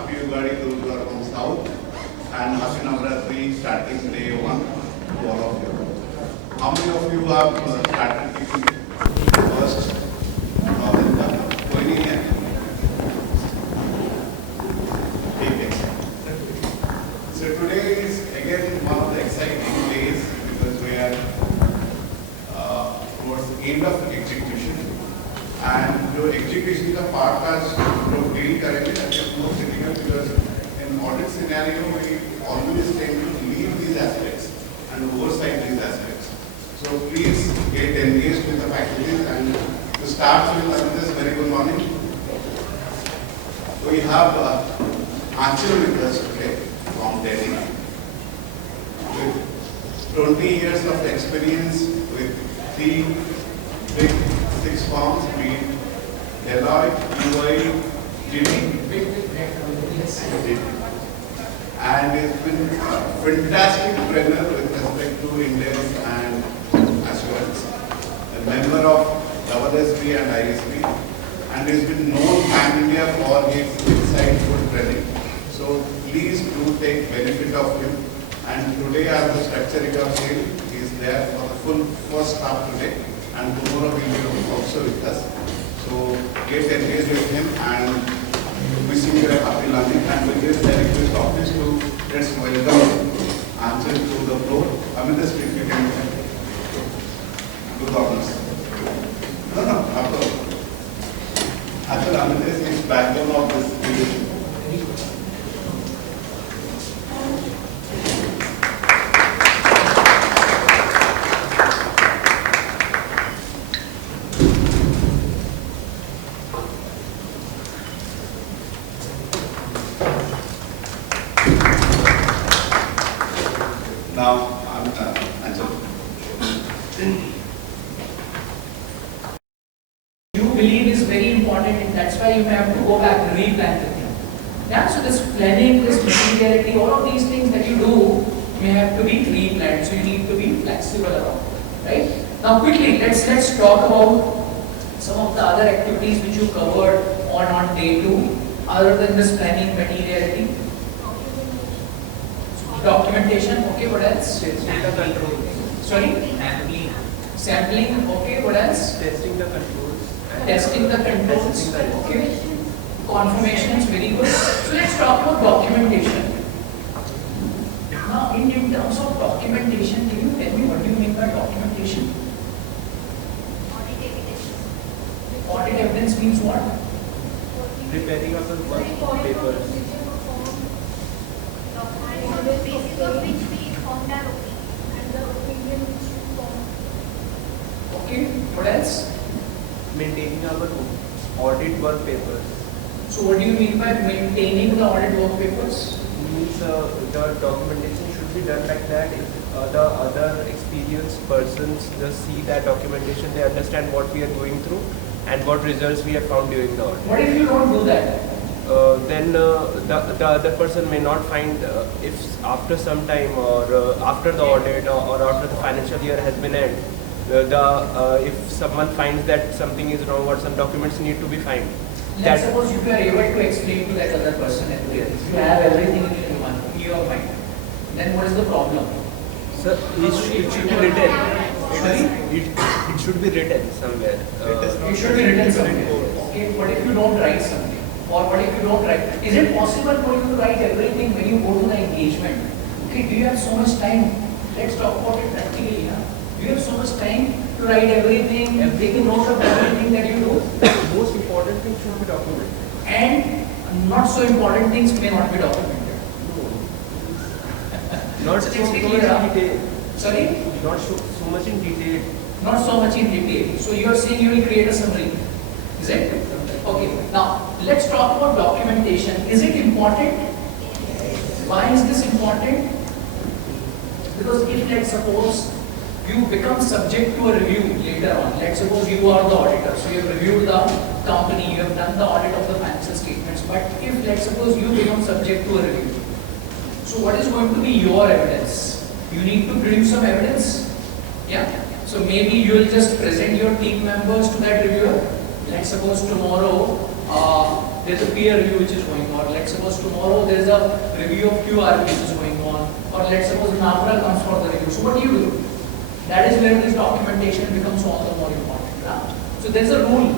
happy Ugadi to those who are from South, and happy Navratri starting day 1 to all of you. How many of you have started keeping first November? कोई नहीं है? ठीक है. So today is again one of the exciting days because we are towards the end of execution. And जो execution का part का जो deal करेंगे, that is more critical because in audit scenario we always tend to leave these aspects and oversight these aspects. So please get engaged with the faculties and to start with this very good morning. We have Anchal with us today from Delhi with 20 years of experience with 3 big 6 firms, be it Deloitte, EY, and it's been a fantastic trainer with respect to index and assurance, a member of WSB and ISB, and he's been known pan-India for his insightful training. So please do take benefit of him. And today as the structuring of sale, he is there for the full first half today, and tomorrow he will be also with us. So get engaged with him and wishing you a happy learning. And with this, I request office to let's welcome Anchal to the floor. Amit, speak you can good honors. No, after Anchal, Amit is backbone of this division. Now, Anchal. You believe is very important, and that's why you have to go back and replan the thing. Yeah, so this planning, this materiality, all of these things that you do may have to be replanned. So you need to be flexible around it, right? Now, quickly, let's talk about some of the other activities which you covered on day 2, other than this planning materiality. Documentation, okay, what else? Testing the controls. Sorry? Sampling. Sampling, okay, what else? Testing the controls. Testing the controls, okay. Confirmations, very good. So let's talk about documentation. Now, in terms of documentation, can you tell me what do you mean by documentation? Audit evidence. Audit evidence means what? Preparing of the work papers. On the basis of which we formed our opinion and the opinion which we formed. Okay, what else? Maintaining our audit work papers. So what do you mean by maintaining the audit work papers? Means the documentation should be done like that. If the other experienced persons just see that documentation, they understand what we are going through and what results we have found during the audit. What if you don't do that? Then the other person may not find if after some time or after the audit or after the financial year has been end, if someone finds that something is wrong or some documents need to be found. Let's suppose you are able to explain to that other person everything. You have everything in your mind. Then what is the problem? Sir, it should be written. It should be written somewhere. It should be written somewhere. Okay, what if you don't write something? Or what if you don't write? Is it possible for you to write everything when you go to the engagement? Okay, do you have so much time? Let's talk about it practically. Yeah? Do you have so much time to write everything, taking note of everything that you do? The most important thing should be documented. And not so important things may not be documented. Not So so let's be much clear, huh? in detail. Sorry? Not so much in detail. Not so much in detail. So you are saying you will create a summary. Is it? Okay. Now, let's talk about documentation. Is it important? Why is this important? Because if, let's suppose, you become subject to a review later on. Let's suppose you are the auditor. So you have reviewed the company, you have done the audit of the financial statements. But if, let's suppose, you become subject to a review. So what is going to be your evidence? You need to produce some evidence. Yeah. So maybe you will just present your team members to that reviewer. Let's suppose tomorrow there's a peer review which is going on. Let's Let's suppose tomorrow there is a review of QRPs is going on, or let's suppose NAFRA comes for the review. So what do? That is where this documentation becomes all the more important. Right? So there is a rule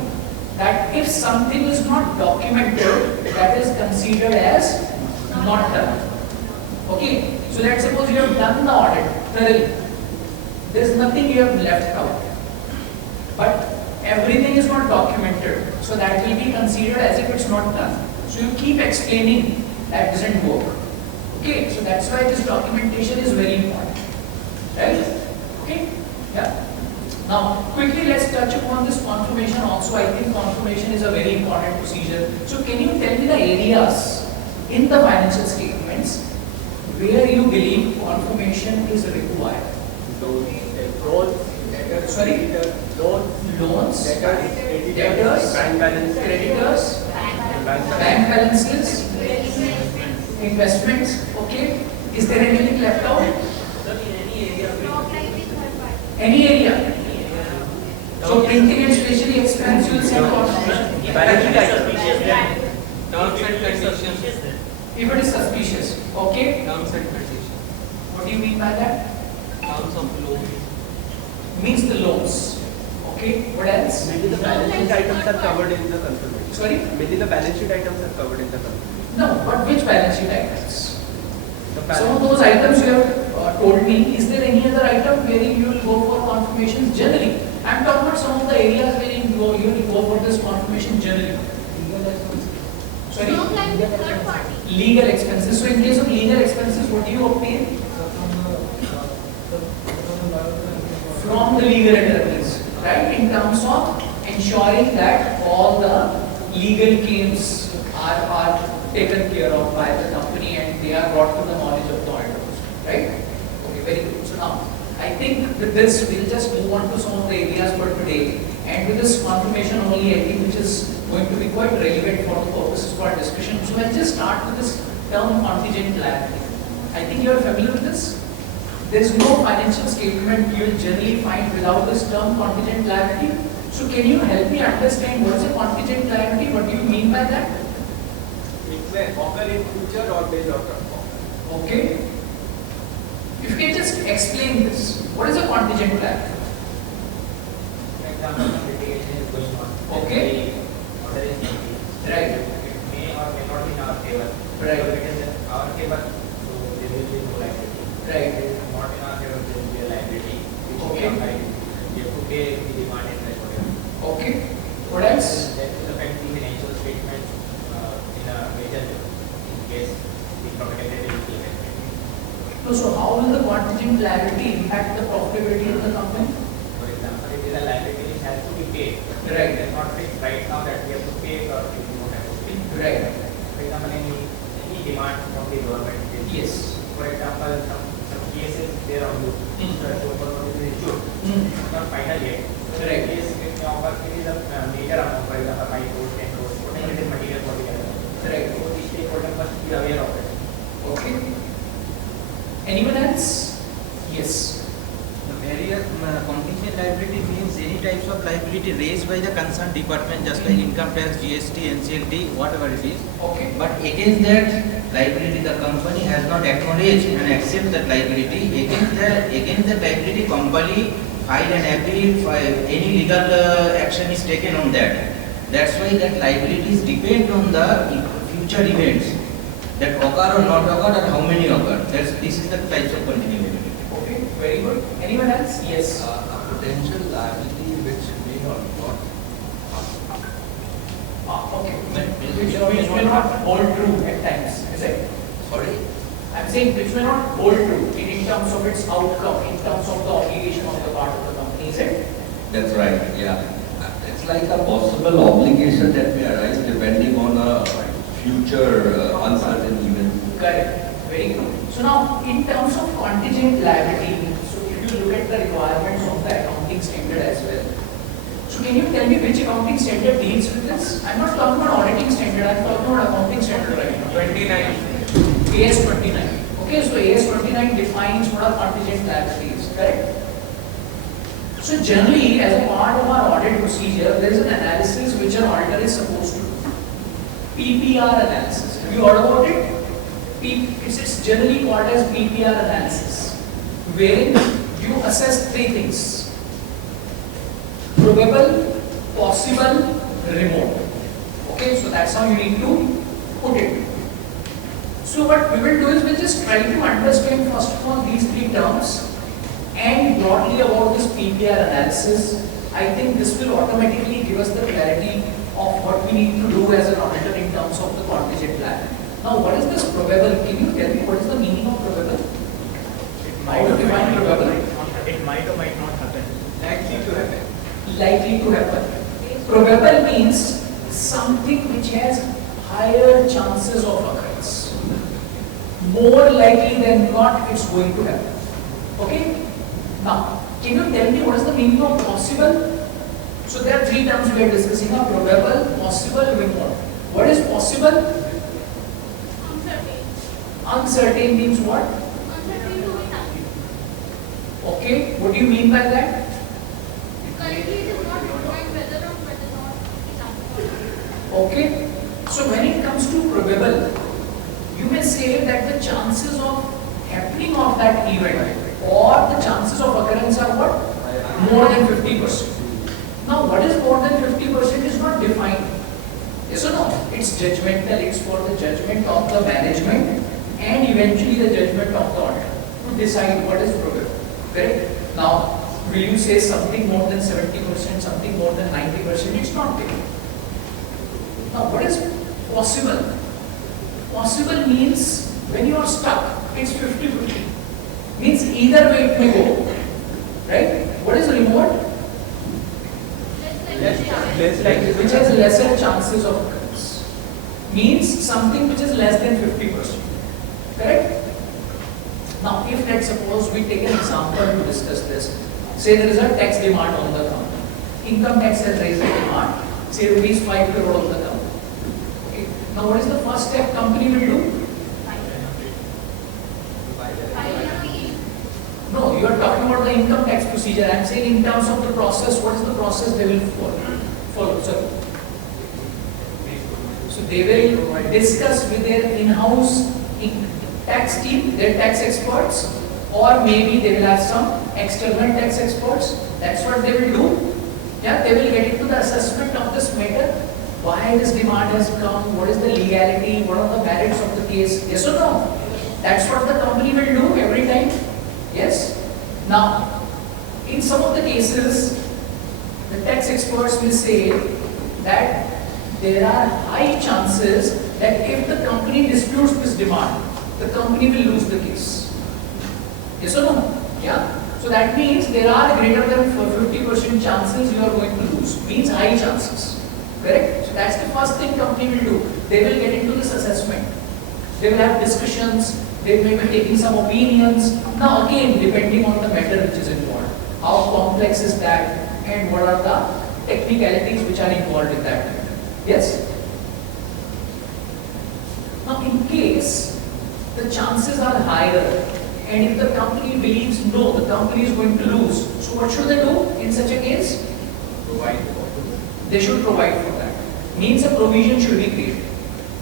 that if something is not documented, that is considered as not done. Okay, so let's suppose you have done the audit thoroughly. There is nothing you have left out. But everything is not documented, so that will be considered as if it's not done. So you keep explaining that doesn't work. Okay, so that's why this documentation is very important. Right? Okay? Yeah. Now, quickly let's touch upon this confirmation also. I think confirmation is a very important procedure. So can you tell me the areas in the financial statements where you believe confirmation is required? Loans, Sorry? Loans, debtors, bank balance, creditors, bank balances, investments. Okay? Is there anything left out? Any area? So printing and stationery expense you will send confirmation. balance sheet item. Terms and conditions. If it is suspicious. Okay? Terms and conditions. What do you mean by that? Terms of loan. Means the loans. Okay? What else? Maybe the balance sheet items are covered in the confirmation. Sorry? Maybe the balance sheet items are covered in the confirmation. No, but which balance sheet items? The Some of balance, those items you have told me. Is there any other item wherein you will go for confirmations generally? I am talking about some of the areas wherein you will go for this confirmation generally. Sorry? Not like the third party. Legal expenses. So in case of legal expenses, what do you obtain? From the legal attorneys, right? In terms of ensuring that all the legal claims are taken care of by the company and they are brought to the knowledge of the auditors, right? Okay, very good. So now, I think with this, we'll just move on to some of the areas for today. And with this confirmation only, I think which is going to be quite relevant for the purposes of our discussion. So I'll just start with this term contingent liability. I think you are familiar with this. There is no financial statement you will generally find without this term contingent liability. So can you help me understand what is a contingent liability? What do you mean by that? it may occur in future or may not occur. Okay. If you can just explain this. What is a contingent liability? For example, some litigation is going on. Okay. The order is making. Right. It may or may not be in our favor. Right. So it is in our favor, so there will be no liability. Right. If it is not in our favor, there will be a liability which Okay. we apply. We have to pay the demand and like whatever. Okay. What else? That will affect the financial statement in a major way, in case the profitability is affected. No, so how will the contingent liability impact the profitability of the company? For example, it is a liability which has to be paid. Right. It is not fixed right now that we have to pay or we don't have to pay. Right. For example, any demand from the government. Yes. For example, some cases there on you. Mm. So notice is issued. Mm. It's not final yet. So Right. in case it may offer, it is a major amount, for example, 5 crores, 10 crores, whatever it is material for the government. Right. So the stakeholder must be aware of it. Okay. Anyone else? Yes. The various contingent liability means any types of liability raised by the concerned department, just like income tax, GST, NCLT, whatever it is. Okay. But against that liability, the company has not acknowledged and accept that liability. Against that liability, company file an appeal, any legal action is taken on that. That's why that liabilities depend on the future events that occur or not occur and how many occur. This is the types of contingent liability. Okay. Very good. Anyone else? Yes. A potential liability which may or not Okay. Which may not hold true at times. Is it? sorry, I'm saying which may not hold true in terms of its outcome, in terms of the obligation on the part of the company. Is it? that's right, yeah. It's like a possible obligation that may arise depending on a future uncertain event. Correct. Very good. So now, in terms of contingent liability, so if you look at the requirements of the accounting standard as well. So can you tell me which accounting standard deals with this? I'm not talking about auditing standard, I'm talking about accounting standard right now. 29. AS 29. Okay, so AS 29 defines what are contingent liabilities, correct? So generally, as a part of our audit procedure, there is an analysis which an auditor is supposed to do. PPR analysis. You heard about it? It's generally called as PPR analysis, wherein you assess three things: probable, possible, remote. Okay, so that's how you need to put it. So what we will do is we'll just try to understand first of all these three terms and broadly about this PPR analysis. I think this will automatically give us the clarity of what we need to do as an auditor in terms of the contingent plan. Now, what is this probable? Can you tell me what is the meaning of probable? How to define probable? It might or might not happen. Likely to happen. Likely to happen. Probable means something which has higher chances of occurrence. More likely than not, it's going to happen. Okay? Now, can you tell me what is the meaning of possible? So there are three terms we are discussing: probable, possible, remote. What is possible? Uncertain. Uncertain means what? Uncertain to be happy. Okay, what do you mean by that? Currently it is not defined whether or whether not it happens. Okay, so when it comes to probable, you may say that the chances of happening of that event or the chances of occurrence are what? More than 50%. Now, what is more than 50% is not defined. Yes or no? It's judgmental, it's for the judgment of the management and eventually the judgment of the auditor to decide what is probable. Correct? Now, will you say something more than 70%, something more than 90%? It's not there. Now, what is possible? Possible means when you are stuck, it's 50-50. Means either way it may go. Right? What is remote? Less likely. Which has lesser chances of occurrence. Means something which is less than 50%. Correct? Now, if let's suppose we take an example to discuss this. Say there is a tax demand on the company. Income tax has raised the demand. Say rupees 5 crore on the company. Okay. Now, what is the first step company will do? No, you are talking about the income tax procedure. I am saying in terms of the process, what is the process they will follow? Sorry. So they will discuss with their in-house tax team, their tax experts, or maybe they will have some external tax experts. That's what they will do. Yeah, they will get into the assessment of this matter. Why this demand has come? What is the legality? What are the merits of the case? Yes or no? That's what the company will do every time. Yes? Now, in some of the cases, the tax experts will say that there are high chances that if the company disputes this demand, the company will lose the case. Yes or no? Yeah? So that means there are greater than 50% chances you are going to lose. Means high chances. Correct? So that's the first thing company will do. They will get into this assessment. They will have discussions. They may be taking some opinions. Now again, depending on the matter which is involved. How complex is that and what are the technicalities which are involved in that matter. Yes? Now in case the chances are higher and if the company believes no, the company is going to lose. So what should they do in such a case? Provide. They should provide for that. Means a provision should be created.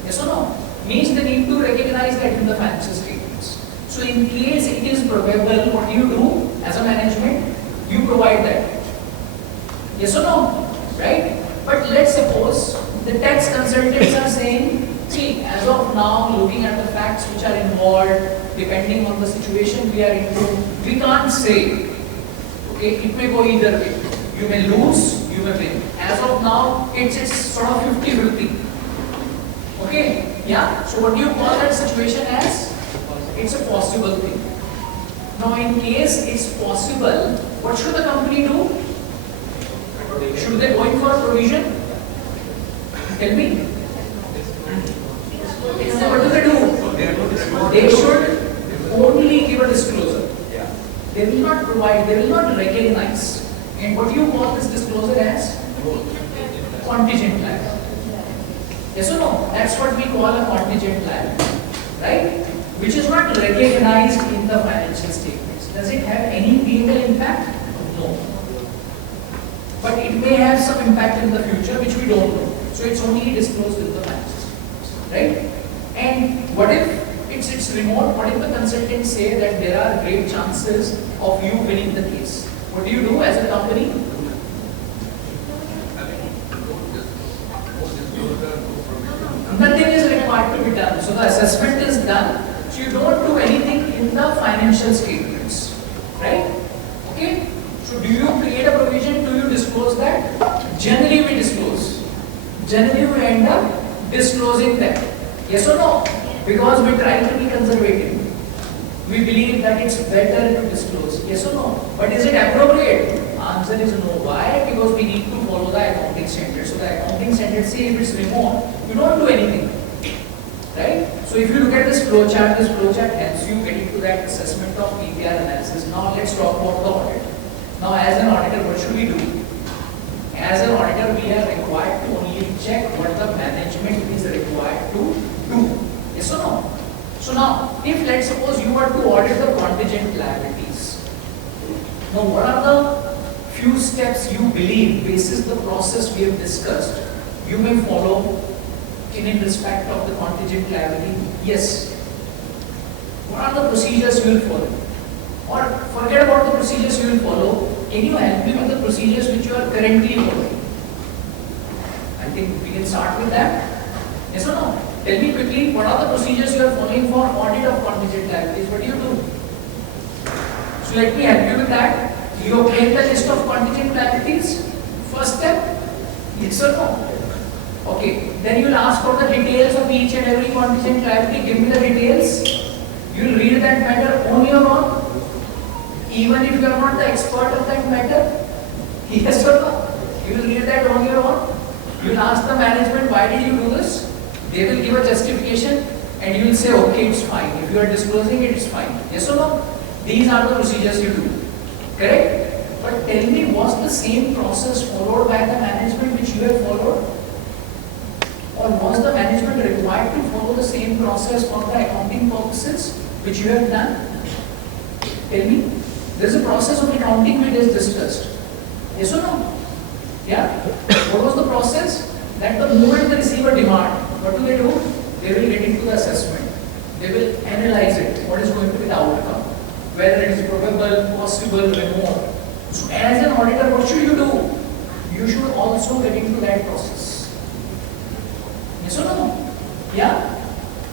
Yes or no? Means they need to recognize that in the financial statements. So in case it is probable, what do you do as a management? You provide that. Yes or no? Right? But let's suppose the tax consultants are saying, see, as of now, looking at the facts which are involved, depending on the situation we are into, we can't say. Okay, it may go either way. You may lose, you may win. As of now, it's sort of 50-50. Okay? Yeah? So what do you call that situation as? It's a possible thing. Now in case it's possible, what should the company do? Should they go in for a provision? Tell me. What do they do? They should only give a disclosure. They will not provide, they will not recognize. And what do you call this disclosure as? Contingent liability. Yes or no? That's what we call a contingent liability, right? Which is not recognized in the financial statements. Does it have any P&L impact? No. But it may have some impact in the future which we don't know. So it's only disclosed in the financial statements, right? And what if it's remote? What if the consultants say that there are great chances of you winning the case? What do you do as a company? Nothing is required to be done. So the assessment is done. So you don't do anything in the financial statements, right? Okay. So do you create a provision? Do you disclose that? Generally we disclose. Generally we end up disclosing that. Yes or no? Because we try to be conservative. We believe that it's better to disclose. Yes or no? But is it appropriate? Answer is no. Why? Because we need to follow the accounting standards. So the accounting standards say if it's remote, you don't do anything. Right? So if you look at this flowchart helps you get into that assessment of PPR analysis. Now let's talk about the audit. Now as an auditor, what should we do? As an auditor, we are required to only check what the management is required to do. Yes or no? So now, if let's suppose you were to audit the contingent liabilities, now what are the few steps you believe, basis the process we have discussed, you may follow in respect of the contingent liability? Yes. What are the procedures you will follow? Or forget about the procedures you will follow. Can you help me with the procedures which you are currently following? I think we can start with that. Yes or no? Tell me quickly, what are the procedures you are following for audit of contingent liabilities? What do you do? So let me help you with that. You obtain the list of contingent liabilities. First step, yes or no? Okay. Then you will ask for the details of each and every contingent liability. Give me the details. You will read that matter on your own. Even if you are not the expert of that matter. Yes or no? You will read that on your own. You will ask the management, why did you do this? They will give a justification and you will say, okay, it's fine. If you are disclosing it, it's fine. Yes or no? These are the procedures you do. Correct? But tell me, was the same process followed by the management which you have followed? Or was the management required to follow the same process for the accounting purposes which you have done? Tell me. There is a process of accounting we just discussed. Yes or no? Yeah? What was the process? That the moment they receive a demand, what do? They will get into the assessment. They will analyze it. What is going to be the outcome? Whether it is probable, possible, remote. So as an auditor, what should you do? You should also get into that process. Yes or no? Yeah?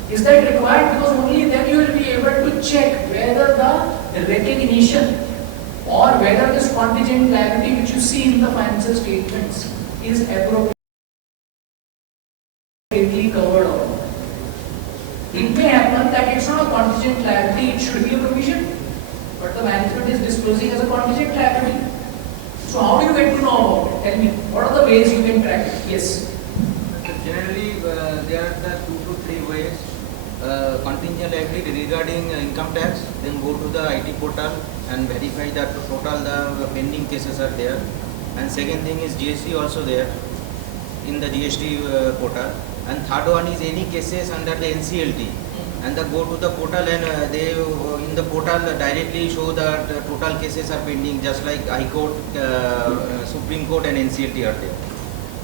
Is that required? Because only then you will be able to check whether the recognition or whether this contingent liability which you see in the financial statements is appropriately covered or not. It may happen that it's not a contingent liability, it should be a provision, but the management is disclosing as a contingent liability. So how do you get to know about it? Tell me, what are the ways you can track it? Yes. Generally, there are the 2 to 3 ways. Contingent liability regarding income tax, then go to the IT portal and verify that total the pending cases are there. And second thing is GST also there in the GST portal. And third one is any cases under the NCLT. And go to the portal and they in the portal directly show that total cases are pending, just like High Court, Supreme Court and NCLT are there.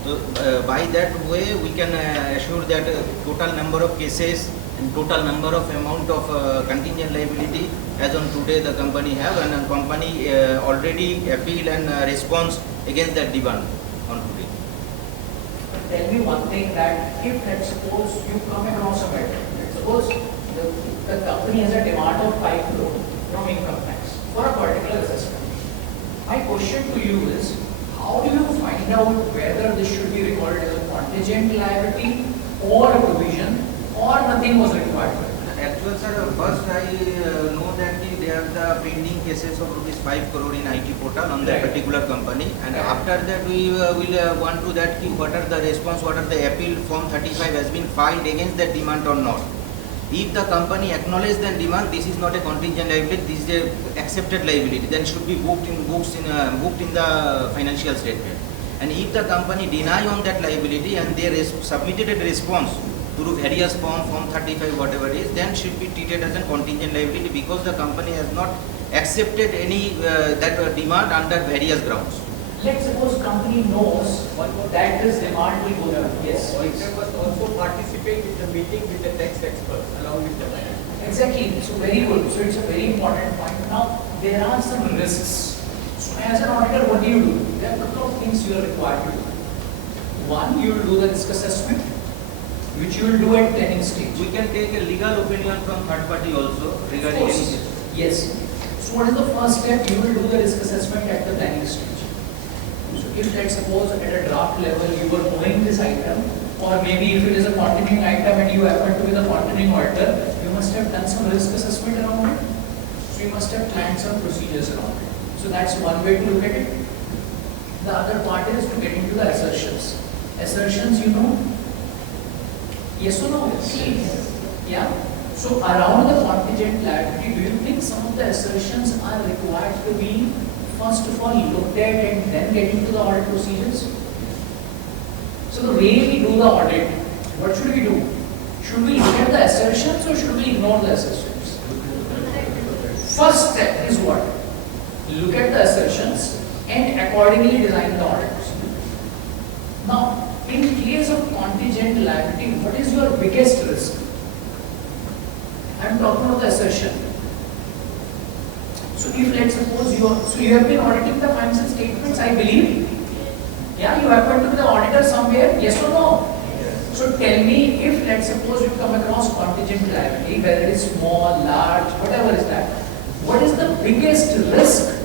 So by that way we can assure that total number of cases and total number of amount of contingent liability as on today the company have, and the company already appeal and response against that demand on today. Tell me one thing, that if let's suppose you come across a matter, let's suppose the company has a demand of 5 crore from income tax for a particular assessment. My question to you is, how do you find out whether this should be recorded as a contingent liability or a provision or nothing was required? Actually, sir, first I know that there are the pending cases of rupees 5 crore in IT portal on that Right. particular company, and Right. after that we will want to that what are the response, what are the appeal form 35 has been filed against that demand or not. If the company acknowledge that demand, this is not a contingent liability, this is a accepted liability, then should be booked in the financial statement. And if the company deny on that liability and they submitted a response through various form 35 whatever it is, then should be treated as a contingent liability because the company has not accepted any demand under various grounds. Let's suppose company knows that this demand will go Yes, please. auditor must also participate in the meeting with the tax experts along with the manager. Exactly, so very good. So it's a very important point. Now, there are some risks. So as an auditor, what do? There are a couple of things you are required to do. One, you will do the risk assessment, which you will do at planning stage. We can take a legal opinion from third party also Of regarding course. any case. Yes. So what is the first step? You will do the risk assessment at the planning stage. So if let's suppose at a draft level you were knowing this item, or maybe if it is a continuing item and you happen to be the continuing auditor, you must have done some risk assessment around it. So you must have planned some procedures around it. So that's one way to look at it. The other part is to get into the assertions. Assertions, you know? Yes or no? Yes. Yeah. So around the contingent liability, do you think some of the assertions are required to be first of all looked at and then get into the audit procedures? So the way we do the audit, what should we do? Should we look at the assertions or should we ignore the assertions? First step is what? Look at the assertions and accordingly design the audit procedure. Now, in case of contingent liability, what is your biggest risk? I am talking about the assertion. So if let's suppose you have been auditing the financial statements, I believe. Yeah, you happen to be the auditor somewhere, yes or no? Yes. So tell me, if let's suppose you come across contingent liability, whether it is small, large, whatever is that, what is the biggest risk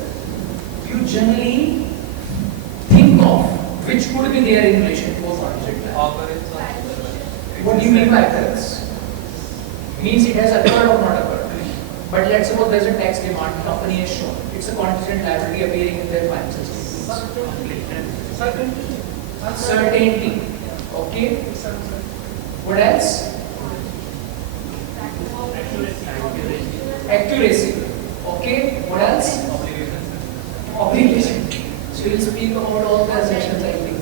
you generally think of, which could be there in relation to a contingent liability? What do you mean by occurrence? Means it has occurred or not occurred. But let's suppose there is a tax demand, company has shown, it's a contingent liability appearing in their financial statements. Certainty. Okay. What else? Accuracy. Okay. What else? Obligation. So we'll speak about all the sections, I think.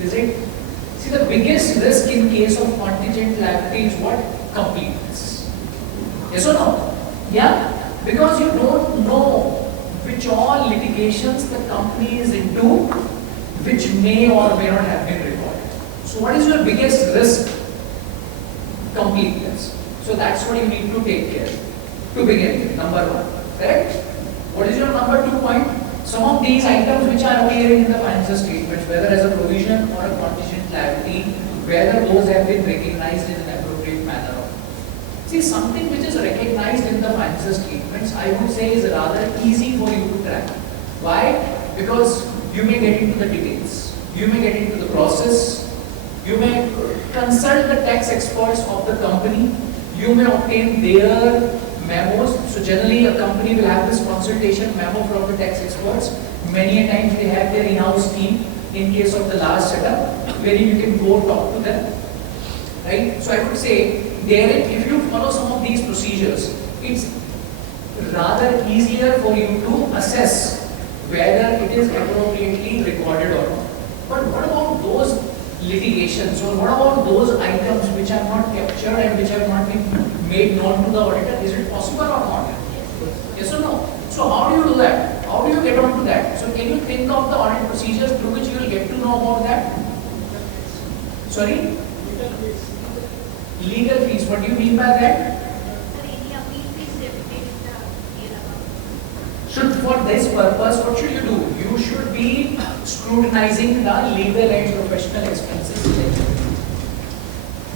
Is it? See, the biggest risk in case of contingent liability is what? Completeness. Yes or no? Yeah? Because you don't know which all litigations the company is into, which may or may not have been recorded. So what is your biggest risk? Completeness. So that's what you need to take care to begin with, number one. Correct? What is your number 2 point? Some of these items which are appearing in the financial statements, whether as a provision or a contingent liability, whether those have been recognized in an appropriate manner. See, something which is recognized in the financial statements, I would say is rather easy for you to track. Why? Because you may get into the details, you may get into the process, you may consult the tax experts of the company, you may obtain their memos. So generally a company will have this consultation memo from the tax experts. Many a times they have their in-house team in case of the large setup, where you can go talk to them. Right? So I would say, if you follow some of these procedures, it's rather easier for you to assess whether it is appropriately recorded or not. But what about those litigations, or what about those items which are not captured and which have not been made known to the auditor? Is it possible or not? Yes or no? So how do you do that? How do you get on to that? So can you think of the audit procedures through which you will get to know about that? Sorry? Legal fees. What do you mean by that? So for this purpose, what should you do? You should be scrutinizing the legal and professional expenses.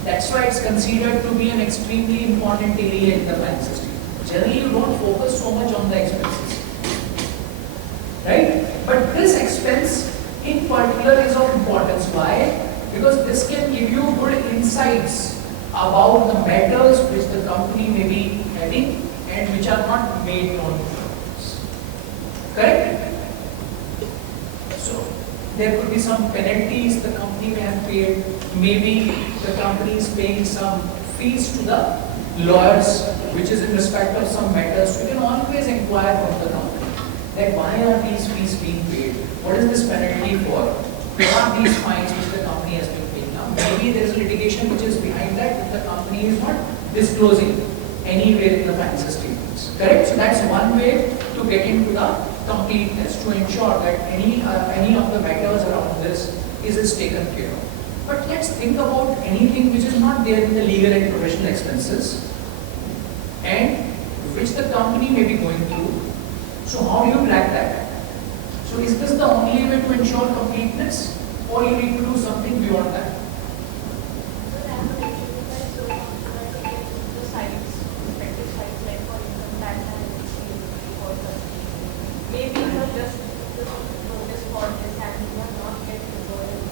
That's why it's considered to be an extremely important area in the finance system. Generally, you don't focus so much on the expenses. Right? But this expense in particular is of importance. Why? Because this can give you good insights about the matters which the company may be having and which are not made known to us. Correct? So, there could be some penalties the company may have paid. Maybe the company is paying some fees to the lawyers, which is in respect of some matters. You can always inquire from the company that why are these fees being paid? What is this penalty for? What are these fines which the company has been paying? Now, maybe there is litigation which is behind that the company is not disclosing anywhere in the financial statements. Correct? So that's one way to get into the completeness, to ensure that any of the matters around this is taken care of. But let's think about anything which is not there in the legal and professional expenses and which the company may be going through. So how do you track that? So is this the only way to ensure completeness, or you need to do something beyond that? Maybe you have just noticed for this and you have not yet implemented.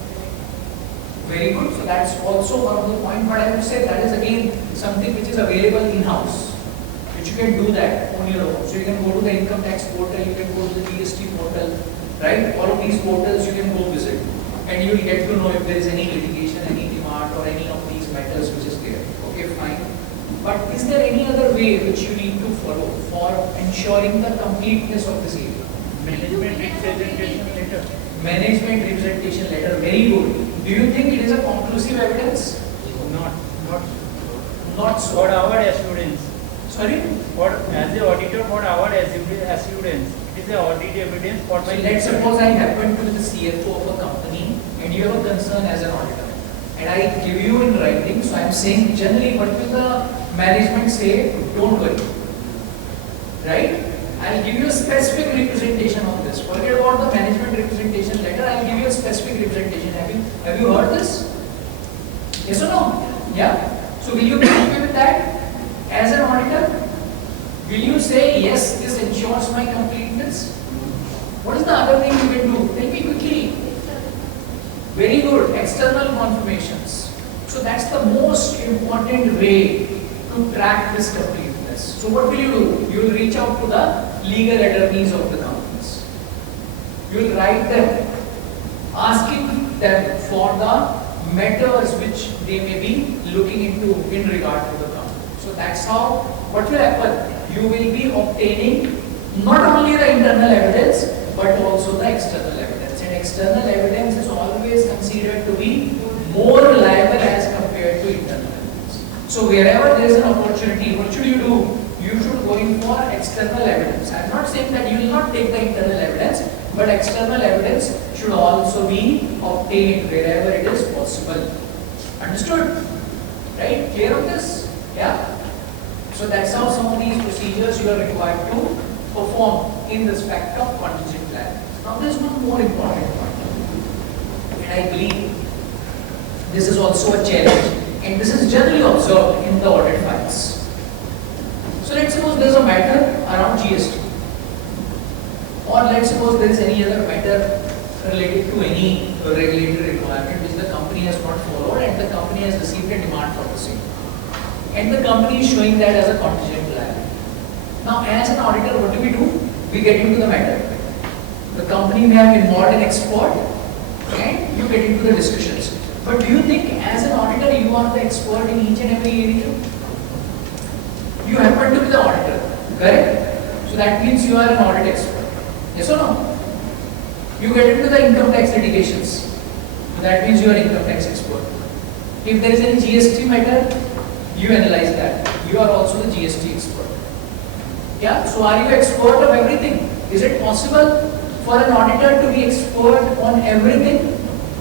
Very good. So that's also one of the points, but I would say that is again something which is available in-house, which you can do that on your own. So you can go to the income tax portal, you can go to the GST portal, right? All of these portals you can go visit, and you will get to know if there is any litigation, any demand, or any of these matters which is there. Okay, fine. But is there any other way which you need to follow for ensuring the completeness of this area? Management representation letter. Management representation letter, very good. Do you think it is a conclusive evidence? Not so. For our assurance, Sorry? as the auditor, for our assurance, it is a audit evidence for So my. let's suppose I happen to be the CFO of a company and you have a concern as an auditor. And I give you in writing, so I am saying generally what will the management say? Don't worry. Right? I'll give you a specific representation on this. Forget about the management representation letter, I'll give you a specific representation. Have you heard this? Yes or no? Yeah? So will you be happy with that? As an auditor, will you say, yes, this ensures my completeness? What is the other thing you can do? Tell me quickly. Very good. External confirmations. So that's the most important way to track this completeness. So what will you do? You will reach out to the legal attorneys of the companies. You will write them, asking them for the matters which they may be looking into in regard to the company. So that's how, what will happen? You will be obtaining not only the internal evidence, but also the external evidence. And external evidence is always considered to be more reliable as compared to internal evidence. So wherever there is an opportunity, what should you do? You should go in for external evidence. I am not saying that you will not take the internal evidence, but external evidence should also be obtained wherever it is possible. Understood? Right? Clear on this? Yeah? So that's how some of these procedures you are required to perform in respect of contingent liability. Now there is one more important point, and I believe this is also a challenge, and this is generally observed in the audit files. So let's suppose there is a matter around GST, or let's suppose there is any other matter related to any regulatory requirement which the company has not followed and the company has received a demand for the same. And the company is showing that as a contingent liability. Now as an auditor, what do? We get into the matter. The company may have involved an expert and you get into the discussions. But do you think as an auditor you are the expert in each and every area? You happen to be the auditor, correct? So that means you are an audit expert. Yes or no? You get into the income tax litigations. So that means you are income tax expert. If there is any GST matter, you analyze that. You are also the GST expert. Yeah? So are you expert of everything? Is it possible for an auditor to be expert on everything?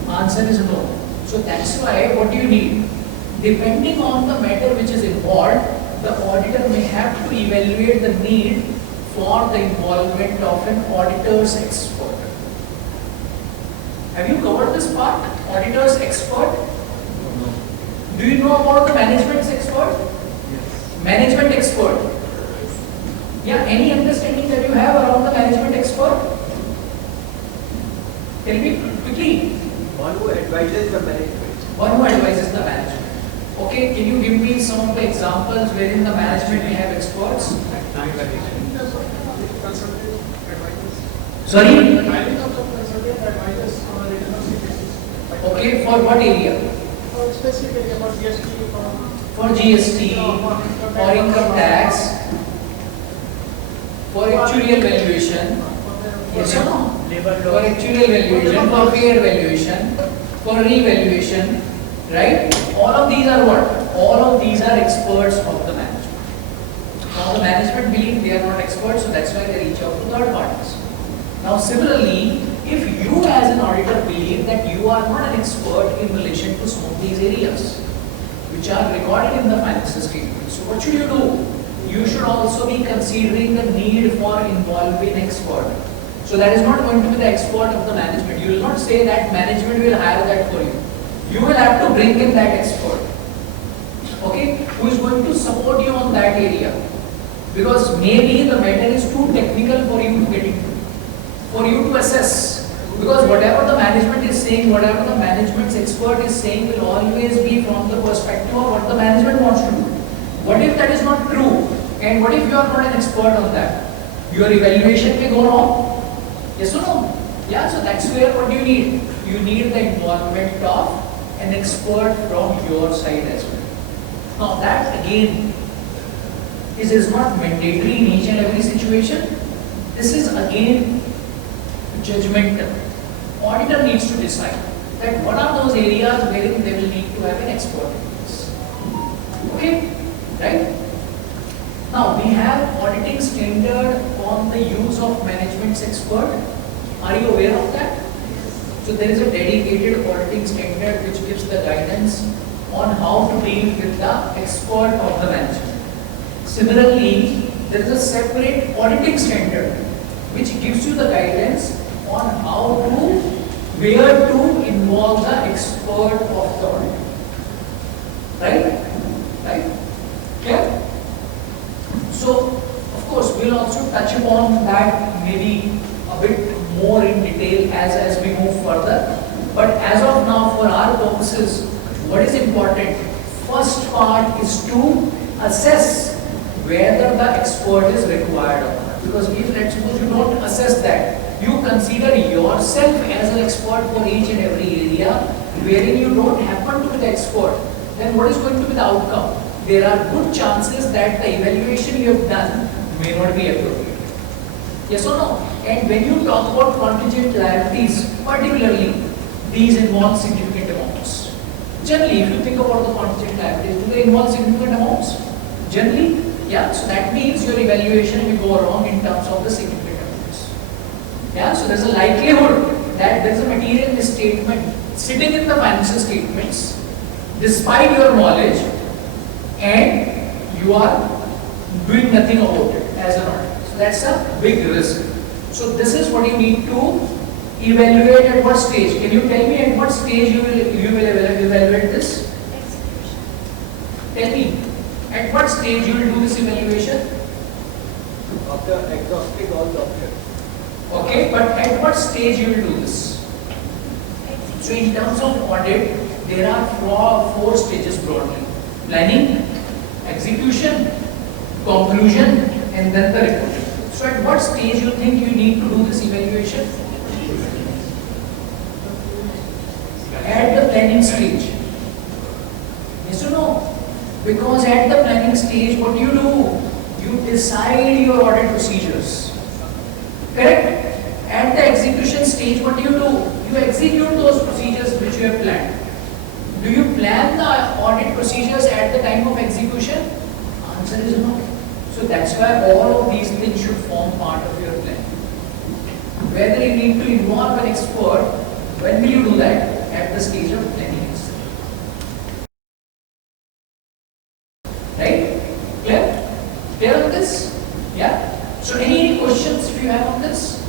Answer is no. So that's why what do you need? Depending on the matter which is involved, the auditor may have to evaluate the need for the involvement of an auditor's expert. Have you covered this part? Auditor's expert? No. Do you know about the management's expert? Yes. Management expert? Yeah, any understanding that you have around the management expert? Tell me quickly. One who advises the management. One who advises the management. Okay, can you give me some of the examples wherein the management may have experts? Sorry? Okay, for what area? For GST, for income tax, for actuarial valuation, yes or no? For actuarial valuation, for fair valuation, for revaluation, right? All of these are what? All of these are experts of the management. Now the management believe they are not experts, so that's why they reach out to third parties. Now similarly, If you as an auditor believe that you are not an expert in relation to some of these areas, which are recorded in the financial statement, so what should you do? You should also be considering the need for involving expert. So that is not going to be the expert of the management. You will not say that management will hire that for you. You will have to bring in that expert. Okay? Who is going to support you on that area? Because maybe the matter is too technical for you to get into, for you to assess. Because whatever the management is saying, whatever the management's expert is saying will always be from the perspective of what the management wants to do. What if that is not true? And what if you are not an expert on that? Your evaluation may go wrong. Yes or no? Yeah, so that's where what you need. You need the involvement of an expert from your side as well. Now that again is not mandatory in each and every situation. This is again judgmental. Auditor needs to decide that what are those areas wherein they will need to have an expert in this. Okay? Right? Now we have auditing standard on the use of management's expert. Are you aware of that? So there is a dedicated auditing standard which gives the guidance on how to deal with the expert of the management. Similarly, there is a separate auditing standard which gives you the guidance on how to, where to involve the expert of the audit. Right? Right? Yeah? So, of course, we'll also touch upon that maybe a bit more in detail as we move further. But as of now, for our purposes, what is important? First part is to assess whether the expert is required or not. Because if let's suppose you don't assess that, you consider yourself as an expert for each and every area, wherein you don't happen to be the expert, then what is going to be the outcome? There are good chances that the evaluation you have done may not be appropriate. Yes or no? And when you talk about contingent liabilities, particularly, these involve significant amounts. Generally, if you think about the contingent liabilities, do they involve significant amounts? Generally, yeah. So that means your evaluation will go wrong in terms of the significant amounts. Yeah. So there's a likelihood that there's a material misstatement sitting in the financial statements, despite your knowledge, and you are doing nothing about it as an auditor. So that's a big risk. So this is what you need to evaluate at what stage. Can you tell me at what stage you will evaluate this? Execution. Tell me, at what stage you will do this evaluation? After exhausting all the options. Okay, but at what stage you will do this? So in terms of audit, there are four stages broadly: planning, execution, conclusion, and then the reporting. So at what stage you think you need to do this evaluation? At the planning stage. Yes or no? Because at the planning stage, what do? You decide your audit procedures. Correct? At the execution stage, what do? You execute those procedures which you have planned. Do you plan the audit procedures at the time of execution? Answer is no. So that's why all of these things should form part of your plan. Whether you need to involve an expert, when will you do that? At the stage of planning. Right? Clear? Clear on this? Yeah? So any questions if you have on this?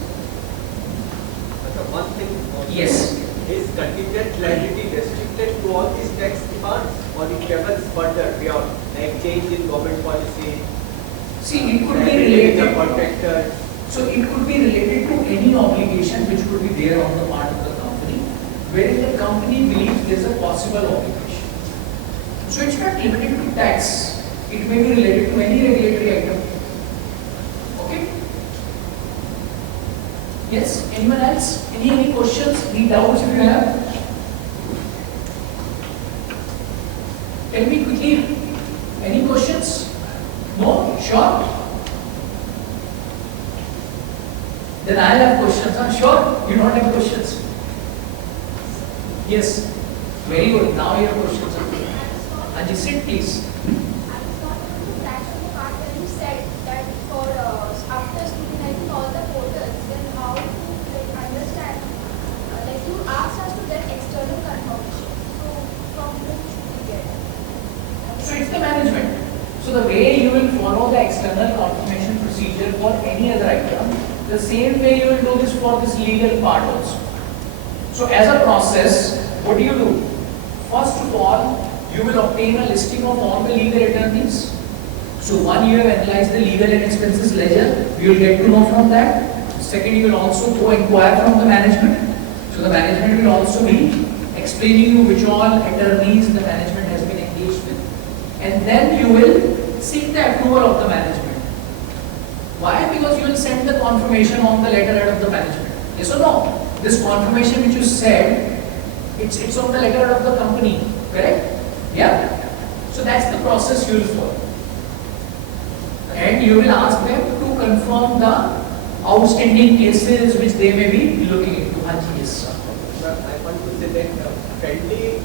One thing. Yes. Is contingent liability restricted to all these tax demands, or it travels further beyond, like change in government policy? See, it could be related. The contractor. So it could be related to any obligation which could be there on the part of the company, wherein the company believes there is a possible obligation. So it's not limited to tax. It may be related to any regulatory item. Okay? Yes? Anyone else? Any questions? Any doubts if you have? Tell me quickly. Any questions? No? Sure? Then I'll have questions. I'm sure you don't have questions. Yes. Very good. Now your questions are clear. Anji, sit please. I was not able to catch on the part where you said that for after scrutinizing all the portals, then how to understand follow the external confirmation procedure for any other item, the same way you will do this for this legal part also. So as a process, what do? First of all, you will obtain a listing of all the legal attorneys. So one, you have analyzed the legal and expenses ledger, you will get to know from that. Second, you will also go inquire from the management. So the management will also be explaining you which all attorneys the management has been engaged with. And then you will seek the approval of the management. Why? Because you will send the confirmation on the letterhead of the management. Yes or no? This confirmation which you said, it's on the letterhead of the company, correct? Yeah? So that's the process you will follow. And you will ask them to confirm the outstanding cases which they may be looking into. Yes, sir. I want to say that friendly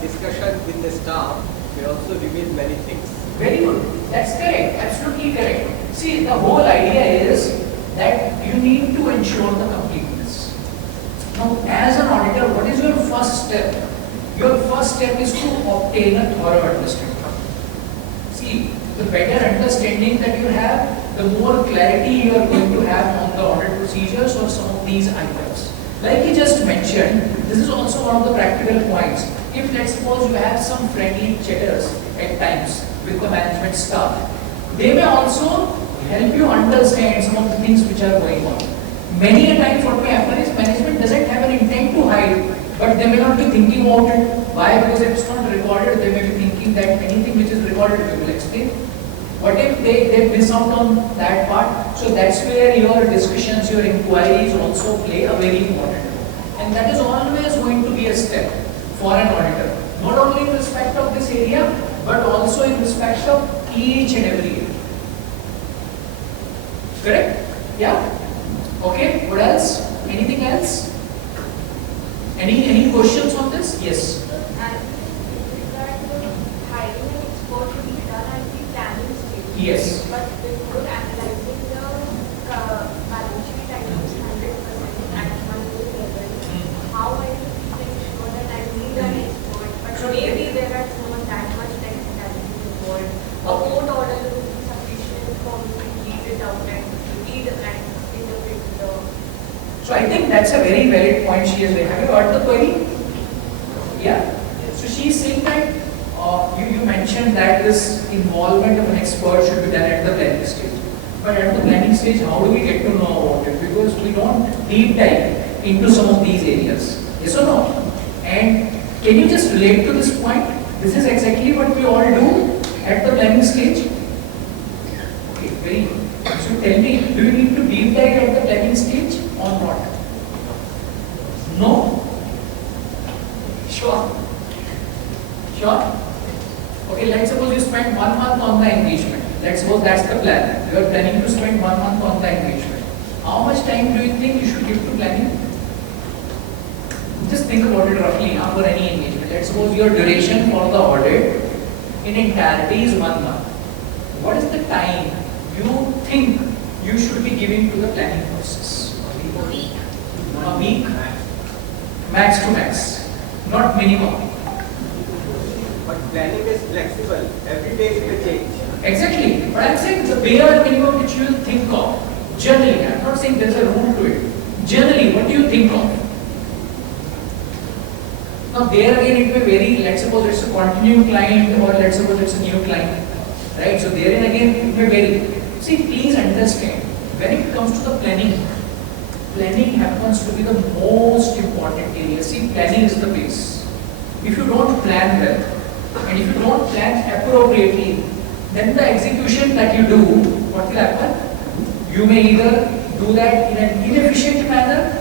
discussion with the staff may also reveal many things. Very good. That's correct. Absolutely correct. See, the whole idea is that you need to ensure the completeness. Now, as an auditor, what is your first step? Your first step is to obtain a thorough understanding. See, the better understanding that you have, the more clarity you are going to have on the audit procedures or some of these items. Like he just mentioned, this is also one of the practical points. If let's suppose you have some friendly chatters at times with the management staff, they may also help you understand some of the things which are going on. Many a times what may happen is management doesn't have an intent to hide, but they may not be thinking about it. Why? Because if it's not recorded, they may be thinking that anything which is recorded we will explain. What if they miss out on that part? So that's where your discussions, your inquiries also play a very important role. And that is always going to be a step for an auditor. Not only in respect of this area, but also in respect of each and every area. Correct? Yeah? Okay, what else? Anything else? Any questions on this? Yes. Yes. But before analyzing the balance sheet items 100% at one level, how I will make sure that I need an expert, but maybe there are not that much technicality involved. A court order will be sufficient for me to read it out and read and interpret the. So I think that's a very valid point she has made. Have you got the query? Yeah. So she is saying that you mentioned that this involvement of an expert should be done at the planning stage. But at the planning stage, how do we get to know about it? Because we don't deep dive into some of these areas. Yes or no? And can you just relate to this point? This is exactly what we all do at the planning stage. Okay, very good. So tell me, do you need to deep dive at the planning stage or not? No? Sure. Sure? Okay, let's suppose you spend 1 month on the engagement. Let's suppose that's the plan. You are planning to spend 1 month on the engagement. How much time do you think you should give to planning? Just think about it roughly for any engagement. Let's suppose your duration for the audit in entirety is 1 month. What is the time you think you should be giving to the planning process? A week. A week? Max to max. Not minimum. But planning is flexible. Every day it will change. Exactly. But I'm saying the bare minimum which you will think of. Generally, I'm not saying there's a rule to it. Generally, what do you think of? Now there again it may vary. Let's suppose it's a continuing client or let's suppose it's a new client. Right? So therein again it may vary. See, please understand, when it comes to the planning happens to be the most important area. See, planning is the base. If you don't plan well, and if you don't plan appropriately, then the execution that you do, what will happen? You may either do that in an inefficient manner,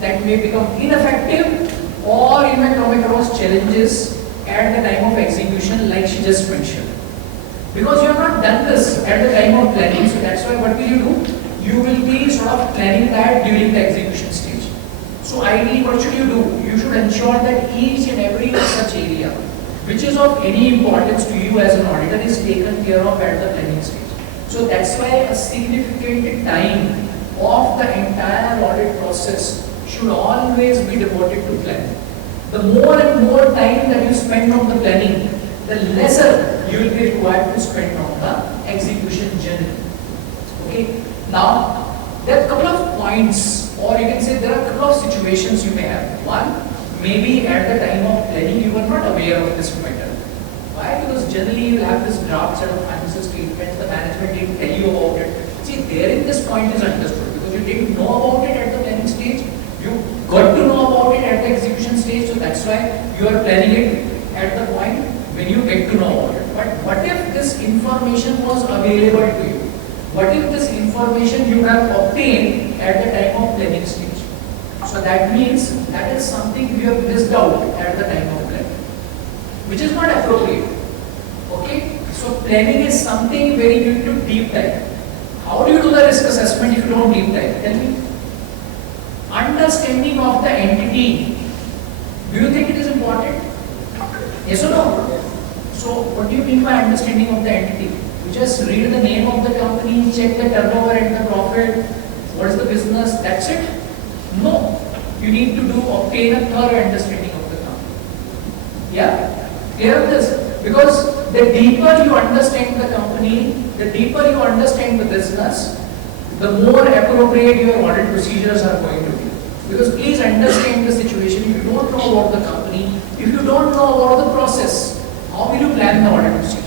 that may become ineffective, or you may come across challenges at the time of execution like she just mentioned. Because you have not done this at the time of planning, so that's why what will you do? You will be sort of planning that during the execution stage. So ideally, what should you do? You should ensure that each and every such area, which is of any importance to you as an auditor, is taken care of at the planning stage. So that's why a significant time of the entire audit process should always be devoted to planning. The more and more time that you spend on the planning, the lesser you will be required to spend on the execution generally. Okay. Now, there are a couple of points, or you can say there are a couple of situations you may have. One, maybe at the time of planning you were not aware of this matter. Why? Because generally you have this draft set of financial statements, the management didn't tell you about it. See, therein this point is understood because you didn't know about it at the planning stage, you got to know about it at the execution stage, so that's why you are planning it at the point when you get to know about it. But what if this information was available to you? What if this information you have obtained at the time of planning stage? So that means that is something you have missed out at the time of planning, which is not appropriate. Okay? So planning is something where you need to deep dive. How do you do the risk assessment if you don't deep dive? Tell me. Understanding of the entity. Do you think it is important? Yes or no? So what do you mean by understanding of the entity? You just read the name of the company, check the turnover and the profit, what is the business, that's it? No. You need to obtain a thorough understanding of the company. Yeah? Clear on this? Because the deeper you understand the company, the deeper you understand the business, the more appropriate your audit procedures are going to be. Because please understand the situation. If you don't know about the company, if you don't know about the process, how will you plan the audit procedure?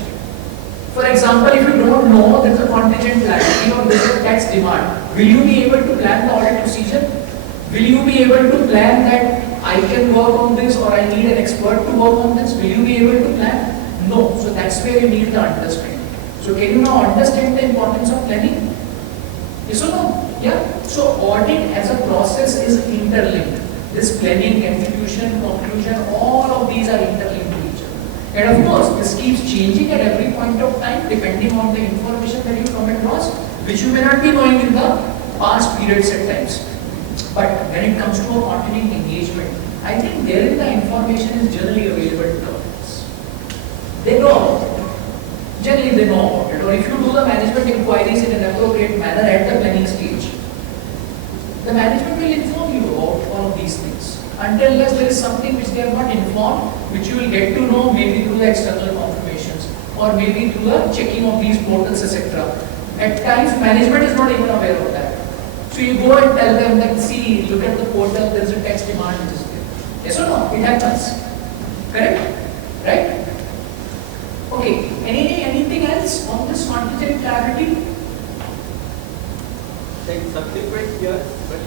For example, if you don't know there is a contingent liability or there is a tax demand, will you be able to plan the audit procedure? Will you be able to plan that I can work on this or I need an expert to work on this? Will you be able to plan? No. So that's where you need the understanding. So can you now understand the importance of planning? Yes or no? Yeah. So audit as a process is interlinked. This planning, execution, conclusion, all of these are interlinked to each other. And of course, this keeps changing at every point of time depending on the information that you come across, which you may not be knowing in the past periods at times. But when it comes to a continuing engagement, I think therein the information is generally available to governments. They know about it. Generally they know about it. Or if you do the management inquiries in an appropriate manner at the planning stage, the management will inform you about all of these things. Until unless there is something which they are not informed, which you will get to know maybe through the external confirmations or maybe through the checking of these portals, etc. At times management is not even aware of that. So you go and tell them that, see, look at the portal, there is a tax demand which is there. Yes or no? It happens. Correct? Right? Okay. Anything else on this contingent liability? In subsequent years, but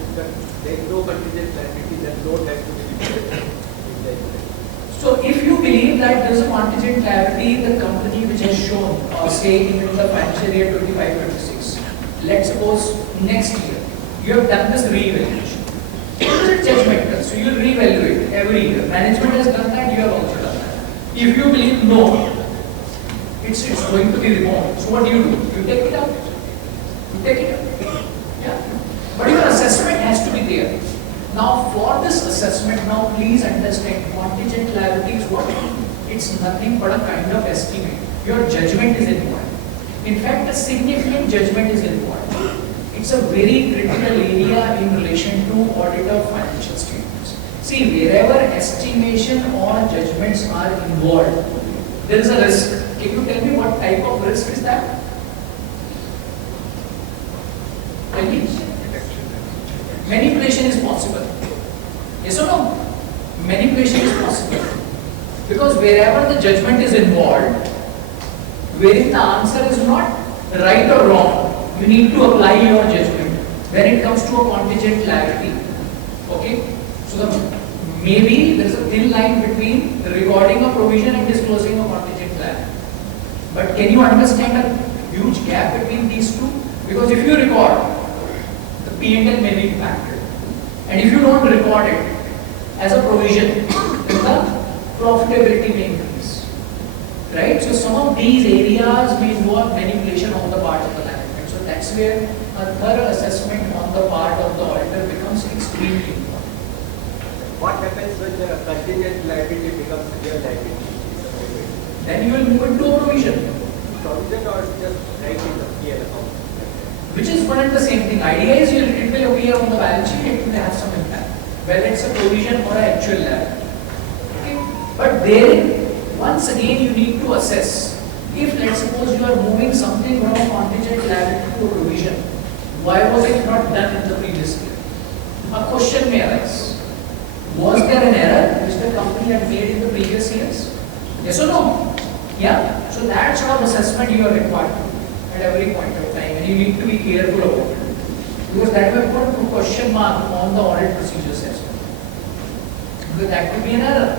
there is no contingent liability, then loan has to be repaid in the event. So if you believe that there is a contingent liability, the company which has shown, say in the financial year 25-26, let's suppose next year, you have done this re-evaluation. It is judgmental, so you will re-evaluate every year. Management has done that, you have also done that. If you believe no, it's going to be removed. So what do? You take it out. You take it out. Yeah. But your assessment has to be there. Now for this assessment, now please understand contingent liability is what? It's nothing but a kind of estimate. Your judgment is involved. In fact, a significant judgment is involved. It's a very critical area in relation to audit of financial statements. See, wherever estimation or judgments are involved, there is a risk. Can you tell me what type of risk is that? Tell me. Manipulation is possible. Yes or no? Manipulation is possible. Because wherever the judgment is involved, wherein the answer is not right or wrong, you need to apply your judgment when it comes to a contingent liability. Okay? So maybe there is a thin line between recording a provision and disclosing a contingent liability. But can you understand a huge gap between these two? Because if you record, the P&L may be impacted. And if you don't record it as a provision, then the profitability may increase. Right? So some of these areas may involve manipulation on the part of the management. So that's where a thorough assessment on the part of the auditor becomes extremely important. What happens when the contingent liability becomes real liability? Then you will move into a provision. Provision or just write in the P&L account? Which is one and the same thing. Idea is it will appear on the balance sheet, it will have some impact. Whether it's a provision or an actual liability. Okay? But there, once again, you need to assess. If let's suppose you are moving something from a contingent Why was it not done in the previous year? A question may arise. Was there an error which the company had made in the previous years? Yes or no? Yeah. So that sort of assessment you are required at every point of time, and you need to be careful about it. Because that will put a question mark on the audit procedures as well. Because that could be an error.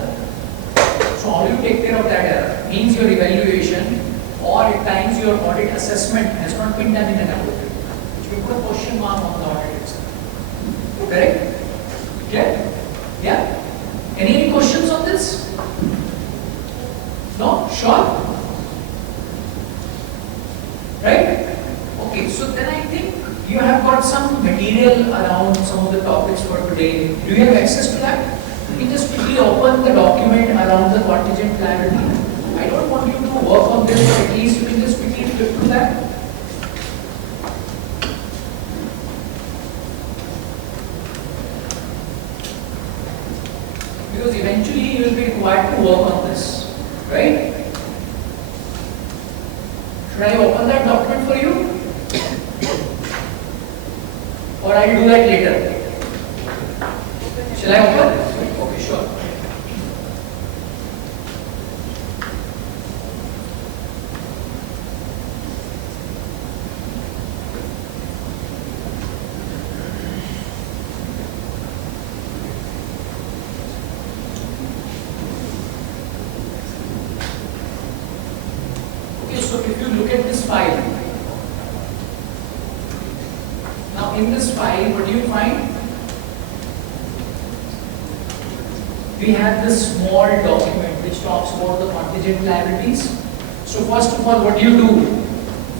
So how do you take care of that error? Means your evaluation or at times your audit assessment has not been done in an appropriate way, which will put a question mark on the audit itself. Correct? Clear? Yeah? Any questions on this? No? Sure? Right? Okay, so then I think you have got some material around some of the topics for today. Do you have access to that? You can just quickly open the document around the contingent liability. I don't want you to work on this, but at least you can just quickly flip through that. Because eventually you will be required to work on this, right? Should I open that document for you? Or I'll do that later? Shall I open? Okay, sure. Okay, so if you look at this file, now in this file, what do you find? We have this small document which talks about the contingent liabilities. So first of all, what do you do?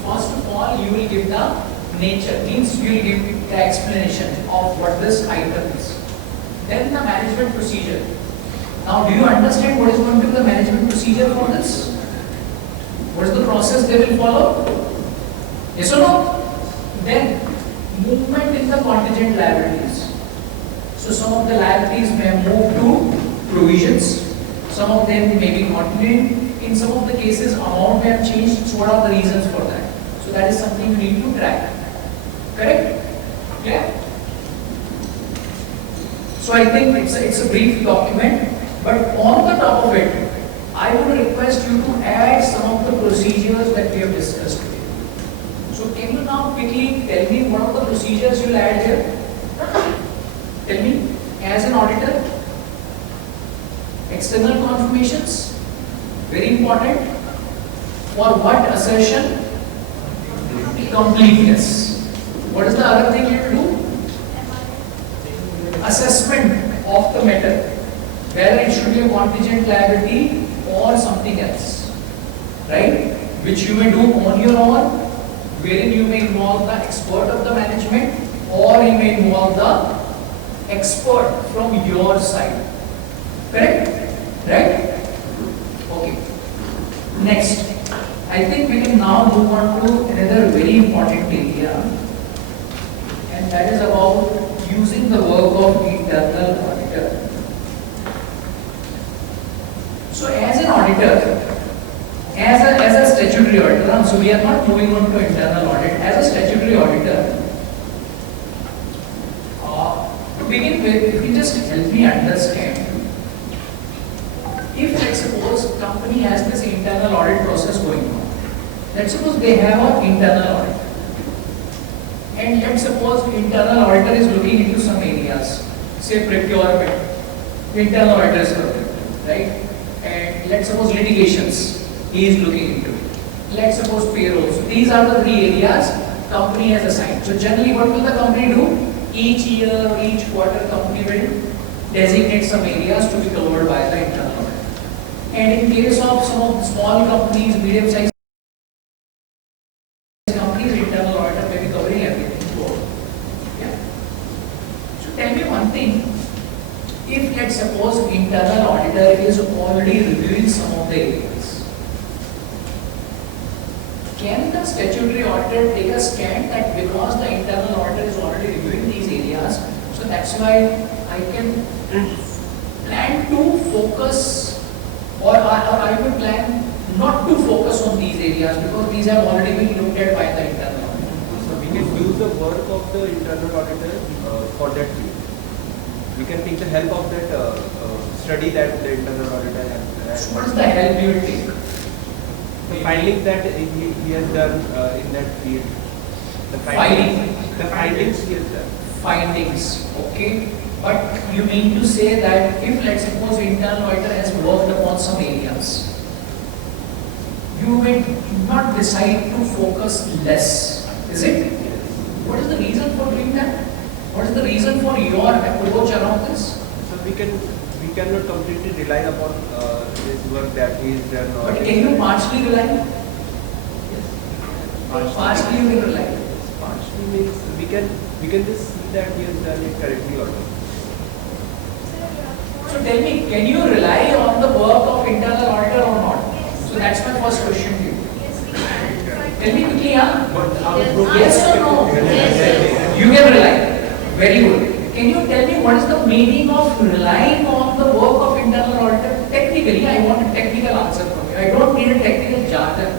First of all, you will give the nature, means you will give the explanation of what this item is. Then the management procedure. Now, do you understand what is going to be the management procedure for this? What is the process they will follow? Yes or no? Then, movement in the contingent liabilities. So some of the liabilities may move to provisions, some of them may be contingent, in some of the cases amount may have changed, so what are the reasons for that? So that is something you need to track. Correct? Clear? So I think it's a brief document, but on the top of it, I would request you to add some of the procedures that we have discussed today. So can you now quickly tell me what are the procedures you will add here? Tell me, as an auditor, external confirmations, very important. For what assertion? Completeness. What is the other thing you will do? Assessment of the matter, whether it should be a contingent liability or something else, right? Which you may do on your own, wherein you may involve the expert of the management, or you may involve the expert from your side. Correct? Right? Okay. Next, I think we can now move on to another very important area, and that is about using the work of internal auditor. So as an auditor, as a statutory auditor, so we are not moving on to internal audit. As a statutory auditor, to begin with, if you just help me understand, if let's suppose company has this internal audit process going on, let's suppose they have an internal audit, and let's suppose internal auditor is looking into some areas, say procurement, internal auditor is looking, right? And let's suppose litigations, he is looking into. Let's suppose payroll. So these are the three areas company has assigned. So generally, what will the company do? Each year or each quarter, company will designate some areas to be covered by the internal audit. And in case of some of the small companies, medium-sized companies, internal auditor may be covering everything. Yeah. So tell me one thing. If let's suppose internal auditor is already reviewing some of the areas, can the statutory auditor take a stand that because the internal auditor is already reviewing these areas, so that's why I can plan to focus, or I would plan not to focus on these areas because these have already been looked at by the internal auditor. So we can use the work of the internal auditor for that field. We can take the help of that study that the internal auditor has. So what is the help you will take? The findings that he has done in that field. The findings he has done. Findings, okay. But you mean to say that if let's suppose internal auditor has worked upon some areas, you will not decide to focus less, is it? What is the reason for doing that? What is the reason for your approach around this? So we cannot completely rely upon this work that he has done. But can you partially rely? Yes. Partially you can rely. Partially means we can just see that he has done it correctly or not. So tell me, can you rely on the work of internal auditor or not? So that's my first question to you. Tell me quickly, huh? Yes or no? Yes. You can rely. Very good. Can you tell me what is the meaning of relying on the work of internal auditor? Technically, I want a technical answer from you. I don't need a technical jargon.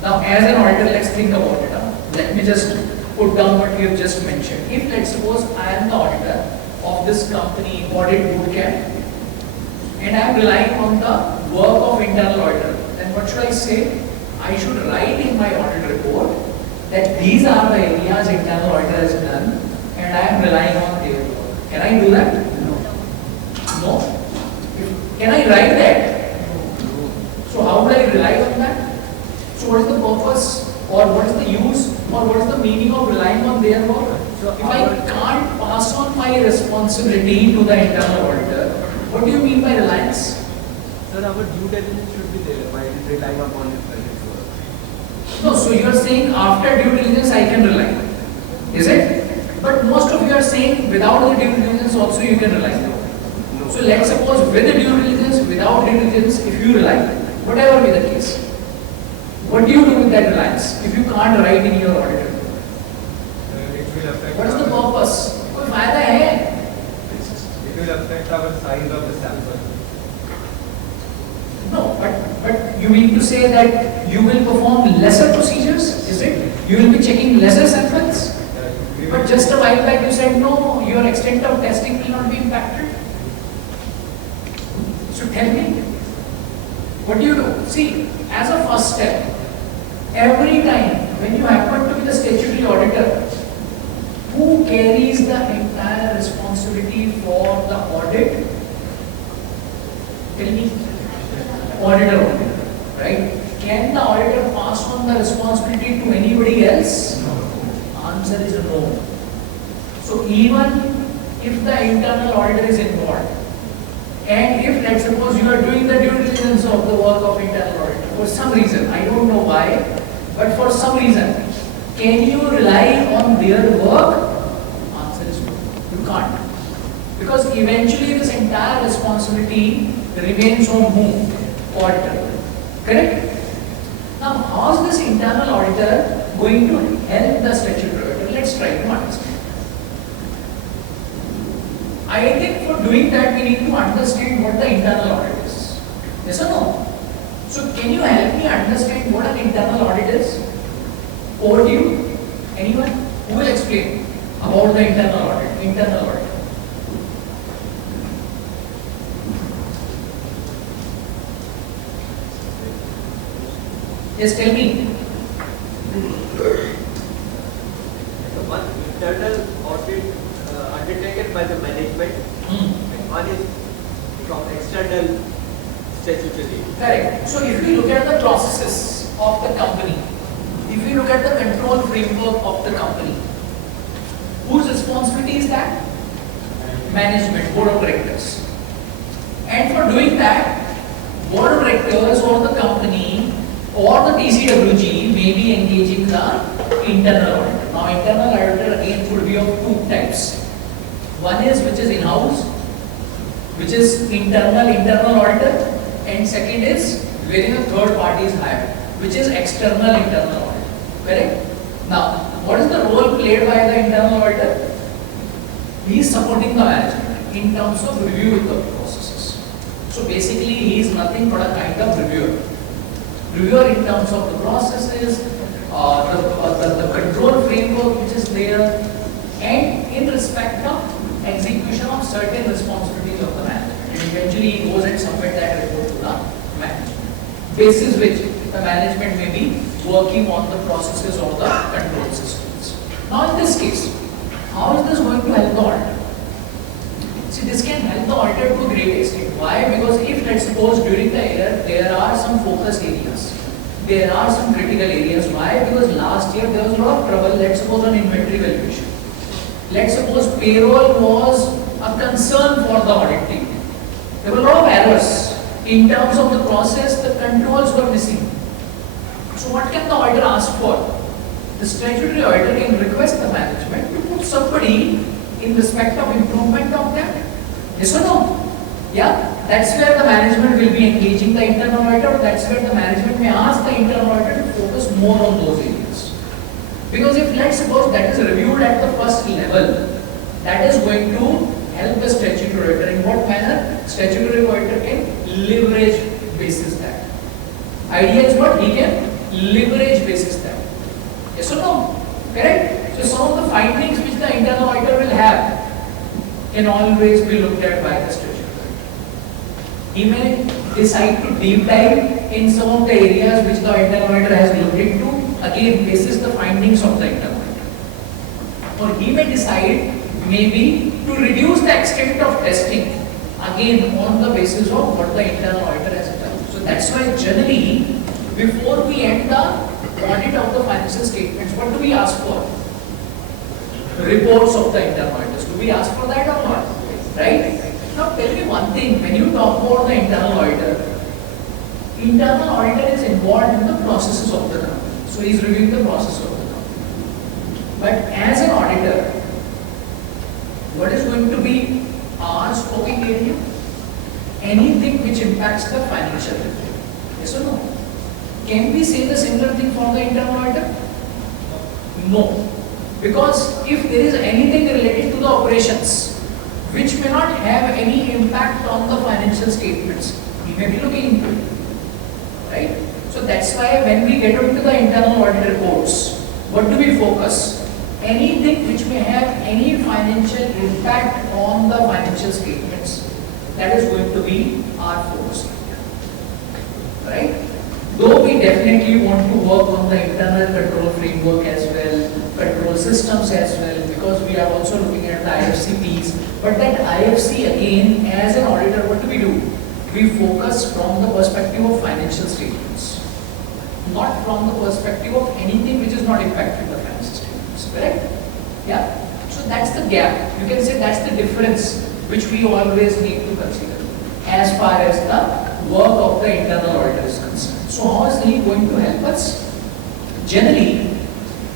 Now, as an auditor, let's think about it. Huh? Let me just put down what you have just mentioned. If let's suppose I am the auditor of this company, Audit Boot, and I am relying on the work of internal auditor, then what should I say? I should write in my audit report that these are the areas internal auditor has done and I am relying on their work. Can I do that? No. No? Can I write that? So how would I rely on that? So what is the purpose or what is the use or what is the meaning of relying on their work? If I can't pass on my responsibility to the internal auditor, what do you mean by reliance? Sir, our due diligence should be there by relying upon his work. No, so you are saying after due diligence I can rely. Is it? But most of you are saying without the due diligence also you can rely. No. So let's suppose with the due diligence, without due diligence, if you rely, whatever be the case, what do you do with that reliance if you can't write in your audit report? It will affect. What is the purpose? कोई फायदा है? It will affect our size of the sample. No, but you mean to say that you will perform lesser procedures, is it? You will be checking lesser samples? But just a while back you said no, your extent of testing will not be impacted. So tell me, what do you do? See, as a first step, every time when you happen to be the statutory auditor, who carries the entire responsibility for the audit? Tell me. Auditor only, right? Can the auditor pass on the responsibility to anybody else? No. Answer is no. So even if the internal auditor is involved, and if let's suppose you are doing the due diligence of the work of internal auditor for some reason, I don't know why, but for some reason, can you rely on their work? Answer is no. You can't. Because eventually this entire responsibility remains on whom? Auditor. Correct? Now, how is this internal auditor going to help the statutory auditor? Let's try to understand. I think for doing that, we need to understand what the internal audit is. Yes or no? So, can you help me understand what an internal audit is? Over to you. Anyone? Who will explain about the internal audit? Internal audit. Yes, tell me. One internal audit undertaken by the management, and one is from external statutory. Correct. So if we look at the processes of the company, if we look at the control framework of the company, whose responsibility is that? Management, board of directors. And for doing that, board of directors or the company or the TCWG may be engaging the internal auditor. Now, internal auditor again could be of two types. One is which is in-house, which is internal auditor, and second is wherein a third party is hired, which is external internal auditor. Correct? Now, what is the role played by the internal auditor? He is supporting the management in terms of review with the processes. So basically, he is nothing but a kind of reviewer. Reviewer in terms of the processes, the control framework which is there, eventually he goes and submit that report to the management. Basis which the management may be working on the processes or the control systems. Now in this case, how is this going to help the auditor? See, this can help the auditor to a great extent. Why? Because if, let's suppose, during the year there are some focus areas, there are some critical areas. Why? Because last year there was a lot of trouble, let's suppose, on inventory valuation. Let's suppose payroll was a concern for the audit team. There were a lot of errors. In terms of the process, the controls were missing. So what can the auditor ask for? The statutory auditor can request the management to put somebody in respect of improvement of that. Yes or no? Yeah, that's where the management will be engaging the internal auditor. That's where the management may ask the internal auditor to focus more on those areas. Because if, let's suppose, that is reviewed at the first level, that is going to help the statutory auditor. In what manner? Statutory auditor can leverage basis that. Idea is what? He can leverage basis that. Yes or no? Correct? So some of the findings which the internal auditor will have can always be looked at by the statutory auditor. He may decide to deep dive in some of the areas which the internal auditor has looked into, again basis the findings of the internal auditor. Or he may decide maybe to reduce the extent of testing, again on the basis of what the internal auditor has done. So that's why generally, before we end the audit of the financial statements, what do we ask for? Reports of the internal auditors. Do we ask for that or not? Right? Now tell me one thing, when you talk about the internal auditor is involved in the processes of the company. So he is reviewing the process of the company. But as an auditor, what is going to be our scoping area? Anything which impacts the financial report. Yes or no? Can we say the similar thing for the internal auditor? No. Because if there is anything related to the operations which may not have any impact on the financial statements, we may be looking into it. Right? So that's why when we get into the internal audit reports, what do we focus? Anything which may have any financial impact on the financial statements, that is going to be our focus area. Right? Though we definitely want to work on the internal control framework as well, control systems as well, because we are also looking at the IFC piece. But that IFC again, as an auditor, what do? We focus from the perspective of financial statements, not from the perspective of anything which is not impacting the financial statements. Correct? Yeah. So that's the gap. You can say that's the difference which we always need to consider as far as the work of the internal auditor is concerned. So how is he going to help us? Generally,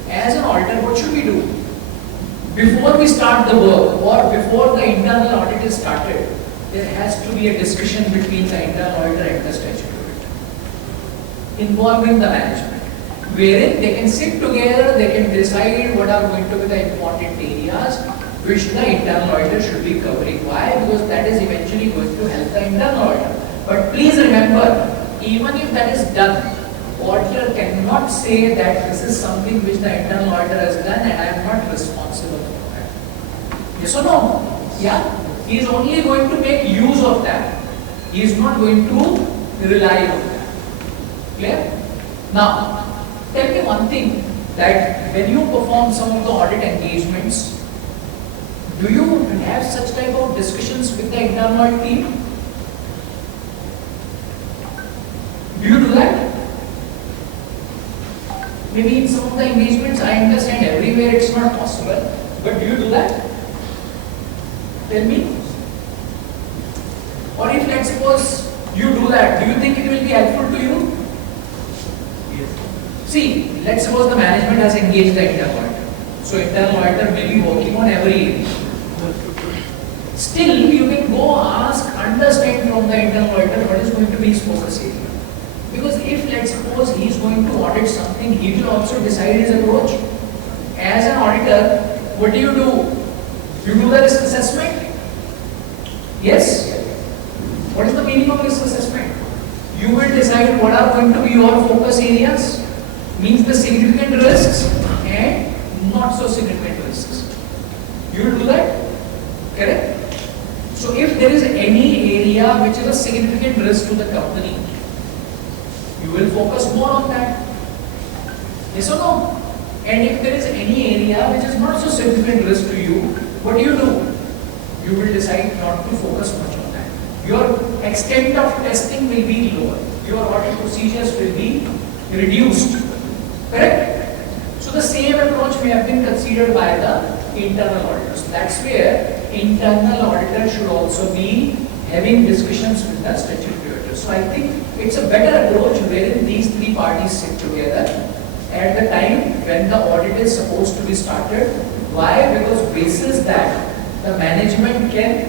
as an auditor, what should we do? Before we start the work or before the internal audit is started, there has to be a discussion between the internal auditor and the statutory auditor, involving the management, wherein they can sit together, they can decide what are going to be the important areas which the internal auditor should be covering. Why? Because that is eventually going to help the internal auditor. But please remember, even if that is done, auditor cannot say that this is something which the internal auditor has done and I am not responsible for that. Yes or no? Yeah? He is only going to make use of that. He is not going to rely on that. Clear? Now, tell me one thing, that when you perform some of the audit engagements, do you have such type of discussions with the internal audit team? Do you do that? Maybe in some of the engagements, I understand everywhere it's not possible, but do you do that? Tell me. Or if let's suppose you do that, do you think it will be helpful to you? Yes. See, let's suppose the management has engaged the internal auditor. So internal auditor may be working on every area. Still, you can go ask, understand from the internal auditor what is going to be his focus area. Because if, let's suppose, he is going to audit something, he will also decide his approach. As an auditor, what do? You do the risk assessment? Yes? What is the meaning of risk assessment? You will decide what are going to be your focus areas, means the significant risks and not so significant risks. You will do that? Correct? So if there is any area which is a significant risk to the company, you will focus more on that. Yes or no? And if there is any area which is not so significant risk to you, what do? You will decide not to focus much on that. Your extent of testing will be lower. Your audit procedures will be reduced. Correct? So the same approach may have been considered by the internal auditors. That's where internal auditor should also be having discussions with the statutory auditor. So I think it's a better approach wherein these three parties sit together at the time when the audit is supposed to be started. Why? Because basis that the management can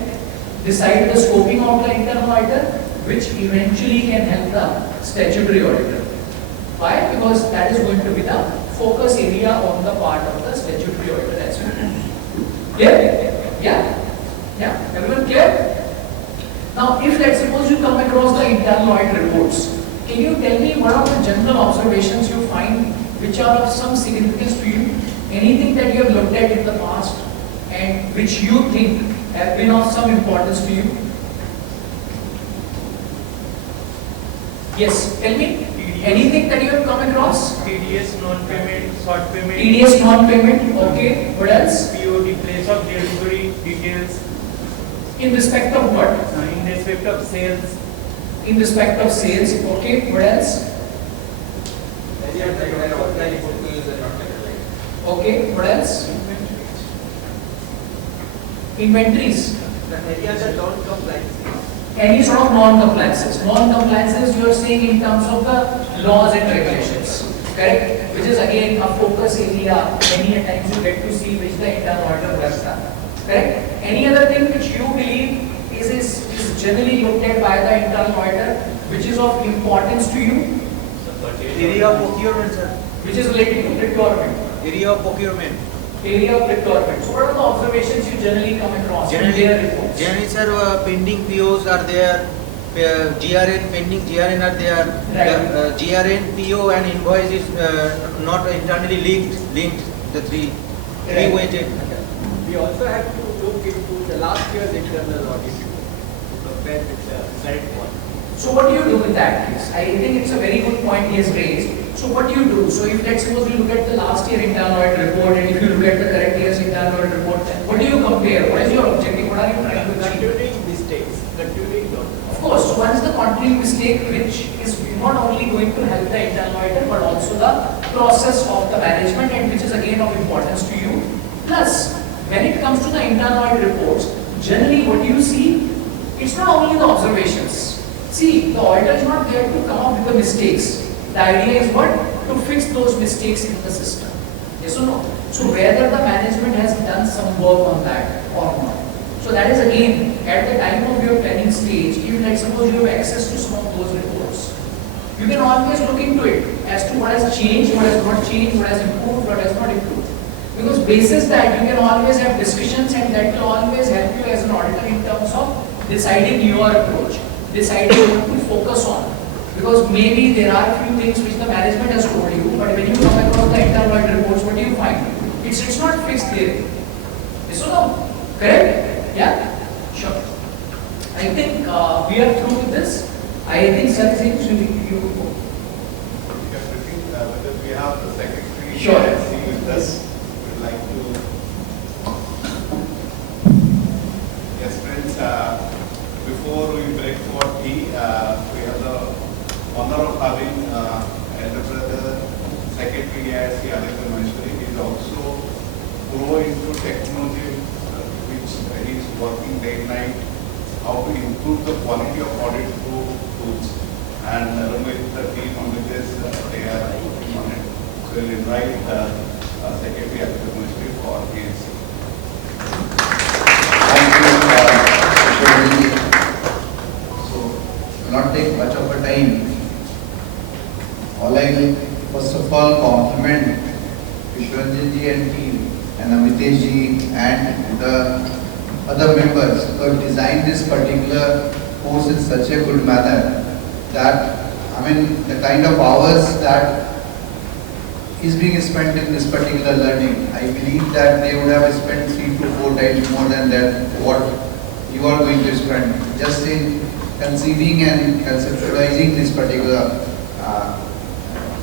decide the scoping of the internal auditor, which eventually can help the statutory auditor. Why? Because that is going to be the focus area on the part of the statutory auditor as well. Clear? Yeah? Yeah? Everyone clear? Now, if let's suppose you come across the internal audit reports, can you tell me what are the general observations you find which are of some significance to you? Anything that you have looked at in the past and which you think have been of some importance to you? Yes, tell me. Anything that you have come across? TDS non-payment, short payment. TDS non-payment, okay. What else? POD, place of delivery details. In respect of what? In respect of sales. In respect of sales, okay. What else? Okay, what else? Inventories. The areas that don't comply. Any sort of non-compliances. Non-compliances you are saying in terms of the laws and regulations, correct? Which is again a focus area. Many a times you get to see which the internal auditor has done, correct? Any other thing which you believe is generally looked at by the internal auditor, which is of importance to you? Area of procurement, sir. Which is related to procurement. Area of procurement. Area of procurement. So what are the observations you generally come across in their reports? Generally, sir, pending POs are there, GRN, pending GRN are there, Right. GRN, PO and invoice is not internally linked, the three Right. weighted. We also have to look into the last year's internal audit to compare with the current one. So what do you do with that case? I think it's a very good point he has raised. So what do you do? So if let's suppose you look at the last year internal audit report and if you look at the current year's internal audit report, what do you compare? What is your objective? What are you trying to achieve? Continuing mistakes, continuing not. Of course, so one is the continuing mistake which is not only going to help the internal auditor but also the process of the management and which is again of importance to you. Plus, when it comes to the internal audit reports, generally what you see, it's not only the observations. See, the auditor is not there to come up with the mistakes. The idea is what? To fix those mistakes in the system. Yes or no? So whether the management has done some work on that or not. So that is again, at the time of your planning stage, if let's suppose you have access to some of those reports, you can always look into it as to what has changed, what has not changed, what has improved, what has not improved. Because basis that you can always have discussions and that will always help you as an auditor in terms of deciding your approach, deciding what to focus on. Because maybe there are few things which the management has told you, but when you come across the internal audit reports, what do you find? It's not fixed there. Yes or no? Correct? Yeah? Sure. I think we are through with this. I think Sachin, you will go. Whether we have the secretary Sure. with us, would like to. Yes, friends. Before we break for tea, we have the honor of having elder brother, secretary EIRC ICAI. He is also pro into technology, which he is working day and night, how to improve the quality of audit through tools. And along with the team on with this, they are working on it. So we'll invite secretary ICAI for his. Thank you, So, will not take much of a time. All I will first of all compliment Vishwanjit ji and team and Amitesh ji and the other members who have designed this particular course in such a good manner that, I mean, the kind of hours that is being spent in this particular learning, I believe that they would have spent 3 to 4 times more than that what you are going to spend just in conceiving and conceptualizing this particular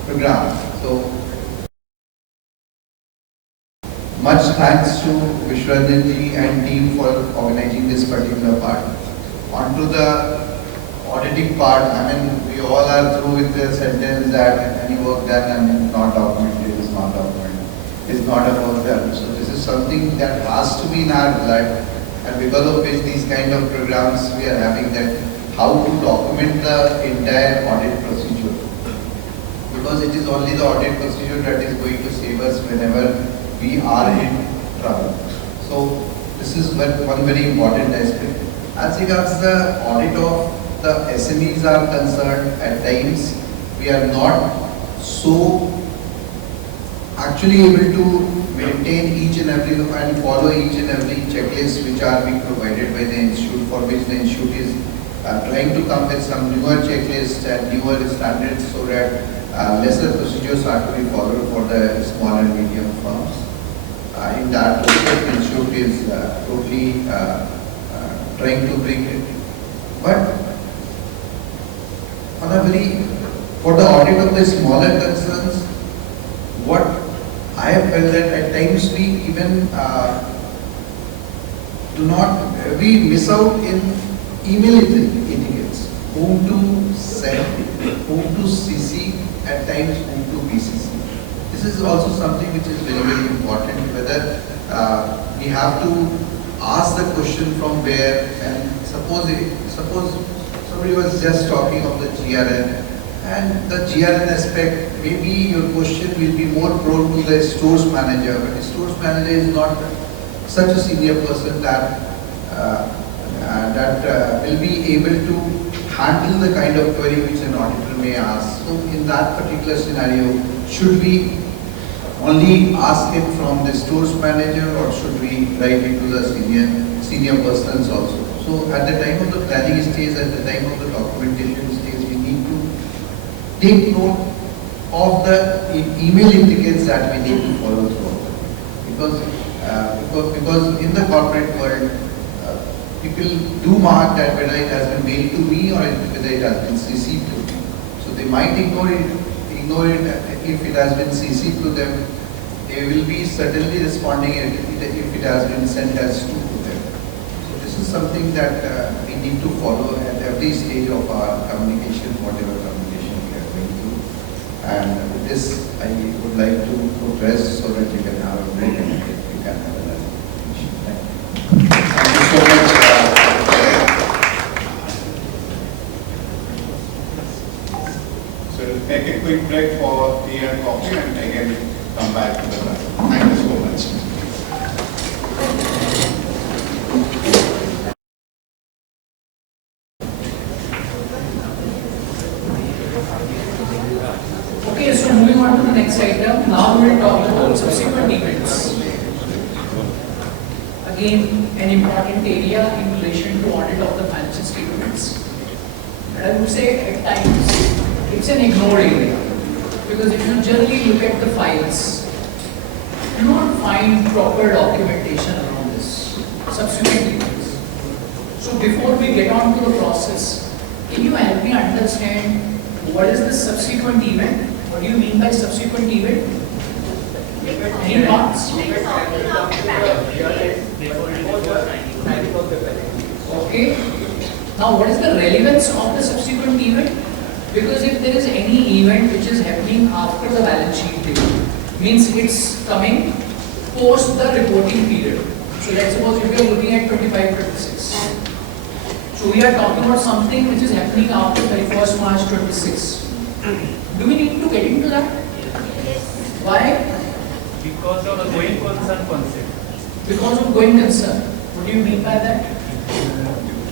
program. So much thanks to Vishwaranjan ji and team for organizing this particular part. On to the auditing part, I mean, we all are through with the sentence that any work done and not documented is not documented, is not about them. So this is something that has to be in our blood, and because of which these kind of programs we are having, that how to document the entire audit procedure. Because it is only the audit procedure that is going to save us whenever we are in trouble. So this is one very important aspect. As regards the audit of the SMEs are concerned, at times we are not so actually able to maintain each and every and follow each and every checklist which are being provided by the institute, for which the institute is trying to come with some newer checklists and newer standards so that lesser procedures are to be followed for the small and medium firms. In that respect, the institute is totally trying to bring it. But on a very, for the audit of the smaller concerns, what I have felt that at times we even we miss out in email etiquettes, whom to send, whom to CC, at times whom to BCC. This is also something which is very, very important, whether we have to ask the question from where, and suppose somebody was just talking of the GRN, and the GRN aspect, maybe your question will be more prone to the stores manager, but the stores manager is not such a senior person that will be able to handle the kind of query which an auditor may ask. So in that particular scenario, should we only ask it from the stores manager, or should we write it to the senior persons also? So at the time of the planning stage, at the time of the documentation stage, we need to take note of the email etiquettes that we need to follow through. Because in the corporate world, people do mark that whether it has been mailed to me or whether it has been CC'd to me. So they might ignore it if it has been CC'd to them. They will be certainly responding if it has been sent as to them. So this is something that we need to follow at every stage of our communication, whatever communication we are going through. And with this, I would like to progress so that you can have a break and you can have another conversation. Thank you so much. So we'll take a quick break for tea and coffee and again come back to the class. Thank you so much. Okay, so moving on to the next item, now we will talk about subsequent events. Again, an important area in relation to audit of the financial statements. And I would say at times, it's an ignored area. Because if you generally look at the files, you don't find proper documentation around this, subsequent events. So before we get on to the process, can you help me understand what is the subsequent event? What do you mean by subsequent event? Any thoughts? Okay. Now what is the relevance of the subsequent event? Because if there is any event which is happening after the balance sheet date, means it's coming post the reporting period. So let's suppose if we are looking at 25-26. So we are talking about something which is happening after 31st March 26. Do we need to get into that? Why? Because of the going concern concept. Because of going concern. What do you mean by that?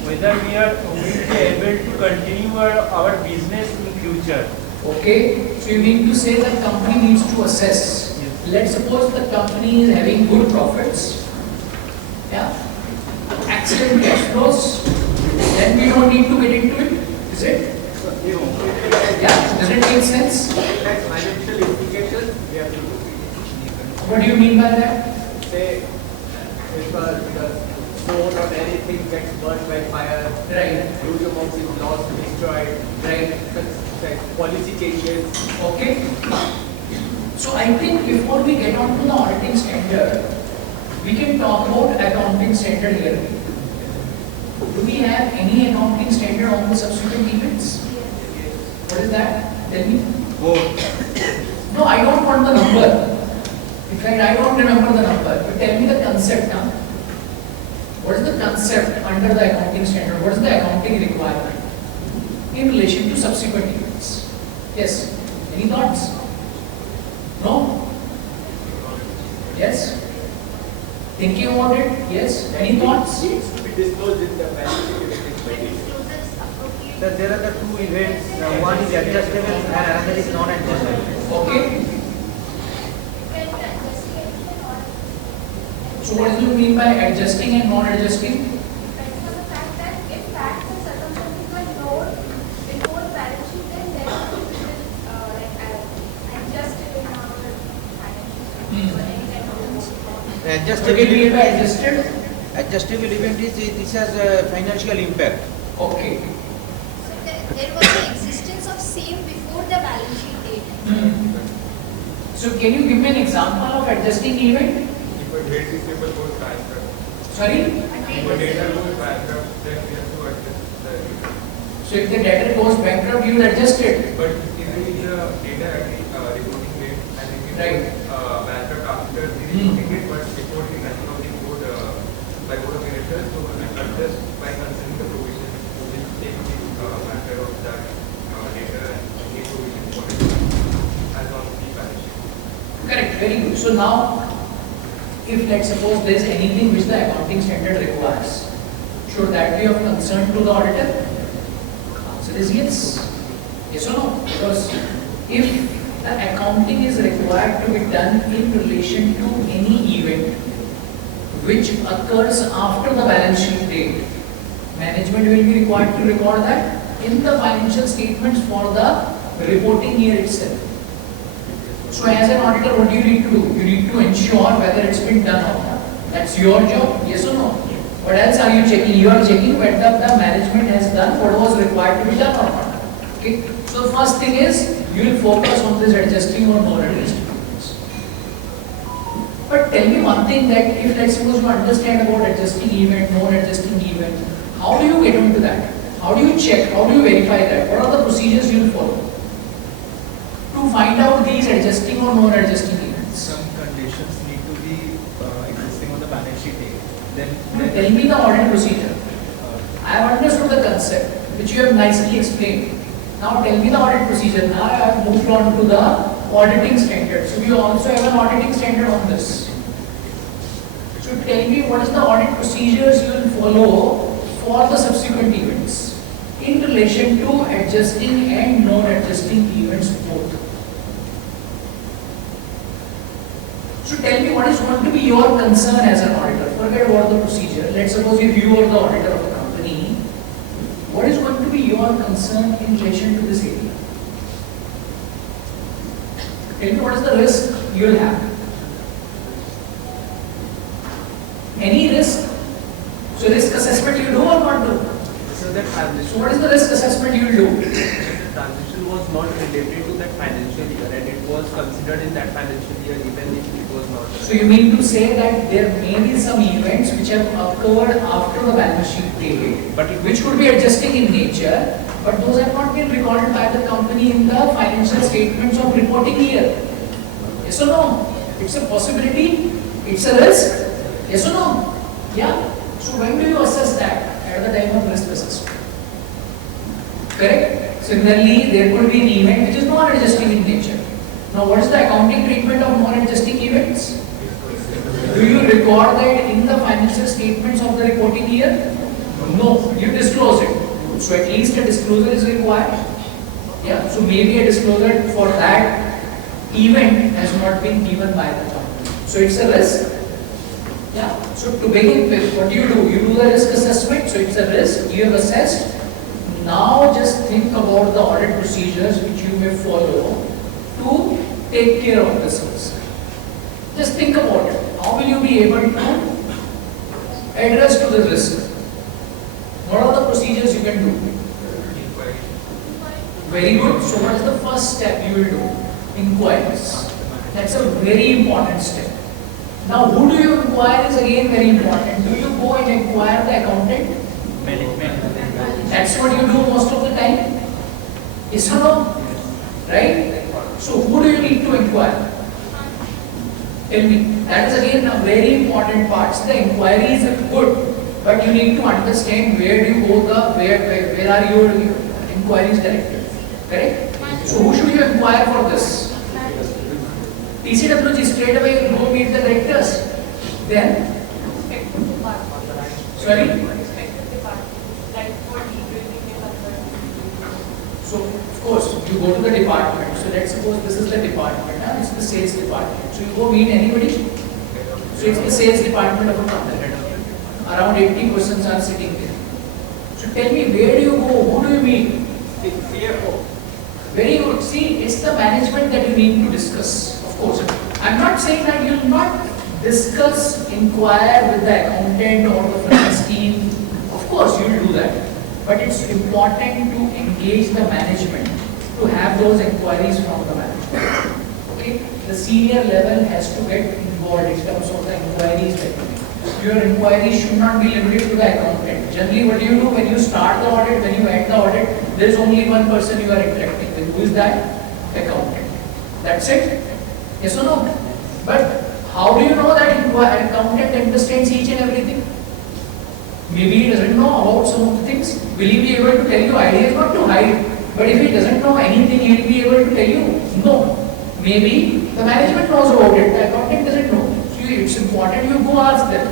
Whether we are going to be able to continue our business in future. Okay, so you mean to say that company needs to assess. Yes. Let's suppose the company is having good profits, yeah, excellent cash flows, then we don't need to get into it, is it? Yeah, does it make sense? Financial implications, we have to look. What do you mean by that? Say, if the phone or anything gets burnt by fire. Right. Huge amounts is lost, destroyed. Right. Like policy changes. Okay. So I think before we get on to the auditing standard, we can talk about accounting standard here. Do we have any accounting standard on the subsequent events? What is that? Tell me. No, I don't want the number. In fact, I don't remember the number. But tell me the concept now. What is the concept under the accounting standard? What is the accounting requirement in relation to subsequent events? Yes. Any thoughts? No? Yes? Thinking about it? Yes. Any thoughts? Needs to be disclosed in the balance sheet. Sir, there are the two events. One is adjustable and another is non-adjustable. Okay. So what do you mean by adjusting and non-adjusting? Depends on the fact that if facts and circumstances were known before the balance sheet, then there will be adjusted in our financial statements or any kind of What Adjustable do you mean by event, adjusted? adjustable event is this has a financial impact. Okay. So there was the existence of same before the balance sheet date. So can you give me an example of adjusting event? If a trade receivable goes bankrupt, Sorry? if a debtor goes bankrupt, then we have to adjust the event. So if the debtor goes bankrupt, you will adjust it. But if it is a data reporting date and if it Right. goes bankrupt after the reporting date, but before the running of the code by board of directors, so we will adjust by considering the provision, we will take the matter of that data and make provision for it as on the balance sheet. Correct, very good. So now, if let's suppose there is anything which the accounting standard requires, should that be of concern to the auditor? Answer is yes. Yes or no? Because if the accounting is required to be done in relation to any event which occurs after the balance sheet date, management will be required to record that in the financial statements for the reporting year itself. So as an auditor, what do you need to do? You need to ensure whether it's been done or not. That's your job, yes or no? What else are you checking? You are checking whether the management has done what was required to be done or not. Okay. So the first thing is, you will focus on this adjusting or non-adjusting events. But tell me one thing, that if let's suppose you understand about adjusting event, non-adjusting event, how do you get into that? How do you check? How do you verify that? What are the procedures you will follow to find out these adjusting or non-adjusting events? Some conditions need to be existing on the balance sheet date. Then Tell me the audit procedure. I have understood the concept, which you have nicely explained. Now tell me the audit procedure. Now I have moved on to the auditing standard. So we also have an auditing standard on this. So tell me what is the audit procedures you will follow for the subsequent events in relation to adjusting and non-adjusting events both. So tell me what is going to be your concern as an auditor. Forget about the procedure. Let's suppose if you are the auditor of the company, what is going to be your concern in relation to this area? Tell me what is the risk you will have. Any risk? So risk assessment you do or not do? so that transition, So what is the risk assessment you will do? the transition was not related to that financial year, and it was considered in that financial year even if it was not. So you mean to say that there may be some events which have occurred after the balance sheet date, But it which could be adjusting in nature, but those have not been recorded by the company in the financial statements of reporting year. Yes or no? It's a possibility. It's a risk. Yes or no? Yeah. So when do you assess that? At the time of risk assessment. Correct? Similarly, there could be an event which is non-adjusting in nature. Now, what is the accounting treatment of non-adjusting events? Do you record that in the financial statements of the reporting year? No, you disclose it. So at least a disclosure is required. Yeah, so maybe a disclosure for that event has not been given by the company. So it's a risk. Yeah, so to begin with, what do? You do the risk assessment, so it's a risk, you have assessed. Now just think about the audit procedures which you may follow to take care of this risk. Just think about it. How will you be able to address to the risk. What are the procedures you can do? Very good. So what is the first step you will do? Inquiries. That's a very important step. Now who do you inquire is again very important. Do you go and inquire the accountant? Management. That's what you do most of the time. Yes or no? Right? So who do you need to inquire? Tell me. That is again a very important part. So the inquiries are good, but you need to understand where do you go where are your inquiries directed. Correct? So who should you inquire for this? TCWG, straight away you go meet the directors. Then? Sorry? So, of course, you go to the department. So, let's suppose this is the department, it's the sales department. So, you go meet anybody. So, it's the sales department of a company. Around 80 persons are sitting there. So, tell me, where do you go? Who do you meet? CFO. Very good. See, it's the management that you need to discuss. Of course, I'm not saying that you will not discuss, inquire with the accountant or the finance team. Of course, you will do that. But it's important to engage the management, to have those inquiries from the management. Okay? The senior level has to get involved in terms of the inquiries that you make. Your inquiries should not be limited to the accountant. Generally, what do you do when you start the audit, when you end the audit, there is only one person you are interacting with. Who is that? Accountant. That's it? Yes or no? But how do you know that accountant understands each and everything? Maybe he doesn't know about some of the things. Will he be able to tell you? Idea is not to hide. But if he doesn't know anything, he will be able to tell you. No. Maybe the management knows about it. The accountant doesn't know. So it's important you go ask them.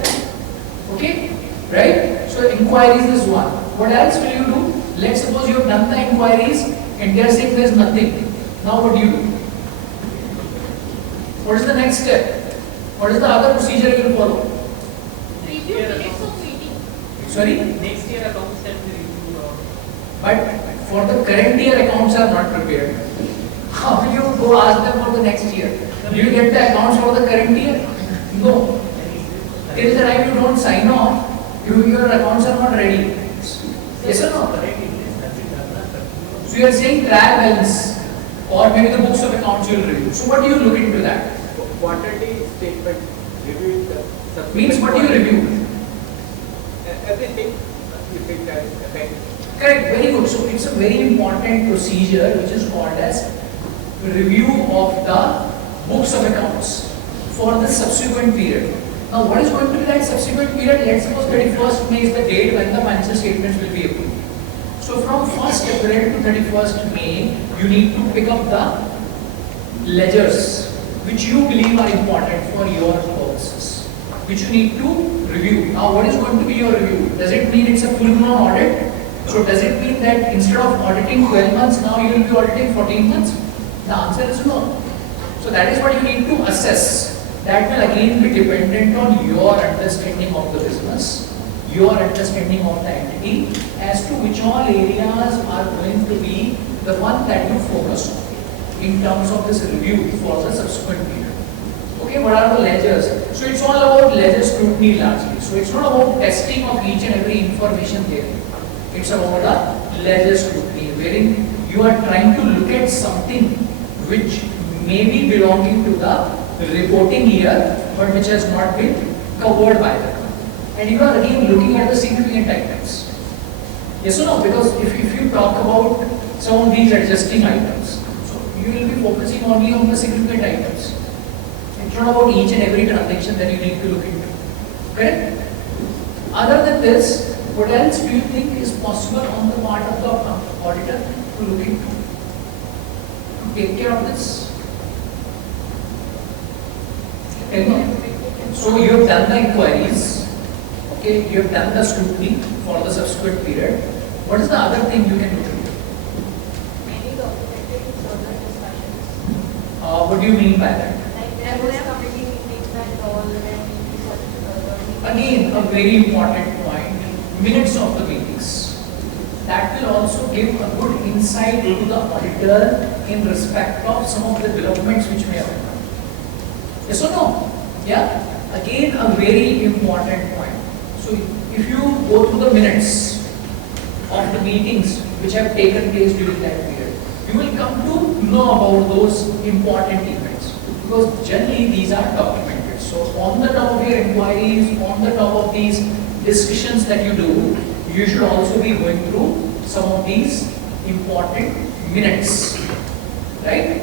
Okay? Right? So inquiries is one. What else will you do? Let's suppose you have done the inquiries and they are saying there is nothing. Now what do you do? What is the next step? What is the other procedure you will follow? Review minutes of meeting. Sorry? Next year accounts can be reviewed or. But for the current year accounts are not prepared. How will you go ask them for the next year? Do you get the accounts for the current year? No. Till the time you don't sign off, your accounts are not ready. Yes or no? So you are saying trial balance or maybe the books of accounts you will review. So what do you look into that? Quarterly statement review. Means what do you review? Everything. If it has effect. Correct, very good. So it's a very important procedure which is called as review of the books of accounts for the subsequent period. Now what is going to be that subsequent period? Let's suppose 31st May is the date when the financial statements will be approved. So from 1st April to 31st May, you need to pick up the ledgers which you believe are important for your purposes, which you need to review. Now what is going to be your review? Does it mean it's a full-blown audit? So does it mean that instead of auditing 12 months, now you will be auditing 14 months? The answer is no. So that is what you need to assess. That will again be dependent on your understanding of the business, your understanding of the entity, as to which all areas are going to be the one that you focus on in terms of this review for the subsequent period. Okay, what are the ledgers? So it's all about ledger scrutiny largely. So it's not about testing of each and every information there. It's about the ledger scrutiny, wherein you are trying to look at something which may be belonging to the reporting year, but which has not been covered by the company. And you are again looking at the significant items. Yes or no? Because if you talk about some of these adjusting items, so you will be focusing only on the significant items. It's not about each and every transaction that you need to look into. Correct? Other than this, what else do you think is possible on the part of the auditor to look into? To take care of this? So you have done the inquiries, okay, you have done the scrutiny for the subsequent period. What is the other thing you can do? Many documented further discussions. What do you mean by that? Like there was committee meetings and all, Again, a very important point, minutes of the meetings. That will also give a good insight to the auditor in respect of some of the developments which may have occurred. Yes or no? Yeah? Again, a very important point. So So if you go through the minutes of the meetings which have taken place during that period, you will come to know about those important events, because generally these are documented. So on the top of your inquiries, on the top of these discussions that you do, you should also be going through some of these important minutes, right?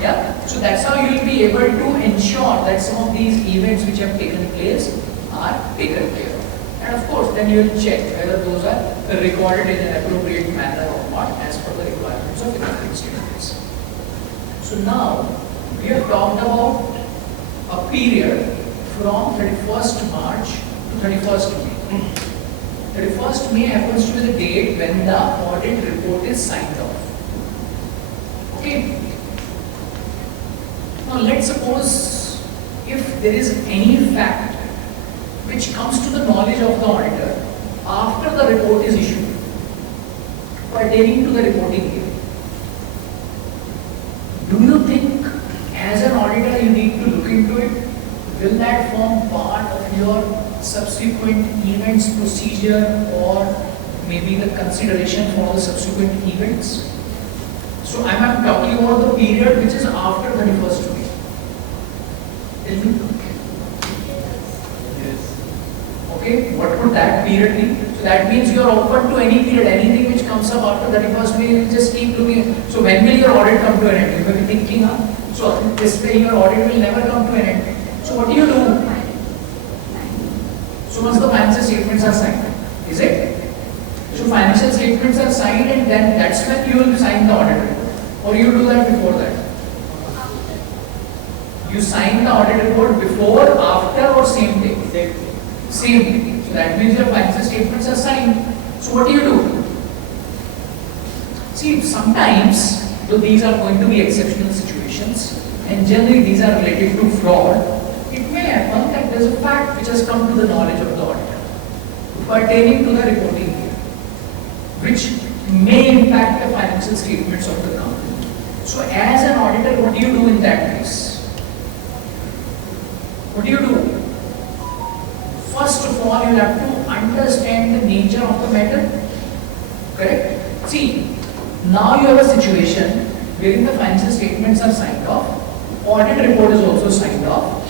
Yeah, so that's how you will be able to ensure that some of these events which have taken place are taken care of. And of course, then you will check whether those are recorded in an appropriate manner or not as per the requirements of accounting standards. So now, we have talked about a period from 31st March to 31st May. 31st May happens to be the date when the audit report is signed off. Okay. Now let's suppose if there is any fact which comes to the knowledge of the auditor after the report is issued pertaining to the reporting year. Do you think as an auditor you need to look into it? Will that form part of your subsequent events procedure or maybe the consideration for the subsequent events? So I am talking about the period which is after 31st May. Tell me. Yes. Okay, what would that period be? So that means you are open to any period, anything which comes up after 31st May, you just keep looking. So when will your audit come to an end? You may be thinking, so this way your audit will never come to an end. So what do you do? So once the financial statements are signed, is it? So financial statements are signed and then that's when you will sign the audit report. Or you do that before that? You sign the audit report before, after or same day? Same day. So that means your financial statements are signed. So what do you do? See, sometimes, though these are going to be exceptional situations and generally these are related to fraud, it may happen that there is a fact which has come to the knowledge of the auditor pertaining to the reporting year, which may impact the financial statements of the company. So as an auditor, what do you do in that case? What do you do? First of all, you have to understand the nature of the matter. Correct? See, now you have a situation wherein the financial statements are signed off, audit report is also signed off.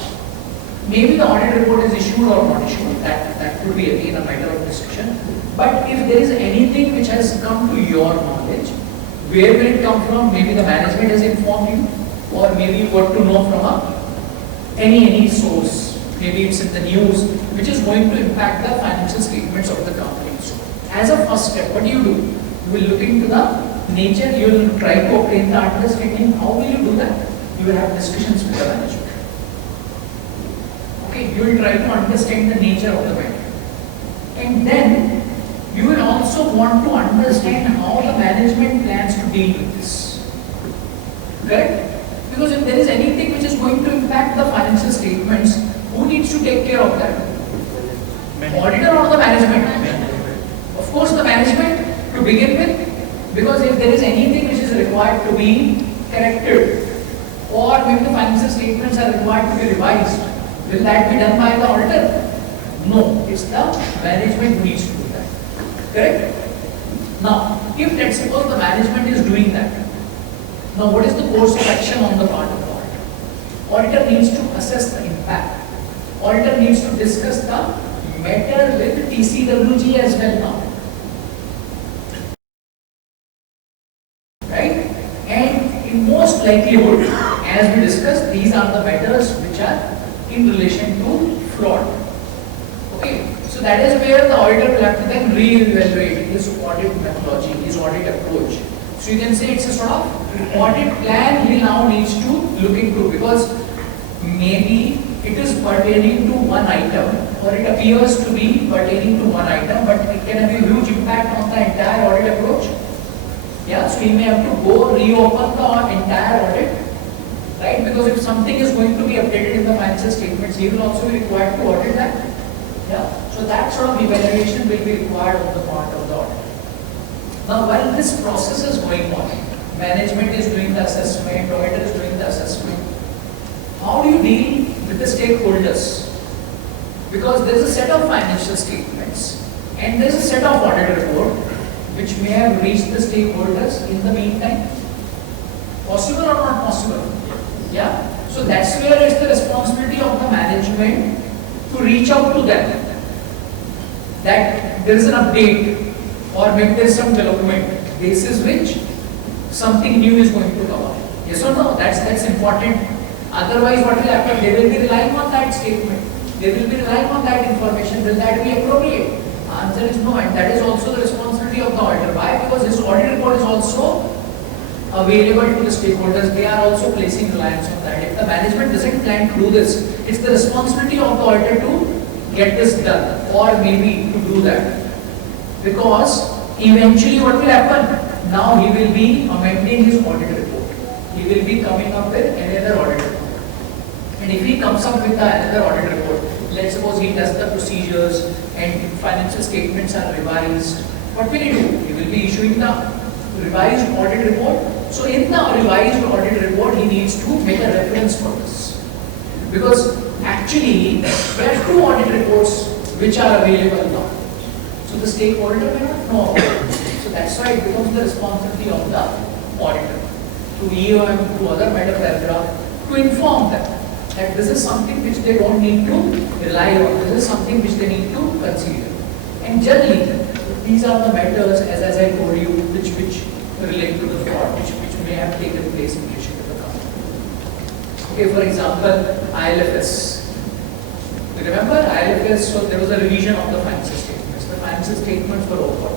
Maybe the audit report is issued or not issued, that could be again a matter of discussion. But if there is anything which has come to your knowledge, where will it come from? Maybe the management has informed you, or maybe you got to know from any source. Maybe it's in the news, which is going to impact the financial statements of the company. So, as a first step, what do? You will look into the nature, you will try to obtain the understanding. How will you do that? You will have discussions with the management. Okay, you will try to understand the nature of the matter. And then, you will also want to understand how the management plans to deal with this. Correct? Because if there is anything which is going to impact the financial statements, who needs to take care of that? Auditor or the management? Of course the management to begin with, because if there is anything which is required to be corrected, or maybe the financial statements are required to be revised, will that be done by the auditor? No, it's the management who needs to do that. Correct? Now, if let's suppose the management is doing that, now what is the course of action on the part of the auditor? Auditor needs to assess the impact. Auditor needs to discuss the matter with TCWG as well now. Right? And in most likelihood, as we discussed, these are the matters which are in relation to fraud. Okay? So that is where the auditor will have to then re-evaluate his audit methodology, his audit approach. So you can say it's a sort of audit plan he now needs to look into, because maybe it is pertaining to one item, or it appears to be pertaining to one item, but it can have a huge impact on the entire audit approach. Yeah, so he may have to go reopen the entire audit, right? Because if something is going to be updated in the financial statements, he will also be required to audit that. Yeah, so that sort of evaluation will be required on the part of the auditor. Now, while this process is going on, management is doing the assessment, auditor is doing the assessment, how do you deal with the stakeholders? Because there is a set of financial statements and there is a set of audit report which may have reached the stakeholders in the meantime. Possible or not possible? Yeah. So that's where it's the responsibility of the management to reach out to them. That there is an update or maybe there is some development basis which something new is going to come up. Yes or no? That's important. Otherwise, what will happen? They will be relying on that statement. They will be relying on that information. Will that be appropriate? Answer is no, and that is also the responsibility of the auditor. Why? Because his audit report is also available to the stakeholders. They are also placing reliance on that. If the management doesn't plan to do this, it's the responsibility of the auditor to get this done, or maybe to do that. Because eventually what will happen? Now he will be amending his audit report. He will be coming up with another audit report. And if he comes up with another audit report, let's suppose he does the procedures and financial statements are revised, what will he do? He will be issuing the revised audit report. So in the revised audit report, he needs to make a reference for this. Because actually, there are two audit reports which are available now. So the stakeholder may not know about it. So that's why it becomes the responsibility of the auditor to EOM, to other matter paragraph, to inform them that this is something which they don't need to rely on. This is something which they need to consider. And generally, these are the matters, as I told you, which relate to the fraud, which may have taken place in relation to the company. Okay, for example, ILFS. Remember ILFS? So there was a revision of the financial statements. The financial statements were over,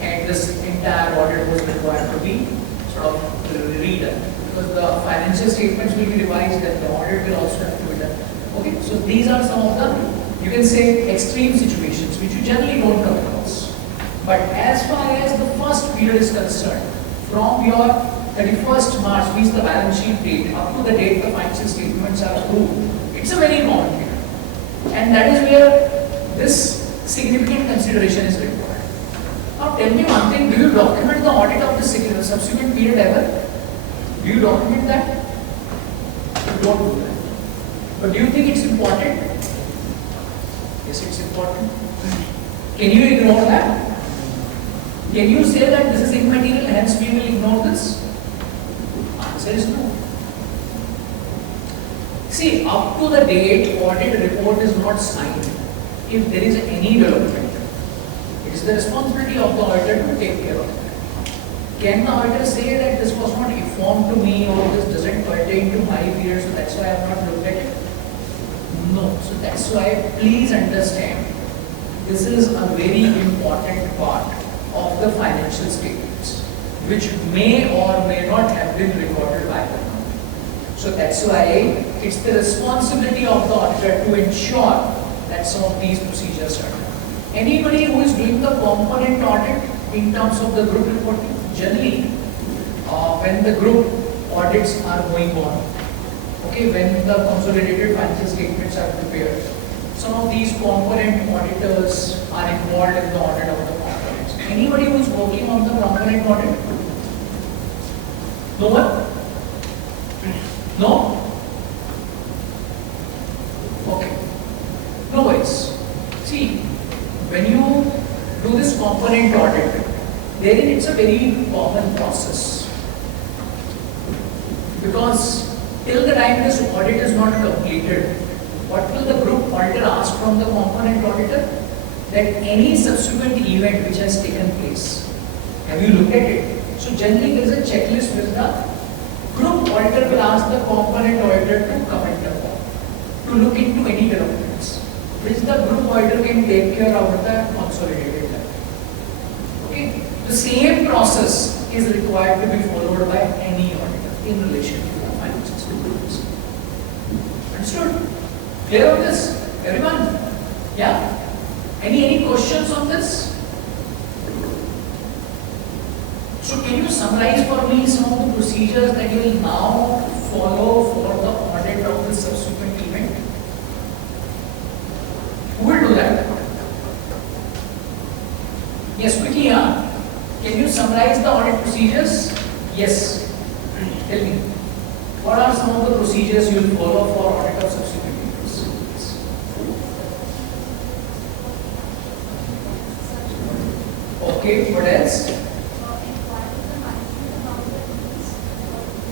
and this entire audit was required to be sort of redone. Because the financial statements will be revised and the audit will also have to be done. Okay, so these are some of the, you can say, extreme situations which you generally don't come across. But as far as the first period is concerned, from your 31st March, means the balance sheet date, up to the date the financial statements are approved, it's a very common period. And that is where this significant consideration is required. Now tell me one thing, do you document the audit of the subsequent period ever? Do you document that? You don't do that. But do you think it's important? Yes, it's important. Can you ignore that? Can you say that this is immaterial, hence we will ignore this? Answer is no. See, up to the date audit report is not signed, if there is any development, it is the responsibility of the auditor to take care of that. Can the auditor say that this was not informed to me or this doesn't pertain to my period, so that's why I have not looked at it? No. So that's why please understand, this is a very important part of the financial statements, which may or may not have been recorded by the company. So that's why it's the responsibility of the auditor to ensure that some of these procedures are done. Anybody who is doing the component audit in terms of the group reporting, generally, when the group audits are going on, okay, when the consolidated financial statements are prepared, some of these component auditors are involved in the audit of the components. Anybody who is working on the component audit? No one? No? Okay. No worries. See, when you do this component audit, therein it's a very common process. Because till the time this audit is not completed, what will the group auditor ask from the component auditor? That any subsequent event which has taken place, have you looked at it? So generally there is a checklist which the group auditor will ask the component auditor to comment upon, to look into any developments, which the group auditor can take care of at the consolidated level. Okay? The same process is required to be followed by any auditor in relation to the financial statements. Understood? Clear on this? Everyone? Yeah? Any questions on this? So can you summarize for me some of the procedures that you will now follow for the audit of the subsequent event? Who will do that? Yes, quickly, can you summarize the audit procedures? Yes. Tell me. What are some of the procedures you will follow for audit of subsequent events? Okay, what else?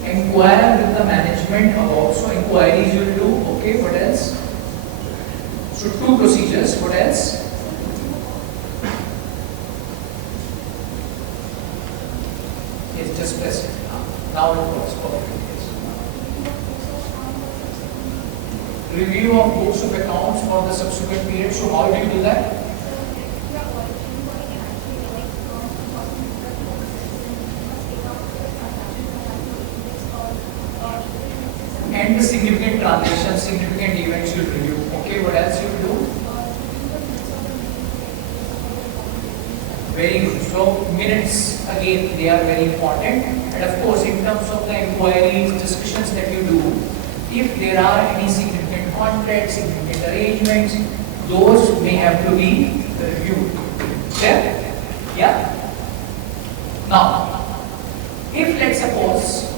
Inquire with the management about, so inquiries you will do. Okay, what else? So 2 procedures, what else? Yes, just press it. Now it works. Perfect. Yes. Review of books of accounts for the subsequent period. So how do you do that? And the significant transactions, significant events you review. Okay, what else you do? Very good. So minutes, again, they are very important. And of course, in terms of the inquiries, discussions that you do, if there are any significant contracts, significant arrangements, those may have to be reviewed. Clear? Yeah? Now, if let's suppose,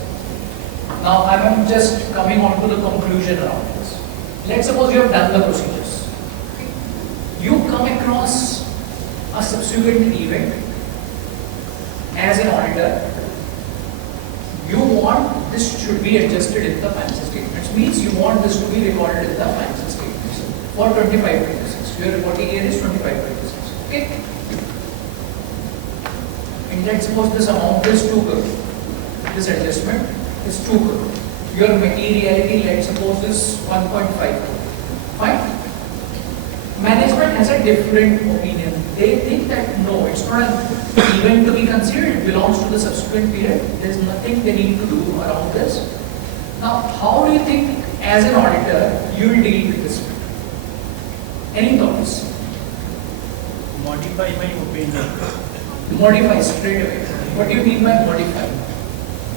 now I'm just coming on to the conclusion around this. Let's suppose you have done the procedures. You come across a subsequent event as an auditor. You want this should be adjusted in the financial statements. Means you want this to be recorded in the financial statements for 25-26. Your reporting year is 25-26. Okay? And let's suppose this amount is 2 crore. This adjustment is 2 crore. Your materiality, let's suppose, is 1.5 crore. Fine. Management has a different opinion. They think that no, it's not an event to be considered. It belongs to the subsequent period. There's nothing they need to do around this. Now, how do you think, as an auditor, you will deal with this? Any thoughts? Modify my opinion. Modify straight away. What do you mean by modify?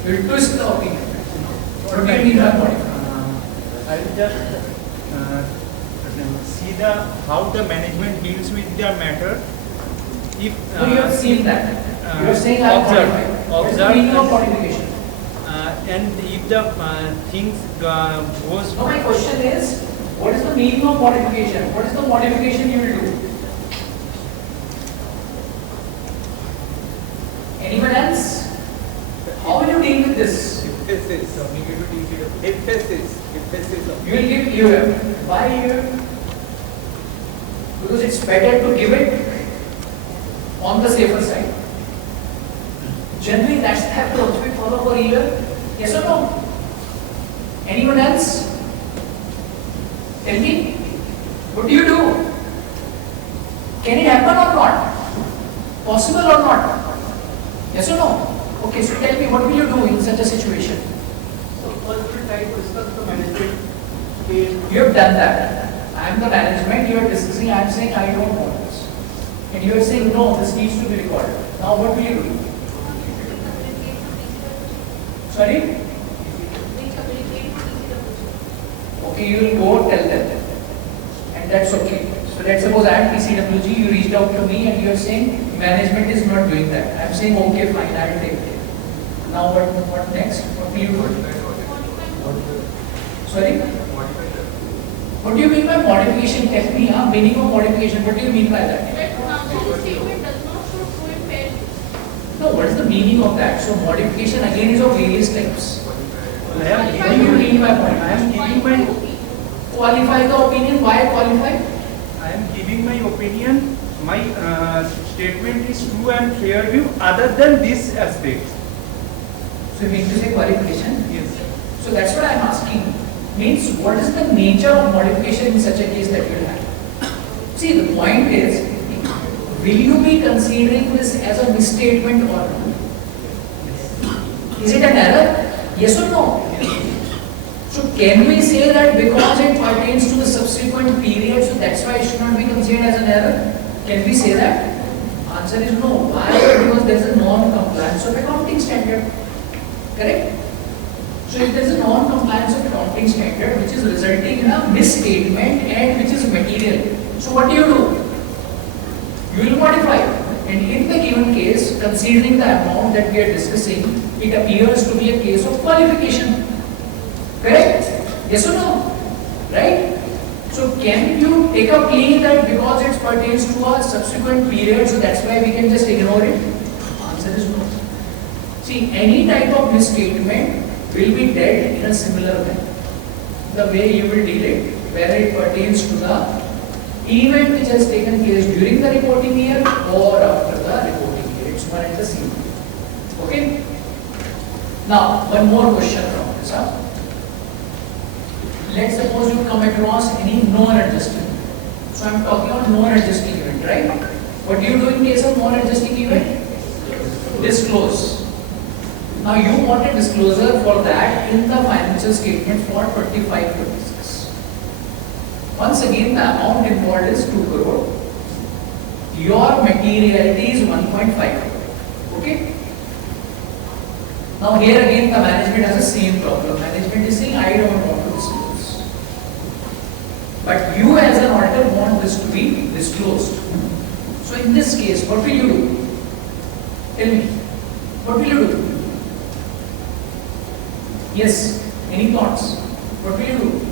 You will twist the opinion. What do you mean by modify? I will just see how the management deals with the matter. If So you have seen that. You are saying I modify. What is the meaning of modification? And if the things goes. So my question is, what is the meaning of modification? What is the modification you will do? Anyone else? How will you deal with this? You will give EUF. Why EUF? Because it's better to give it on the safer side. Generally, that's the approach we follow for EUF. Yes or no? Anyone else? Tell me. What do you do? Can it happen or not? Possible or not? Yes or no? Okay, so tell me, what will you do in such a situation? So first we try to discuss the management. You have done that. I am the management, you are discussing, I am saying I don't want this. And you are saying no, this needs to be recorded. Now what will you do? Sorry? Okay, you will go tell them. And that's okay. So let's suppose I am PCWG, you reached out to me and you are saying management is not doing that. I am saying okay, fine, I will take it. Now what next? What will you do? Sorry? What do you mean by modification? Tell me, meaning of modification. What do you mean by that? No, what is the meaning of that? So modification again is of various types. What do you mean by modification? I am giving my Qualify the opinion. Why qualify? I am giving my opinion. My statement is true and fair view other than this aspect. So you mean to say qualification? Yes. So that's what I am asking. Means what is the nature of modification in such a case that you will have? See, the point is, will you be considering this as a misstatement or not? Is it an error? Yes or no? So can we say that because it pertains to the subsequent period, so that's why it should not be considered as an error? Can we say that? Answer is no. Why? Because there is a non-compliance of accounting standard. Correct? So if there is a non-compliance of accounting standard which is resulting in a misstatement and which is material, so what do? You will modify. And in the given case, considering the amount that we are discussing, it appears to be a case of qualification. Correct? Yes or no? Right? So can you take a plea that because it pertains to a subsequent period, so that's why we can just ignore it? Answer is no. See, any type of misstatement will be dealt in a similar way. The way you will deal it, whether it pertains to the event which has taken place during the reporting year or after the reporting year. It's one and the same. Okay? Now, one more question from this. Let's suppose you come across any non-adjusting event. So I'm talking about non-adjusting event, right? What do you do in case of non-adjusting event? Disclose. Now you want a disclosure for that in the financial statement for 25-26. Once again, the amount involved is 2 crore. Your materiality is 1.5 crore. Okay? Now here again the management has the same problem. Management is saying, I don't want to disclose. But you as an auditor want this to be disclosed. So in this case, what will you do? Tell me. What will you do? Yes. Any thoughts? What will you do?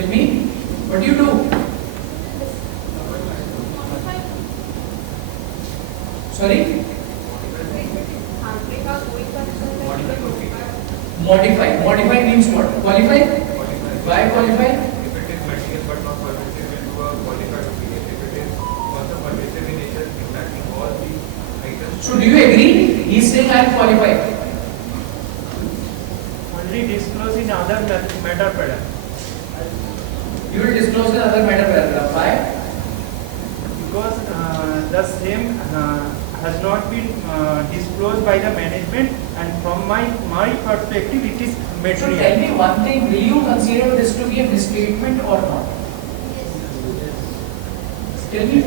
Tell me. What do you do? Sorry? Modify. Modify means what? Qualify? Why qualify? If it is material but not pervasive, will do a qualified opinion. If it is also pervasive in nature, impacting all the items. So do you agree? He is saying I am qualified. Only disclose in other matter paragraph. You will disclose in other matter paragraph. Why? Because the same has not been disclosed by the management, and from my perspective it is So material. tell me one thing, will you consider this to be a misstatement or not? Tell me,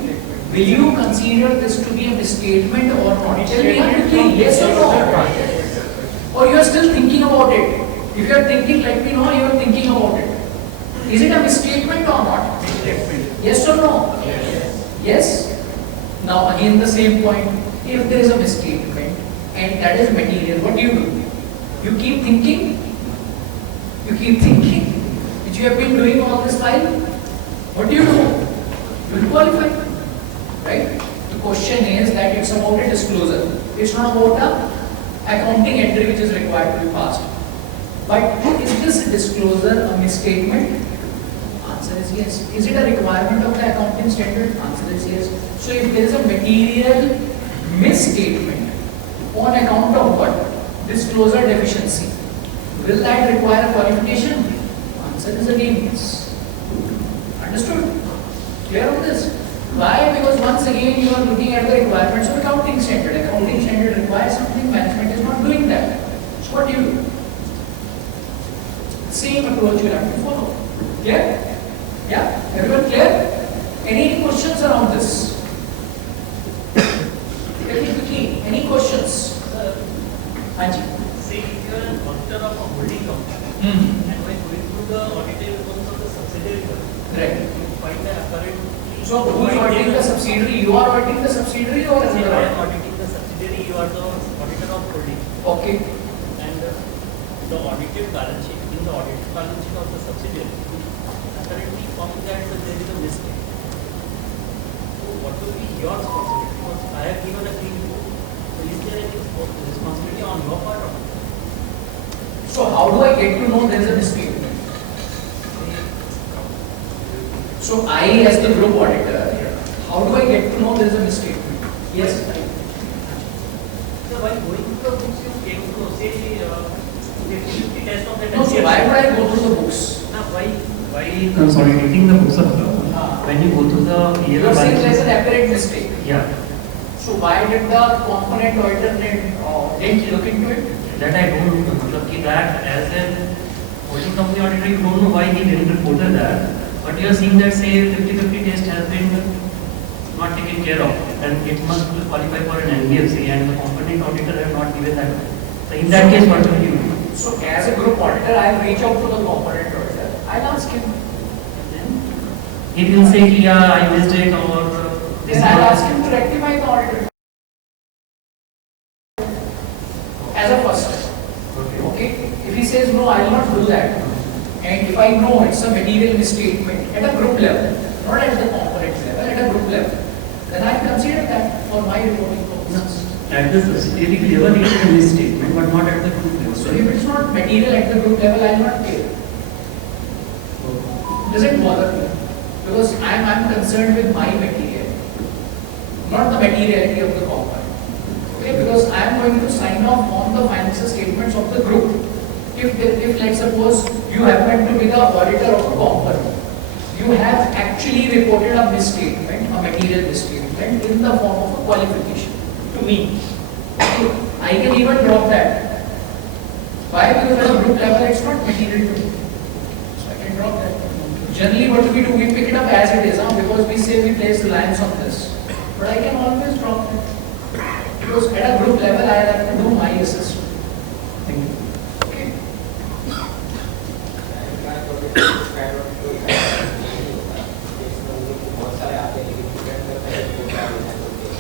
will you consider this to be a misstatement or not? Tell me quickly, yes or no? Or you are still thinking about it? If you are thinking, let me know you are thinking about it. Is it a misstatement or not? Misstatement. Yes or no? Yes? Now again the same point. If there is a misstatement and that is material, what do? You keep thinking? You keep thinking? Which you have been doing all this while? What do? You will qualify. Right? The question is that it's about a disclosure. It's not about a accounting entry which is required to be passed. But is this disclosure a misstatement? Answer is yes. Is it a requirement of the accounting standard? Answer is yes. So if there is a material misstatement on account of what? Disclosure deficiency, will that require a qualification? Answer is again yes. Understood? Clear on this? Why? Because once again you are looking at the requirements of accounting standard. Accounting standard requires something, management is not doing that. So what do? Same approach you have to follow. Clear? Yeah? Everyone clear? Any questions around this? Very quickly, any questions? Anji. Say if you are an auditor of a holding company, and by going through the audited reports of the subsidiary, Right. you find the apparent. So who is auditing the subsidiary? You are auditing the subsidiary or Say another I am auditor? auditing the subsidiary, you are the auditor of holding. Okay. And the audited balance sheet, in the audited balance sheet of the subsidiary, apparently found that there is a mistake. So what will be your responsibility? Because I have given a clean report. So is there any responsibility on your part or not? So how do I get to know there is a mistake? So I as the group auditor, how do I get to know there is a mistake? Yes. So while going through the books, you came to know, say, the test of the No, so why would I go through the books? Now, why consolidating the books of when you go through the year You are saying there is an apparent mistake. yeah, So why did the component auditor didn't look into it? that I don't know. मतलब कि that as a holding company auditor, you don't know why he didn't report that. But you are seeing that say 50-50 test has been not taken care of, and it must qualify for an NBFC, and the component auditor have not given that. So in that case, what will you do? So as a group auditor, I will reach out to the component auditor. I'll ask him. He will say, yeah, I missed it, or Then I'll ask him to rectify the auditor. As a first. Okay. If he says no, I will not do that, and if I know it's a material misstatement at a group level, not at the component level, at a group level, then I consider that for my reporting purposes. At the subsidiary level, it is a misstatement, but not at the group level. So if it's not material at the group level, I will not care. It doesn't bother me, because I'm concerned with my material, not the materiality of the component. Okay, because I am going to sign off on the financial statements of the group. If let's suppose you happen to be the auditor of a component, you have actually reported a misstatement, a material misstatement in the form of a qualification to me. I can even drop that. Why? Because at a group level it's not material to me. So I can drop that. Generally what do? We pick it up as it is, because we say we place reliance on this. But I can always drop it. Because at a group level I have to do my assessment. Thank you. Okay.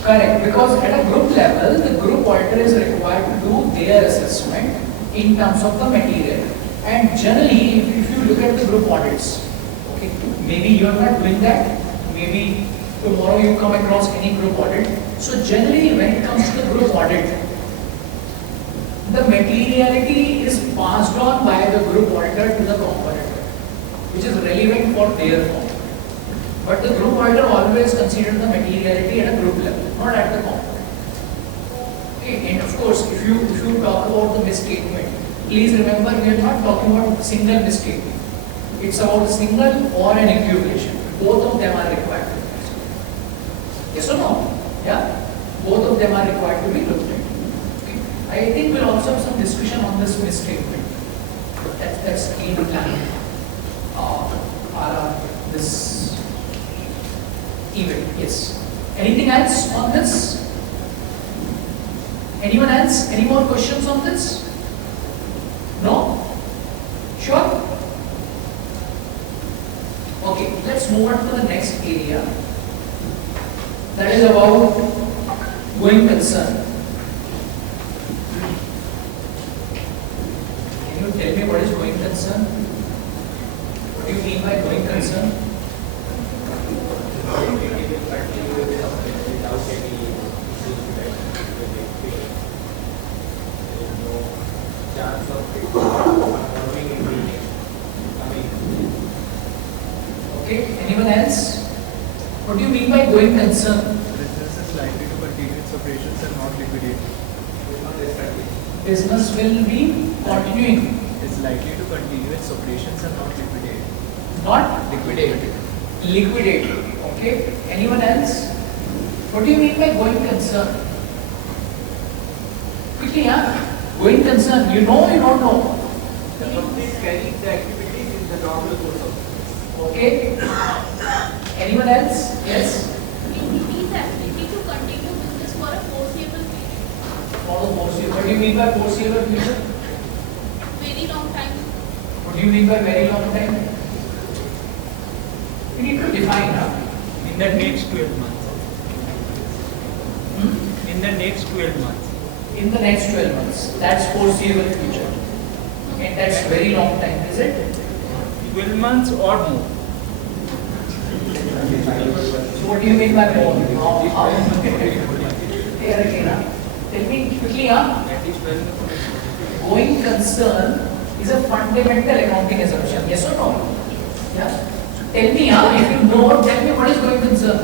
Correct, because at a group level, the group auditor is required to do their assessment in terms of the material. And generally, if you look at the group audits, okay, maybe you are not doing that, maybe tomorrow you come across any group audit. So generally, when it comes to the group audit, the materiality is passed on by the group auditor to the component, which is relevant for their component. But the group auditor always considers the materiality at a group level, not at the component. Okay, and of course, if you talk about the misstatement, please remember we are not talking about single misstatement. It's about a single or an accumulation. Both of them are required. Yes or no? Yeah? Both of them are required to be looked at. Okay. I think we'll also have some discussion on this misstatement. That's key to plan this event. Yes. Anything else on this? Anyone else? Any more questions on this? No? Sure? Okay, let's move on to the next area. That is about going concern. Can you tell me what is going concern? What do you mean by going concern? Okay, anyone else? What do you mean by going concern? Business is likely to continue its operations and not liquidate. Business will be continuing. It's likely to continue its operations and not liquidate. Not Liquidate. liquidate. Okay, anyone else? What do you mean by going concern? Quickly, going concern. You know, you don't know. The company is carrying the activities in the normal course of business. Okay. Anyone else? Yes. Entity's ability to continue business for a foreseeable period. For the foreseeable. What do you mean by foreseeable future? Very long time. What do you mean by very long time? We need to define. In the next 12 months. In the next 12 months. In the next 12 months. That's foreseeable future. And that's very long time, is it? 12 months or more. So what do you mean by more? How? Here again, tell me quickly, going concern is a fundamental accounting assumption. Yes or no? Yeah. Tell me, if you know, tell me what is going concern.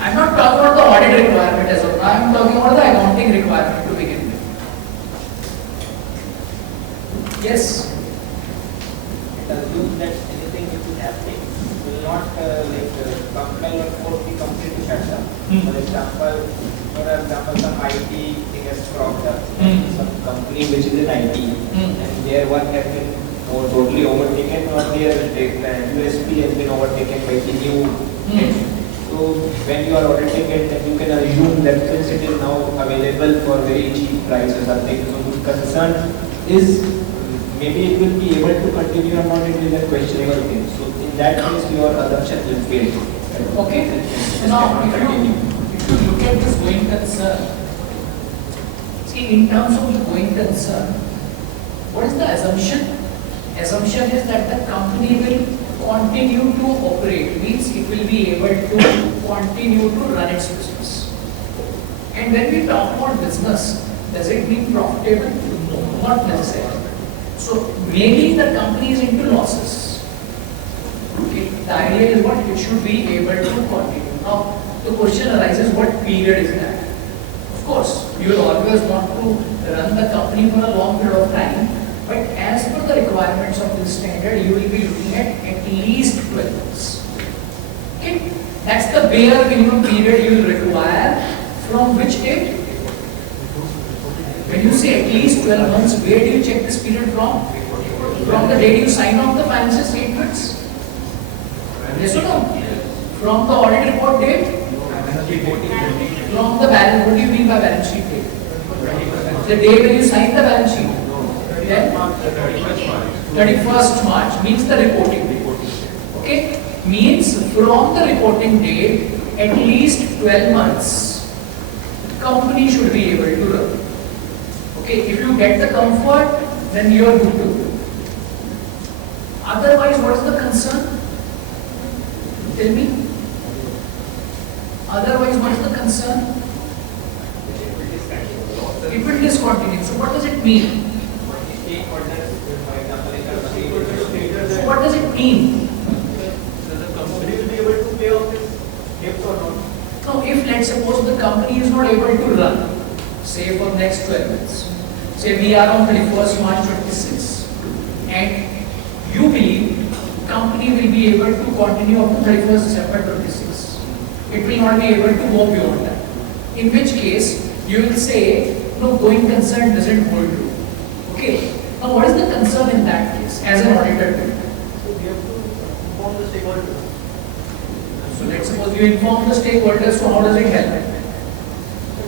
I'm not talking about the audit requirement as of now. I'm talking about the accounting requirement to begin with. Yes. It assumes that anything which is happening will not compel or force the company to shut down. For example, some IT thing has cropped up, some company which is in IT, and their work has been totally overtaken, or their USP has been overtaken by the new thing. So when you are auditing it, then you can assume that since it is now available for very cheap price or something, so the concern is maybe it will be able to continue or not, it is a questionable thing. So in that case, your assumption will fail. Okay. So now, if you look at this going concern, see, in terms of the going concern, what is the assumption? Assumption is that the company will continue to operate, means it will be able to continue to run its business. And when we talk about business, does it mean profitable? No, not necessarily. So maybe the company is into losses. Okay. The idea is what it should be able to continue. Now the question arises, what period is that? Of course, you will always want to run the company for a long period of time, but as per the requirements of this standard, you will be looking at least 12 months. Okay? That's the bare minimum period you will require. From which date? When you say at least 12 months, where do you check this period from? From the date you sign off the financial statements? Yes or no? From the audit report date? From the balance, what do you mean by balance sheet date? The day when you sign the balance sheet. Then 31st March means the reporting date. Okay? Means from the reporting date, at least 12 months, company should be able to run. Okay? If you get the comfort, then you are good to go. Otherwise, what is the concern? Tell me. Otherwise, what is the concern? It will discontinue. So what does it mean? So what does it mean? The company will be able to pay off its debt or not? No, if let's suppose the company is not able to run, say for next 12 months, say we are on 31st March 26, and you believe company will be able to continue up to 31st December 26. It will not be able to go beyond that. In which case, you will say, no, going concern doesn't hold true. Okay. Now, what is the concern in that case as an auditor? So we have to inform the stakeholders. So let's suppose you inform the stakeholders, so how does it help?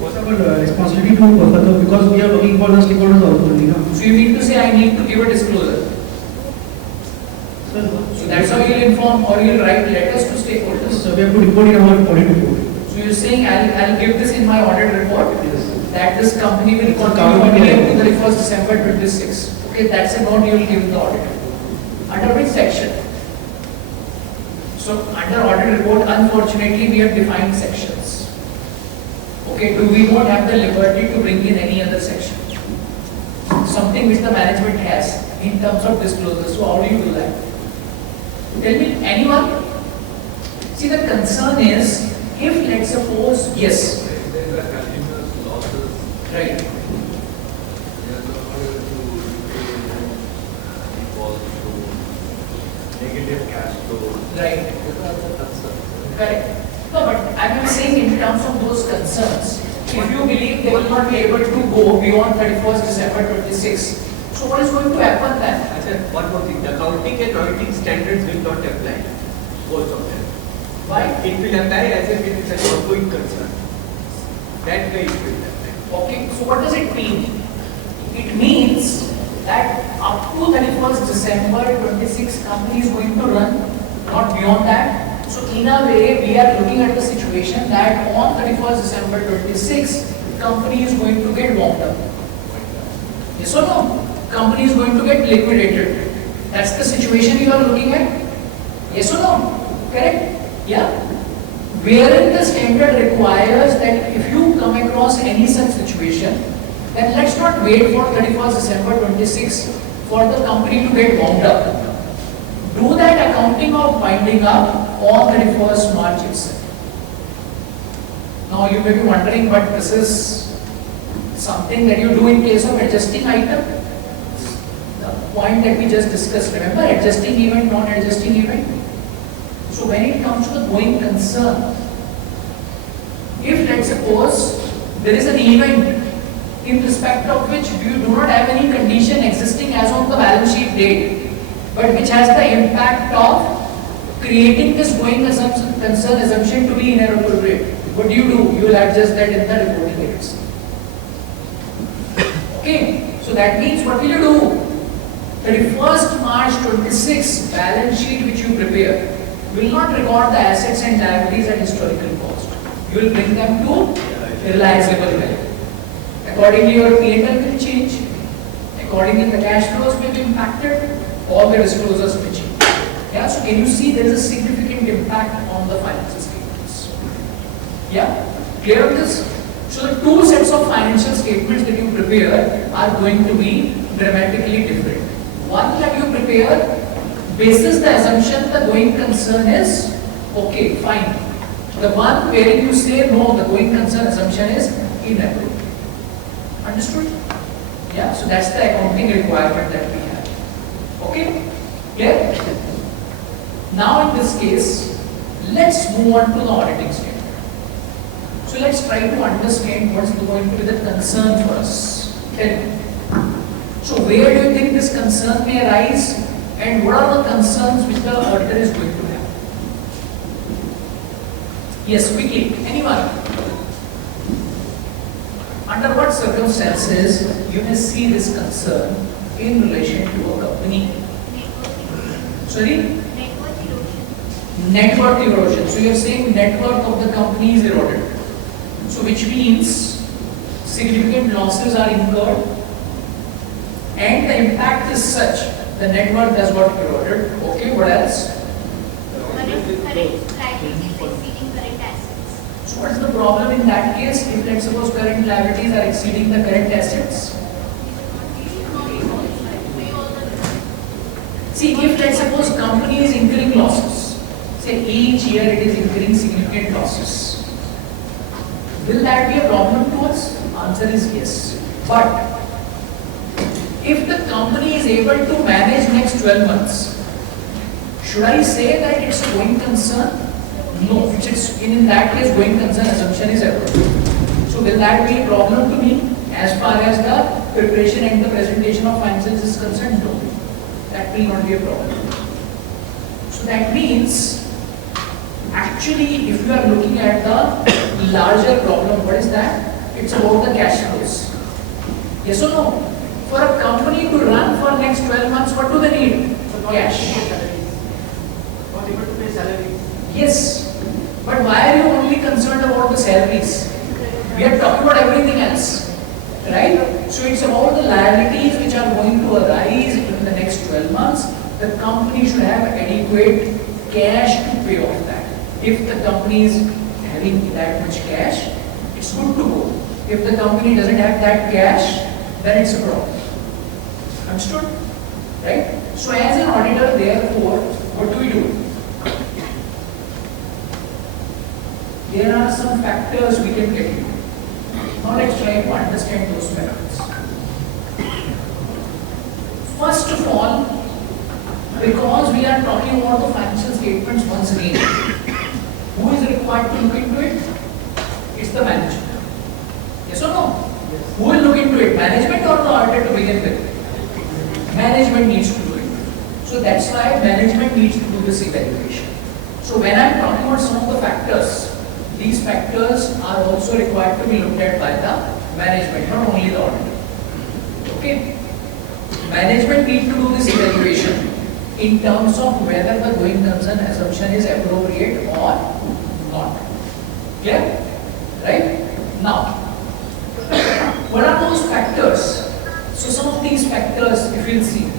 Possible responsibility to because we are looking for the stakeholders also. So you mean to say I need to give a disclosure. So that's how you'll inform or you'll write letters to stakeholders. So we have to report in our audit report. So you're saying I'll give this in my audit report. Yes. That this company will continue up to 31st December 26. Okay, that's a note you will give in the audit report. Under which section? So under audit report, unfortunately, we have defined sections. Okay, do we not have the liberty to bring in any other section? Something which the management has in terms of disclosure. So how do you do that? Tell me, anyone? See, the concern is, if let's suppose, yes. Right. Negative cash flow. Right. Correct. No, but I'm saying in terms of those concerns, if you believe they will not be able to go beyond 31st December 26, so what is going to happen then? I said one more thing, the accounting and auditing standards will not apply, both of them. Why? It will apply as if it is an ongoing concern. That way it will apply. Okay, so what does it mean? It means that up to 31st December 26, company is going to run, not beyond that. So in a way, we are looking at the situation that on 31st December 26, company is going to get wound up. Yes or no? Company is going to get liquidated. That's the situation you are looking at. Yes or no? Correct? Yeah? Wherein the standard requires that if you come across any such situation, then let's not wait for 31st December 26 for the company to get wound up. Do that accounting of winding up on 31st March itself. Now you may be wondering, but this is something that you do in case of adjusting item. The point that we just discussed, remember, adjusting event, non-adjusting event. So when it comes to the going concern, if let's suppose there is an event in respect of which you do not have any condition existing as on the balance sheet date, but which has the impact of creating this going concern assumption to be inappropriate, what do? You will adjust that in the reporting dates. Okay, so that means what will you do? 31st March 26 balance sheet which you prepare will not record the assets and liabilities at historical cost. You will bring them to realizable value. Accordingly, your P&L will change. Accordingly, the cash flows will be impacted. all the disclosures matching. Yeah, so can you see there is a significant impact on the financial statements? Yeah, clear on this? So the two sets of financial statements that you prepare are going to be dramatically different. One that you prepare basis the assumption the going concern is okay, fine. The one where you say no, the going concern assumption is inappropriate. Understood? Yeah, so that's the accounting requirement that we have. Okay? Clear? Now in this case, let's move on to the auditing statement. So let's try to understand what's going to be the concern for us. Tell me. So where do you think this concern may arise, and what are the concerns which the auditor is going to have? Yes, quickly. Anyone? Under what circumstances you may see this concern in relation to a company? Sorry? Net worth erosion. So you are saying net worth of the company is eroded. So which means significant losses are incurred and the impact is such the net worth has got eroded. Okay, what else? So what is the problem in that case if let's suppose current liabilities are exceeding the current assets? See, if let's suppose company is incurring losses, say each year it is incurring significant losses, will that be a problem to us? Answer is yes. But if the company is able to manage next 12 months, should I say that it's a going concern? No, it's in that case going concern assumption is approved. So will that be a problem to me as far as the preparation and the presentation of financials is concerned? No, that will not be a problem. So that means actually if you are looking at the larger problem, what is that? It's about the cash flows. Yes or no? For a company to run for next 12 months, what do they need? Cash. Not able to pay salaries. Yes. But why are you only concerned about the salaries? We are talking about everything else. Right? So it's about the liabilities which are going to arise in the next 12 months. The company should have adequate cash to pay off that. If the company is having that much cash, it's good to go. If the company doesn't have that cash, then it's a problem. Understood? Right? So as an auditor, therefore, what do we do? There are some factors we can get into. Now let's try to understand those factors. First of all, because we are talking about the financial statements once again, who is required to look into it? It's the manager. Yes or no? Yes. Who will look into it? Management or the auditor to begin with? Management needs to do it. So that's why management needs to do this evaluation. So when I'm talking about some of the factors, these factors are also required to be looked at by the management, not only the auditor. Okay? Management needs to do this evaluation in terms of whether the going concern assumption is appropriate or not. Clear? Right? Now, what are those factors? So some of these factors, if you'll see,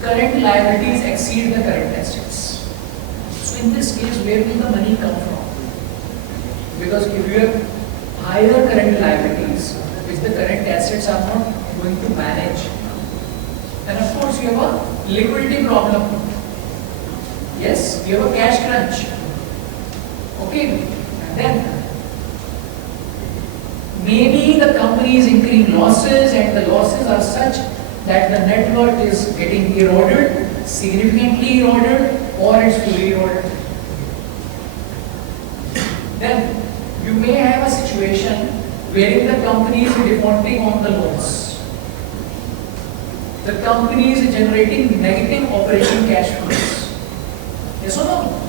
current liabilities exceed the current assets. So in this case, where will the money come from? Because if you have higher current liabilities, which the current assets are not going to manage, then of course you have a liquidity problem. Yes, you have a cash crunch. Okay, and then maybe the company is incurring losses and the losses are such that the net worth is getting eroded, significantly eroded, or it's fully eroded. Then you may have a situation wherein the company is defaulting on the loans. The company is generating negative operating cash flows. Yes or no?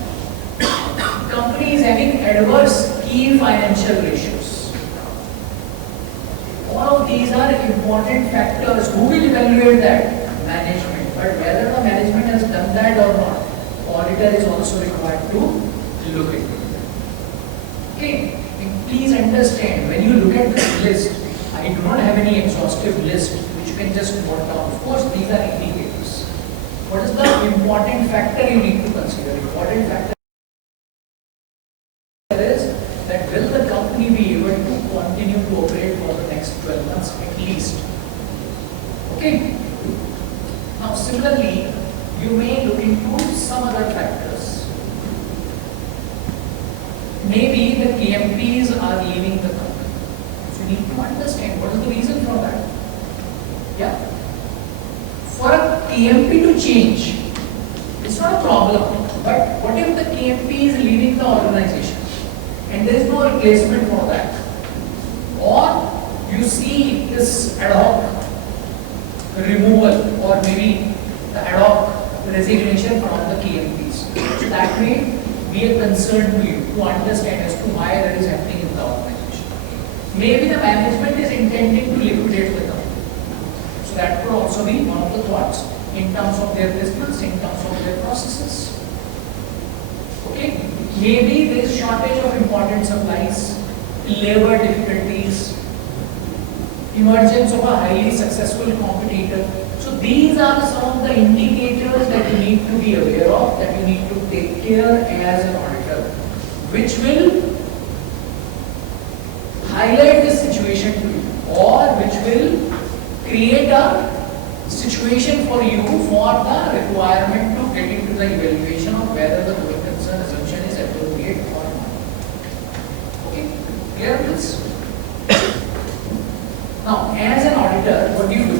Company is having adverse key financial ratios. All of these are important factors. Who will evaluate that? Management. But whether the management has done that or not, auditor is also required to look into it. Okay. Please understand, when you look at this list, I do not have any exhaustive list which you can just note down. Of course, these are indicators. What is the important factor you need to consider? Important factor is that will the company be able to continue to operate for the next 12 months at least? Okay. Now similarly, you may look into some other factors. Maybe the KMPs are leaving the company. So you need to understand what is the reason for that. Yeah. For a KMP to change, it's not a problem. But what if the KMP is leaving the organization and there is no replacement for that? Or you see this ad hoc removal or maybe the ad hoc resignation from the KMPs. So that may be a concern to you to understand as to why that is happening in the organization. Maybe the management is intending to liquidate the company. So that could also be one of the thoughts in terms of their business, in terms of their processes. Okay? Maybe there is shortage of important supplies, labor difficulties, emergence of a highly successful competitor. So these are some of the indicators that you need to be aware of, that you need to take care as an auditor, which will highlight this situation to you, or which will create a situation for you for the requirement to get into the evaluation of whether the going concern assumption is appropriate or not. Okay, clear with this? Now, as an auditor, what do you do?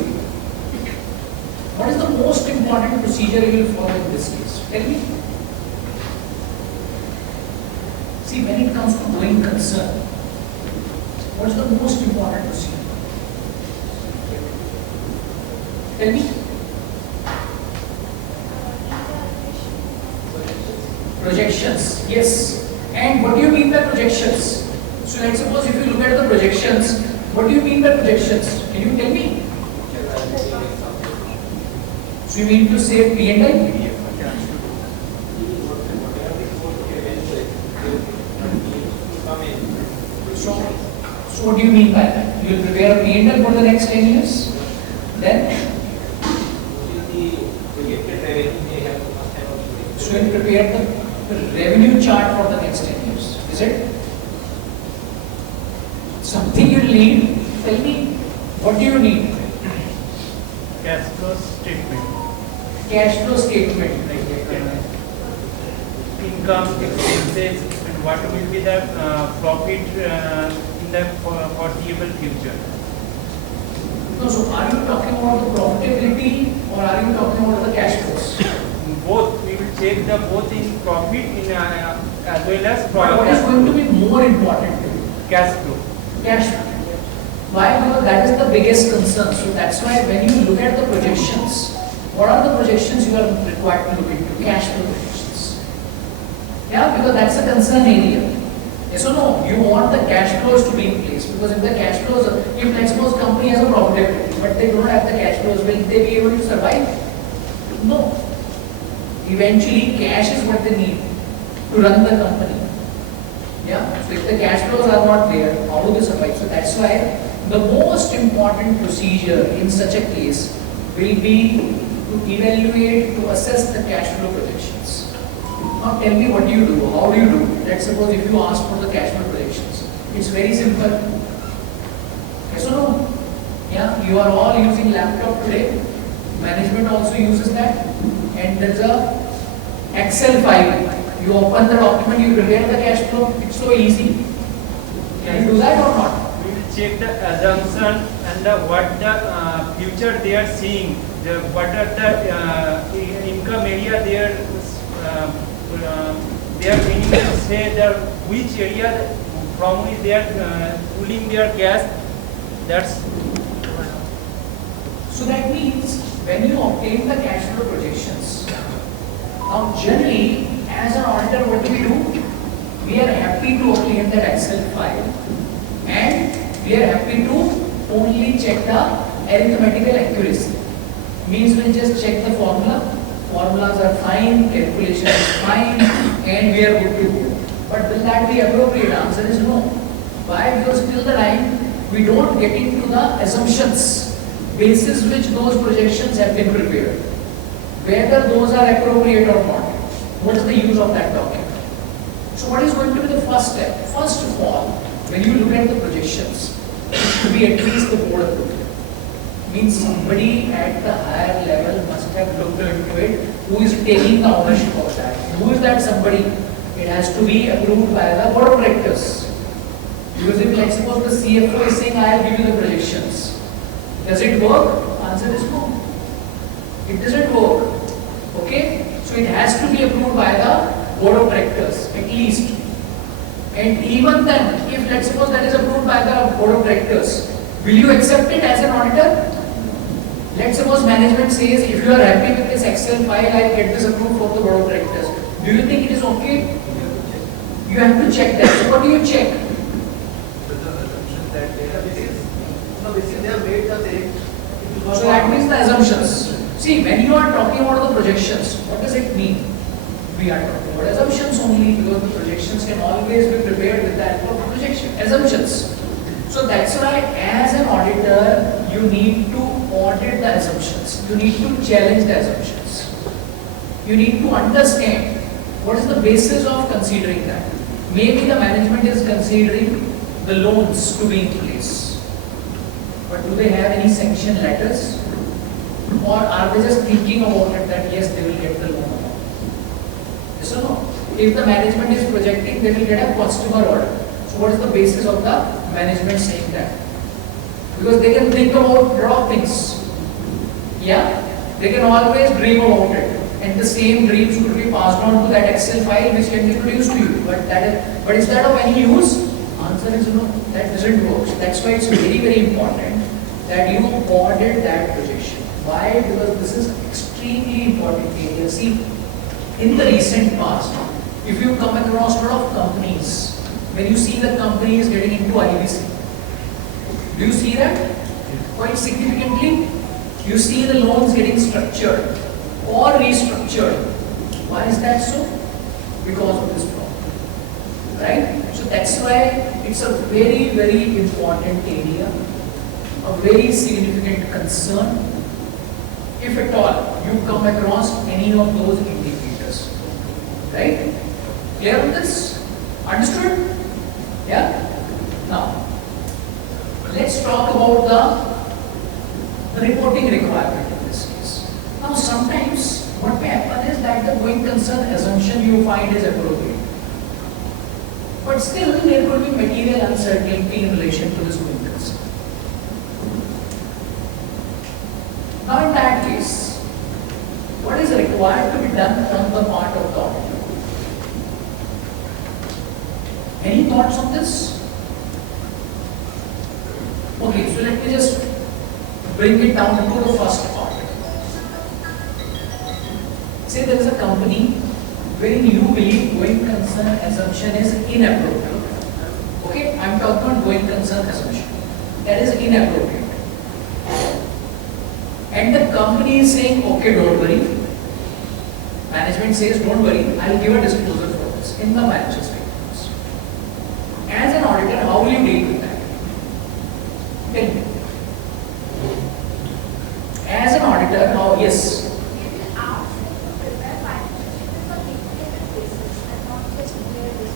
What is the most important procedure you will follow in this case? Tell me. See, when it comes to going concern, what is the most important procedure? Tell me. Projections, yes. And what do you mean by projections? So let's suppose if you look at the projections, what do you mean by projections? Can you tell me? So you mean to say P&L? So what do you mean by that? You will prepare a P&L for the next 10 years? Then? So you prepare the revenue chart for the next 10 years, is it? Something you need, tell me, what do you need? Cash flow statement. Cash flow statement. Income, expenses, and what will be the profit in the foreseeable future. No, so are you talking about the profitability or are you talking about the cash flows? Both. We will check the both in profit in as well as But what is going to be more important to you? cash flow. Cash flow. Why? Because that is the biggest concern. So that's why when you look at the projections, what are the projections you are required to look into? Cash flow projections. Yeah, because that's a concern area. Yes or no? You want the cash flows to be in place, because if the cash flows, if let's suppose company has a profitability, but they don't have the cash flows, will they be able to survive? No. Eventually, cash is what they need to run the company. Yeah. So if the cash flows are not there, how do they survive? So that's why the most important procedure in such a case will be to evaluate, to assess the cash flow projections. Now tell me, what do you do? How do you do? Let's suppose if you ask for the cash flow projections, it's very simple. Yes or no? Yeah, you are all using laptop today. Management also uses that. And there's a Excel file. You open the document, you prepare the cash flow. It's so easy. Can you do that or not? We will check the assumption and what the future they are seeing. What are the income area they are meaning to say that which area from which they are pulling their cash. That's so that means when you obtain the cash flow projections, now generally as an auditor, what do? We are happy to obtain that Excel file and we are happy to only check the arithmetical accuracy. Means we'll just check the formula. Formulas are fine, calculation is fine, and we are good to go. But will that be appropriate? Answer is no. Why? Because till the time we don't get into the assumptions basis which those projections have been prepared. whether those are appropriate or not. What is the use of that document? So what is going to be the first step? First of all, when you look at the projections, it should be at least the board approved. Means somebody at the higher level must have looked into it, who is taking the ownership of that. Who is that somebody? It has to be approved by the board of directors. Because if, let's suppose, the CFO is saying, I will give you the projections. Does it work? Answer is no. It doesn't work. Okay? So it has to be approved by the board of directors, at least. And even then, if let's suppose that is approved by the board of directors, will you accept it as an auditor? Let's suppose management says, if you are happy with this Excel file, I will get this approved for the board of directors. Do you think it is okay? You have to check that. So what do you check? So that means the assumptions. See, when you are talking about the projections, what does it mean? We are talking about assumptions only, because the projections can always be prepared with that for projection. Assumptions. So that's why as an auditor, you need to audit the assumptions. You need to challenge the assumptions. You need to understand what is the basis of considering that. Maybe the management is considering the loans to be in place. But do they have any sanction letters? Or are they just thinking about it that yes, they will get the loan amount? Yes or no? If the management is projecting, they will get a customer order. So what is the basis of the management saying that? Because they can think about a lot of things. Yeah? They can always dream about it. And the same dreams could be passed on to that Excel file which can be produced to you. But is that of any use? Answer is no. That doesn't work. So that's why it's very, very important that you audit that projection. Why? Because this is extremely important area. See, in the recent past, if you come across a lot of companies, when you see the company is getting into IBC, do you see that? Quite significantly, you see the loans getting structured or restructured. Why is that so? Because of this problem. Right? So that's why it's a very, very important area, a very significant concern. If at all you come across any of those indicators. Right? Clear on this? Understood? Yeah? Now, let's talk about the reporting requirement in this case. Now, sometimes what may happen is that the going concern assumption you find is appropriate. But still, there could be material uncertainty in relation to this going concern. Now, in that case, what is required to be done on the part of the auditor? Any thoughts on this? Okay, so let me just bring it down to the first part. Say there is a company wherein you believe going concern assumption is inappropriate. Okay, I am talking about going concern assumption. That is inappropriate. And the company is saying, okay, don't worry. Management says, don't worry, I will give a disclosure for this in the manager's statements. As an auditor, how will you deal with that? Tell me. As an auditor, how, yes.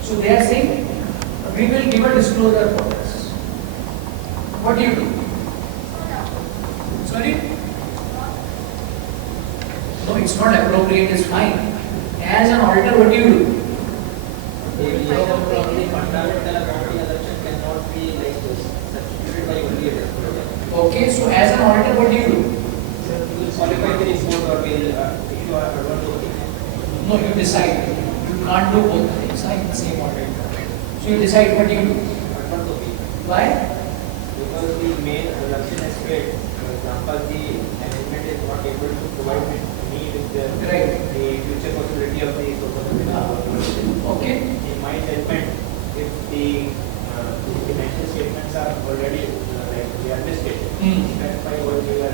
So they are saying, we will give a disclosure for this. What do you do? Sorry? No, it's not appropriate, it's fine. As an auditor, what do you do? Okay, so as an auditor, what do you do? Qualify the report or will issue a advance. No, you decide. You can't do both things in the same audit. So you decide what do you do. Why? Because the main assumption is great. For example, the management is not able to provide me with the future possibility of the social. Okay. In my judgment, if the financial statements are already they are listed, that's why what we are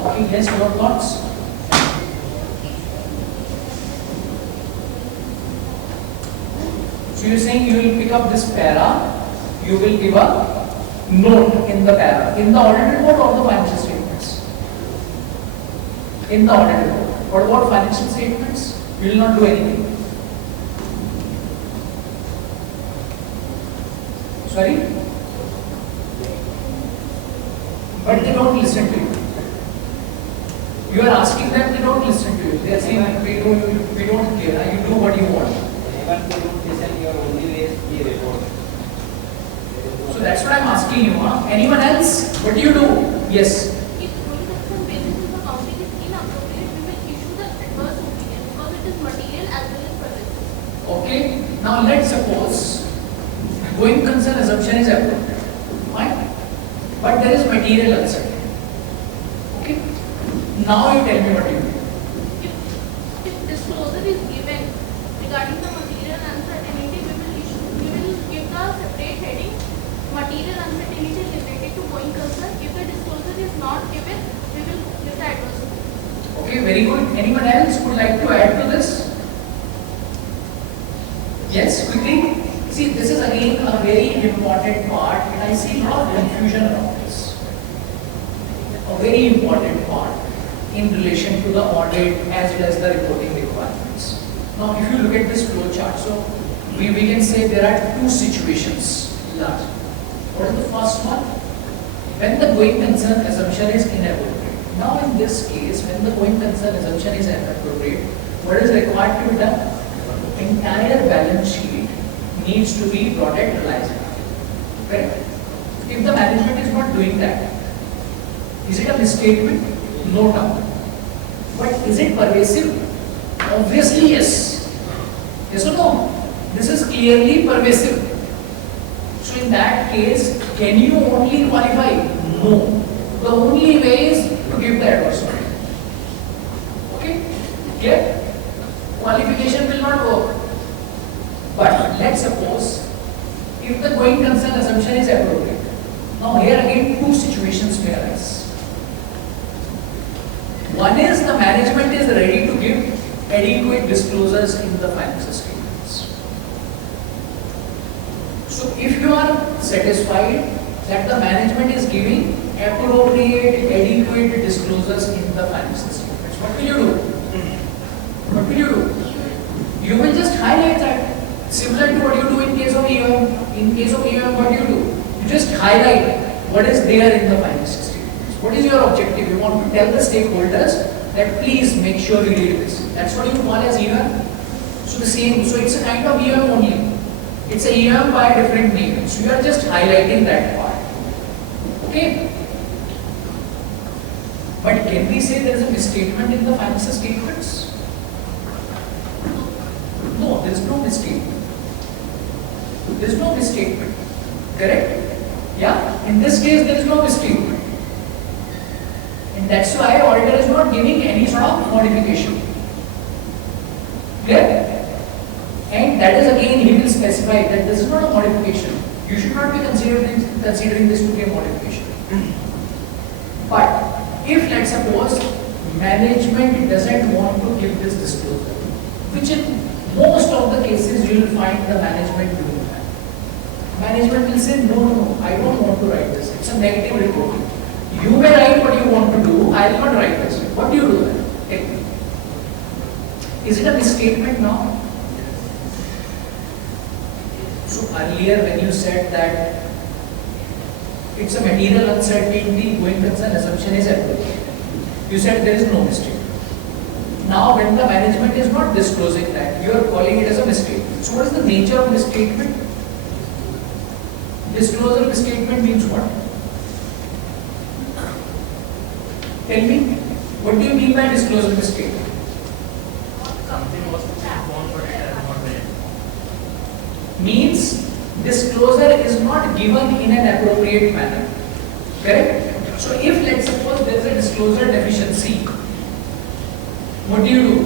Okay, yes, your thoughts? So you're saying you will pick up this para, you will give a note in the para, in the audit report or the financial statements? In the audit report. What about financial statements? We will not do anything. Sorry? But they don't listen to you. You are asking them, they don't listen to you. They are saying, we don't care. You do what you want. Even they don't listen, your only way is be report. So that's what I'm asking you. Huh? Anyone else? What do you do? Yes. If going concern basis is accounting is inappropriate, we will issue the adverse opinion because it is material as well as pervasive. Okay. Now let's suppose going concern assumption is appropriate. Fine. But there is material uncertainty. Okay. Now you tell me what you do. If disclosure is given regarding the material uncertainty, we will give the separate heading material uncertainty related to going concern. If the disclosure is not given, we will give the adverse opinion. Okay, very good. Anyone else would like to add to this? Yes, quickly. See, this is again a very important part, and I see a lot of confusion around this. A very important part in relation to the audit as well as the reporting requirements. Now, if you look at this flow chart, so we can say there are two situations large. What is the first one? When the going concern assumption is inappropriate. Now, in this case, when the going concern assumption is inappropriate, what is required to be done? Entire balance sheet needs to be brought at realization. Correct? If the management is not doing that, is it a misstatement? No doubt. But is it pervasive? Obviously yes. Yes or no? This is clearly pervasive. So in that case, can you only qualify? No. The only way is to give the adverse opinion. Okay? Clear? Qualification will not work. But let's suppose if the going concern assumption is appropriate. Now here again two situations may arise. One is the management is ready to give adequate disclosures in the financial statements. So if you are satisfied that the management is giving appropriate, adequate disclosures in the financial statements, what will you do? What will you do? You will just highlight that. Similar to what you do in case of EIRC. In case of EIRC, what do? You just highlight what is there in the financial statements. What is your objective? You want to tell the stakeholders that please make sure you read this. That's what you call as EIRC. So the same, so it's a kind of EIRC only. It's a EIRC by a different name. So you are just highlighting that part. Okay? But can we say there is a misstatement in the financial statements? No, there is no misstatement. There is no misstatement. Correct? Yeah? In this case, there is no misstatement. And that's why auditor is not giving any sort of modification. Clear? And that is again, he will specify that this is not a modification. You should not be considering this to be a modification. But if let's suppose management doesn't want to give this disclosure, which in most of the cases you will find the management doing that. Management will say, no, I don't want to write this. It's a negative reporting. You may write what you want to do, I will not write this. What do you do then? Tell me. Is it a misstatement now? So earlier when you said that it's a material uncertainty, going concern assumption is appropriate. You said there is no mistake. Now when the management is not disclosing that, you are calling it as a misstatement. So what is the nature of misstatement? Disclosure misstatement means what? Tell me, what do you mean by disclosure misstatement? Something was informed but it has not been. Means disclosure is not given in an appropriate manner. Correct? So if let's suppose there is a disclosure deficiency, what do?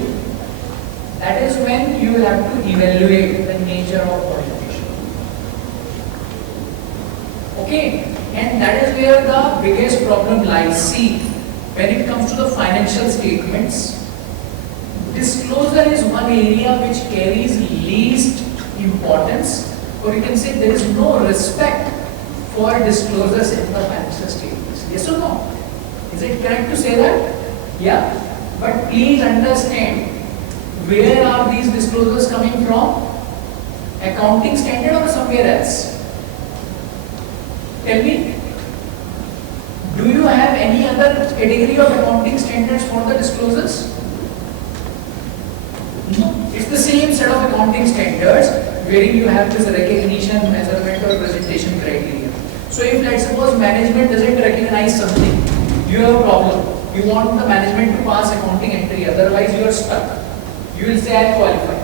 That is when you will have to evaluate the nature of qualification. Okay? And that is where the biggest problem lies. See, when it comes to the financial statements, disclosure is one area which carries least importance, or you can say there is no respect for disclosures in the financial statements. Yes or no? Is it correct to say that? Yeah. But please understand, where are these disclosures coming from? Accounting standard or somewhere else? Tell me. Do you have any other category of accounting standards for the disclosures? No. It's the same set of accounting standards wherein you have this recognition, measurement or presentation criteria. So if let's suppose management doesn't recognize something, you have a problem. You want the management to pass accounting entry, otherwise you are stuck. You will say I am qualified.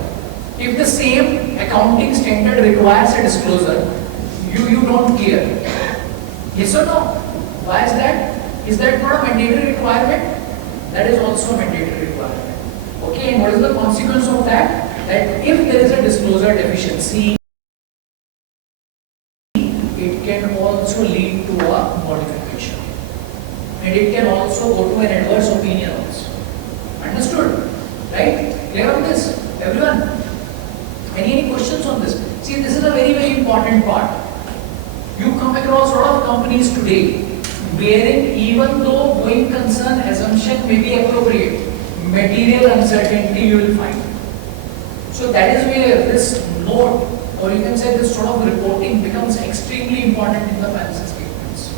If the same accounting standard requires a disclosure, you don't care. Yes or no? Why is that? Is that not a mandatory requirement? That is also a mandatory requirement. Okay, and what is the consequence of that? That if there is a disclosure deficiency, it can also lead to a modification. And it can also go to an adverse opinion also. Understood? Right? Clear on this? Everyone? Any questions on this? See, this is a very, very important part. You come across a lot of companies today wherein even though going concern assumption may be appropriate, material uncertainty you will find. So that is where this note, or you can say this sort of reporting, becomes extremely important in the financial statements.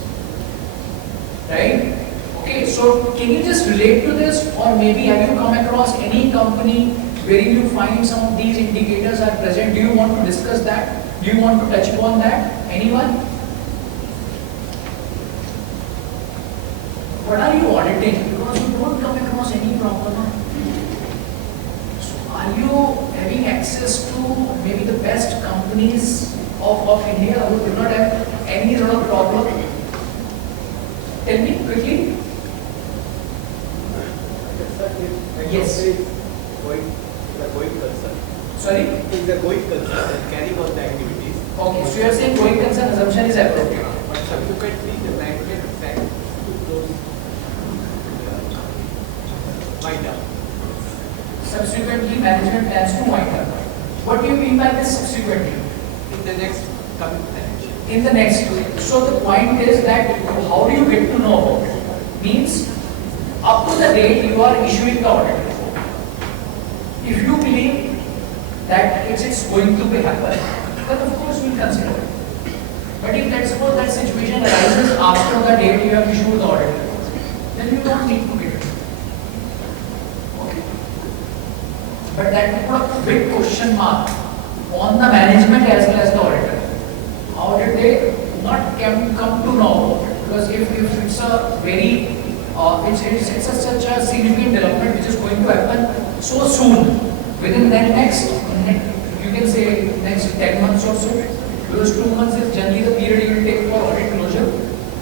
Right? Okay, so can you just relate to this, or maybe have you come across any company wherein you find some of these indicators are present? Do you want to discuss that? Do you want to touch upon that? Anyone? What are you auditing? Because you don't come across any problem. So are you having access to maybe the best companies of India who do not have any sort of problem? Tell me quickly. Yes. Going concern. Sorry? It's a going concern and carrying on the activities. Okay, so you are saying going concern assumption is appropriate. But subsequently the management fact to close wind up. Subsequently, management plans to wind up. What do you mean by this subsequently? In the next coming financial. In the next week. So the point is that how do you get to know about it? Means up to the date you are issuing the audit report. If you believe that it's going to be happen, then of course we will consider it. But if let's suppose that situation arises after the date you have issued the audit report, then you don't need to get it. Okay. But that put a big question mark on the management as well as the auditor. How did they not come to know about it? Because if it's a very it's such a significant development which is going to happen so soon, within that next you can say next 10 months or so, because 2 months is generally the period you will take for audit closure.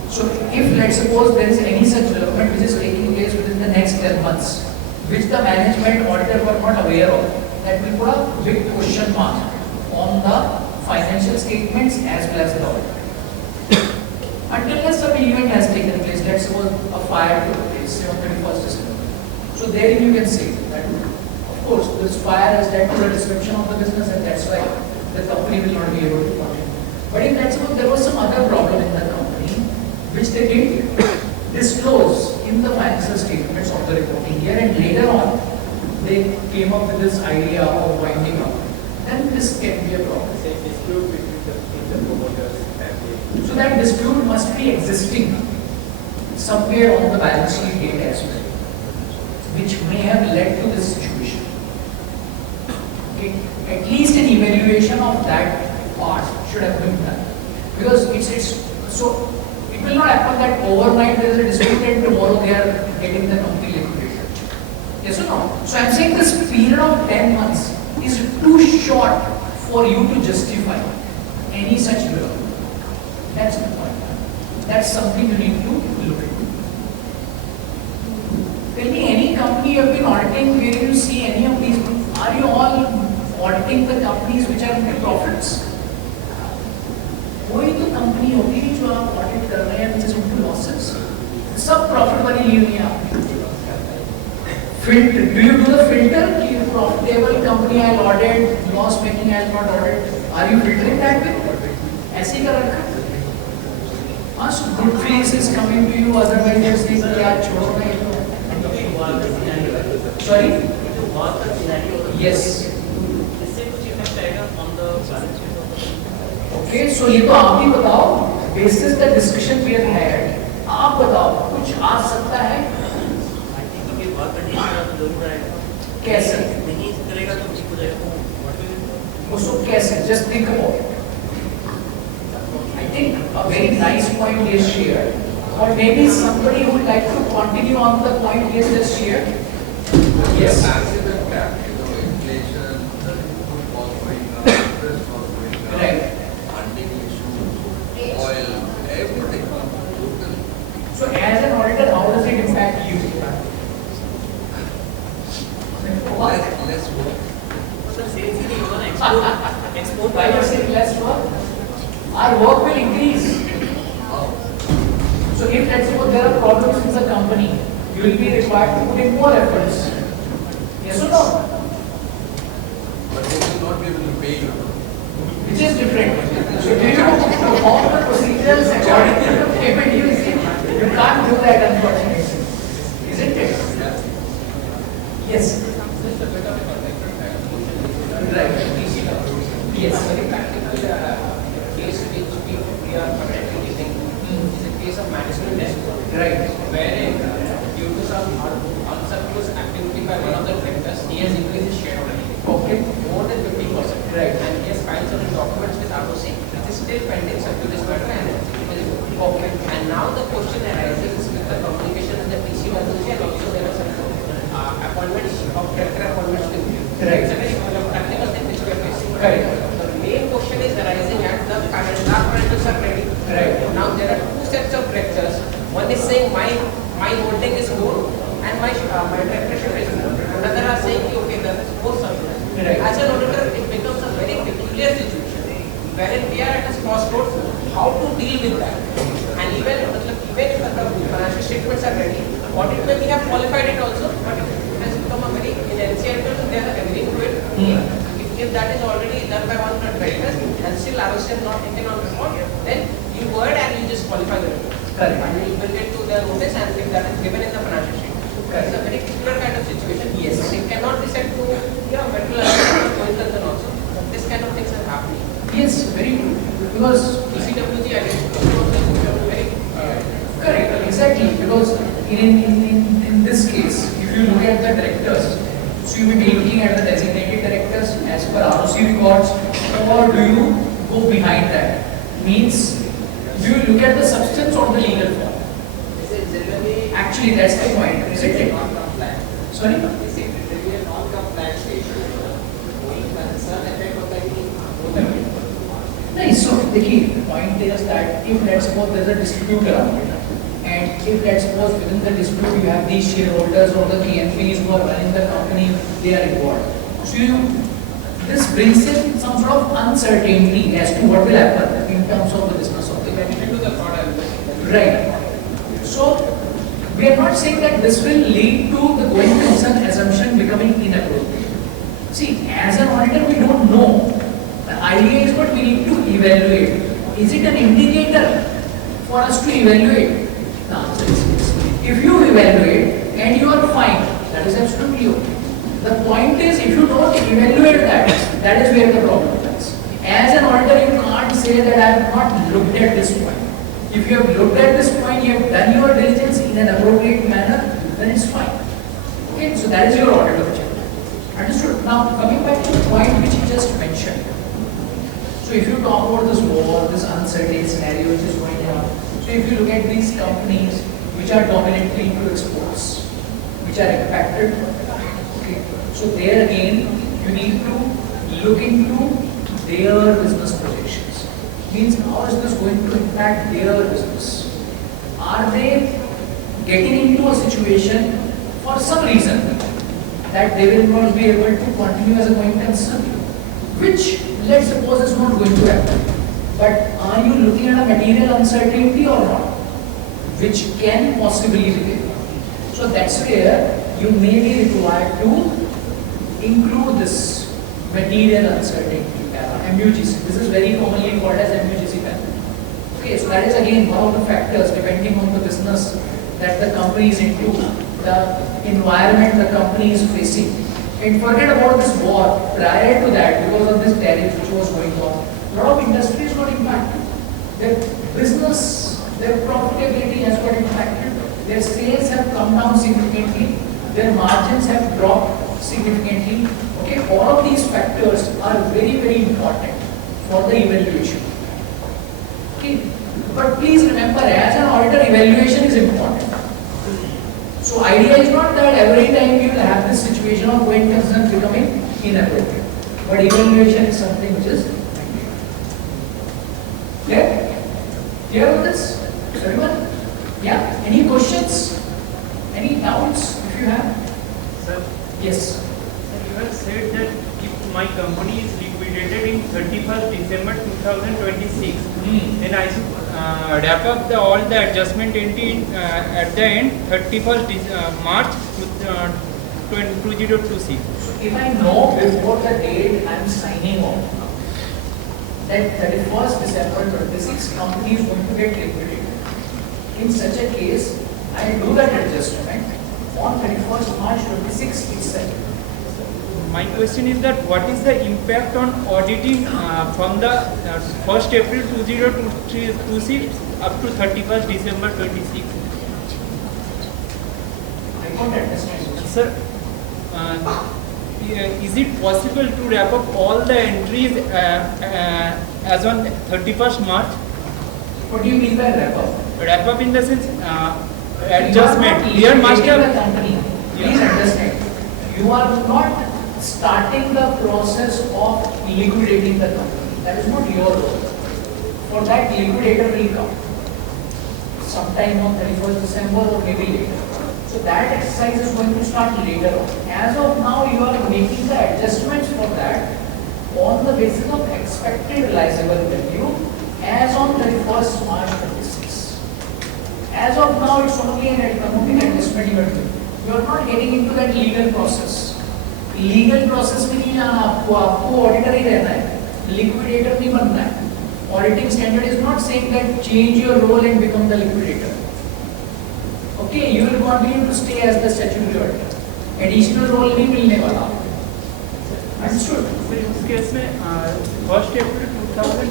So if let's suppose there is any such development which is taking place within the next 10 months, which the management auditor were not aware of, that will put a big question mark on the financial statements as well as the audit. Until some event has taken place, let's suppose a fire took place, say on 31st December. So therein you can say that, of course, this fire has led to the disruption of the business and that's why the company will not be able to continue. But if let's suppose there was some other problem in the company, which they didn't disclose in the financial statements of the reporting year, and later on, they came up with this idea of winding up, then this can be a problem. Say dispute between the promoters and the So that dispute must be existing somewhere on the balance sheet date as well, which may have led to this situation. Okay. At least an evaluation of that part should have been done, because it's so it will not happen that overnight there is a dispute and tomorrow they are getting the company liquidated. Yes or no? So I'm saying this period of 10 months is too short for you to justify any such development. That's the point. That's something you need to look at. Tell me any company you have been auditing where you see any of these. Are you all auditing the companies which are into profits? कोई तो company होगी जो आप audit कर रहे हैं which is into losses. सब profit वाली ली हुई है आपने. Filter. Do you do the filter? कि profitable company I'll audit, loss making I'll not audit. Are you filtering that way? ऐसे ही कर रखा है. Good face is coming to you, otherwise you're saying कि यार छोड़ो ना ये तो. Sorry? जो work का scenario Yes. इससे कुछ इफेक्ट आएगा on the balance sheet of the Okay, so ये तो आप ही बताओ, basis the discussion we have had, आप बताओ कुछ आ सकता है? I think कि work condition का तो जरूर आएगा। कैसे? नहीं करेगा तो ठीक हो जाएगा। What will you do? उसको कैसे? Just think about it. I think a very nice point is shared, or maybe somebody would like to continue on the point he has just shared. Yes. Passive impact, inflation, food cost going up, interest cost going up, Right. funding issues, oil, everything. Total. So as an auditor, how does it impact you? Less work. मतलब sales ही नहीं होगा ना, export Why you are saying less work? Our work will increase. So if let's suppose there are problems in the company, you will be required to put in more efforts. Yes or no? But they will not be able to pay you. Which is different. So do you perform the procedures according to the payment you receive? You can't do that unfortunately. Isn't it? Yes. Right. Yes. Very practical case which we are currently dealing is a case of management dashboard. Right. Wherein due to some unscrupulous activity by one of the directors, he has increased his shareholding. Okay. More than 50%. Right. And he has filed certain documents with ROC. It is still pending circulation matter and okay. And now the question arises with the communication in the PC level and also there are some appointments of director appointments with you. Right. It's a very practical thing which we are facing. Correct. The main question is arising at the financials are ready. Right. Now there are two sets of directors. One is saying my holding is more and my directorship is more. Another are saying okay there is more surplus. Right. As an auditor it becomes a very peculiar situation wherein we are at a crossroads how to deal with that. And even if the financial statements are ready, audit may we have qualified it also, but it has become a very in NCR they are agreeing to it. If that is already done by one of the directors and still ROC is not taken on report, then you go ahead and you just qualify the report. Correct. And you bring it to their notice and if that is given in the financial sheet. It's a very peculiar kind of situation. Yes. And it cannot be said to medical assessment going concern also. This kind of things are happening. Yes, very true. Because ECWG identifies very correct, exactly. Because in this case, if you look at the directors, so you will be looking at the designated directors as per ROC records, or do you go behind that? Means, do you look at the substance or the legal form? This is generally Actually, that's the point, isn't it? non-compliant. Sorry? This is generally a non-compliant issue. Only concern effect of the Nice. So, the point is that if let's suppose there is a dispute around it, and if let's suppose within the dispute you have these shareholders or the KMPs who are running the company, they are involved. So this brings in some sort of uncertainty as to what will happen in terms of the business of the company. Right. So we are not saying that this will lead to the going concern assumption becoming inappropriate. See, as an auditor, we don't know. The idea is what we need to evaluate. Is it an indicator for us to evaluate? The answer is yes. If you evaluate and you are fine, that is absolutely okay. The point is, if you don't evaluate that is where the problem lies. As an auditor, you can't say that I have not looked at this point. If you have looked at this point, you have done your diligence in an appropriate manner, then it's fine. Okay, so that is your audit objective. Understood? Now, coming back to the point which you just mentioned. So if you talk about this war, this uncertain scenario which is going on, so if you look at these companies which are dominantly into exports, which are impacted, okay, so there again, you need to look into their business projections. Means how is this going to impact their business? Are they getting into a situation for some reason that they will not be able to continue as a going concern? Which, let's suppose, is not going to happen. But are you looking at a material uncertainty or not? Which can possibly be there. So that's where you may be required to include this material uncertainty, MUGC. This is very commonly called as MUGC panel. Okay, so that is again one of the factors depending on the business that the company is into. The environment the company is facing. And forget about this war. Prior to that, because of this tariff which was going on, a lot of industries got impacted. Their business, their profitability has got impacted. Their sales have come down significantly. Their margins have dropped significantly. Okay, all of these factors are very, very important for the evaluation. Okay, but please remember, as an auditor, evaluation is important. So idea is not that every time you will have this situation of going concern becoming inappropriate, but evaluation is something which is clear. Clear with this, everyone? Yeah. Any questions? Any doubts? If you have. Sir. Yes. You have said that if my company is liquidated in 31st December 2026, then I should wrap up all the adjustment entry at the end 31st March 2026. So if I know before the date I am signing on that 31st December 26 company is going to get liquidated, in such a case I do that adjustment on 31st March 26 itself. My question is that what is the impact on auditing from the 1st April 2026 up to 31st December 26? I don't understand. Sir, is it possible to wrap up all the entries as on 31st March? What do you mean by wrap up? Wrap up in the sense adjustment. You are not Master. liquidating the company. Please understand. You are not starting the process of liquidating the company. That is not your role. For that, liquidator will come sometime on 31st December or maybe later. So that exercise is going to start later on. As of now, you are making the adjustments for that on the basis of expected realizable value as on 31st March 26. As of now, it's only an economic adjustment you are doing. You are not getting into that legal process. Legal process में नहीं जाना आपको auditor ही रहना है, liquidator नहीं बनना है. Auditing standard is not saying that change your role and become the liquidator. Okay, you will continue to stay as the statutory auditor. Additional role नहीं मिलने वाला. अंडरस्टूड? इस केस में 1st अप्रैल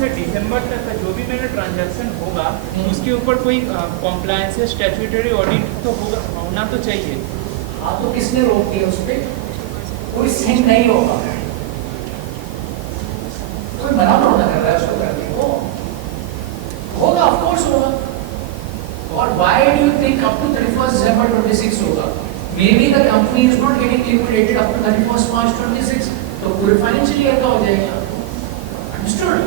से दिसंबर तक का जो भी मेरा ट्रांजैक्शन होगा उसके ऊपर कोई कॉम्प्लायंस या स्टैट्यूटरी ऑडिट तो होना तो चाहिए. हाँ, तो किसने रोक दिया उस पर? कोई सेंड नहीं होगा. कोई मना कर रहा है उसको करने को? होगा, ऑफ कोर्स होगा. और why do you think up to 31st December 26 होगा? Maybe the company is not getting liquidated up to 31st March 26, तो पूरे फाइनेंशियल ईयर का हो जाएगा. Understood?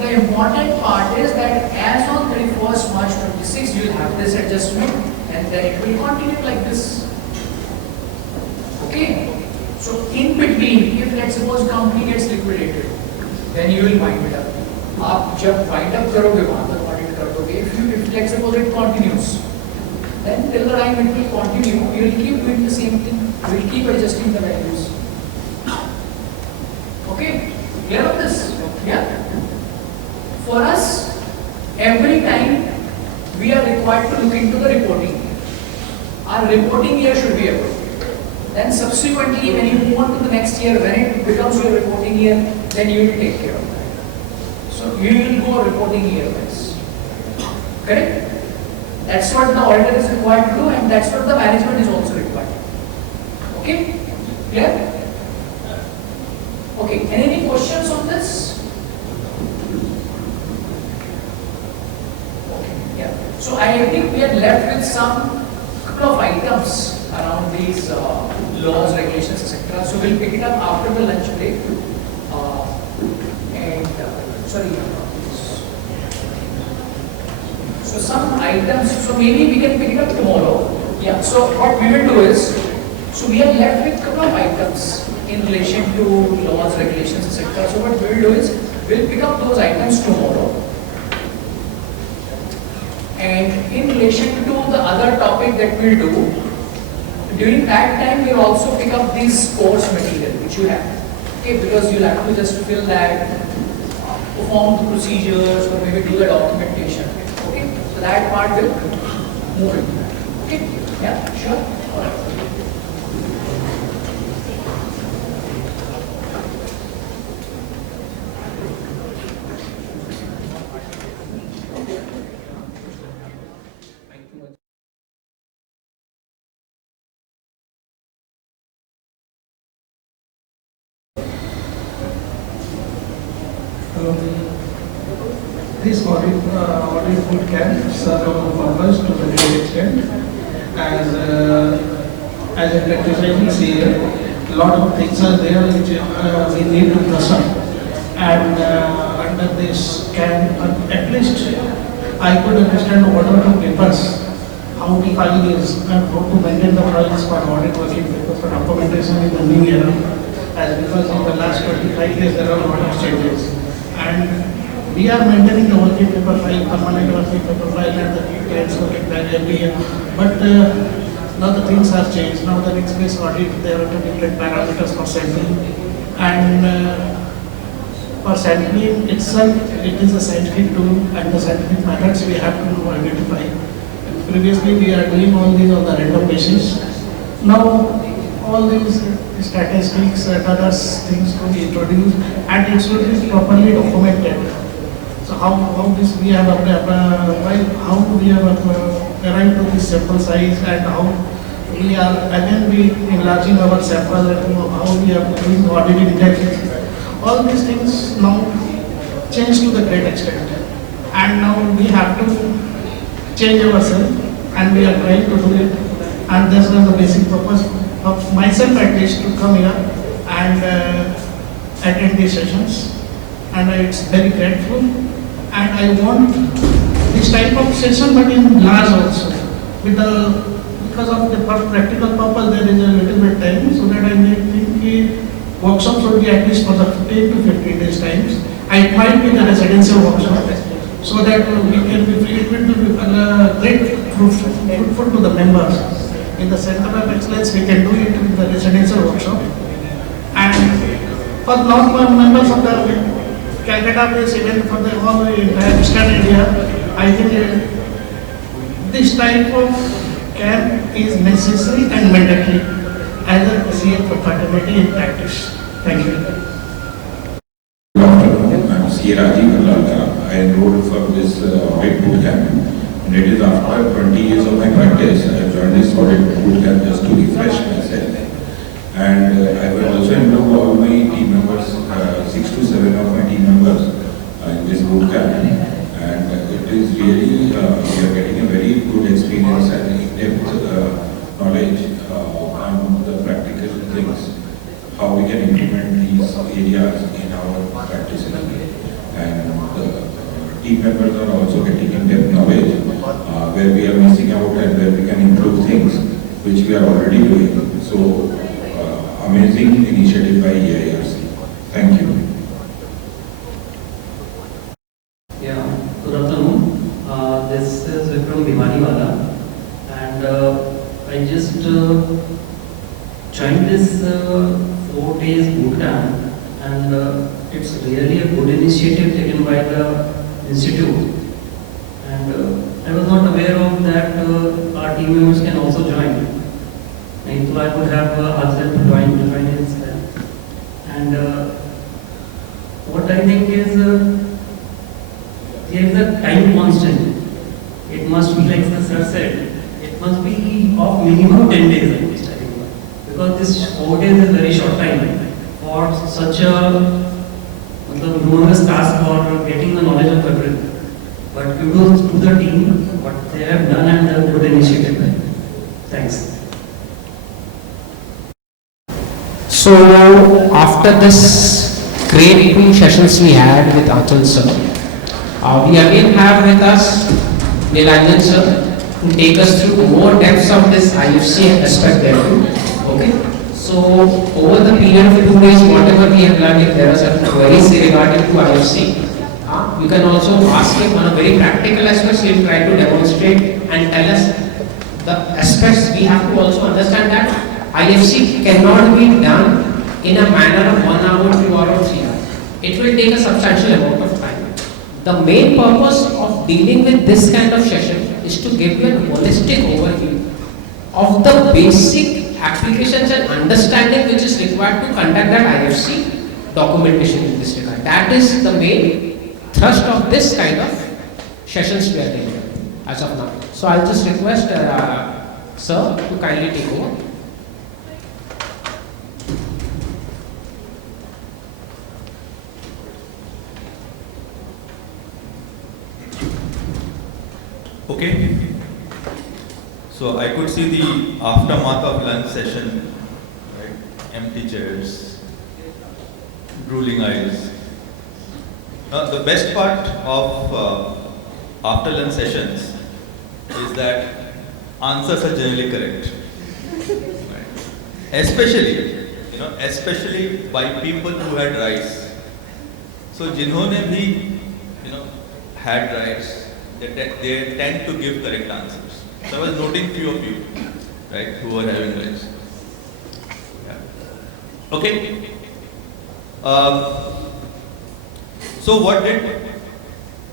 The important part is that as on 31st March 26, you will have this adjustment and then it will continue like this. Okay? So in between, if let's suppose company gets liquidated, then you will wind it up. आप जब wind up करोगे वहाँ तक audit कर दोगे. If let's suppose it continues, then till the time it will continue, you will keep doing the same thing. You will keep adjusting the values. Okay? Clear on this? Yeah? For us, every time we are required to look into the reporting. Our reporting year should be approved. Then subsequently, when you move on to the next year, when it becomes your reporting year, then you will take care of that. So you will go reporting year wise. Correct? That's what the auditor is required to do, and that's what the management is also required. Okay? Clear? Okay. Any questions on this? Okay. Yeah. So I think we are left with some couple of items around these laws, regulations, etc. So we'll pick it up after the lunch break. So some items, so maybe we can pick it up tomorrow. Yeah, so what we will do is, so we are left with a couple of items in relation to laws, regulations, etc. So what we will do is, we'll pick up those items tomorrow. And in relation to the other topic that we'll do, during that time we'll also pick up this course material which you have. Okay, because you'll have to just fill that, perform the procedures, or maybe do the documentation. Okay, so that part will move into that. Okay, yeah, sure. This audit boot can serve our purpose to the great extent. As a practitioners here, a lot of things are there which we need to brush up. And under this can, at least I could understand what are the papers, how to file is, and how to maintain the files for audit working papers for documentation in the new era. As because in the last 25 years there are a lot of changes. And we are maintaining the working paper file, permanent working paper file, and the clients working file every year. But now the things have changed. Now the risk-based audit, there are different parameters for sampling. And for sampling itself, it is a scientific tool, and the scientific methods we have to identify. Previously, we are doing all these on the random basis. Now, all these statistics and other things to be introduced, and it should be properly documented. So how this we have how we have arrived to this sample size, and how we are again enlarging our sample, and how we are doing audit index. All these things now change to the great extent, and now we have to change ourselves, and we are trying to do it. And this is the basic purpose of myself at least to come here and attend these sessions, and it's very grateful. And I want this type of session, but in large also, because of the practical purpose there is a little bit time, so that I may think workshops should be at least for the 10 to 15 days times. And it might be the residential workshop, so that we can be free. It will be great fruitful to the members. In the Center of Excellence, we can do it with the residential workshop. And for non-members of the Calcutta-based event, for the whole entire Eastern India, I think this type of camp is necessary and mandatory as a CA fraternity in practice. Thank you. Good afternoon. I'm EIRC. I enrolled for this audit boot camp, and it is after 20 years of my practice. I have joined this audit boot camp just to refresh myself. And I will also enroll all my team members, 6 to 7 of my team members in this boot camp. And it is really, we are getting a very good experience and in-depth knowledge on the practical things, how we can implement these areas in our practice. And the team members are also getting in-depth knowledge where we are missing out and where we can improve things which we are already doing. So, amazing initiative by EIRC. Thank you. Yeah, good afternoon. This is Vikram Bhimaniwala, and I just joined this 4 days boot camp, and it's really a good initiative taken by the institute. And I was not aware of that our team members can also join. And so I would have asked them to join instead. And what I think is there is a time constant. It must be, like the sir said, it must be of minimum 10 days at least, I think. Because this 4 days is a very short time for such a humongous task for getting the knowledge of everything. But kudos to the team, what they have done, and a good initiative. Thanks. So after this great 2 sessions we had with Achal sir, we again have with us Nilanjan sir to take us through more depths of this IFC aspect there too. Okay. So over the period of 2 days, whatever we have learned, if there are certain queries regarding to IFC, you can also ask him on a very practical aspect. He will try to demonstrate and tell us the aspects. We have to also understand that IFC cannot be done in a manner of 1 hour, 2 hours, 3 hours. It will take a substantial amount of time. The main purpose of dealing with this kind of session is to give you a holistic overview of the basic applications and understanding which is required to conduct that IFC documentation in this regard. That is the main thrust of this kind of sessions we are doing as of now. So I'll just request sir to kindly take over. Okay. So I could see the aftermath of lunch session, right? Empty chairs, drooling eyes. Now the best part of after lunch sessions is that answers are generally correct. Right? Especially by people who had rights. So जिन्होंने भी had rights, they tend to give correct answers. So I was noting few of you, right, who are having rights. Yeah. Okay. So what did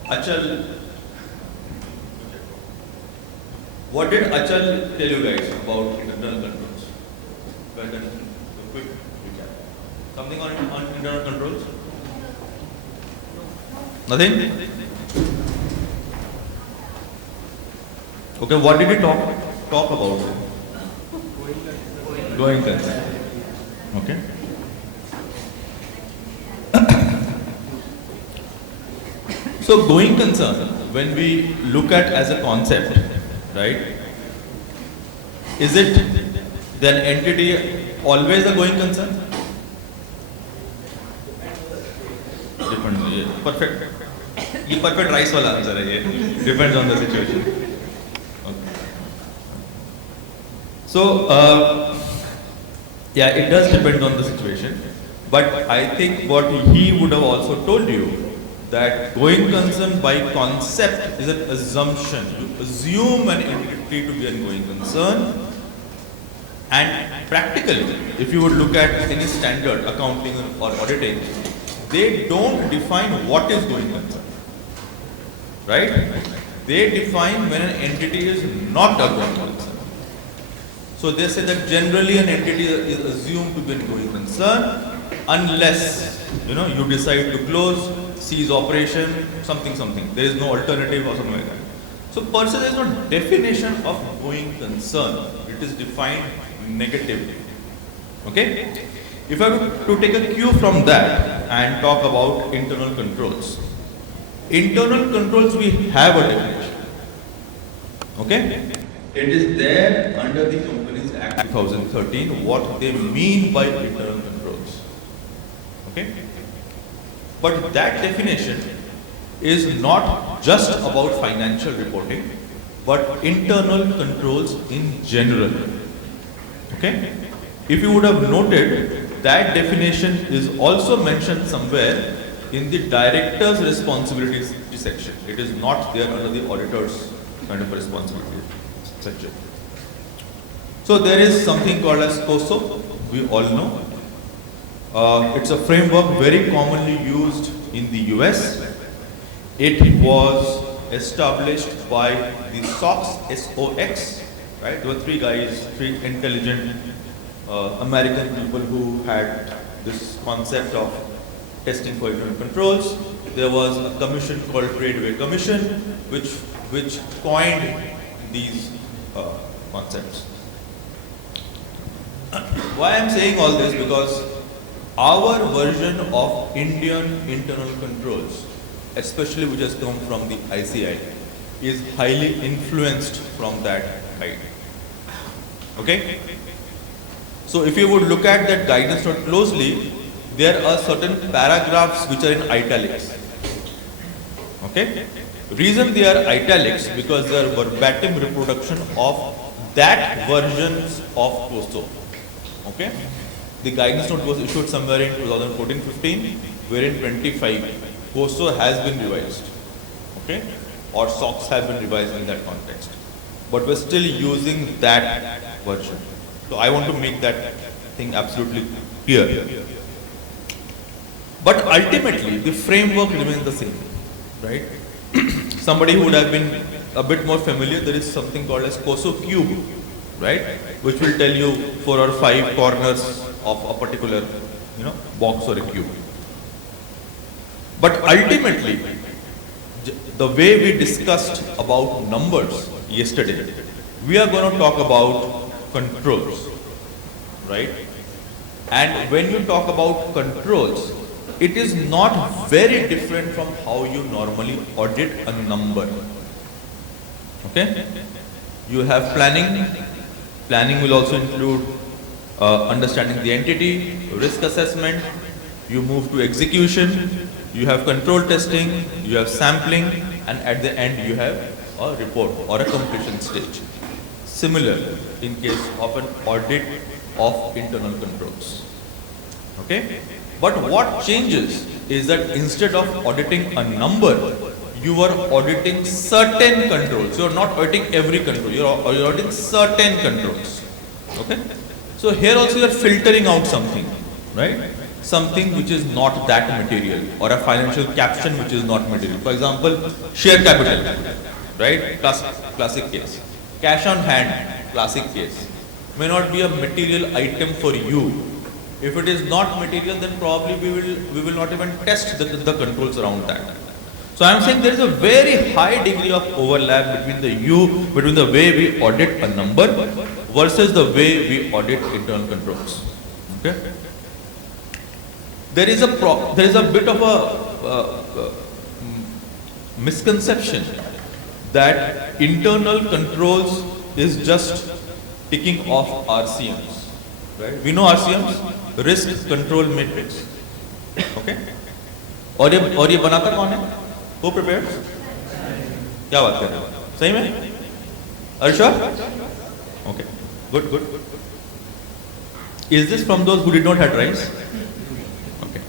Achal tell you guys about internal controls? Quick recap. Something on internal controls? Nothing? Okay, what did he talk about? Going concern. Okay. So going concern, when we look at as a concept, right? Is it then entity always a going concern? Depends. Perfect. ये perfect rice वाला answer है ये. Depends on the situation. Okay. So yeah, it does depend on the situation. But I think what he would have also told you that going concern by concept is an assumption. You assume an entity to be a going concern, and practically, if you would look at any standard accounting or auditing, they don't define what is going concern, right? They define when an entity is not a going concern. So they say that generally an entity is assumed to be a going concern unless you decide to close, cease operation, something. There is no alternative or something like that. So per se there is no definition of going concern. It is defined negatively. Okay? If I were to take a cue from that and talk about internal controls. Internal controls, we have a definition. Okay? It is there under the Companies Act 2013 what they mean by internal controls. Okay? But that definition is not just about financial reporting, but internal controls in general. Okay? If you would have noted, that definition is also mentioned somewhere in the director's responsibilities section. It is not there under the auditor's kind of responsibility section. So there is something called as COSO, we all know. It's a framework very commonly used in the US. It was established by the SOX, right? There were three intelligent American people who had this concept of testing for internal controls. There was a commission called Tradeway Commission, which coined these concepts. Why I'm saying all this? Because our version of Indian internal controls, especially which has come from the ICAI, is highly influenced from that guide. Okay? So if you would look at that guidance note closely, there are certain paragraphs which are in italics. Okay? Reason they are italics because they are verbatim reproduction of that versions of COSO. Okay? The guidance note was issued somewhere in 2014-15, wherein 25 COSO has been revised. Okay? Or SOX has been revised in that context. But we're still using that version. So I want to make that thing absolutely clear. But ultimately, the framework remains the same, right? Somebody who would have been a bit more familiar, there is something called as COSO Cube, right? Which will tell you 4 or 5 corners of a particular, box or a cube. But ultimately, the way we discussed about numbers yesterday, we are going to talk about controls, right? And when you talk about controls, it is not very different from how you normally audit a number. Okay? You have planning. Planning will also include understanding the entity, risk assessment. You move to execution. You have control testing. You have sampling, and at the end you have a report or a completion stage. Similar in case of an audit of internal controls. Okay? But what changes is that instead of auditing a number, you are auditing certain controls. You are not auditing every control. You are auditing certain controls. Okay? So here also you are filtering out something, right? Something which is not that material, or a financial caption which is not material. For example, share capital, right? Classic case. Cash on hand, classic case. May not be a material item for you. If it is not material, then probably we will not even test the controls around that. So I am saying there is a very high degree of overlap between the way we audit a number versus the way we audit internal controls. Okay? There is a bit of a misconception that internal controls is just ticking off RCMs. Right? We know RCMs, risk control matrix. Okay? और ये बनाता कौन है? Who prepares? क्या बात कर रहे हो? सही में? Are you sure? Okay. Good. Is this from those who did not have rice? Okay.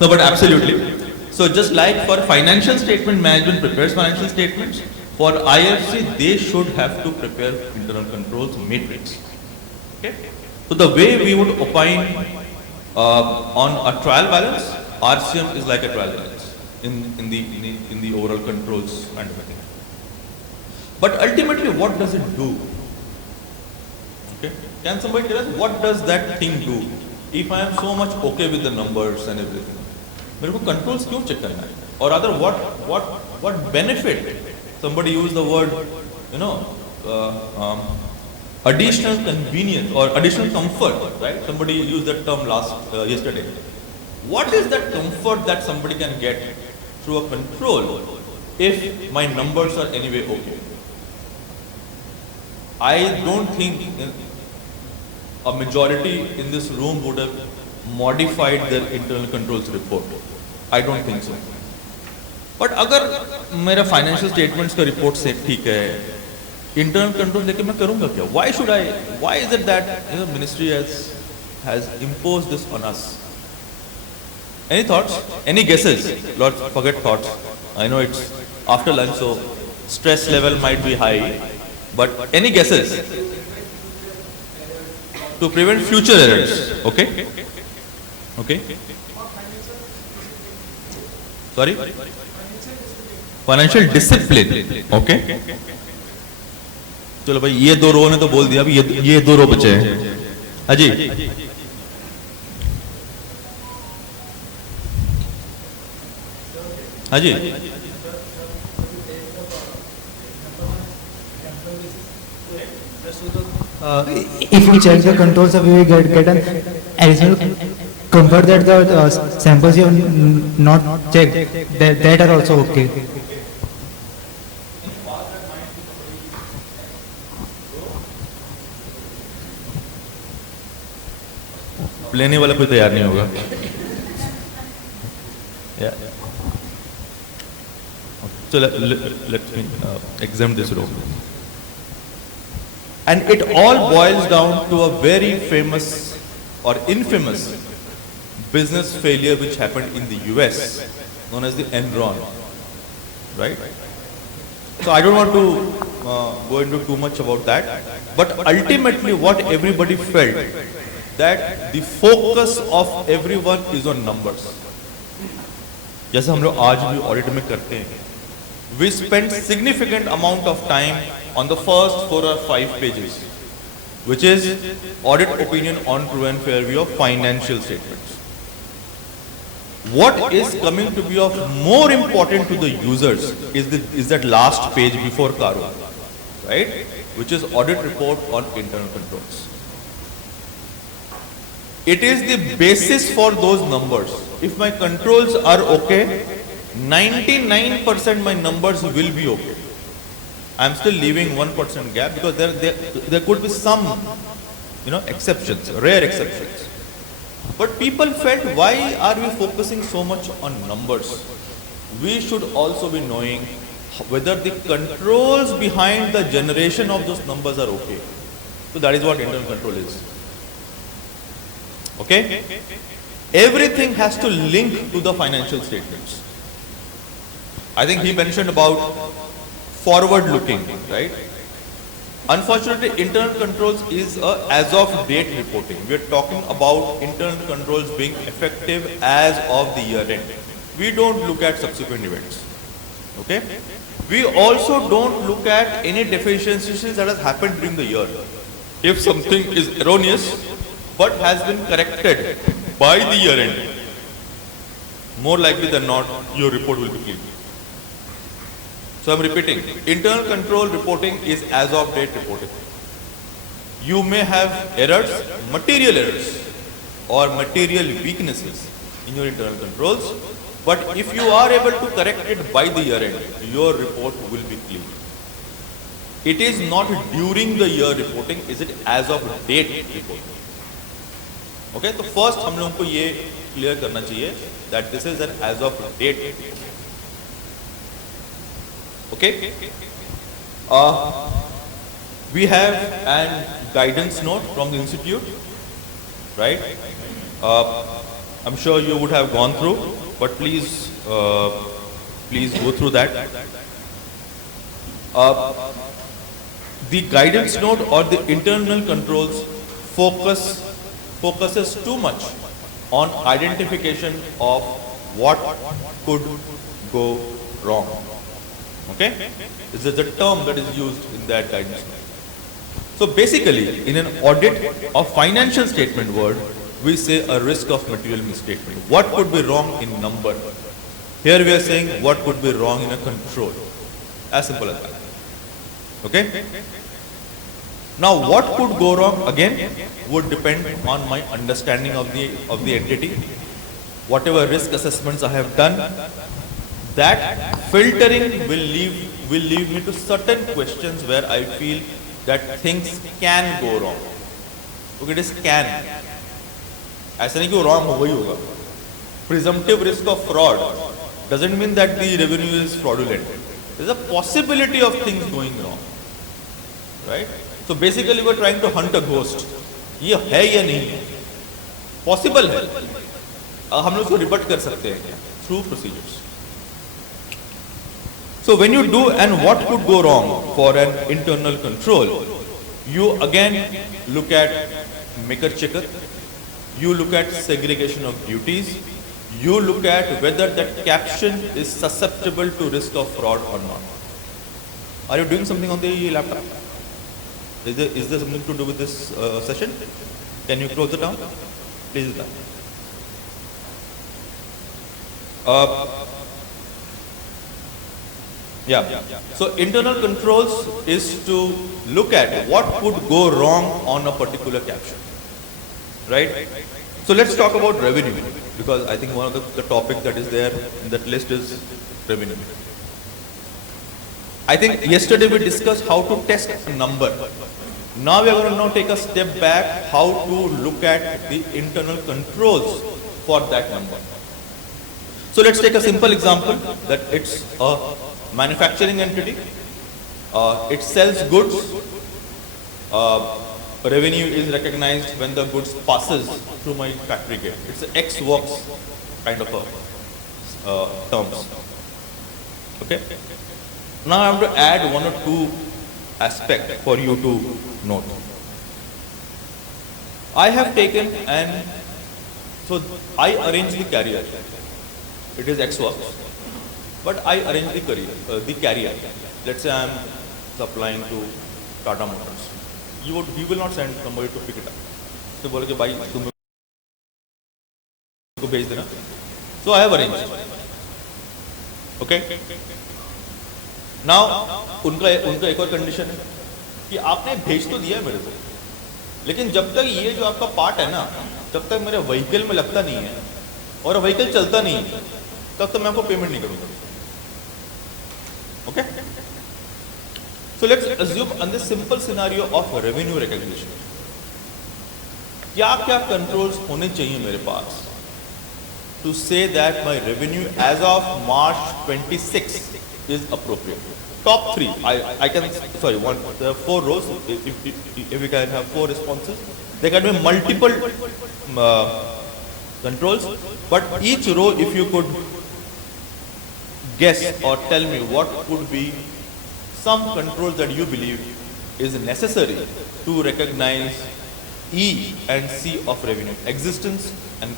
No, but absolutely. So just like for financial statement, management prepares financial statements. For IFC, they should have to prepare internal controls matrix. Okay. So the way we would opine on a trial balance, RCM is like a trial balance in the overall controls and everything. But ultimately, what does it do? Okay, can somebody tell us what does that thing do? If I am so much okay with the numbers and everything, मेरे को controls क्यों check करना है? Or rather, what benefit? Somebody used the word, additional convenience or additional comfort, right? Somebody used that term yesterday. What is that comfort that somebody can get through a control if my numbers are anyway okay? I don't think a majority in this room would have modified their internal controls report. I don't think so. But अगर मेरा financial statements का report से ठीक है, internal control लेके मैं करूँगा क्या? Why should I? Why is it that ministry has imposed this on us? Any thoughts? Any guesses? Lord, forget thoughts. I know it's after lunch, so stress level might be high. But any guesses? To prevent future errors. Okay? Okay? Sorry? Financial discipline. Okay? चलो भाई ये 2 रो ने तो बोल दिया, अभी ये 2 रो बचे हैं. अजी हाँ जी. If we check the controls, we will get an additional comfort that the samples you have not checked, that are also okay. लेने वाला कोई तैयार नहीं होगा. So let me exempt this row. And it all boils down to a very famous or infamous business failure which happened in the US, known as the Enron, right? So I don't want to go into too much about that, but ultimately what everybody felt, that the focus of everyone is on numbers. जैसे हम लोग आज भी audit में करते हैं, we spend significant amount of time on the first 4 or 5 pages, which is audit opinion on true and fair view of financial statements. What is coming to be of more important to the users is that last page before Karo, right? Which is audit report on internal controls. It is the basis for those numbers. If my controls are okay, 99% my numbers will be okay. I am still leaving 1% gap because there could be some, exceptions, rare exceptions. But people felt, why are we focusing so much on numbers? We should also be knowing whether the controls behind the generation of those numbers are okay. So that is what internal control is. Okay? Everything has to link to the financial statements. I think he mentioned about forward looking, right? Unfortunately, internal controls is a as of date reporting. We are talking about internal controls being effective as of the year end. We don't look at subsequent events. Okay? We also don't look at any deficiencies that has happened during the year. If something is erroneous but has been corrected by the year end, more likely than not, your report will be clean. So I'm repeating, internal control reporting is as of date reporting. You may have errors, material errors or material weaknesses in your internal controls, but if you are able to correct it by the year end, your report will be clean. It is not during the year reporting, is it as of date reporting. Okay, so first हम लोगों को ये clear करना चाहिए that this is an as of date reporting. Okay, we have an guidance note from the institute, right? I'm sure you would have gone through, but please go through that. The guidance note or the internal controls focuses too much on identification of what could go wrong. Okay? This is the term that is used in that guidance. So basically, in an audit of financial statement word, we say a risk of material misstatement. What could be wrong in number? Here we are saying what could be wrong in a control. As simple as that. Okay? Now what could go wrong again would depend on my understanding of the entity. Whatever risk assessments I have done, that filtering will leave me to certain questions where I feel that things can go wrong. Okay, it is can. ऐसा नहीं कि wrong होगा ही होगा. Presumptive risk of fraud doesn't mean that the revenue is fraudulent. There is a possibility of things going wrong, right? So basically we are trying to hunt a ghost. ये है या नहीं है? Possible है. हम लोग उसको rebut कर सकते हैं through procedures. So when you do and what could go wrong for an internal control, you again look at maker checker, you look at segregation of duties, you look at whether that caption is susceptible to risk of fraud or not. Are you doing something on the laptop? Is there something to do with this session? Can you close it down? Please do that. Yeah. So internal controls is to look at what could go wrong on a particular caption, right? So let's talk about revenue, because I think one of the topic that is there in that list is revenue. I think yesterday we discussed how to test a number. Now we are going to now take a step back how to look at the internal controls for that number. So let's take a simple example that it's a manufacturing entity, it sells goods, revenue is recognized when the goods passes through my factory gate. It's an X works kind of a terms. Okay. Now I have to add one or two aspects for you to note. I have taken and so I arrange the carrier. It is X works. But I arrange the carrier. Let's say I am supplying to Tata Motors. he will not send somebody to pick it up. So बोले कि भाई तुम को भेज देना. So I have arranged. Okay. Now उनका एक और कंडीशन है कि आपने भेज तो दिया है मेरे को, लेकिन जब तक ये जो आपका पार्ट है ना, जब तक मेरे व्हीकल में लगता नहीं है और व्हीकल चलता नहीं है, तब तक मैं आपको पेमेंट नहीं करूँगा. Okay? So let's assume on this simple scenario of revenue recognition, क्या क्या controls होने चाहिए मेरे पास to say that my revenue as of March 26 is appropriate? Top 3. I can, sorry, there are 4 rows. If we can have 4 responses, there can be multiple controls, but each row, if you could guess or tell me what could be some controls that you believe is necessary to recognize E and C of revenue, existence and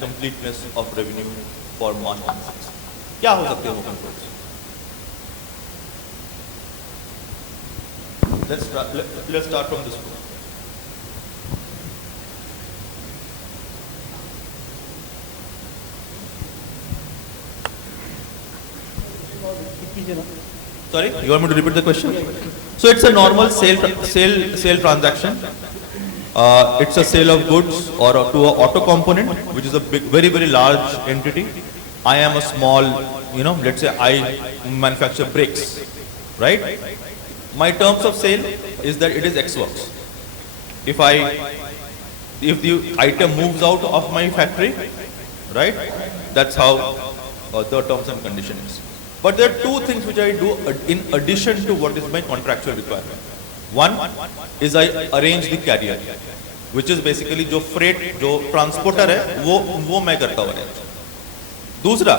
completeness of revenue for March 26. क्या हो सकते हैं वो controls? Let's start from this one. Sorry, you want me to repeat the question? So it's a normal sale transaction. It's a sale of goods or to an auto component, which is a big, very large entity. I am a small, let's say I manufacture brakes, right? My terms of sale is that it is X works. If the item moves out of my factory, right? That's how the terms and conditions. But there are 2 things which I do in addition to what is my contractual requirement. One is I arrange the carrier, which is basically जो freight, जो transporter है, वो मैं करता हूँ arrange. दूसरा,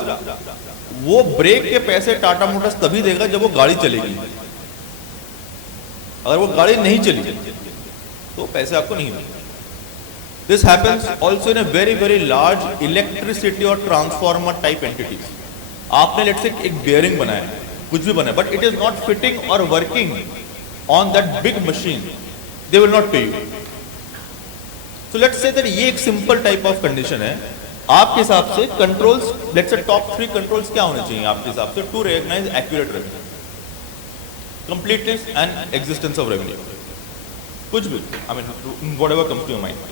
वो break के पैसे टाटा मोटर्स तभी देगा जब वो गाड़ी चलेगी. अगर वो गाड़ी नहीं चली तो पैसे आपको नहीं मिलेंगे. This happens also in a very large electricity or transformer type entities. आपने लेट्स से एक बेयरिंग बनाया, कुछ भी बनाया, but it is not fitting और working on that big machine, they will not pay you. So let's say that ये एक simple type of condition है. आपके हिसाब से controls, let's say top 3 controls क्या होने चाहिए आपके हिसाब से to recognise accurate revenue, completeness and existence of revenue? कुछ भी, I mean whatever comes to your mind.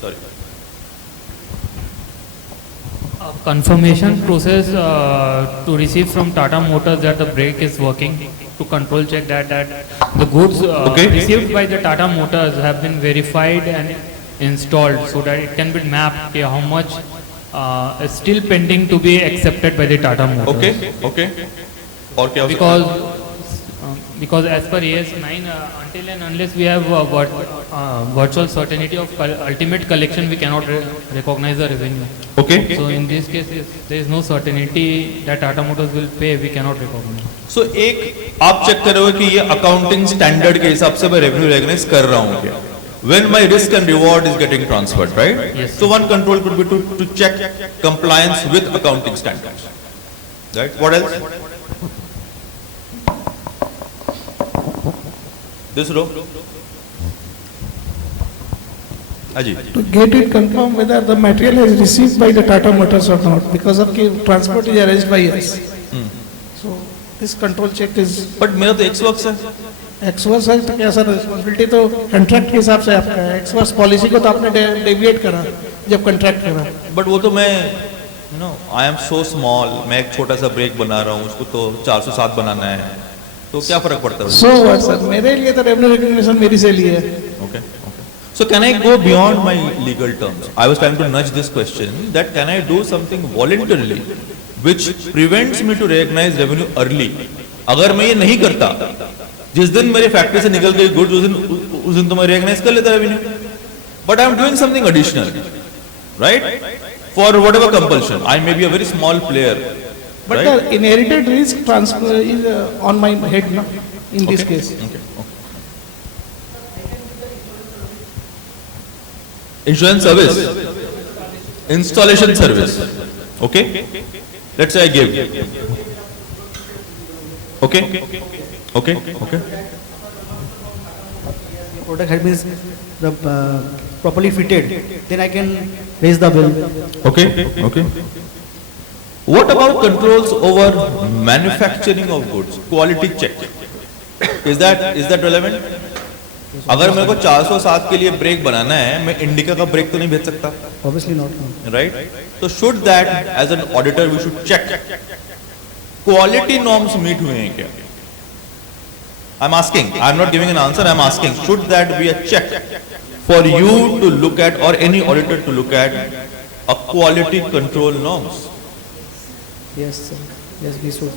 Sorry. Confirmation process to receive from Tata Motors that the brake is working, to control check that the goods received by the Tata Motors have been verified and installed, so that it can be mapped how much is still pending to be accepted by the Tata Motors. Okay. और क्या? Because as per AS9, until and unless we have virtual certainty of ultimate collection, we cannot recognize the revenue. Okay. So in this case, if there is no certainty that Tata Motors will pay, we cannot recognize. So एक आप check करोगे कि ये accounting standard के हिसाब से मैं revenue recognize कर रहा हूँ क्या? When my risk and reward is getting transferred, right? Yes. So one control could be to check compliance with accounting standards, right? What else? This row. Ajit. To get it confirmed whether the material is received by the Tata Motors or not, because of the transport is arranged by us. So this control check is. But मेरा तो X works है. X works है तो क्या sir, responsibility तो contract के हिसाब से आपका है. X works पॉलिसी को तो आपने डेविएट करा जब कॉन्ट्रैक्ट करा. But वो तो मैं, I am so small, मैं एक छोटा सा ब्रेक बना रहा हूँ, उसको तो 407 बनाना है, तो क्या फर्क पड़ता है? So what sir, मेरे लिए तो रेवेन्यू रिकग्निशन मेरी से लिए है. Okay. So can I go beyond my legal terms? I was trying to nudge this question that can I do something voluntarily which prevents me to recognize revenue early? अगर मैं ये नहीं करता, जिस दिन मेरे फैक्ट्री से निकल गई गुड्स उस दिन तो मैं recognize कर लेता revenue. But I am doing something additional, right? For whatever compulsion. I may be a very small player, But right? the inherited risk transfer is on my head now, in this case. Insurance service, installation service, okay? Let's say I give, okay? Product has been properly fitted, then I can raise the bill. Okay. What about controls over manufacturing of goods, quality check? Is that relevant? अगर मेरे को 407 के लिए break बनाना है, मैं indica का break तो नहीं भेज सकता, Obviously not. right? So should that, as an auditor, we should check quality norms meet हुए हैं क्या? I'm asking. I'm not giving an answer. I'm asking. Should that be a check for you to look at, or any auditor to look at, a quality control norms? Yes, sir. Yes, we should.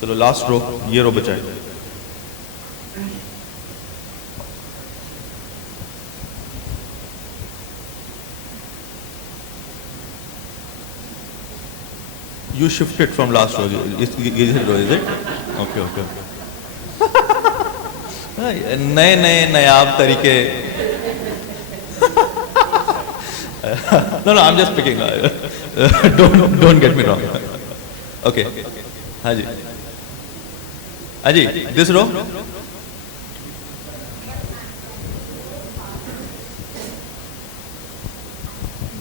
चलो last row, ये रो बचाए. You shifted from last row. Is it? Okay. नए नायाब तरीके. No, I'm just picking. Don't get me wrong. Okay. Haji, this row.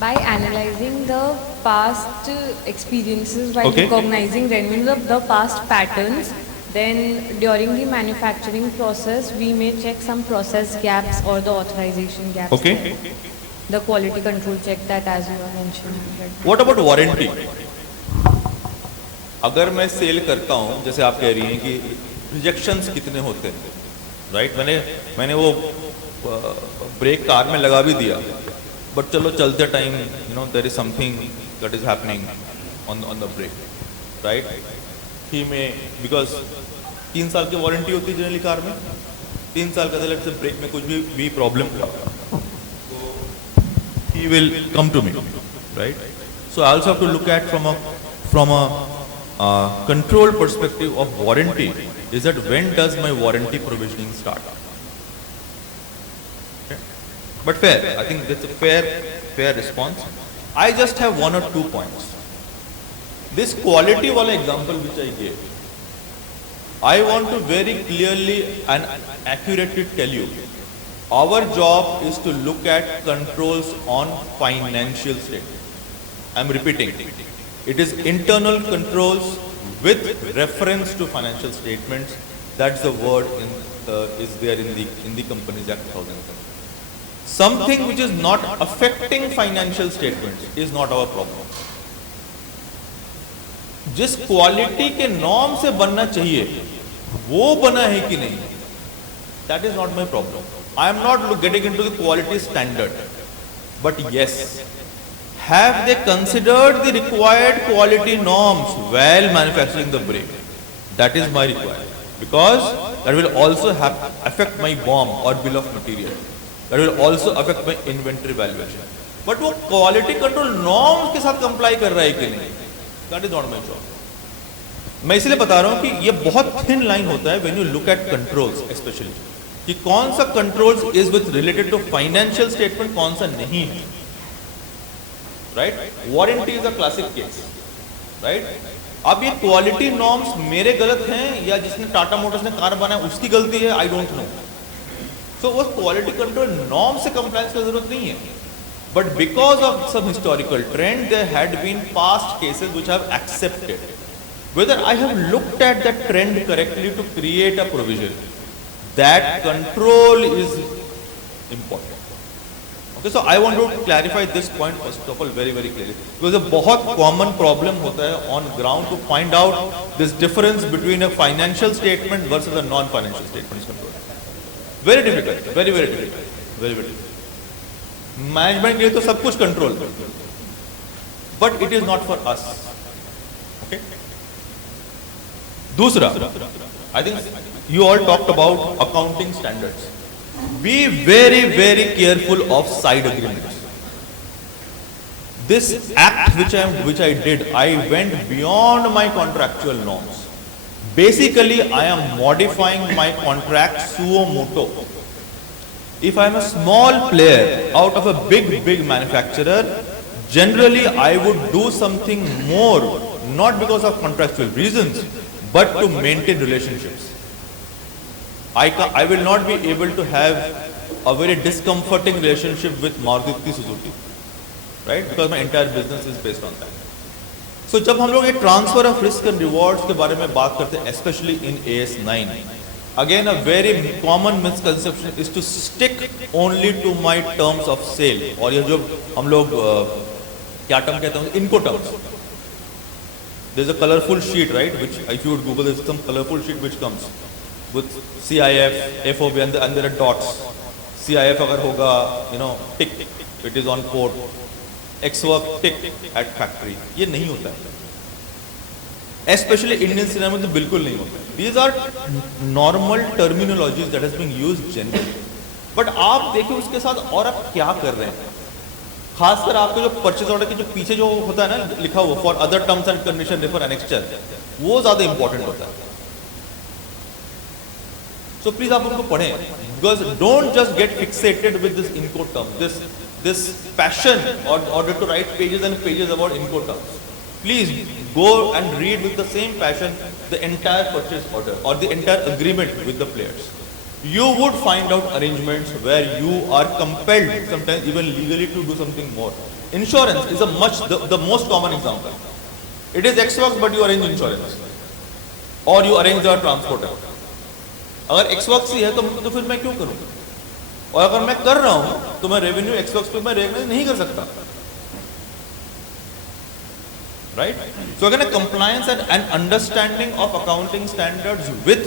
By analyzing the past experiences, while Okay. recognizing genuine the past patterns, then during the manufacturing process, we may check some process gaps or the authorization gaps. Okay. there. The quality control check that, as you were mentioning. What about warranty? अगर मैं cell करता हूँ, जैसे आप कह रही हैं कि रिजेक्शंस कितने होते हैं, राइट? मैंने वो ब्रेक कार में लगा भी दिया, बट चलो चलते time there is something that is happening on the break, right? ही में बिकॉज 3 साल की वारंटी होती है जनरली कार में, 3 साल का से ब्रेक में कुछ भी प्रॉब्लम हुआ, he will come to me, right? So I also have to look at from a control perspective of warranty, is that when does my warranty provisioning start? Okay. But fair, I think that's a fair response. I just have 1 or 2 points. This quality wala example which I gave, I want to very clearly and accurately tell you, our job is to look at controls on financial statements. I'm repeating. It is internal controls with reference to financial statements. That's the word is there in the Companies Act 2007. Something which is not affecting financial statements is not our problem. जिस quality के norm से बनना चाहिए वो बना है कि नहीं, that is not my problem. I am not getting into the quality standard, but yes, have they considered the required quality norms while manufacturing the brake? That is my requirement, because that will also affect my BOM or bill of material. That will also affect my inventory valuation. But वो quality control norms के साथ comply कर रहा है कि नहीं, that is not my job. मैं इसलिए बता रहा हूँ कि ये बहुत thin line होता है when you look at controls, especially कि कौन सा controls is with related to financial statement, कौन सा नहीं है, right? Warranty is a classic case, right? अब ये quality norms मेरे गलत हैं या जिसने टाटा मोटर्स ने कार बनाया उसकी गलती है, I don't know. So वो quality control norms से compliance की जरूरत नहीं है, but because of some historical trend, there had been past cases which have accepted. Whether I have looked at that trend correctly to create a provision, that control is important. Okay, so I want to clarify this point first of all very clearly, because a बहुत common problem होता है on ground to find out this difference between a financial statement versus a non-financial statement is control. Very difficult, very difficult. Management के लिए तो सब कुछ control, but it is not for us. Okay. दूसरा, I think you all talked about accounting standards. Be very careful of side agreements. this act which I did, I went beyond my contractual norms. Basically, I am modifying my contract suo moto. If I am a small player out of a big manufacturer, generally I would do something more, not because of contractual reasons, but to maintain relationships. I will not be able to have a very discomforting relationship with Maruti Suzuki, right? Because my entire business is based on that. So जब हम लोग ये transfer of risk and rewards के बारे में बात करते हैं, especially in AS9, again a very common misconception is to stick only to my terms of sale. और ये जो हम लोग क्या term कहते हैं, इनको terms. There's a colorful sheet, right? Which if you would Google, there's some colorful sheet which comes with CIF, FOB, and there are dots. CIF अगर होगा, tick, it is on port. X work tick at factory. ये नहीं होता है. Especially Indian cinema में तो बिल्कुल नहीं होता है. These are normal terminologies that has been used generally. But आप देखिए उसके साथ और आप क्या कर रहे हैं? खासकर आपके जो परचेज ऑर्डर के जो पीछे जो होता है ना लिखा हुआ for other terms and condition refer annexure, वो ज्यादा इंपॉर्टेंट होता है. So please आप उनको पढ़ें, because don't just get fixated with this INCO term, this passion order to write pages and pages about INCO terms. Please go and read with the same passion the entire purchase order or the entire agreement with the players. You would find out arrangements where you are compelled, sometimes even legally, to do something more. Insurance is the most common example. It is X works, but you arrange insurance, or you arrange the transporter. अगर X works ही है तो फिर मैं क्यों करूँ? और अगर मैं कर रहा हूँ तो मैं रेवेन्यू X works पे मैं रेवेन्यू नहीं कर सकता. Right? So again, a compliance and understanding of accounting standards with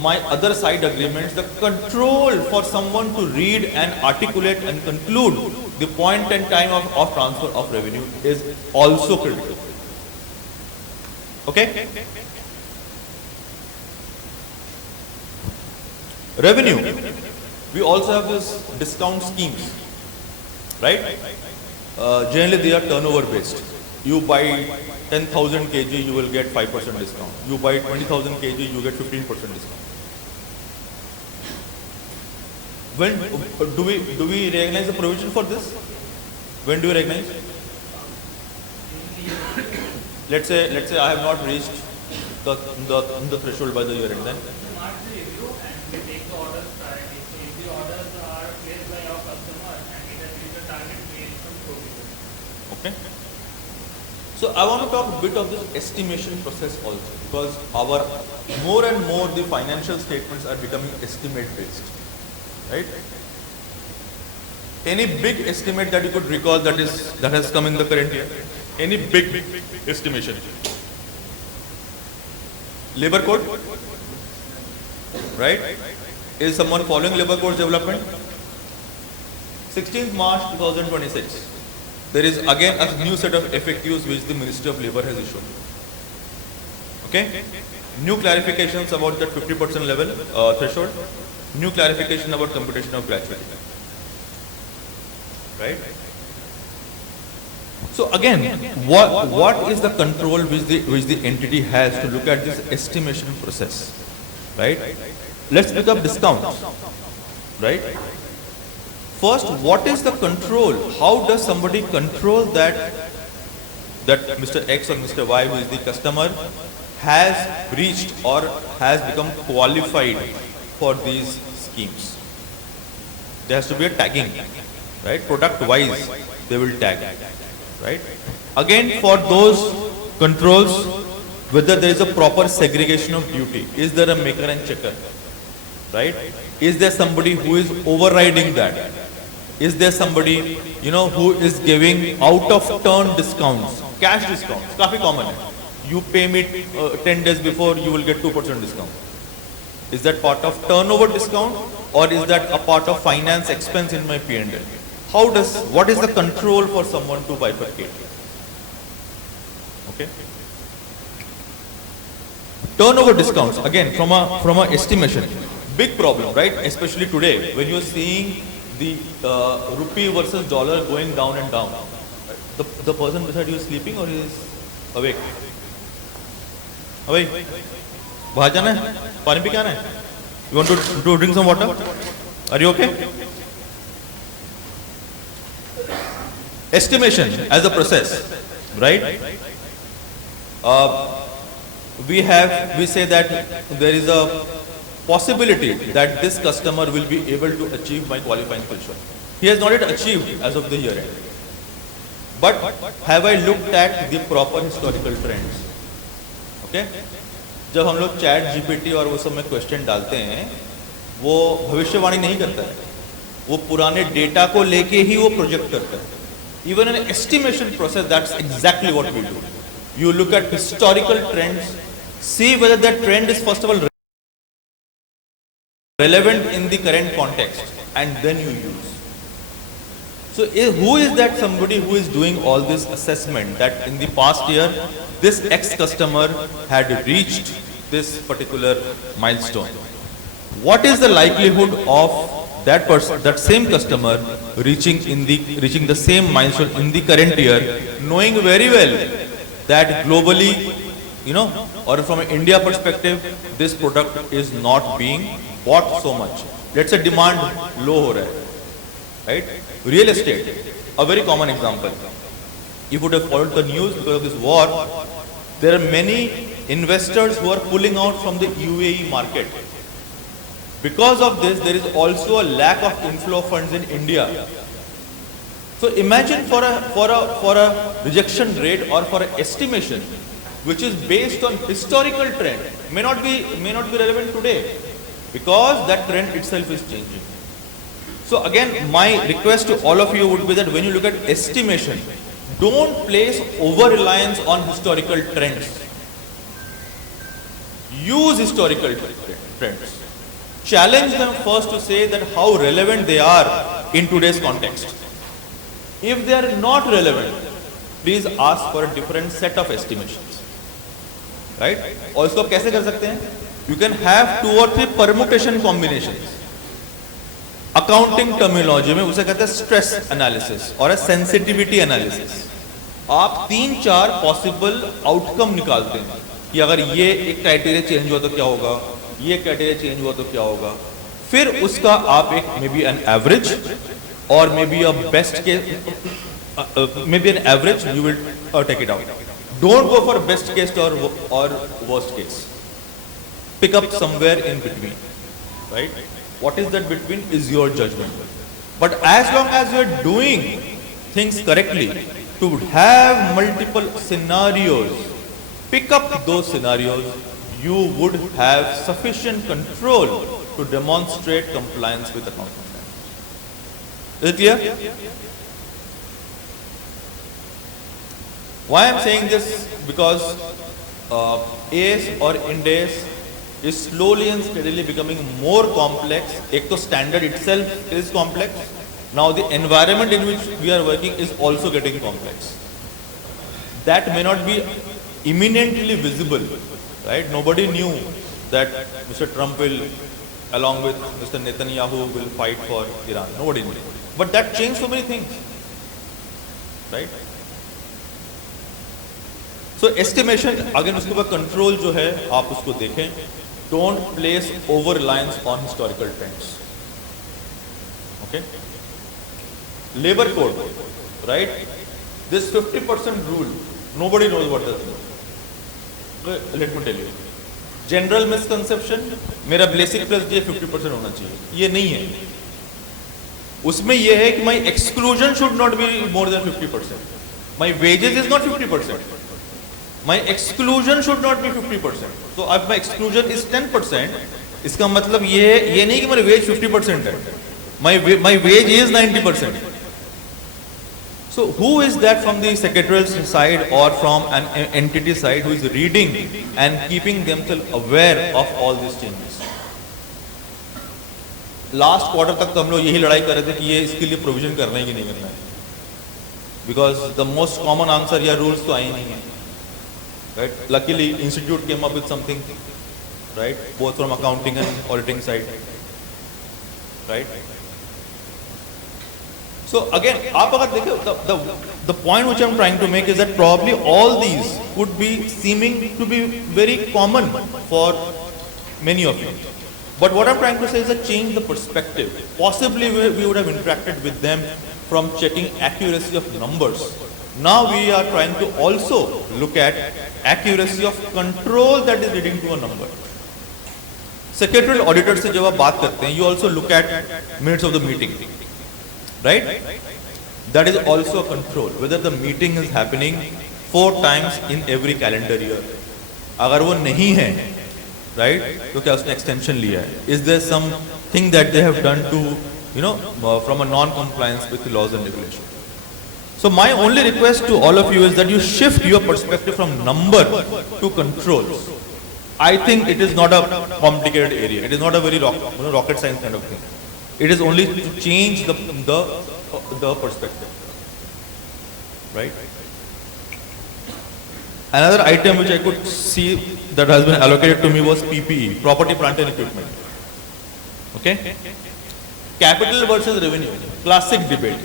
my other side agreements, the control for someone to read and articulate and conclude the point and time of transfer of revenue is also critical. Okay? Revenue. We also have this discount schemes, right? Generally they are turnover based. You buy 10,000 kg, you will get 5% discount. You buy 20,000 kg, you get 15% discount. When do we recognize the provision for this? When do we recognize? Let's say I have not reached the threshold by the year end, then. Okay. So I want to talk a bit of this estimation process also, because more and more the financial statements are becoming estimate based, right? Any big estimate that you could recall that has come in the current year? Any big estimation? Labor code, right? Is someone following labor code development? 16th March 2026. There is again a new set of FAQs which the Ministry of Labour has issued. Okay? New clarifications about that 50% level threshold. New clarification about computation of gratuity. Right? So again, what is the control which the entity has to look at this estimation process? Right? Let's pick up discounts. Right? First, what is the control? How does somebody control that Mr. X or Mr. Y, who is the customer, has breached or has become qualified for these schemes? There has to be a tagging, right? Product wise, they will tag, right? Again, for those controls, whether there is a proper segregation of duty, is there a maker and checker, right? Is there somebody who is overriding that? Is there somebody, who is giving out of turn discounts, cash discounts? काफी common है. You pay me 10 days before, you will get 2% discount. Is that part of turnover discount, or is that a part of finance expense in my P&L? What is the control for someone to bifurcate? Okay. Turnover discounts, again, from a estimation, big problem, right? Especially today, when you're seeing the rupee versus dollar going down and down. The person beside you is sleeping or is awake? Awake? बाहर जाना है? पानी P के आना है? You want to drink some water? Are you okay? Estimation as a process, right? We say that there is a possibility that this customer will be able to achieve my qualifying threshold. He has not yet achieved as of the year end. But have I looked at the proper historical trends? Okay? जब हम लोग chat GPT और वो सब में question डालते हैं, वो भविष्यवाणी नहीं करता है, वो पुराने डेटा को लेके ही वो प्रोजेक्ट करता है. Even in an estimation process, that's exactly what we do. You look at historical trends, see whether that trend is first of all relevant in the current context, and then you use. So who is that somebody who is doing all this assessment that in the past year, this X customer had reached this particular milestone? What is the likelihood of that person, that same customer reaching the same milestone in the current year, knowing very well that globally, or from an India perspective, this product is not being bought so much. Let's say demand low ho raha hai, right? Real estate, a very common example. You would have followed the news because of this war. There are many investors who are pulling out from the UAE market. Because of this, there is also a lack of inflow of funds in India. So imagine for a rejection rate or for an estimation which is based on historical trend, may not be relevant today because that trend itself is changing. So again, my request to all of you would be that when you look at estimation, don't place over-reliance on historical trends. Use historical trends. Challenge them first to say that how relevant they are in today's context. If they are not relevant, please ask for a different set of estimations. Right? और इसको आप कैसे कर सकते हैं? You can have 2 or 3 permutation combinations. Accounting terminology में उसे कहते हैं stress analysis और sensitivity analysis. आप 3-4 possible outcome निकालते हैं कि अगर ये एक criteria change हुआ तो क्या होगा, ये criteria change हुआ तो क्या होगा. फिर उसका आप एक maybe an average or maybe a best case, maybe an average you will take it out. Don't go for best case or worst case. Pick up somewhere in between, right? What is that between is your judgment. But as long as you are doing things correctly, to have multiple scenarios, pick up those scenarios, you would have sufficient control to demonstrate compliance with accounting standards. Is it clear? Why I am saying this? Because AS or Ind AS is slowly and steadily becoming more complex. Ek to standard itself is complex. Now the environment in which we are working is also getting complex. That may not be imminently visible, right? Nobody knew that Mr. Trump will, along with Mr. Netanyahu, will fight for Iran. Nobody knew. But that changed so many things, right? So estimation, again उसके ऊपर control जो है आप उसको देखें. Don't place over-reliance on historical trends. Okay? Labor code, right? This 50% rule, nobody knows what that means. Let me tell you. General misconception, मेरा basic plus J 50% होना चाहिए. ये नहीं है. उसमें ये है कि my exclusion should not be more than 50%. My wages is not 50%. My exclusion should not be 50%. So if my exclusion is 10%, इसका मतलब ये नहीं कि मेरा wage 50% है. My wage is 90%. So who is that from the secretarial side or from an entity side who is reading and keeping themselves aware of all these changes? Last quarter तक तो हम लोग यही लड़ाई कर रहे थे कि ये इसके लिए provision करना है कि नहीं करना है. Because the most common answer या rules तो आए नहीं हैं. Right? Luckily, institute came up with something, right? Both from accounting and auditing side, right? So again, आप अगर देखो, the point which I'm trying to make is that probably all these would be seeming to be very common for many of you. But what I'm trying to say is that change the perspective. Possibly we would have interacted with them from checking accuracy of numbers. Now we are trying to also look at accuracy of control that is leading to a number. Secretarial auditor से जब आप बात करते हैं, you also look at minutes of the meeting, right? That is also a control, whether the meeting is happening 4 times in every calendar year. अगर वो नहीं है, right? तो क्या उसने extension लिया है? Is there something that they have done to, from a non-compliance with the laws and regulations? So my only request to all of you is that you shift your perspective from number to controls. I think it is not a complicated area. It is not a very rocket science kind of thing. It is only to change the perspective, right? Another item which I could see that has been allocated to me was PPE, property, plant and equipment. Okay? Capital versus revenue, classic debate.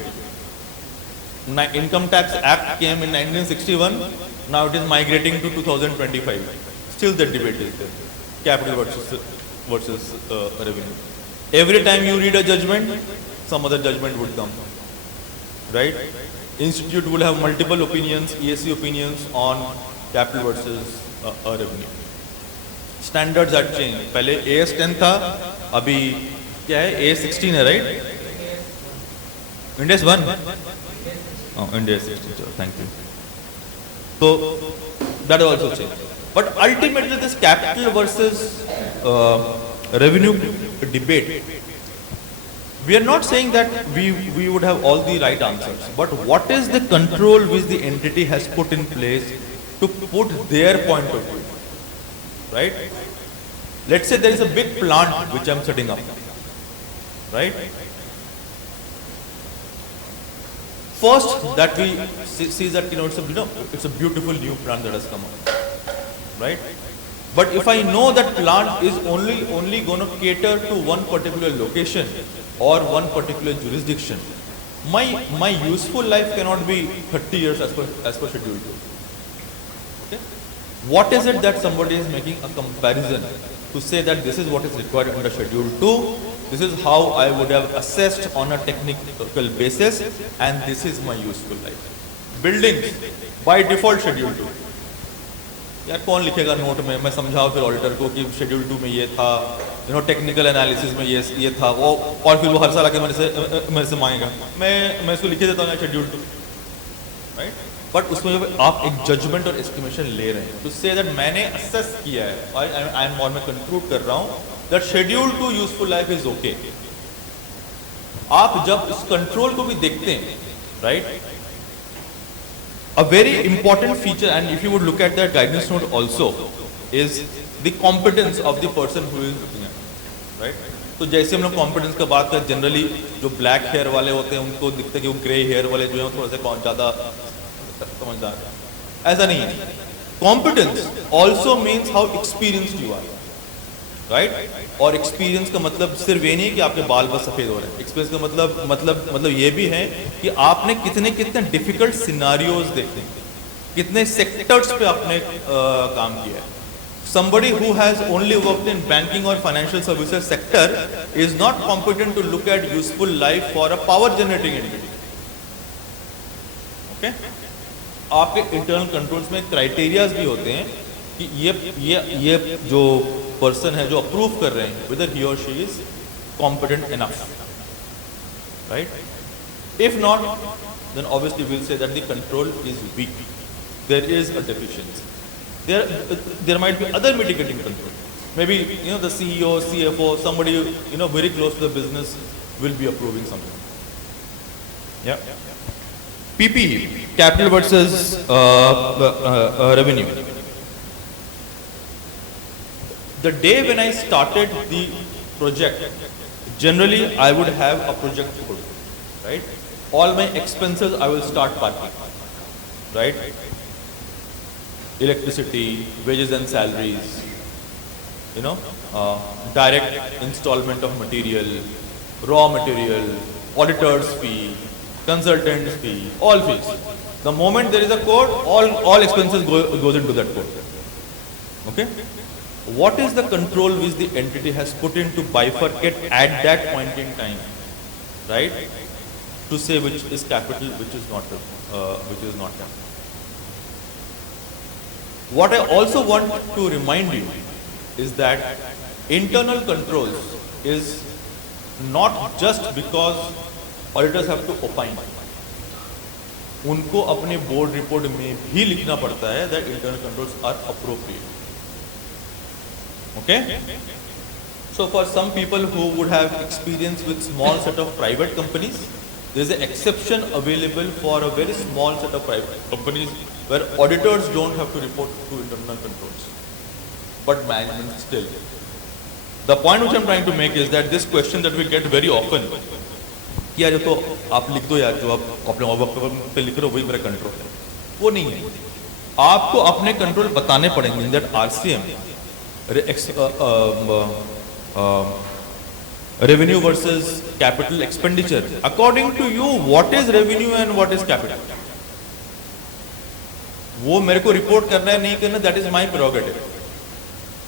Income Tax Act came in 1961, now it is migrating to 2025. Still the debate is there, capital versus revenue. Every time you read a judgment, some other judgment would come, right? Institute will have multiple opinions, ESC opinions on capital versus revenue. Standards are changed. पहले AS10 था, अभी क्या है? AS16 है, right? Index 1. Oh, Index 16. Thank you. So that is also changed. But ultimately, this capital versus revenue debate, we are not saying that we would have all the right answers. But what is the control which the entity has put in place to put their point of view, right? Let's say there is a big plant which I am setting up, right? First, that we see that it's a beautiful new plant that has come up, right? But if I know that plant is only going to cater to one particular location or one particular jurisdiction, my useful life cannot be 30 years as per Schedule 2. Okay? What is it that somebody is making a comparison to say that this is what is required under Schedule 2? This is how I would have assessed on a technical basis, and this is my useful life. Buildings, by default Schedule 2. यार कौन लिखेगा note में? मैं समझाऊँ फिर auditor को कि Schedule 2 में ये था, टेक्निकल एनालिसिस में ये था, वो और फिर वो हर साल आके मेरे से मांगेगा. मैं इसको लिखे देता हूँ Schedule 2, right? बट उसमें जब आप एक जजमेंट और एस्टिमेशन ले रहे हैं, तो से दैट मैंने असेस किया है और मैं कंक्लूड कर रहा हूँ that Schedule 2 useful life is okay. आप जब इस कंट्रोल को भी देखते हैं, right? A very important feature, and if you would look at that guidance note also, is the competence of the person who is looking at it, right? तो जैसे हम लोग कॉम्पिटेंस का बात करें, जनरली जो ब्लैक हेयर वाले होते हैं उनको दिखता है कि वो ग्रे हेयर वाले जो हैं थोड़ा सा ज़्यादा समझदार है. ऐसा नहीं है. Competence also means how experienced you are, right? और एक्सपीरियंस का मतलब सिर्फ ये नहीं है कि आपके बाल बस सफ़ेद हो रहे हैं. एक्सपीरियंस का मतलब ये भी है कि आपने कितने डिफिकल्ट सिनारियोज देखे, कितने सेक्टर्स पे आपने काम किया है. Somebody who has only worked in banking or financial services sector is not competent to look at useful life for a power generating entity. Okay? आपके internal controls में criterias भी होते हैं कि ये जो person है जो approve कर रहे हैं, whether he or she is competent enough, right? If not, then obviously we'll say that the control is weak. There is a deficiency. There might be other mitigating control. Maybe the CEO, CFO, somebody very close to the business will be approving something. Yeah. PPE, capital versus revenue. The day when I started the project, generally I would have a project code, right? All my expenses I will start parking, right? Electricity, wages and salaries, direct installment of material, raw material, auditor's fee, consultants fee, all fees. The moment there is a code, all expenses goes into that code. Okay? What is the control which the entity has put in to bifurcate at that point in time, right? To say which is capital, which is not capital. What I also want to remind you is that internal controls is not just because auditors have to opine. उनको अपने board report में भी लिखना पड़ता है that internal controls are appropriate. Okay? So for some people who would have experience with small set of private companies, there is an exception available for a very small set of private companies where auditors don't have to report to internal controls, but management still. The point which I'm trying to make is that this question that we get very often, कि यार तो आप लिख दो यार, जो आप अपने वर्क पे लिख रहे हो वही मेरा कंट्रोल है, वो नहीं है. आपको अपने कंट्रोल बताने पड़ेंगे. That RCM, revenue versus capital expenditure. According to you, what is revenue and what is capital? वो मेरे को रिपोर्ट करना है नहीं करना, that is my prerogative,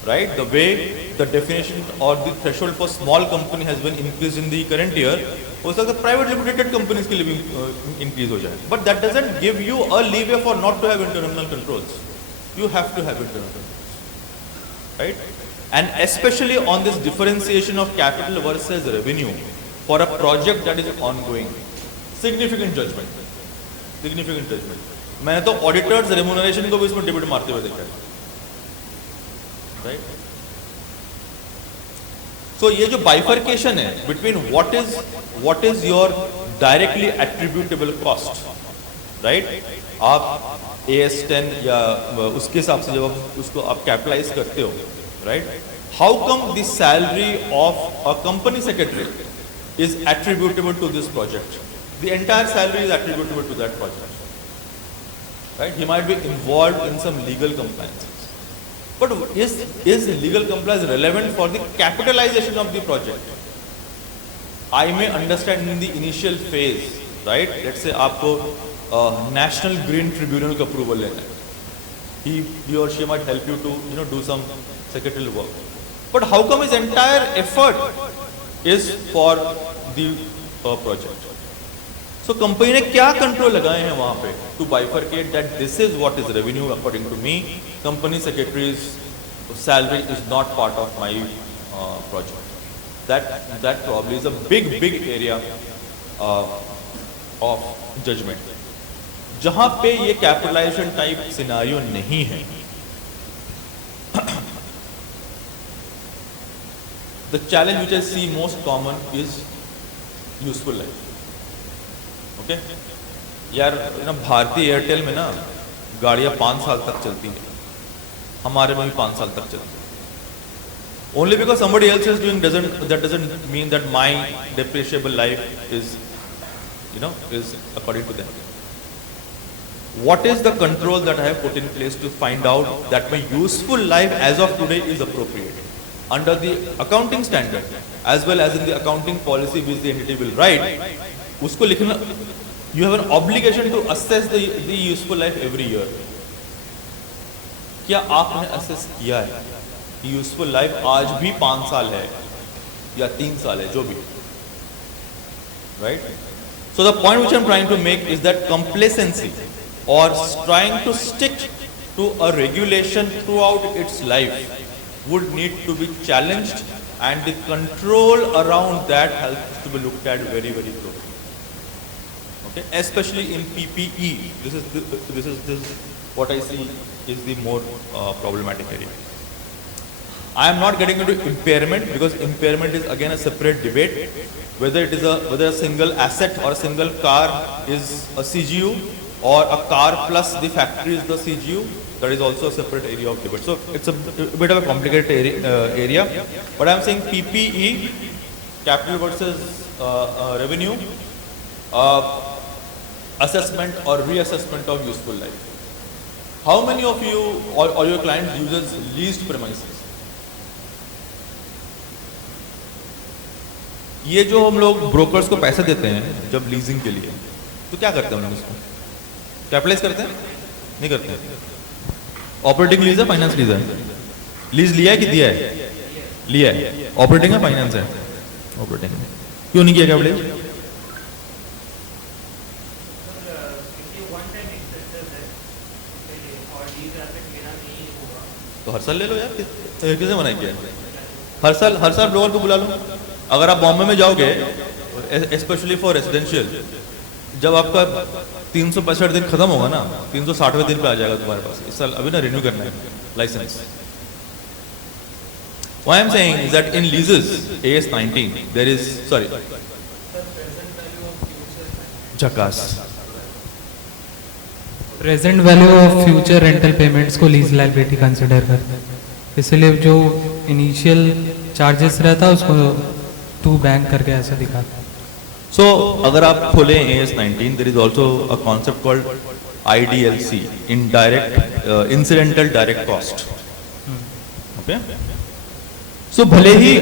right? The way the definition or the threshold for small company has been increased in the current year, हो सकता है private limited companies के लिए भी increase हो जाए. But that doesn't give you a leeway for not to have internal controls. You have to have internal controls, right? And especially on this differentiation of capital versus revenue for a project that is ongoing, significant judgment. मैंने तो auditors remuneration को भी इसमें debate मारते हुए देखा है, right? So ये जो bifurcation है between what is your directly attributable cost, right? आप AS10 या उसके हिसाब से जब आप उसको आप capitalize करते हो, right? How come the salary of a company secretary is attributable to this project? The entire salary is attributable to that project, right? He might be involved in some legal compliances. But is legal compliance relevant for the capitalization of the project? I may understand in the initial phase, right? Let's say आपको National Green Tribunal का approval लेना है. He or she might help you to do some secretarial work. But how come his entire effort is for the project? So company ने क्या control लगाए हैं वहाँ पे to bifurcate that this is what is revenue according to me, company secretary's salary is not part of my project. That probably is a big area of judgment. जहाँ पे ये capitalisation type scenario नहीं है, the challenge which I see most common is useful life. Okay? यार भारतीय Airtel में ना गाड़ियाँ 5 साल तक चलती हैं, हमारे में भी 5 साल तक चलती हैं. Only because somebody else is doing that doesn't mean that my depreciable life is according to them. What is the control that I have put in place to find out that my useful life as of today is appropriate under the accounting standard as well as in the accounting policy which the entity will write? उसको लिखना, you have an obligation to assess the useful life every year. क्या आपने assess किया है कि useful life आज भी 5 साल है या 3 साल है, जो भी, right? So the point which I am trying to make is that complacency or trying to stick to a regulation throughout its life would need to be challenged, and the control around that has to be looked at very closely. Okay, especially in PPE, this is what I see is the more problematic area. I am not getting into impairment because impairment is again a separate debate. Whether a single asset or a single car is a CGU or a car plus the factory is the CGU, that is also a separate area of debate. So it's a bit of a complicated area. But I am saying PPE, capital versus revenue, assessment or reassessment of useful life. How many of you or your client uses leased premises? ये जो हम लोग brokers को पैसे देते हैं जब leasing के लिए, तो क्या करते हैं हम लोग इसको? कैपिटलाइज करते हैं? नहीं करते हैं। ऑपरेटिंग लीज है, फाइनेंस लीज है? लीज लिया है कि दिया है? लिया है। ऑपरेटिंग है, फाइनेंस है? ऑपरेटिंग है। क्यों नहीं किया कैपिटलाइज? तो हर साल ले लो यार, किसने मना किया? हर साल ब्रोकर को बुला लो। अगर आप बॉम्बे में जाओगे, स्पेशली फॉर रेसिडेंशियल, जब आपका 365 दिन खत्म होगा ना, 360वें दिन पे आ जाएगा तुम्हारे पास। इस साल अभी ना रिन्यू करना है licence. Why I'm saying is that in leases AS 19 there is झकास present value of future rental payments को लीज लायबिलिटी कंसिडर करते हैं, इसलिए जो इनिशियल चार्जेस रहता है उसको टू बैंक करके ऐसा दिखाता है। So अगर आप खोलें AS 19 there is also a concept called IDLC, incidental direct cost. Okay? So भले ही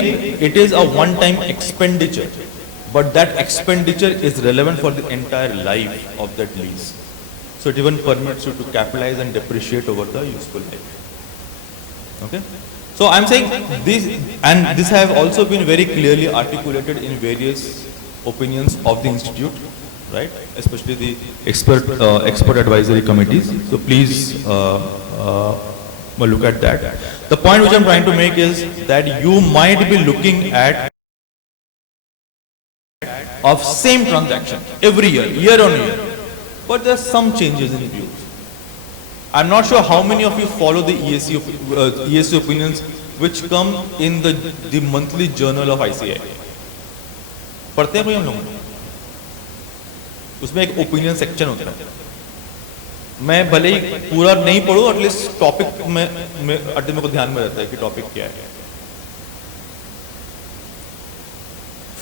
it is a one time expenditure, but that expenditure is relevant for the entire life of that lease. So it even permits you to capitalize and depreciate over the useful life. Okay? So I'm saying this, and this have also been very clearly articulated in various opinions of the institute, right? Especially the expert advisory committees. So please look at that. The point which I'm trying to make is that you might be looking at of same transaction every year on year, but there are some changes in views. I'm not sure how many of you follow the EIRC opinions which come in the monthly journal of ICAI. पढ़ते हैं कोई हम लोग? उसमें एक opinion section होता है। मैं भले ही पूरा नहीं पढ़ूं, एटलीस्ट टॉपिक में मेरे को ध्यान में रहता है कि टॉपिक क्या है।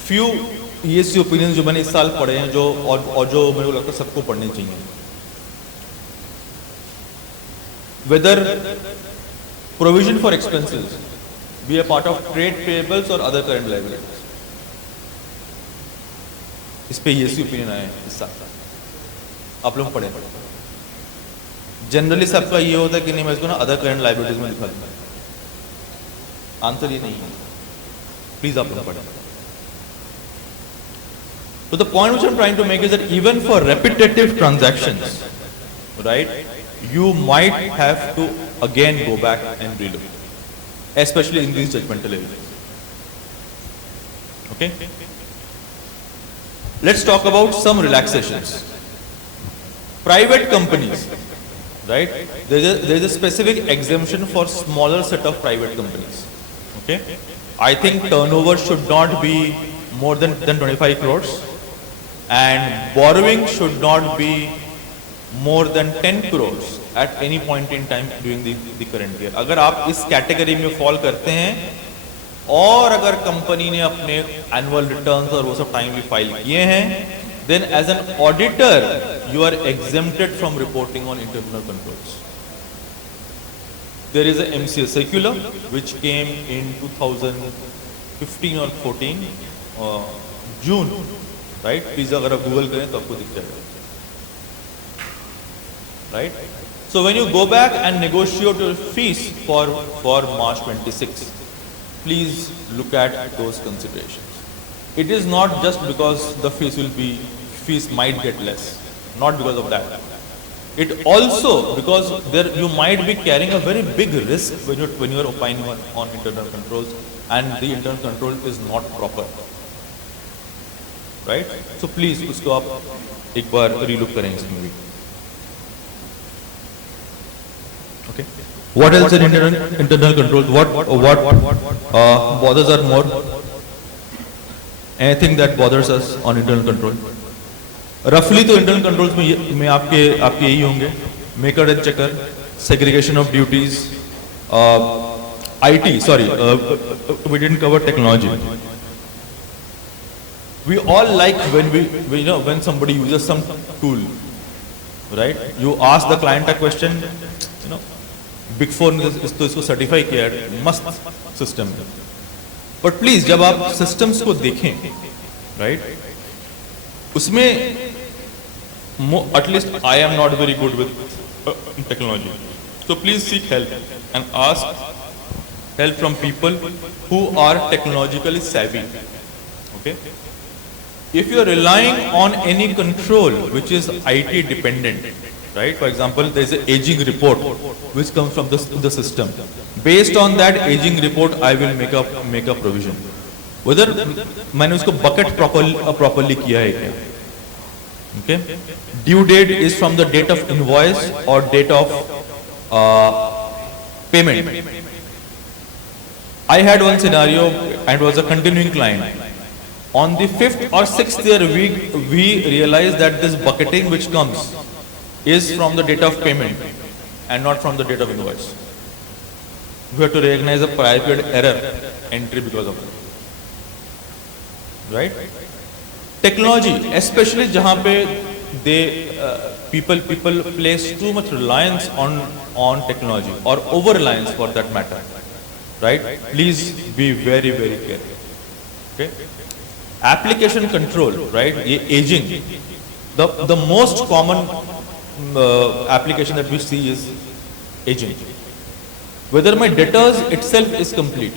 फ्यू EIRC ओपिनियंस जो मैंने इस साल पढ़े हैं, जो और जो मेरे को लगता है सबको पढ़ने चाहिए। Whether provision for expenses be a part of trade payables or other current liabilities. इस पे EIRC ओपिनियन आए इस साल, आप लोग पढ़े। जनरली सबका ये होता है कि नहीं मैं इसको ना अदर करंट लायबिलिटीज में लिखा दूंगा। आंसर ये नहीं है, प्लीज आप लोग पढ़ें। So the point which I'm trying to make is that even for repetitive transactions, right, you might have to again go back and relook, especially in these judgmental areas. Okay? Let's talk about some relaxations. Private companies, right? There is a specific exemption for smaller set of private companies. Okay? I think turnover should not be more than 25 crores. And borrowing should not be more than 10 crores at any point in time during the current year. अगर आप इस category में fall करते हैं और अगर company ने अपने एनुअल रिटर्न्स और वो सब टाइमली फाइल किए हैं, then as an auditor you are exempted from reporting on internal controls. There is a MCA circular which came in 2015 or 14 June. Right please अगर आप गूगल करें तो आपको दिख जाएगा। Right, so when you go back and negotiate your fees for March 26, please look at those considerations. It is not just because the fees might get less, not because of that. It also because you might be carrying a very big risk when you're opining on internal controls and the internal control is not proper. Right? So please उसको आप एक बार relook करें इसमें भी। Okay. What else in internal controls? What bothers us more? Anything that bothers us on internal control? Roughly तो internal controls में आपके यही होंगे: maker and checker, segregation of duties, IT. Sorry, we didn't cover technology. We all like when somebody uses some tool, right? You ask the client a question, Big Four ने तो इसको certify किया है, मस्त system है। But please जब आप systems को देखें, right? उसमें at least I am not very good with technology. So please seek help and ask help from people who are technologically savvy. Okay? If you are relying on any control which is IT dependent, right? For example, there is an aging report which comes from the system. Based on that aging report, I will make a provision. Whether मैंने उसको bucket properly किया है क्या? Okay? Due date is from the date of invoice or date of payment. I had one scenario and was a continuing client. On the 5th or 6th year, we realized that this bucketing which comes is from the date of payment and not from the date of invoice. We have to recognize a prior period error entry because of it. Right? Technology, especially jahan pe people place too much reliance on technology or over reliance for that matter. Right? Please be very, very careful. Okay? Application control, right? Aging. The most common application that we see is aging. Whether my debtors itself is complete.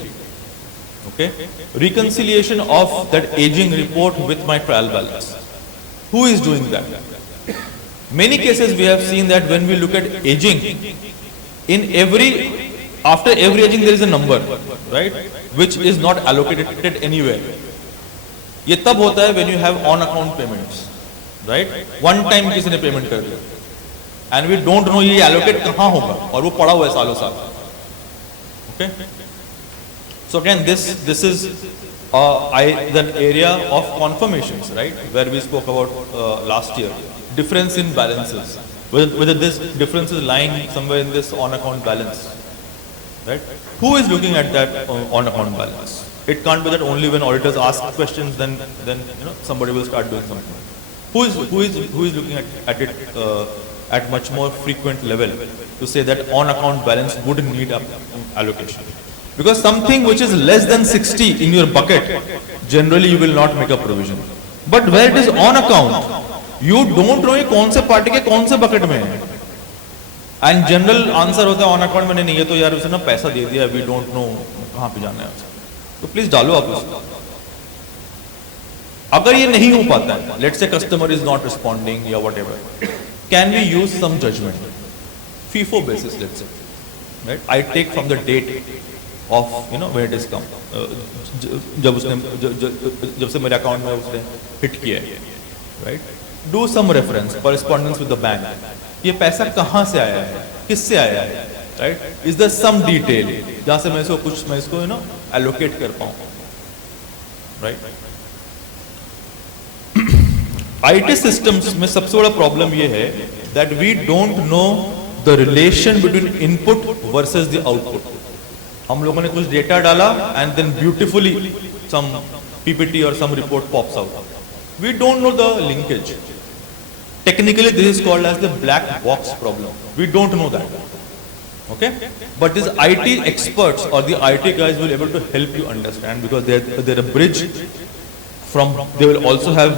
Okay? Reconciliation of that aging report with my trial balance. Who is doing that? Many cases we have seen that when we look at aging, after every aging there is a number, right? Which is not allocated anywhere. ये तब होता है when you have on account payments, right? One time किसी ने payment कर दिया, and we don't know ये allocate कहाँ होगा और वो पड़ा हुआ है सालों साल. Okay? So again, this is the area of confirmations, right? Where we spoke about last year, difference in balances. Whether this difference is lying somewhere in this on account balance, right? Who is looking at that on account balance? It can't be that only when auditors ask questions, then somebody will start doing something. Who is looking at it at much more frequent level to say that on account balance would need allocation? Because something which is less than 60 in your bucket, generally you will not make a provision. But where it is on account, you don't know ये कौन से party के कौन से bucket में है. And general answer होता है on account में नहीं है तो यार उसने ना पैसा दे दिया, we don't know कहाँ पे जाना है उसको. तो प्लीज डालो आप उसको. अगर ये नहीं हो पाता है, let's say customer is not responding या whatever, can we use some judgment? FIFO basis, let's say, right? I take from the date of when it is come. जब से मेरे अकाउंट में उसने हिट किया है, right? Do some reference, correspondence with the bank. ये पैसा कहाँ से आया है, किससे आया है, right? Is there some detail जहाँ से मैं इसको allocate कर पाऊँ, right? IT systems में सबसे बड़ा problem ये है that we don't know the relation between input versus the output. हम लोगों ने कुछ data डाला and then beautifully some PPT or some report pops out. We don't know the linkage. Technically, this is called as the black box problem. We don't know that. Okay? But these IT experts or the IT guys will be able to help you understand because they're a bridge from, they will also have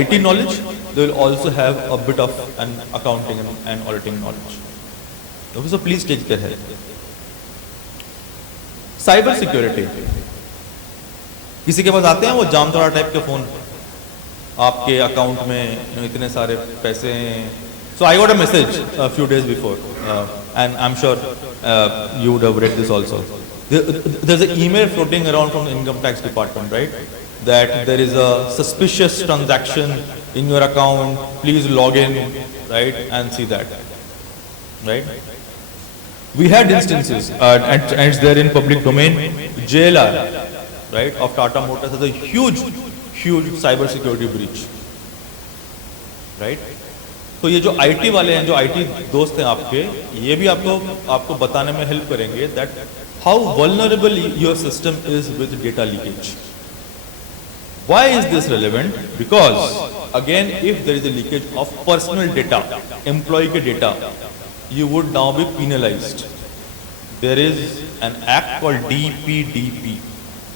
IT knowledge, they will also have a bit of an accounting and auditing knowledge. Okay, so please take their help. Cyber security. किसी के पास आते हैं वो Jamtara type के phone, आपके account में इतने सारे पैसे हैं. So I got a message a few days before, and I'm sure you would have read this also. There's an email floating around from the income tax department, right? That there is a suspicious transaction in your account. Please log in, right, and see that, right? We had instances, and it's there in public domain. JLR, right, of Tata Motors has a huge cyber security breach, right? तो ये जो IT वाले हैं, जो IT दोस्त हैं आपके, ये भी आपको बताने में help करेंगे that how vulnerable your system is with data leakage. Why is this relevant? Because again, if there is a leakage of personal data, employee के data, you would now be penalized. There is an act called DPDP,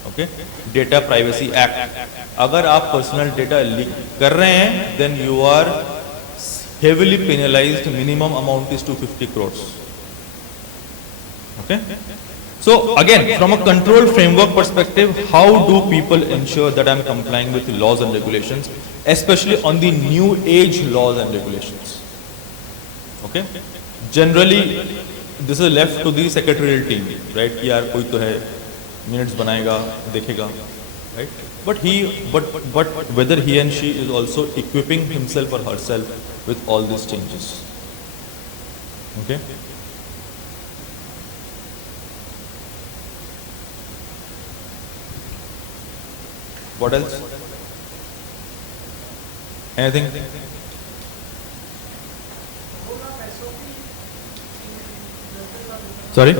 okay? Data Privacy Act. अगर आप personal data leak कर रहे हैं, then you are heavily penalized, minimum amount is 250 crores. Okay? So again, from a control framework perspective, how do people ensure that I'm complying with laws and regulations, especially on the new age laws and regulations? Okay? Generally, this is left to the secretarial team, right? यार कोई तो है, minutes बनाएगा, देखेगा, right? But whether he and she is also equipping himself or herself with all these changes. Okay? What else? Anything? Sorry?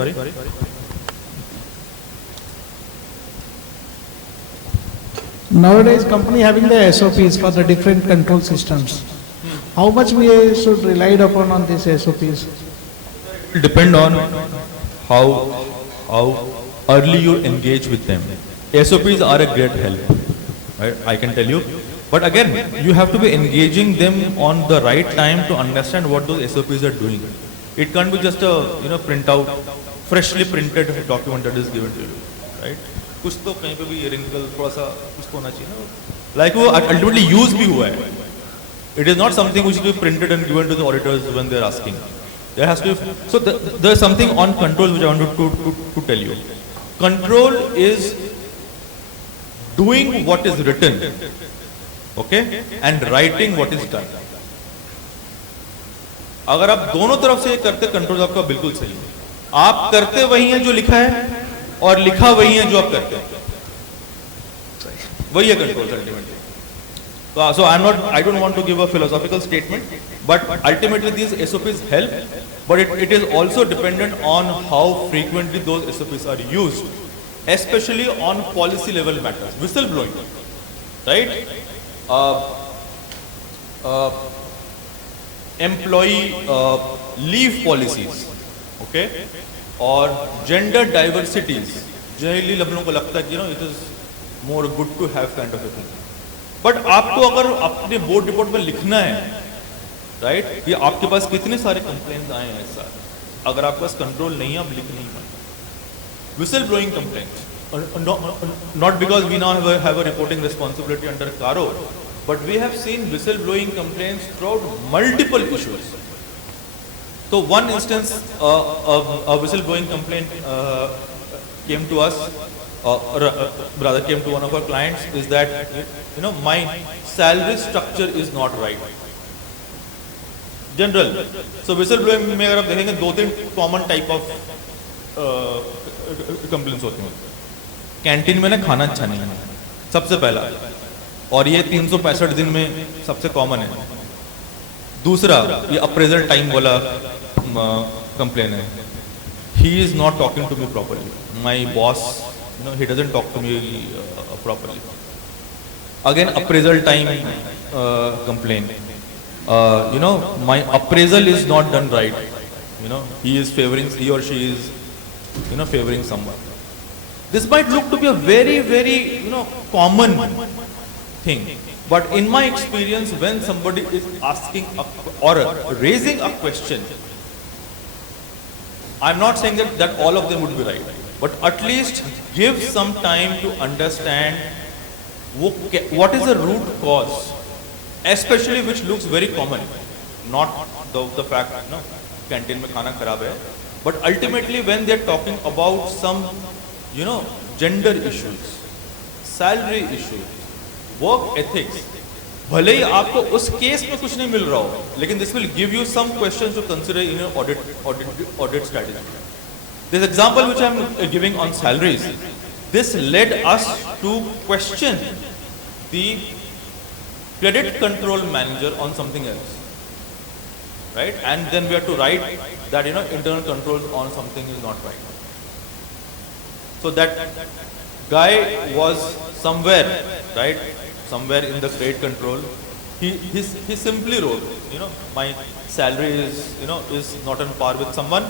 Nowadays, company having the SOPs for the different control systems. How much we should rely upon on these SOPs? It will depend on how early you engage with them. SOPs are a great help, right? I can tell you. But again, you have to be engaging them on the right time to understand what those SOPs are doing. It can't be just a printout, freshly printed document that is given to you, right? कुछ तो कहीं पे भी wrinkle थोड़ा सा कुछ तो होना चाहिए ना, like वो ultimately use भी हुआ है. It is not something which will be printed and given to the auditors when they are asking. There has to be, so there is something on control which I wanted to tell you. Control is doing what is written, okay, and writing what is done. अगर आप दोनों तरफ से करते, control आपका बिल्कुल सही है. आप करते वही हैं जो लिखा है और लिखा वही है जो आप करते हैं, वही है control ultimately. So I don't want to give a philosophical statement, but ultimately these SOPs help, but it is also dependent on how frequently those SOPs are used, especially on policy level matters. Whistleblowing, right? Employee leave policies, okay, or gender diversities. Generally, लोगों को लगता है कि it is more good to have kind of a thing. But आपको अगर अपने board report में लिखना है, right, कि आपके पास कितने सारे कंप्लेंट्स आए हैं सर, अगर आपके पास कंट्रोल नहीं है, आप लिख नहीं पाएंगे. Whistle blowing complaints, not because we now have a reporting responsibility under CARO, but we have seen whistle blowing complaints throughout multiple issues. So one instance, a whistle blowing complaint came to us, rather came to one of our clients, is that my salary structure is not right. General. So whistle blowing में अगर आप देखेंगे 2-3 common type of complaints होती हैं. Canteen में ना खाना अच्छा नहीं है, सबसे पहला, और ये 365 दिन में सबसे कॉमन है. दूसरा, ये अप्रेजल टाइम वाला कंप्लेन है. He is not talking to me properly. My boss, he doesn't talk to me properly. Again, appraisal time complaint. My appraisal is not done right. He or she is, favoring someone. This might look to be a very, very, common thing. But in my experience, when somebody is asking or raising a question, I'm not saying that all of them would be right, but at least give some time to understand what is the root cause, especially which looks very common, not the fact, canteen mein khana kharab hai, but ultimately when they're talking about some, gender issues, salary issues, work ethics, भले ही आपको उस case में कुछ नहीं मिल रहा हो, लेकिन this will give you some questions to consider in your audit strategy. This example which I am giving on salaries, this led us to question the credit control manager on something else, right? And then we have to write that internal controls on something is not right. So that guy was somewhere, right? Somewhere in the credit control, he simply wrote, my salary is not on par with someone,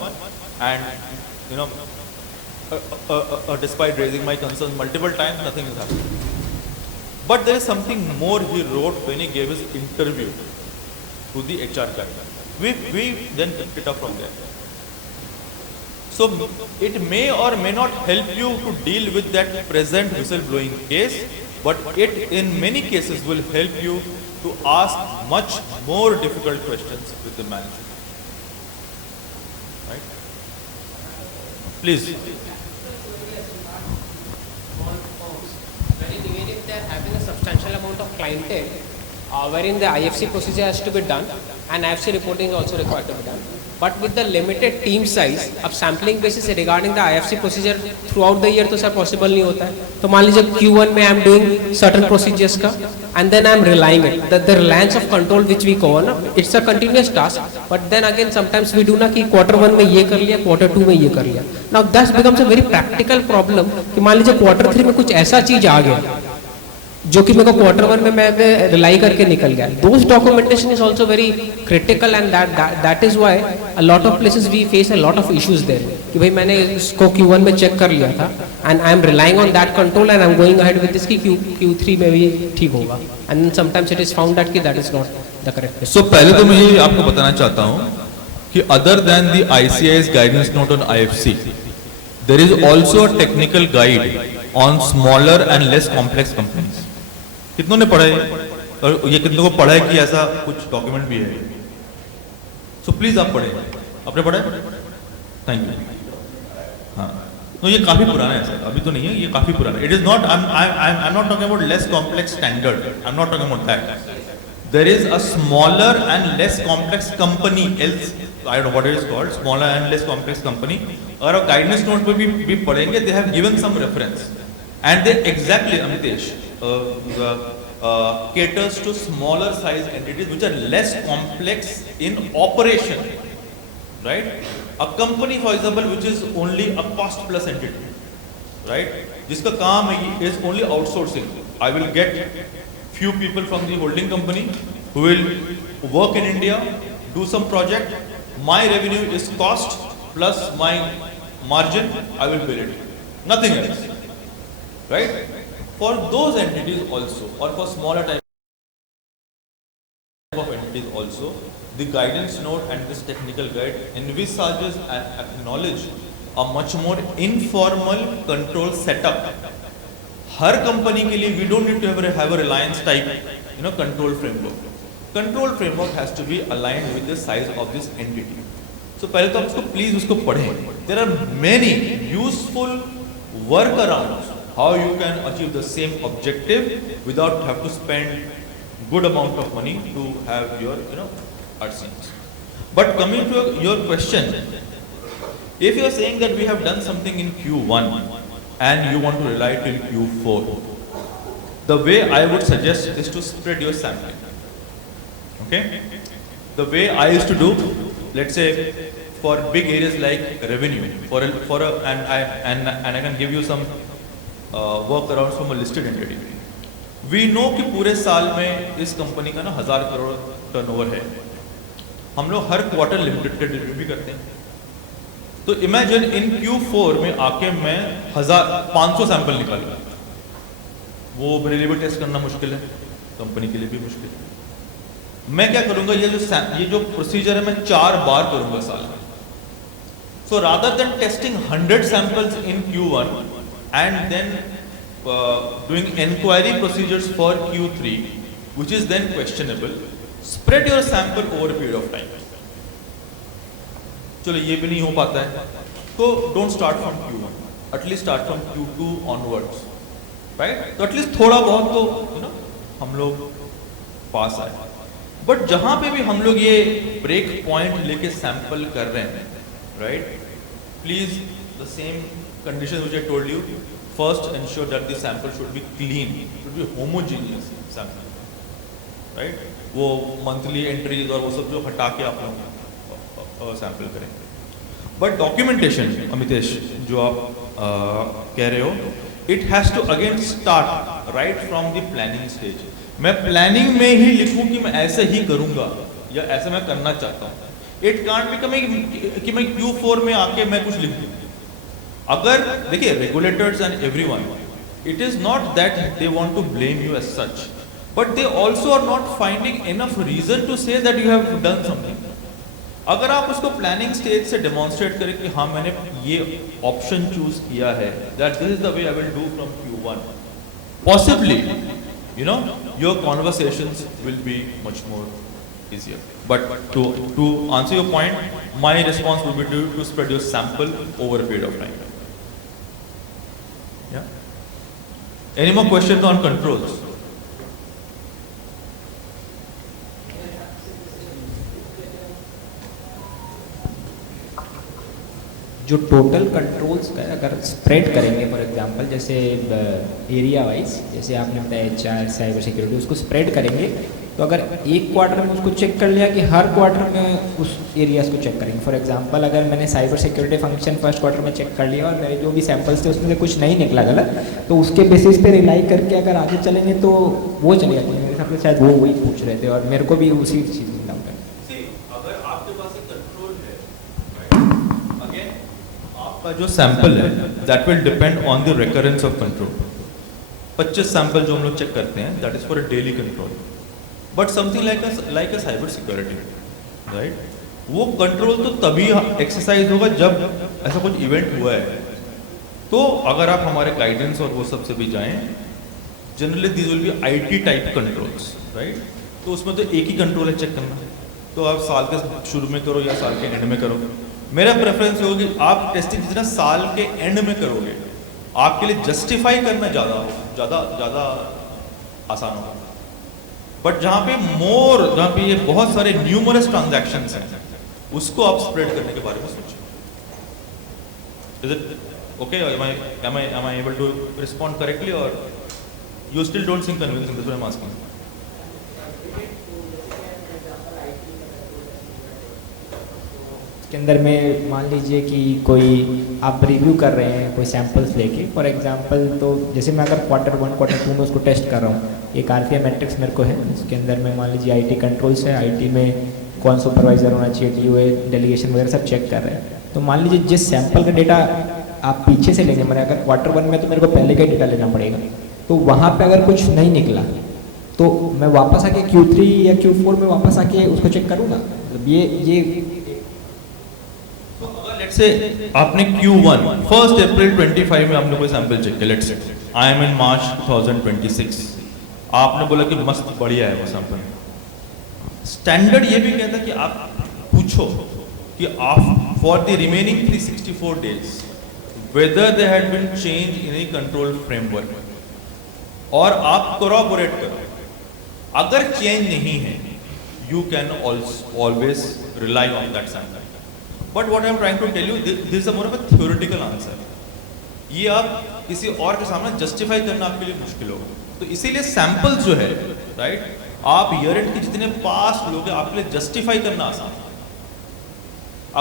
and despite raising my concerns multiple times, nothing is happening. But there is something more he wrote when he gave his interview. to the HR guy. We then pick it up from there. So it may or may not help you to deal with that present whistleblowing case, but it in many cases will help you to ask much more difficult questions with the management. Right? Please. Even if they are having a substantial amount of clientele, wherein the IFC procedure has to be done and IFC reporting is also required to be done. But with the limited team size, अब sampling basis regarding the IFC procedure throughout the year तो sir possible नहीं होता है. तो मान लीजिए Q1 में I am doing certain procedures का and then I am relying it. The reliance of control which we call ना, it's a continuous task. But then again sometimes we do ना कि Q1 में ये कर लिया, Q2 में ये कर लिया. Now that becomes a very practical problem कि मान लीजिए Q3 में कुछ ऐसा चीज आ गया जो कि मेरे को Q1 में मैं रिलाई करके निकल गया. Those documentation is also very critical and that is why a lot of places we face a lot of issues there. कि भाई मैंने इसको Q1 में चेक कर लिया था and I am relying on that control and I am going ahead with this कि Q3 में भी ठीक होगा. And sometimes it is found that कि that is not the correct way. So पहले तो मैं ये आपको बताना चाहता हूँ कि other than the ICAI's guidance note on IFC, there is also a technical guide on smaller and less complex companies. कितनों ने पढ़ा है और ये कितनों को पढ़ा है कि ऐसा कुछ डॉक्यूमेंट भी है? सो प्लीज आप पढ़ें. आपने पढ़ा है? Thank you. हाँ, तो ये काफी पुराना है सर, अभी तो नहीं है, ये काफी पुराना है. It is not, I am not talking about less complex standard, I am not talking about that. There is a smaller and less complex company, else I don't know what it is called, smaller and less complex company. अगर आप guidance note पे भी पढ़ेंगे, they have given some reference and they exactly, Amitesh, caters to smaller size entities which are less complex in operation, right? A company, for example, which is only a cost plus entity, right? जिसका काम is only outsourcing. I will get few people from the holding company who will work in India, do some project. My revenue is cost plus my margin. I will bill it. Nothing else. Right? For those entities also, or for smaller type of entities also, the guidance note and this technical guide envisages and acknowledge a much more informal control setup. Her company के लिए we don't need to have a reliance type, control framework. Control framework has to be aligned with the size of this entity. So पहले तो आप उसको please उसको पढ़ें. There are many useful workarounds how you can achieve the same objective without have to spend good amount of money to have your AdSense. But coming to your question, if you are saying that we have done something in Q1 and you want to rely till Q4, the way I would suggest is to spread your sampling. Okay? The way I used to do, let's say for big areas like revenue, and I can give you some workarounds from a listed entity. We know कि पूरे साल में इस company का 1000 crore turnover है. हम लोग हर quarter limited delivery भी करते हैं. तो इमेजिन इन Q4 में आके मैं 500 सैंपल निकालूंगा. वो मेरे लिए भी टेस्ट करना मुश्किल है, कंपनी के लिए भी मुश्किल है. मैं क्या करूंगा, ये जो प्रोसीजर है मैं 4 बार करूंगा साल में. So rather than testing 100 samples in Q1 and then doing enquiry procedures for Q3, which is then questionable, spread your sample over a period of time. चलो ये भी नहीं हो पाता है, तो don't start from Q1, at least start from Q2 onwards, right? तो at least थोड़ा बहुत तो हम लोग पास आए. बट जहाँ पे भी हम लोग ये ब्रेक पॉइंट लेके सैंपल कर रहे हैं, right? Please, the same conditions which I told you. First, ensure that the sample should be clean, should be homogeneous sample, right? वो monthly entries और वो सब जो हटा के आप लोग सैंपल करेंगे. But documentation, अमितेश, जो आप कह रहे हो, it has to again start right from the planning stage. मैं प्लानिंग में ही लिखूं कि मैं ऐसे ही करूंगा या ऐसे मैं करना चाहता हूं. इट कांट बी कि मैं Q4 में आके मैं कुछ लिख दूं. अगर देखिए regulators and everyone, it is not that they want to blame you as such, but they also are not finding enough reason to say that you have done something. अगर आप उसको प्लानिंग स्टेज से demonstrate करें कि हाँ मैंने ये option choose किया है, that this is the way I will do from Q1, possibly, you know, your conversations will be much more easier. But to answer your point, my response would be to spread your sample over a period of time. Yeah. Any more questions on controls? जो total controls का अगर spread करेंगे, for example जैसे area wise, जैसे आपने बताया HR cyber security, उसको spread करेंगे तो अगर एक क्वार्टर में उसको चेक कर लिया कि हर क्वार्टर में उस एरियाज को चेक करेंगे। फॉर एग्जांपल अगर मैंने cyber security function first quarter में चेक कर लिया और मेरे जो भी सैंपल्स थे उसमें से कुछ नहीं निकला गलत, तो उसके बेसिस पे रिलाई करके अगर आगे चलेंगे तो वो चलेगा। मेरे हिसाब से शायद वो वही पूछ रहे थे और मेरे को भी उसी चीज़ में डाउट है। जो सैंपल है that will depend on the recurrence of control. 25 sample जो हम लोग चेक करते हैं that is for a daily control, but something like a cyber security, right, वो कंट्रोल तो तभी एक्सरसाइज होगा जब ऐसा कुछ इवेंट हुआ है। तो अगर आप हमारे गाइडेंस और वो सब से भी जाएं, generally these will be IT type controls, right. तो उसमें तो एक ही कंट्रोल है चेक करना, तो आप साल के शुरू में करो या साल के एंड में करो। मेरा प्रेफरेंस होगा कि आप टेस्टिंग जितना साल के एंड में करोगे आपके लिए जस्टिफाई करना ज़्यादा आसान होगा। बट जहाँ पे ये बहुत सारे न्यूमरस ट्रांजैक्शंस हैं उसको आप स्प्रेड करने के बारे में सोचिए। Is it okay? am I able to respond correctly or you still don't seem convincing? That's what I'm asking. के अंदर में मान लीजिए कि कोई आप रिव्यू कर रहे हैं कोई सैंपल्स लेके, फॉर एग्जांपल, तो जैसे मैं अगर क्वार्टर 1 क्वार्टर 2 में उसको टेस्ट कर रहा हूँ, एक RPA मैट्रिक्स मेरे को है, इसके अंदर में मान लीजिए IT कंट्रोल्स है, IT में कौन सुपरवाइजर होना चाहिए, DOA डेलीगेशन वगैरह सब चेक कर रहे हैं। तो मान लीजिए जिस सैंपल का डेटा आप पीछे से लेंगे, मैंने अगर क्वार्टर 1 में तो मेरे को पहले का डेटा लेना पड़ेगा, तो वहाँ पर अगर कुछ नहीं निकला तो मैं वापस आके Q3 या Q4 में वापस आके उसको चेक करूँगा। मतलब ये से आपने Q1 1 अप्रैल 25 में आपने कोई सैंपल चेक किया, लेट्स से आई एम इन मार्च 2026, आपने बोला कि मस्त बढ़िया है वो सैंपल। स्टैंडर्ड ये भी कहता है कि आप पूछो कि आप for the remaining 364 days whether there had been change in a control framework, और आप कोरॉबोरेट करो। अगर चेंज नहीं है you can always rely on that sample. But what I am trying to tell you, this is more of a theoretical answer. ये आप किसी और के सामने जस्टिफाई करना आपके लिए मुश्किल होगा। तो इसीलिए सैंपल्स जो है, राइट, आप ईयर एंड के जितने पास लोगे आपके लिए जस्टिफाई करना आसान है।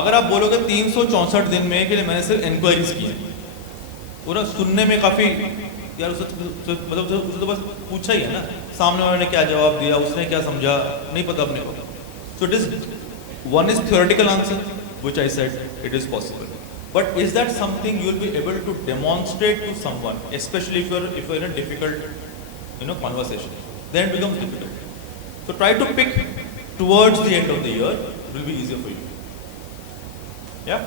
अगर आप बोलोगे 364 दिन में के लिए मैंने सिर्फ इंक्वायरीज की है, पूरा सुनने में काफी यार मतलब उसे तो बस पूछा ही है ना, सामने वाले ने क्या जवाब दिया, उसने क्या समझा, नहीं पता अपने को। सो it is one is theoretical answer, which I said it is possible. But is that something you will be able to demonstrate to someone, especially if you're in a difficult, conversation? Then it becomes difficult. So try to pick towards the end of the year. It will be easier for you. Yeah.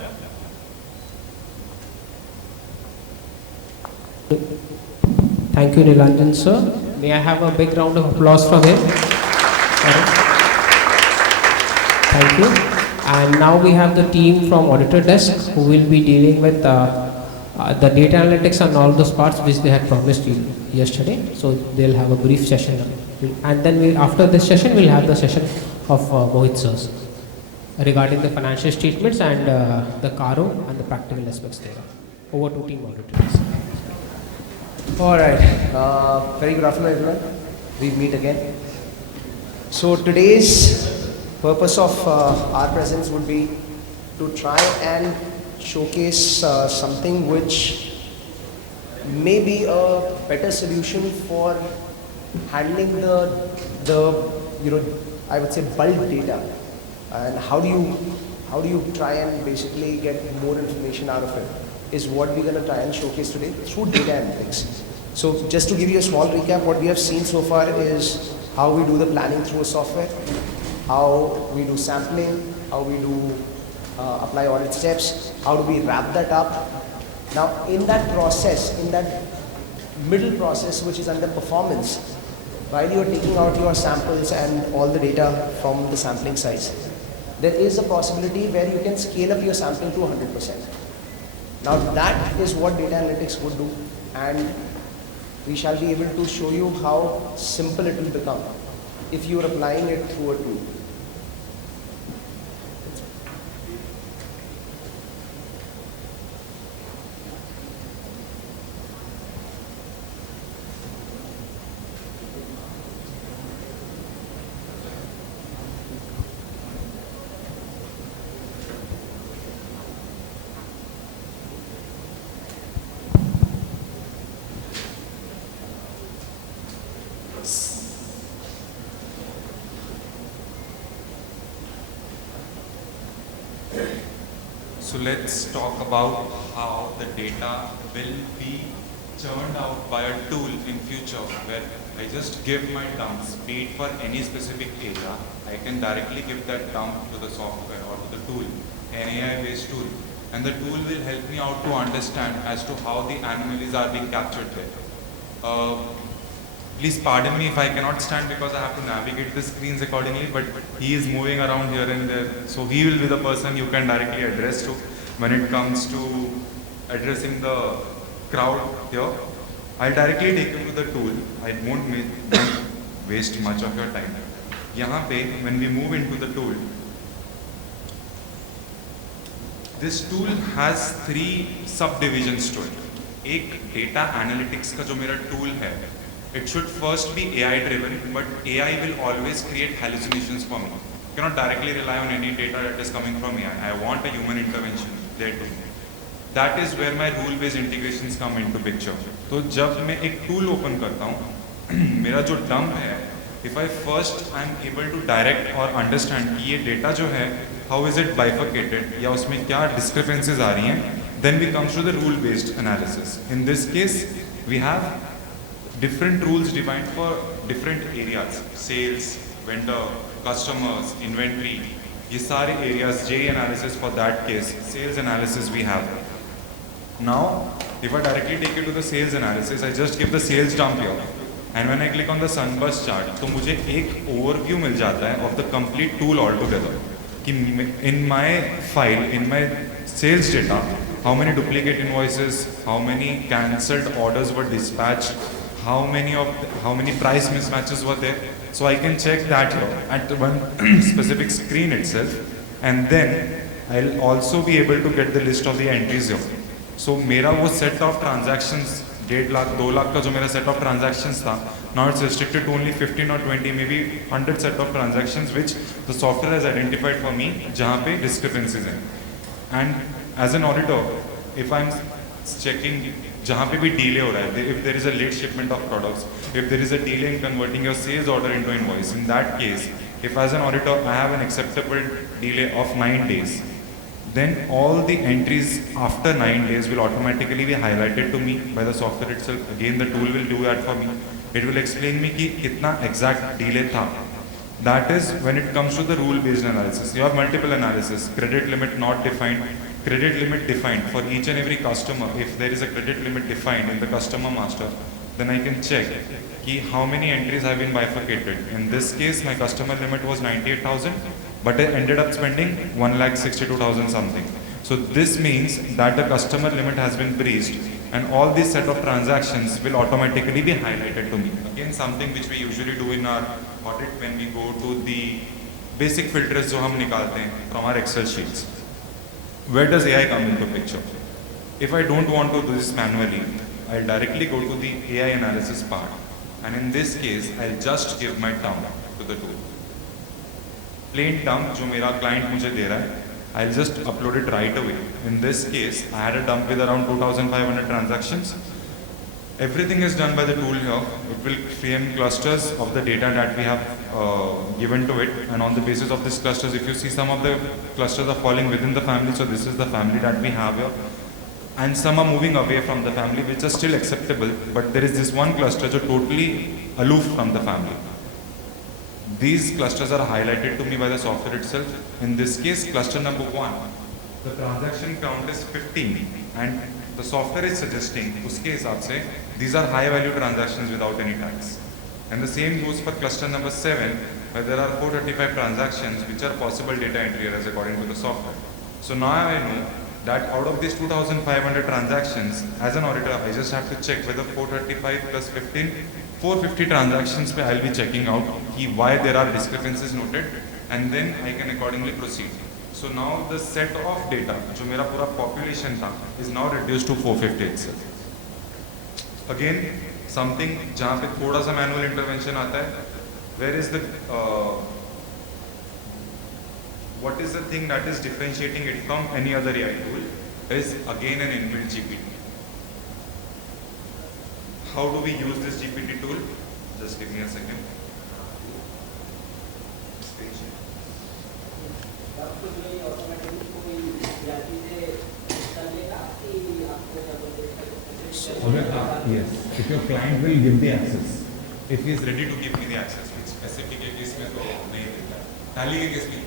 Thank you, Nilanjan sir. May I have a big round of applause from him? Thank you. And now we have the team from Auditor Desk who will be dealing with the data analytics and all those parts which they had promised you yesterday. So they'll have a brief session, and then after this session we'll have the session of Mohit sirs regarding the financial statements and the CARO and the practical aspects there. Over to team auditors. All right. Very good afternoon, everyone. We meet again. So today's purpose of our presence would be to try and showcase something which may be a better solution for handling the I would say bulk data, and how do you try and basically get more information out of it is what we're going to try and showcase today through data analytics. So just to give you a small recap, what we have seen so far is how we do the planning through a software, how we do sampling, how we do apply audit steps, how do we wrap that up. Now in that process, in that middle process which is under performance, while you are taking out your samples and all the data from the sampling size, there is a possibility where you can scale up your sampling to 100%. Now that is what data analytics would do, and we shall be able to show you how simple it will become if you are applying it through a tool. So let's talk about how the data will be churned out by a tool in future, where I just give my dumps, be it for any specific area. I can directly give that dump to the software or to the tool, an AI-based tool, and the tool will help me out to understand as to how the anomalies are being captured there. Please pardon me if I cannot stand because I have to navigate the screens accordingly, but he is moving around here and there. So he will be the person you can directly address to when it comes to addressing the crowd here. I'll directly take you to the tool. I won't waste much of your time. Yahan pe, when we move into the tool, this tool has 3 subdivisions to it. एक data analytics का जो मेरा tool है, it should first be AI driven, but AI will always create hallucinations for me. You cannot directly rely on any data that is coming from AI. I want a human intervention there too. That is where my rule-based integrations come into picture. तो जब मैं एक tool open करता हूँ, मेरा जो dump है, if I first I'm able to direct or understand कि ये data जो है, how is it bifurcated या उसमें क्या discrepancies आ रही हैं, then we come to the rule-based analysis. In this case, we have different rules defined for different areas, sales, vendor, customers, inventory, ये सारे areas, J analysis for that case, sales analysis we have. Now, if I directly take you to the sales analysis, I just give the sales dump here. And when I click on the sunburst chart, तो मुझे एक overview मिल जाता है of the complete tool altogether. कि in my file, in my sales data, how many duplicate invoices, how many cancelled orders were dispatched, how many price mismatches were there. So I can check that here at one specific screen itself, and then I'll also be able to get the list of the entries here. So मेरा वो set of transactions 1.5 lakh 2 lakh का जो मेरा set of transactions था, now it's restricted to only 15 or 20, maybe 100 set of transactions which the software has identified for me जहाँ पे discrepancies हैं. And as an auditor, if I'm checking जहाँ पे भी delay हो रहा है, if there is a late shipment of products, if there is a delay in converting your sales order into invoice, in that case, if as an auditor I have an acceptable delay of 9 days, then all the entries after 9 days will automatically be highlighted to me by the software itself. Again, the tool will do that for me. It will explain me कि कितना exact delay था. That is when it comes to the rule-based analysis. You have multiple analysis, credit limit not defined, credit limit defined for each and every customer. If there is a credit limit defined in the customer master, then I can check कि how many entries have been bifurcated. In this case, my customer limit was 98,000, but I ended up spending 1,62,000 something. So this means that the customer limit has been breached, and all these set of transactions will automatically be highlighted to me. Again, something which we usually do in our audit when we go to the basic filters जो हम निकालते हैं from our Excel sheets. Where does AI come into picture? If I don't want to do this manually, I'll directly go to the AI analysis part, and in this case, I'll just give my dump to the tool. Plain dump जो मेरा client मुझे दे रहा है, I'll just upload it right away. In this case, I had a dump with around 2,500 transactions. Everything is done by the tool here. It will frame clusters of the data that we have given to it, and on the basis of these clusters, if you see, some of the clusters are falling within the family, so this is the family that we have here, and some are moving away from the family, which are still acceptable, but there is this one cluster which is totally aloof from the family. These clusters are highlighted to me by the software itself. In this case, cluster number 1, the transaction count is 15 and the software is suggesting uske hisab se these are high value transactions without any tax. And the same goes for cluster number 7, where there are 435 transactions which are possible data entry errors according to the software. So now I know that out of these 2,500 transactions, as an auditor, I just have to check whether 435 plus 15, 450 transactions pe I'll be checking out why there are discrepancies noted, and then I can accordingly proceed. So now the set of data, जो मेरा पूरा population था, is now reduced to 450 itself. Again, something जहाँ पे थोड़ा सा manual intervention आता है. Where is the what is the thing that is differentiating it from any other AI tool is again an inbuilt GPT. How do we use this GPT tool? Just give me a second. Yes, if your client will give the access, if he is ready to give me the access, which SAP के case में तो नहीं देता है, Tally के case में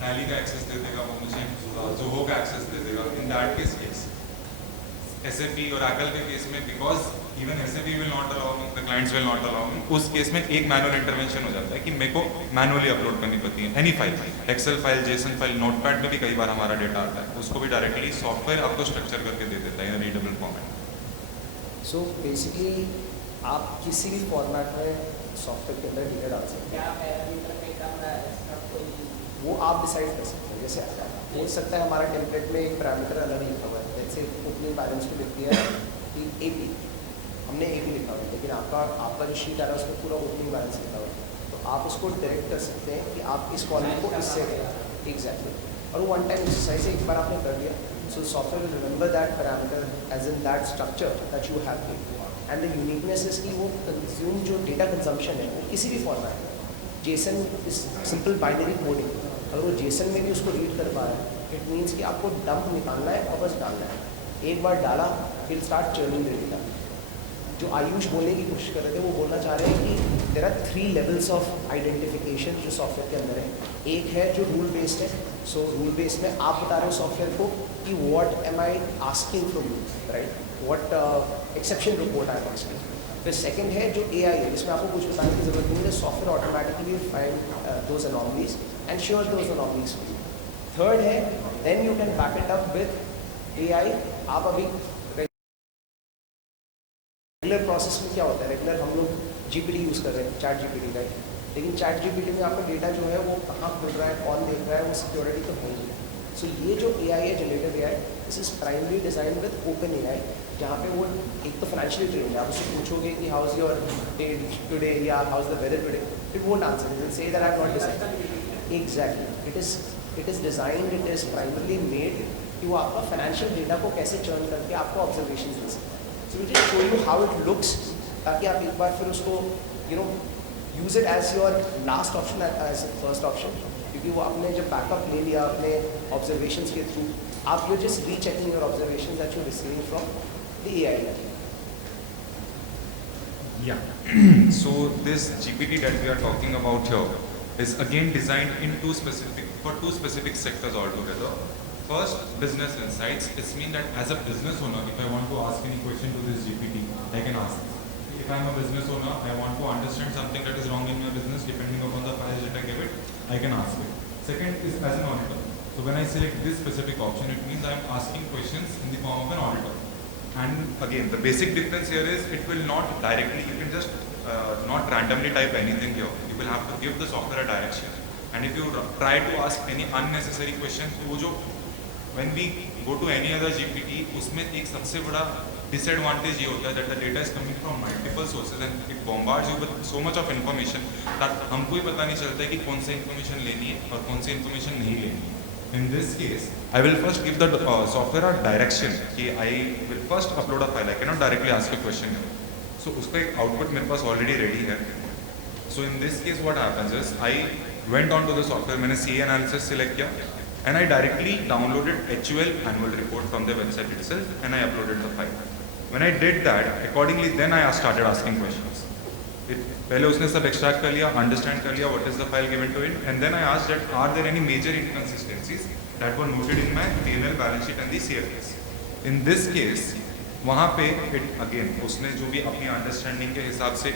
Tally का access दे देगा वो मुझे, जो होगा access दे देगा. In that case, yes. SAP और Oracle के केस में, because even SAP will not allow me, the clients will not allow me, उस केस में एक manual intervention हो जाता है कि मेरे को manually upload करनी पड़ती है any file, Excel file, JSON file, Notepad में भी कई बार हमारा data आता है, उसको भी directly software आपको structure करके दे देता है in a readable format. So basically आप किसी भी फॉर्मेट में सॉफ्टवेयर के अंदर डेटा डाल सकते हैं, वो आप डिसाइड कर सकते हैं. जैसे हो सकता है हमारा टेम्पलेट में एक पैरामीटर अलग लिखा हुआ है, जैसे ओपनिंग बैलेंस को लिख दिया है कि AP, हमने AP लिखा हुआ है, लेकिन आपका जो शीट आ रहा है उसमें पूरा ओपनिंग बैलेंस लिखा हुआ है, तो आप उसको डायरेक्ट कर सकते हैं कि आप इस कॉलम को इससे एग्जैक्टली, और वो वन टाइम एक्सरसाइज है, एक बार आपने कर दिया, so software will remember that parameter as in that structure that you have made. And the uniqueness is कि वो consume जो data consumption है वो किसी भी format में, JSON is simple binary coding, अगर वो JSON में भी उसको read कर पा रहा है, it means कि आपको dump निकालना है और बस डालना है, एक बार डाला फिर start churning the data. जो आयुष बोलने की कोशिश कर रहे थे वो बोलना चाह रहे हैं कि there are 3 levels of identification जो सॉफ्टवेयर के अंदर है. एक है जो रूल बेस्ड है, सो रूल बेस्ड में आप बता रहे हो सॉफ्टवेयर को कि what am I asking from you, right, what exception report I am asking. फिर सेकंड है जो AI है, जिसमें आपको कुछ बताने की जरूरत नहीं है, software automatically find those anomalies and sure those anomalies for you. Third है then you can back it up with AI. आप अभी रेगुलर प्रोसेस में क्या होता है, रेगुलर हम लोग GPT यूज़ कर रहे हैं, चैट GPT, राइट, लेकिन चैट GPT में आपका डेटा जो है वो कहाँ खुल रहा है, कौन देख रहा है, वो सिक्योरिटी तो है ही. सो ये जो AI है, generative AI, this is primary design with open AI, जहाँ पे वो एक तो फाइनेंशियली ट्रेन है, आप उससे पूछोगे कि how is your day today या how is the weather today, it won't answer, it will say that I have not decided. Exactly, it is designed, it is primarily made कि वो आपका financial data को कैसे churn करके आपको observation दे सकता है. So we just show you how it looks, ताकि आप एक बार फिर उसको you know use it as your last option as first option, क्योंकि वो आपने जब बैकअप ले लिया अपने ऑब्जर्वेशंस के थ्रू, आप you just rechecking your observations that you receiving from the AI. Yeah. So this GPT that we are talking about here is again designed for two specific sectors altogether. First, business insights. It means that as a business owner, if I want to ask any question to this GPT, I can ask. If I am a business owner, I want to understand something that is wrong in my business, depending upon the files that I give it, I can ask it. Second is as an auditor. So when I select this specific option, it means I am asking questions in the form of an auditor. And again, the basic difference here is it will not directly, you can just not randomly type anything here. You will have to give the software a direction. And if you try to ask any unnecessary questions, वो जो when we go to any other GPT, उसमें एक सबसे बड़ा disadvantage ये होता है that the data is coming from multiple sources and it bombards you with so much of information that हमको ही पता नहीं चलता है कि कौन सी information लेनी है और कौन सी information नहीं लेनी है. In this case, I will first give the software a direction कि I will first upload a file. I cannot directly ask a question. So उसका एक output मेरे पास already ready है. So in this case, what happens is I went on to the software, मैंने CA analysis select किया and I directly downloaded HUL annual report from the website itself and I uploaded the file. When I did that, accordingly then I started asking questions. पहले उसने सब extract कर लिया, understand कर लिया what is the file given to it, and then I asked that are there any major inconsistencies that were noted in my P&L balance sheet and the CFS. In this case वहाँ पे it again उसने जो भी अपनी understanding के हिसाब से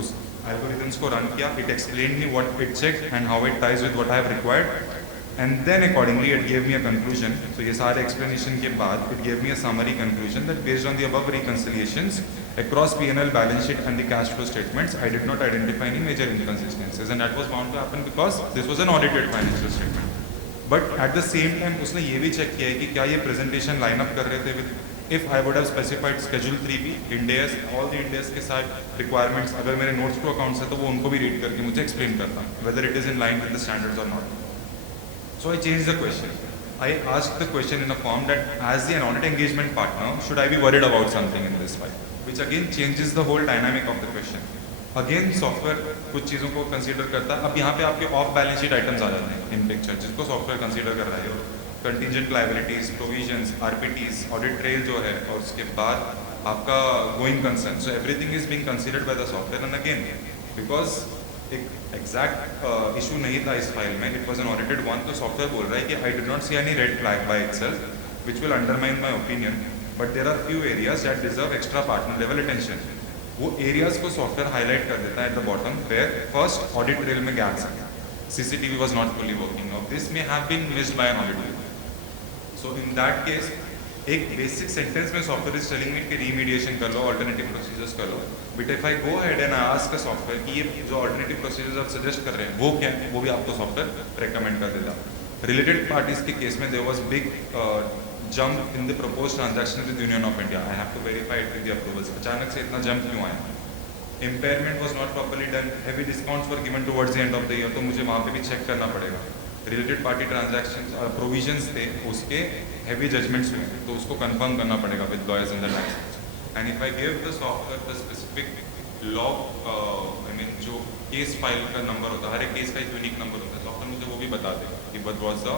उस एल्गोरिथम्स को रन किया, it explain me what it check and how it ties with what I have required, and then accordingly it gave me a conclusion. So ये सारे एक्सप्लेनेशन के बाद it gave me a summary conclusion that based on the above reconciliations across P&L balance sheet and the cash flow statements, I did not identify any major inconsistencies, and that was bound to happen because this was an audited financial statement. But at the same time उसने ये भी check किया है कि क्या ये presentation line up कर रहे थे with, if I would have specified schedule 3B, Ind AS, all the Ind AS के साथ requirements, अगर मेरे notes to accounts है तो वो उनको भी read करके मुझे explain करता whether it is in line with the standards or not. So I changed the question. I asked the question in a form that as the audit engagement partner, should I be worried about something in this file? Which again changes the whole dynamic of the question. Again software कुछ चीज़ों को consider करता है. अब यहाँ पे आपके of balance sheet items आ जाते हैं इन पिक्चर, जिसको सॉफ्टवेयर कंसीडर कर रहा है. Contingent liabilities, provisions, RPTs, audit trail जो है, और उसके बाद आपका going concern. So everything is being considered by the software. And again because एक एग्जैक्ट इशू नहीं था इस फाइल में, it was an audited one, तो सॉफ्टवेयर बोल रहा है कि I did not see any red flag bye itself which will undermine my opinion, but there are few areas that deserve extra partner level attention. वो areas को software highlight कर देता है at the bottom, where first audit trail में gaps हैं. CCTV was not fully working. Now this may have been missed by an auditor. So in that case, एक basic sentence में software is telling me कि remediation कर लो, alternative procedures कर लो. But if I go ahead and I ask a software कि ये जो ऑल्टरनेटिव प्रोसीजर्स आप सजेस्ट कर रहे हैं वो क्या है, वो भी आपको सॉफ्टवेयर रेकमेंड कर देता. रिलेटेड पार्टीज के केस में there was big jump in the proposed transaction with Union of India. I have to verify it with the approvals. अचानक से इतना जंप क्यों आया? Impairment was not properly done, heavy discounts were given towards the end of the year, तो मुझे वहाँ पे भी चेक करना पड़ेगा. रिलेटेड पार्टी ट्रांजैक्शंस और प्रोविजंस थे, उसके हैवी जजमेंट्स हुए, तो उसको कंफर्म करना पड़ेगा with lawyers in the licence. And if I give the software the specific log, I mean जो केस फाइल का नंबर होता है, हर एक केस का एक यूनिक नंबर होता है, सॉफ्टवेयर मुझे वो भी बता देगा कि what was the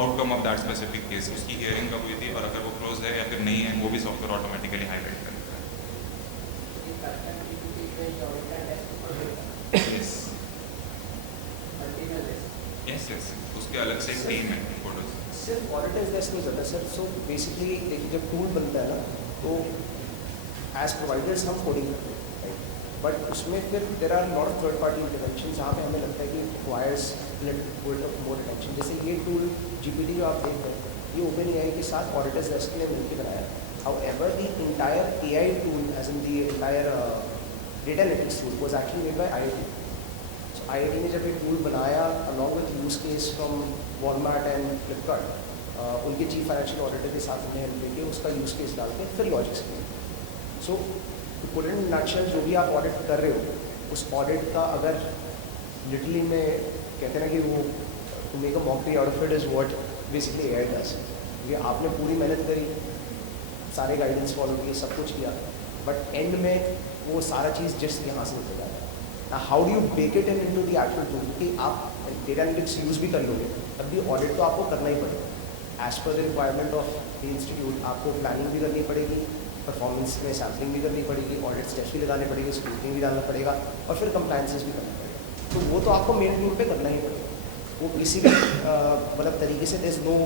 outcome of that specific case, उसकी हियरिंग कब हुई थी, और अगर वो क्लोज है या फिर नहीं है, वो भी सॉफ्टवेयर ऑटोमेटिकली हाईलाइट करेगा. Yes, yes. उसके अलग से एक टीम है फोटोज. सिर्फ ऑडिटर्स डेस्क नहीं चलता सर. सो बेसिकली देखिए जब टूल बनता है ना, तो एज प्रोवाइडर्स हम कोडिंग करते हैं, राइट, बट उसमें फिर there are lot of third party intervention जहाँ पे हमें लगता है कि रिक्वायर्स मोर अटेंशन. जैसे ये टूल GPT जो आप देख रहे हैं, ये OpenAI के साथ ऑडिटर्स डेस्क ने मिलकर बनाया. However the entire AI tool as in the entire data analytics tool was actually made by IIT. IIT ने जब ये टूल बनाया along with use case from Walmart and Flipkart, उनके चीफ फाइनेंशियल ऑडिटर के साथ उन्हें हेल्प लेके उसका यूज केस डाल के फिर लॉजिक्स किए. सो पुट इन नटशेल जो भी आप ऑडिट कर रहे हो, उस ऑडिट का अगर लिटरली में कहते हैं ना कि वो to make a mockery out of it is what basically AI does. क्योंकि आपने पूरी मेहनत करी, सारे गाइडेंस फॉलो किए, सब कुछ किया, बट एंड में वो सारा चीज़ जस्ट यहाँ से निकल जाता है. How do you bake it into the actual tool कि आप डेटा एनालिटिक्स यूज़ भी कर लोगे, तब भी ऑडिट तो आपको करना ही पड़ेगा. As per the requirement of the institute आपको प्लानिंग भी करनी पड़ेगी, परफॉर्मेंस में सैम्पलिंग भी करनी पड़ेगी, ऑडिट स्टेप्स भी लगाने पड़ेंगे, स्क्रूटनी भी डालना पड़ेगा, और फिर कंप्लायंसेस भी करना पड़ेगा. तो वो तो आपको मेन टूल पे करना ही पड़ेगा. वो किसी भी मतलब तरीके से there is no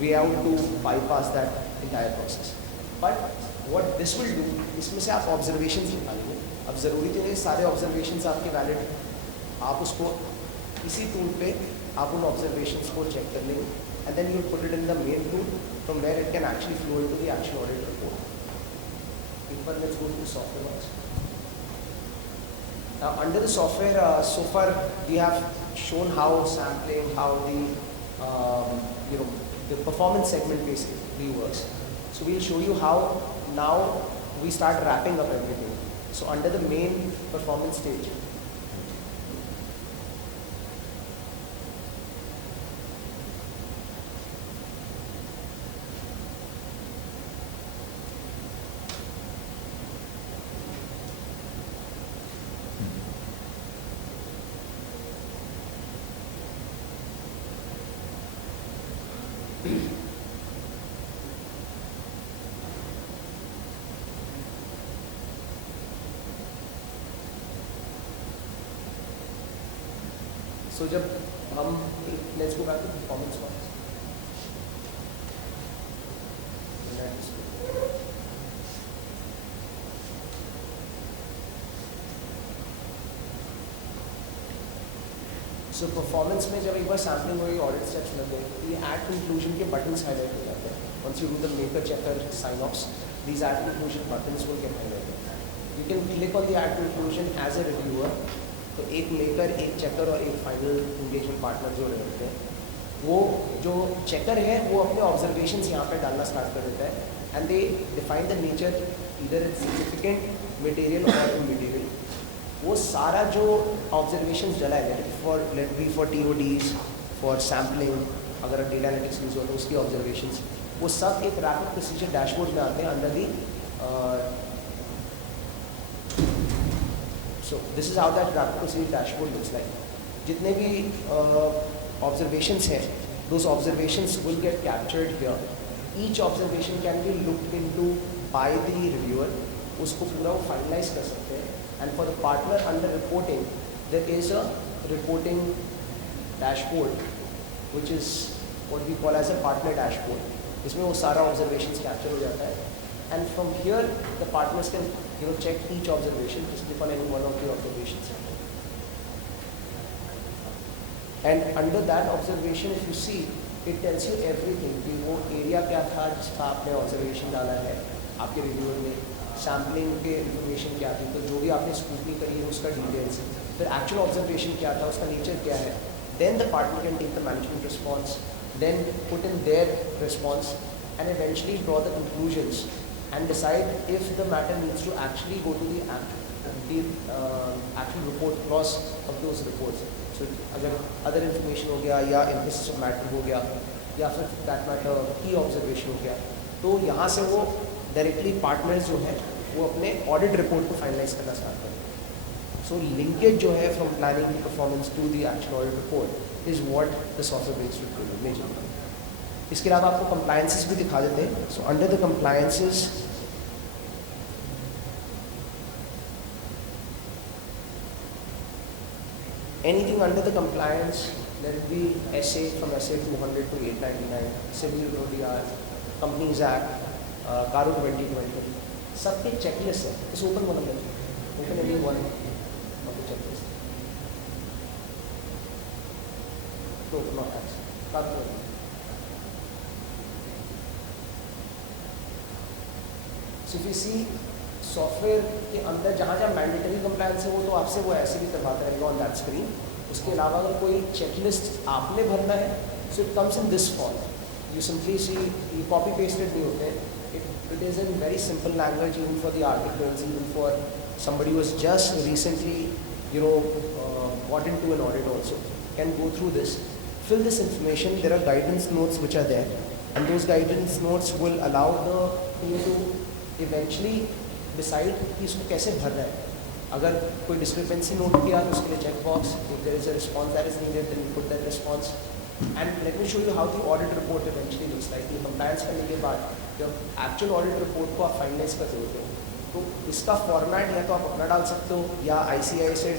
way out to bypass that entire process. But what this will do, इसमें से आप ऑब्जर्वेशंस निकालेंगे. अब ज़रूरी तो नहीं सारे ऑब्जर्वेशंस आपके वैलिड, आप उसको इसी टूल पे आप उन ऑब्जर्वेशंस को चेक कर लेंगे, and then you put it in the main tool from where it can actually flow into the actual audit report. एक बार let's go to software. Now under the software, so far we have shown how sampling, how the the performance segment basically works. So we'll show you how now we start wrapping up everything. So under the main performance stage, So जब हम let's go back to performance ones. So performance में जब एक बार sampling हुई, audit steps लग गए, तो ये एड कंक्लूजन के बटन्स हाईलाइट हो जाते हैं. Once you do the maker checker sign offs, these add conclusion buttons will get highlighted. You can click on the add conclusion as a reviewer. तो एक मेकर, एक चेकर और एक final engagement partner जो रहते हैं, वो जो चेकर है वो अपने ऑब्जर्वेशंस यहाँ पे डालना स्टार्ट कर देता है. And they define the nature, इधर इट्स सिग्निफिकेंट, मटेरियल और इमटेरियल. वो सारा जो ऑब्जर्वेशंस डला है, let be for TODs, for sampling, अगर डेटा एनालिटिक्स यूज हो तो उसकी ऑब्जर्वेशंस, वो सब एक रैपिड प्रोसीजर डैशबोर्ड में आते हैं under the. So this is how that rapid procedure dashboard looks like. जितने भी ऑब्जर्वेशंस हैं, those observations will get captured here. Each observation can be looked into by the reviewer. उसको पूरा वो finalise कर सकते हैं. And for the partner under reporting, there is a reporting dashboard, which is what we call as a partner dashboard. इसमें वो सारा observations capture हो जाता है. And from here, the partners can check each observation, just click on any one of the observations. And under that observation, if you see, it tells you everything. कि वो area क्या था जिसका आपने observation डाला है आपके reviewer में, सैम्पलिंग के इन्फॉर्मेशन क्या थी, तो जो भी आपने स्क्रूटनी करी है उसका डिटेल्स, फिर एक्चुअल ऑब्जर्वेशन क्या था, उसका नेचर क्या है. Then the partner can take the management response, then put in their response and eventually draw the conclusions and decide if the matter needs to actually go to the actual report cross off those reports. So अगर other information हो गया या emphasis of matter हो गया या फिर that matter की observation हो गया, तो यहाँ से वो डायरेक्टली पार्टनर्स जो है वो अपने ऑडिट रिपोर्ट को फाइनलाइज करना स्टार्ट करें. सो लिंकेज जो है from planning to performance to the actual audit report is what the software brings to the major. इसके अलावा आपको कंप्लायंसेस भी दिखा देते हैं. So under the compliances anything under the compliance, let it be SA from SA 200 to 899, Civil ODR, Companies Act, कारो 2020, सबके checklist है. इस ओपन वन में open any one of the checklist. तो नॉट एक्स कारो. So if you see software के अंदर जहाँ जहाँ मैंडेटरी कंप्लायंस है वो तो आपसे वो ऐसे भी करवाता रहेगा ऑन दैट स्क्रीन. उसके अलावा अगर कोई चेकलिस्ट आपने भरना है, so it comes in this form. You simply see, ये कॉपी पेस्टेड नहीं होते हैं. It is in very simple language, even for the articles, even for somebody who has just recently, got into an audit also, can go through this, fill this information. There are guidance notes which are there, and those guidance notes will allow the team to eventually decide कि इसको कैसे भरना है. अगर कोई discrepancy note किया तो उसके लिए check box. If there is a response that is needed, then you put that response. And let me show you how the audit report eventually looks like. ये compliance करने के बाद जब एक्चुअल ऑडिट रिपोर्ट को आप finalise कर देते हो, तो इसका फॉर्मेट या तो आप अपना डाल सकते हो या ICAI से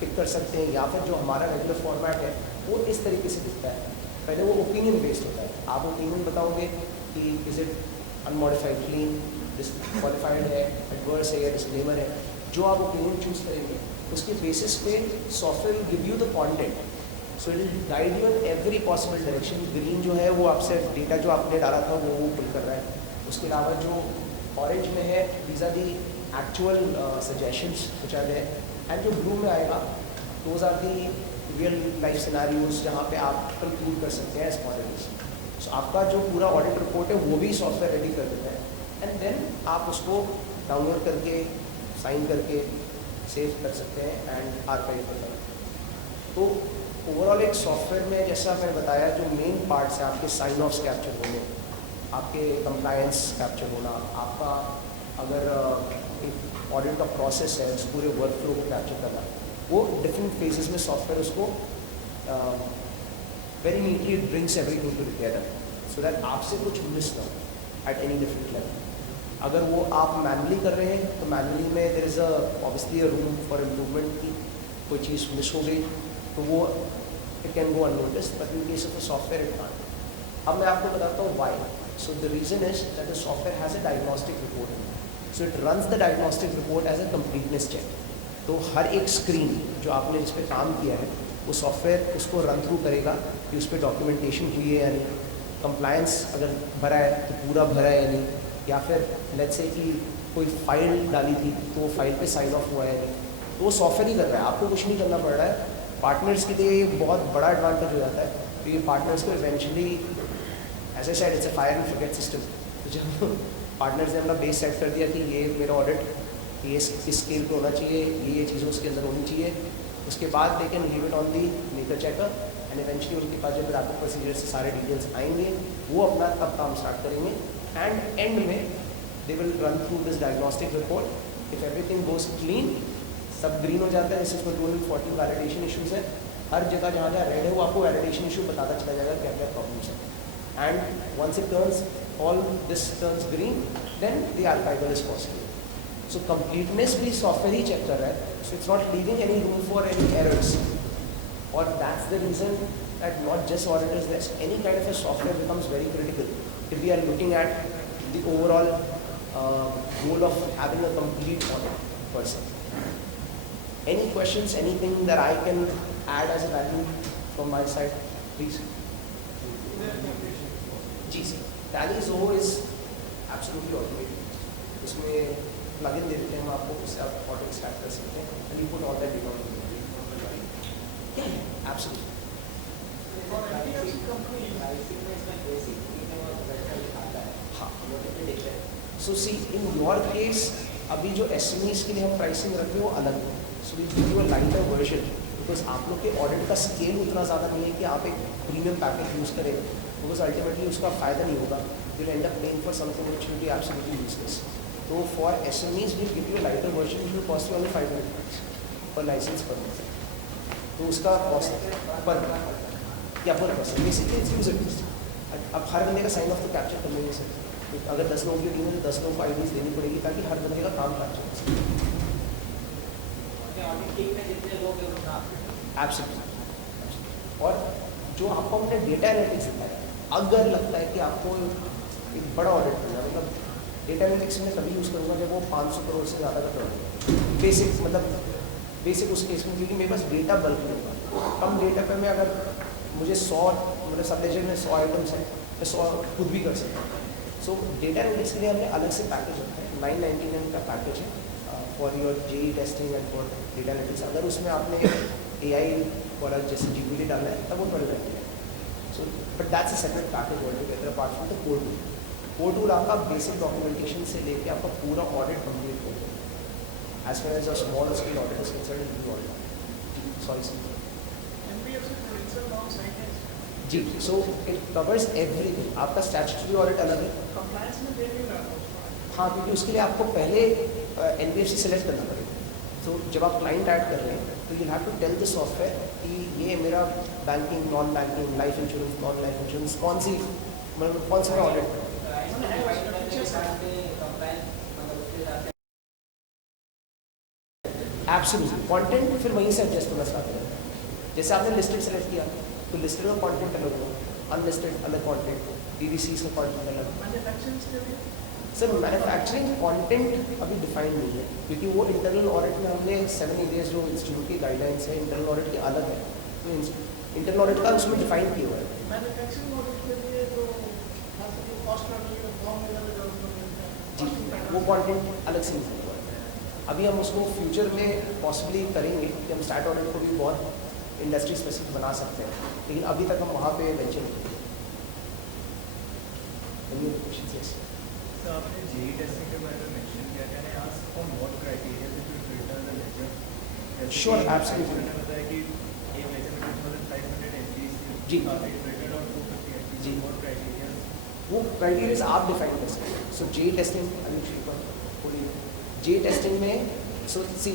पिक कर सकते हैं, या फिर जो हमारा रेगुलर फॉर्मेट है वो इस तरीके से दिखता है. पहले वो ओपिनियन बेस्ड होता है. आप ओपिनियन बताओगे कि is it unmodified, clean, disqualified है, एडवर्स है या डिस्क्लेमर है. जो आप ओपिनियन चूज करेंगे उसके बेसिस पे software will give you the content. So it will guide you in every possible direction. Green जो है वो आपसे डेटा जो आपने डाला था वो पुल कर रहा है. उसके अलावा जो ऑरेंज में है, these are the actual suggestions which are there. And जो ब्लू में आएगा, those are the real life scenarios जहाँ पे आप कंक्लूड कर सकते हैं एज मॉडल्स. सो आपका जो पूरा ऑडिट रिपोर्ट है वो भी सॉफ्टवेयर रेडी कर देता है. एंड देन आप उसको डाउनलोड करके, साइन करके सेव कर सकते हैं एंड आर्काइव कर सकते हैं. तो ओवरऑल एक सॉफ्टवेयर में जैसा मैंने बताया, जो मेन पार्ट्स हैं आपके साइन ऑफ्स कैप्चर होने, आपके कंप्लायंस कैप्चर होना, आपका अगर एक ऑडिट का प्रोसेस है उस पूरे वर्क फ्लो को कैप्चर करना, वो डिफरेंट फेजेस में सॉफ्टवेयर उसको very neatly it brings everything together so that आपसे कुछ मिस ना हो एट एनी डिफरेंट लेवल. अगर वो आप मैनुअली कर रहे हैं तो मैनुअली में there is obviously a room for improvement की. कोई चीज़ मिस हो गई तो वो it can go unnoticed, but in case of a software it can't. अब मैं आपको बताता हूँ why. So the reason is that the software has a diagnostic report in it. So it runs the diagnostic report as a completeness check. तो हर एक screen जो आपने जिस पे काम किया है वो सॉफ्टवेयर उसको रन थ्रू करेगा कि उस पर डॉक्यूमेंटेशन हुई है या नहीं, कंप्लायंस अगर भरा है तो पूरा भरा है या नहीं, या फिर लेट्स से कि कोई फाइल डाली थी तो वो फाइल पे साइन ऑफ हुआ है या नहीं, तो वो सॉफ्टवेयर ही कर रहा है, आपको कुछ नहीं करना पड़ रहा है. पार्टनर्स के लिए ये बहुत बड़ा एडवांटेज हो जाता है, तो ये पार्टनर्स को eventually as I said it's a fire and forget system. तो जब पार्टनर्स ने अपना बेस सेट कर दिया कि ये मेरा ऑडिट ये इस स्केल पे होना चाहिए, ये चीज़ें उसके अंदर होनी चाहिए, उसके बाद they can leave it on the maker checker and eventually उनके पास जब रैपिड प्रोसीजर से सारे डिटेल्स आएंगे वो अपना तब काम स्टार्ट करेंगे एंड एंड में they will run through this diagnostic report. If everything goes clean, सब ग्रीन हो जाता है. जैसे इसमें 240 वैलिडेशन इशूज़ है, हर जगह जहाँ जहाँ रेड है वो आपको वैलिडेशन इशू बताता चला जाएगा क्या क्या प्रॉब्लम्स है. And once it turns all this turns green then the archival is possible. So completeness भी सॉफ्टवेयर ही चेक कर रहा है. So it's not leaving any room for any errors. और that's the reason that not just auditors desk, any kind of a software becomes very critical if we are looking at the overall goal of having a complete audit person. Any questions, anything that I can add as a value from my side, please? जी sir, Tally Zoho is absolutely automated. उसमें plugin दे देते हैं हम आपको, उससे आप audit start कर सकते हैं and you put all that data on the yeah, absolutely. हाँ, देखते हैं. So see, in your case, अभी जो SMEs के लिए हम प्राइसिंग रख रहे हैं वो अलग है. So we give you a lighter version because आप लोग के ऑडिट का स्केल उतना ज़्यादा नहीं है कि आप एक प्रीमियम पैकेज यूज़ करें, because ultimately उसका फ़ायदा नहीं होगा. You will end up paying for something which will be absolutely useless. So for SMEs we give you a lighter version which will cost you only 500 per license per month. तो उसका cost per या पर person basically it's user based. अब हर बंदे का sign of तो capture कर लेंगे सर. अगर 10 लोगों की टीम है तो 10 लोगों को आईडीज देनी पड़ेगी ताकि हर बंदे का काम कैप्चर हो सके. एब्सोल्युटली. और जो आपको हमने डेटा एनालिटिक्स दिखाया, अगर लगता है कि आपको एक बड़ा ऑडिट करना है, मतलब डेटा एनालिटिक्स में तभी यूज़ करूँगा जब वो 500 करोड़ से ज़्यादा का प्रोडक्ट बेसिक, मतलब बेसिक उस केस में, क्योंकि मेरे पास डेटा बल्क में होगा. कम डेटा पे मैं अगर मुझे 100 मतलब सब लेजर में 100 आइटम्स हैं, मैं 100 खुद भी कर सकता हूँ. सो डेटा एनालिटिक्स के लिए हमने अलग से पैकेज होता है, 999 का पैकेज है for your JE testing and for data analytics. अगर उसमें आपने AI और जैसे GPT डालना है तब वो 1299 है. So but that's a separate package all together apart from the core tool. Core tool आपका बेसिक डॉक्यूमेंटेशन से लेके आपका पूरा ऑडिट कंप्लीट हो जाए. As far as a small scale audit is concerned in the audit. Sorry sir. जी, so it covers everything. आपका statutory audit अलग है. हाँ, क्योंकि उसके लिए आपको पहले NBFC सेलेक्ट करना पड़ेगा. तो जब आप क्लाइंट ऐड कर रहे हैं तो you have to tell the software कि ये मेरा banking, non banking, life insurance, non life insurance, कौन सा ऑडिट. एब्सोल्युटली. कंटेंट फिर वहीं से एडजस्ट होना स्टार्ट करेगा. जैसे आपने लिस्टेड सेलेक्ट किया तो लिस्टेड का कंटेंट अलग होगा, अनलिस्टेड अलग कंटेंट, DDCs का कंटेंट अलग. सर मैन्युफैक्चरिंग कंटेंट अभी डिफाइंड नहीं है क्योंकि वो इंटरनल ऑडिट में हमने 7 एरियाज जो इंस्टीट्यूट की गाइडलाइंस है इंटरनल ऑडिट के अलग है, तो इंटरनल ऑडिट का उसमें डिफाइन किया हुआ है. जी, वो कंटेंट अलग से नहीं हुआ है. अभी हम उसको फ्यूचर में पॉसिबली करेंगे कि हम स्टैट ऑडिट को भी बहुत इंडस्ट्री स्पेसिफिक बना सकते हैं, लेकिन अभी तक हम वहाँ पे वेंचर नहीं किए. तो आपने जेई टेस्टिंग के बारे में मेंशन किया, can I ask on what criteria you filter the ledger? Sure, absolutely. मैंने बताया कि ये लेजर में 2500 एंट्रीज जी, आपने फिल्टर ऑन 250 एंट्रीज. जी, व्हाट क्राइटेरिया? वो क्राइटेरियाज आप डिफाइन कर सकते हैं. So JE testing, JE testing में so see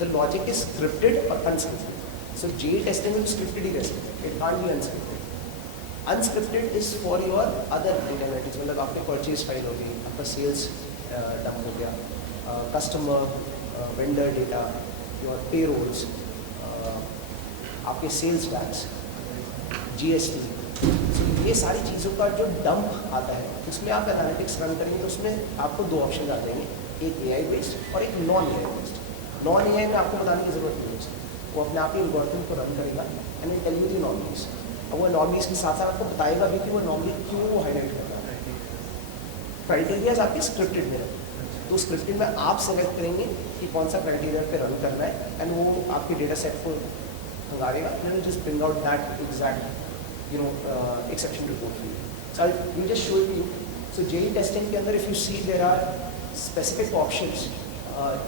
the logic is scripted और अनस्क्रिप्टेड. सो जेई टेस्टिंग में स्क्रिप्टेड ही रह सकते हैं, it can't be unscripted. Unscripted is for your other data analytics, मतलब आपकी परचेज फाइल हो गई, आपका सेल्स डंप हो गया, customer vendor data, your payrolls, आपके सेल्स टैक्स, GST, so ये सारी चीज़ों का जो डंप आता है उसमें आप एनालिटिक्स रन करेंगे तो उसमें आपको दो ऑप्शन आ जाएंगे, एक AI बेस्ड और एक non AI based. Non AI में आपको बताने की जरूरत नहीं है, वो अपने आप ही एल्गोरिथम को रन करेगा and will tell you the anomalies, और वो नॉर्मलीज के साथ साथ आपको बताएगा भी कि वो नॉर्मली क्यों वो हाईलाइट कर रहा है। क्राइटेरियाज आपके स्क्रिप्टेड में रहते हैं, तो स्क्रिप्टेड में आप सेलेक्ट करेंगे कि कौन सा क्राइटेरिया पे रन करना है एंड वो आपके डेटा सेट को मंगाएगा and just bring out that exact exception report for you. So we'll just show it to you. So JE testing के अंदर if you see there are specific options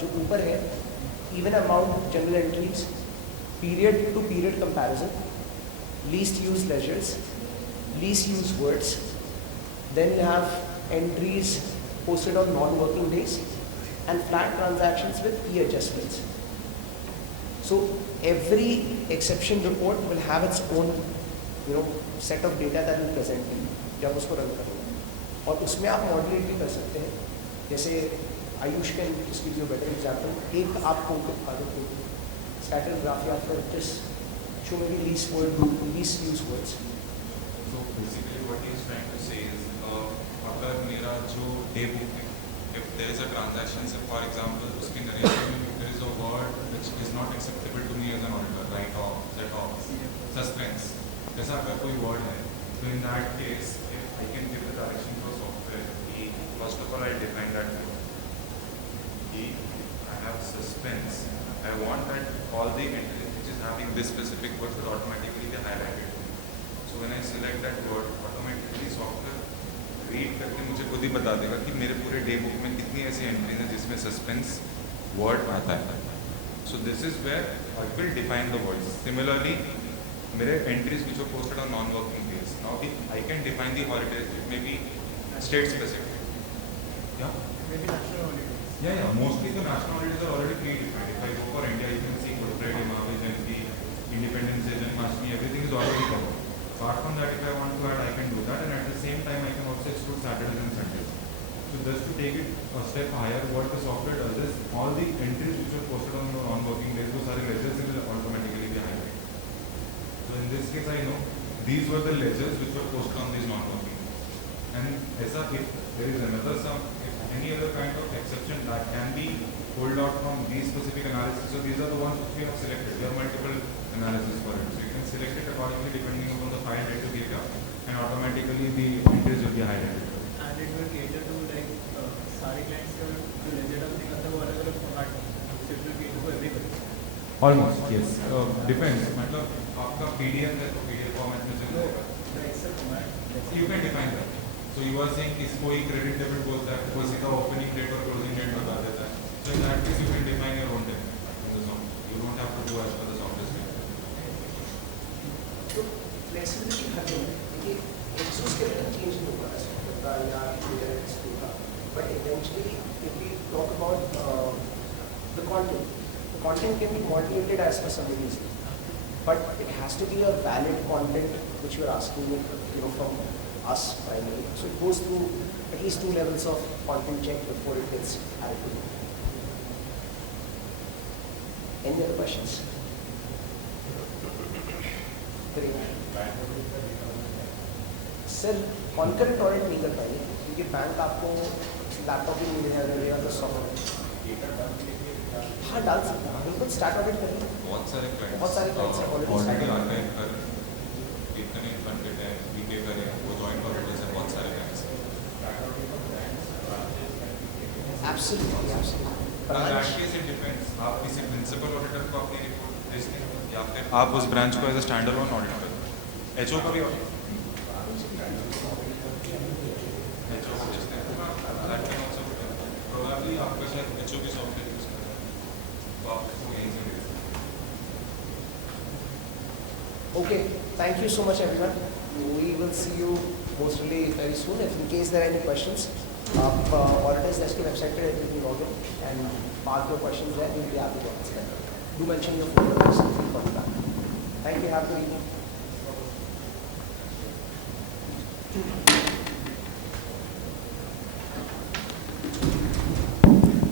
जो ऊपर है, even amount general entries, period to period comparison, least used ledgers, least used words, then you have entries posted on non-working days and flat transactions with key adjustments. So every exception report will have its own set of data that will present you जब उसको run करोगे, और उसमें आप moderate भी कर सकते हैं। जैसे Ayush can just give you better example, एक आपको स्कैटर ग्राफ या फिर just show me least use words. So basically what he is trying to say is अगर मेरा जो डे बुक है, if there is a transaction, say for example उसके narration में there is a word which is not acceptable to me as an auditor, write off, set off, suspense, ऐसा अगर कोई word है, तो in that case if I can give the direction for software कि first of all I define that कि I have suspense, I want that all the entries which is having this specific word should automatically be highlighted. So when I select that word, automatically software read करके मुझे खुद ही बता देगा कि मेरे पूरे day book में कितनी ऐसी एंट्रीज हैं जिसमें सस्पेंस वर्ड आता है। So this is where I will define the words. Similarly मेरे entries which are posted on non-working days, now I can define the holidays, it may be state specific, maybe national holidays, mostly the national holidays are already pre-defined. If I go for India, you can see Good Friday, Mahavir Jayanti, Independence Day, Janmashtami, everything is already covered. Apart from that, if I want to add, I can do that, and at the same time I can also exclude Saturdays and Sundays. So just to take it a step higher, what the software does is all the entries which are posted on non-working days, वो सारे ledgers will automatically be highlighted. So in this case, I know these were the ledgers which were posted on these non-working days. And ऐसा if there is another sum, if any other kind of exception that can be pulled out from these specific analysis, so these are the ones which we have selected. There are multiple analysis for it. So you can select it accordingly depending upon the file that you gave up, and automatically the entries will be highlighted. And it will cater to like सारे clients का जो ledger डालने का था वो अलग-अलग format में, so it will cater to everybody. Almost, yes. Depends. मतलब आपका PDF है तो PDF फॉर्मेट में चल जाएगा। The Excel format. You can define that. So you are saying कि कोई credit debit बोलता है, कोई सीधा opening date और closing date बता देता है। So in that case you can define your own date in the software. You don't have to do as per the software spec. तो flexibility हटे कि exoskeleton change नहीं होगा software का या EIRC का, but eventually if we talk about the content can be modulated as per some reason. But it has to be a valid content which you are asking from us primarily. So it goes through at least 2 levels of content check before it gets added to it. Any other questions? Sir concurrent audit नहीं कर पाएंगे क्योंकि bank आपको laptop भी नहीं देगा तो software हाँ डाल सकते हैं, बिल्कुल स्टार्ट ऑडिट करिए। बहुत सारे क्लाइंट्स हैं ऑलरेडी आर्काइव कर इतने फंडेड है, बीके करे, वो जॉइंट ऑडिटर्स हैं, बहुत सारे क्लाइंट्स हैं। Absolutely In that case it depends. आप किसी प्रिंसिपल ऑडिटर को अपनी रिपोर्ट भेजते हैं या फिर आप उस ब्रांच को as a stand alone audit करते हैं। एचओ का भी ऑडिट एचओ को भेजते हैं, दैट कैन आल्सो प्रोबेबली आपका शायद एचओ की सॉफ्टवेयर यूज कर रहा है तो आपको यहीं से भेजते हैं। Okay, thank you so much everyone. We will see you mostly very soon. If in case there are any questions, आप ऑडिटर्स डेस्क की वेबसाइट पे directly log in and park your questions there. We will be happy to answer them. Do mention your phone numbers if you come back. Thank you. Have a good evening.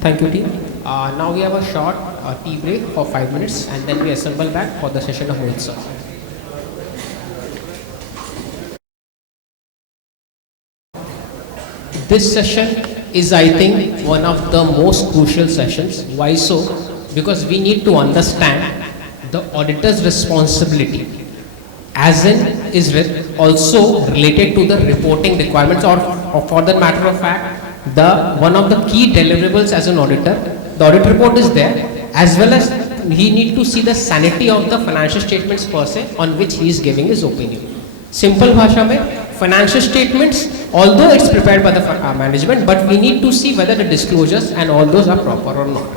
Thank you, team. Now we have a short a tea break for 5 minutes, and then we assemble back for the session of Mohit sir. This session is, I think, one of the most crucial sessions. Why so? Because we need to understand the auditor's responsibility, as in is also related to the reporting requirements, or for that matter of fact, one of the key deliverables as an auditor. The audit report is there, as well as he need to see the sanity of the financial statements per se on which he is giving his opinion. Simple bhasha mein, financial statements, although it's prepared by the management, but we need to see whether the disclosures and all those are proper or not.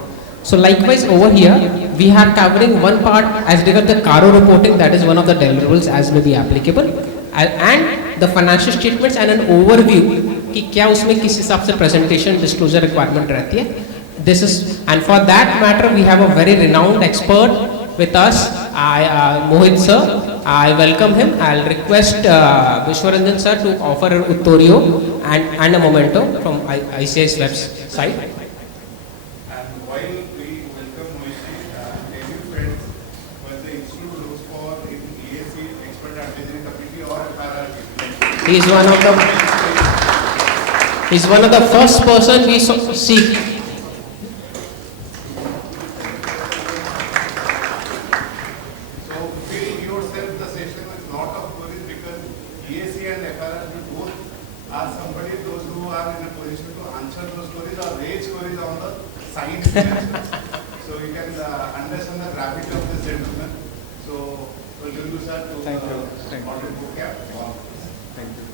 So likewise over here, we are covering one part as regards the CARO reporting, that is one of the deliverables as may be applicable, and the financial statements and an overview कि क्या उसमें किस हिसाब से presentation disclosure requirement रहती है. This is, and for that matter we have a very renowned expert with us, Mohit sir. I welcome him. I'll request Vishwaranjan sir to offer an Uttorio and a memento from ICAI's website. And while we welcome Mohit, any friends whether the institute looks for in EIRC expert advisory committee or FRR? He's one of the first person we seek. So you can understand the gravity of this gentleman. So welcome you sir to Audit Boot Camp. Thank you.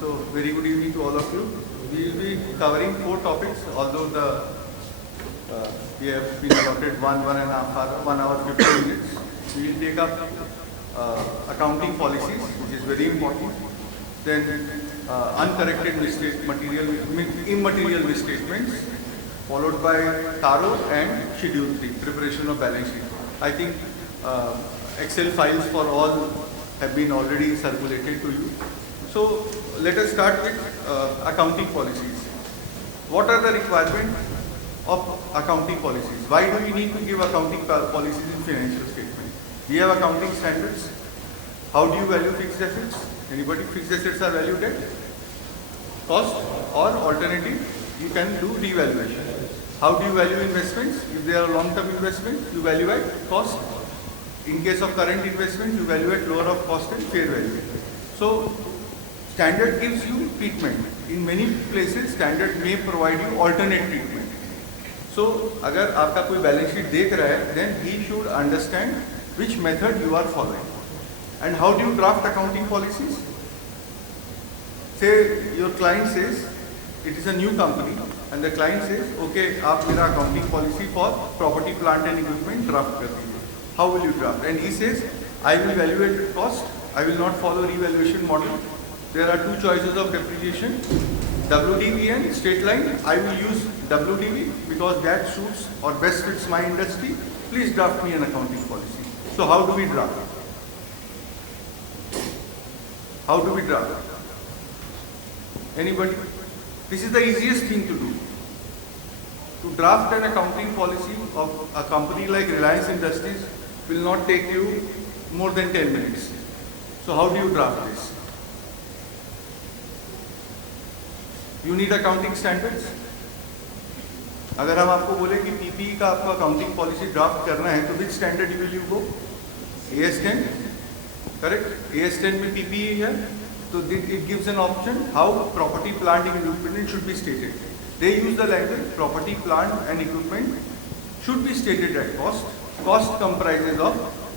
So very good evening to all of you. We will be covering 4 topics, although we have been allotted 1 hour 15 minutes. We will take up accounting policies, which is very important. Then uncorrected immaterial misstatements, followed by CARO and Schedule 3, preparation of balance sheet. I think Excel files for all have been already circulated to you. So let us start with accounting policies. What are the requirements of accounting policies? Why do we need to give accounting policies in financial statement? We have accounting standards. How do you value fixed assets? Anybody? Fixed assets are valued at cost, or alternative, you can do revaluation. How do you value investments? If they are long-term investments, you value at cost. In case of current investment, you value at lower of cost and fair value. So standard gives you treatment. In many places, standard may provide you alternate treatment. So अगर आपका कोई balance sheet देख रहा है, then he should understand which method you are following. And how do you draft accounting policies? Say your client says, it is a new company, and the client says, okay, आप मेरा accounting policy for property, plant and equipment draft कर दीजिए. How will you draft? And he says, I will evaluate at cost, I will not follow revaluation model. There are 2 choices of depreciation, WDV and straight line. I will use WDV because that suits or best fits my industry. Please draft me an accounting policy. So how do we draft? How do we draft? Anybody? This is the easiest thing to do. To draft an accounting policy of a company like Reliance Industries will not take you more than 10 minutes. So how do you draft this? You need accounting standards. अगर हम आपको बोले कि PPE का आपका accounting policy draft करना है, तो which standard will you go? AS10, correct? AS10 में PPE है, so it gives an option how property, plant and equipment should be stated. They use the language property, plant and equipment should be stated at cost. Cost comprises of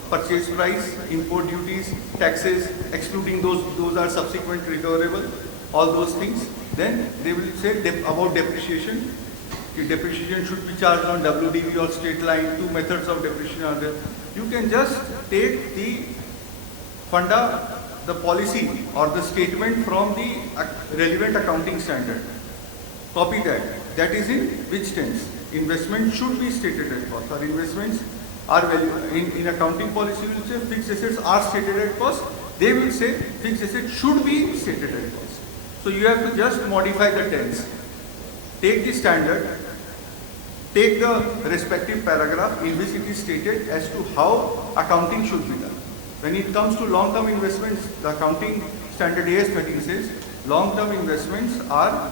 purchase price, import duties, taxes, excluding those are subsequent recoverable, all those things. Then they will say about depreciation. Depreciation should be charged on WDV or straight line. 2 methods of depreciation are there. You can just take the funda, the policy or the statement from the relevant accounting standard. Copy that. That is in which tense? Investment should be stated at cost, or investments are value. In accounting policy, we will say fixed assets are stated at cost. They will say fixed assets should be stated at cost. So you have to just modify the tense. Take the standard, take the respective paragraph in which it is stated as to how accounting should be done. When it comes to long-term investments, the accounting standard AS 13 says long-term investments are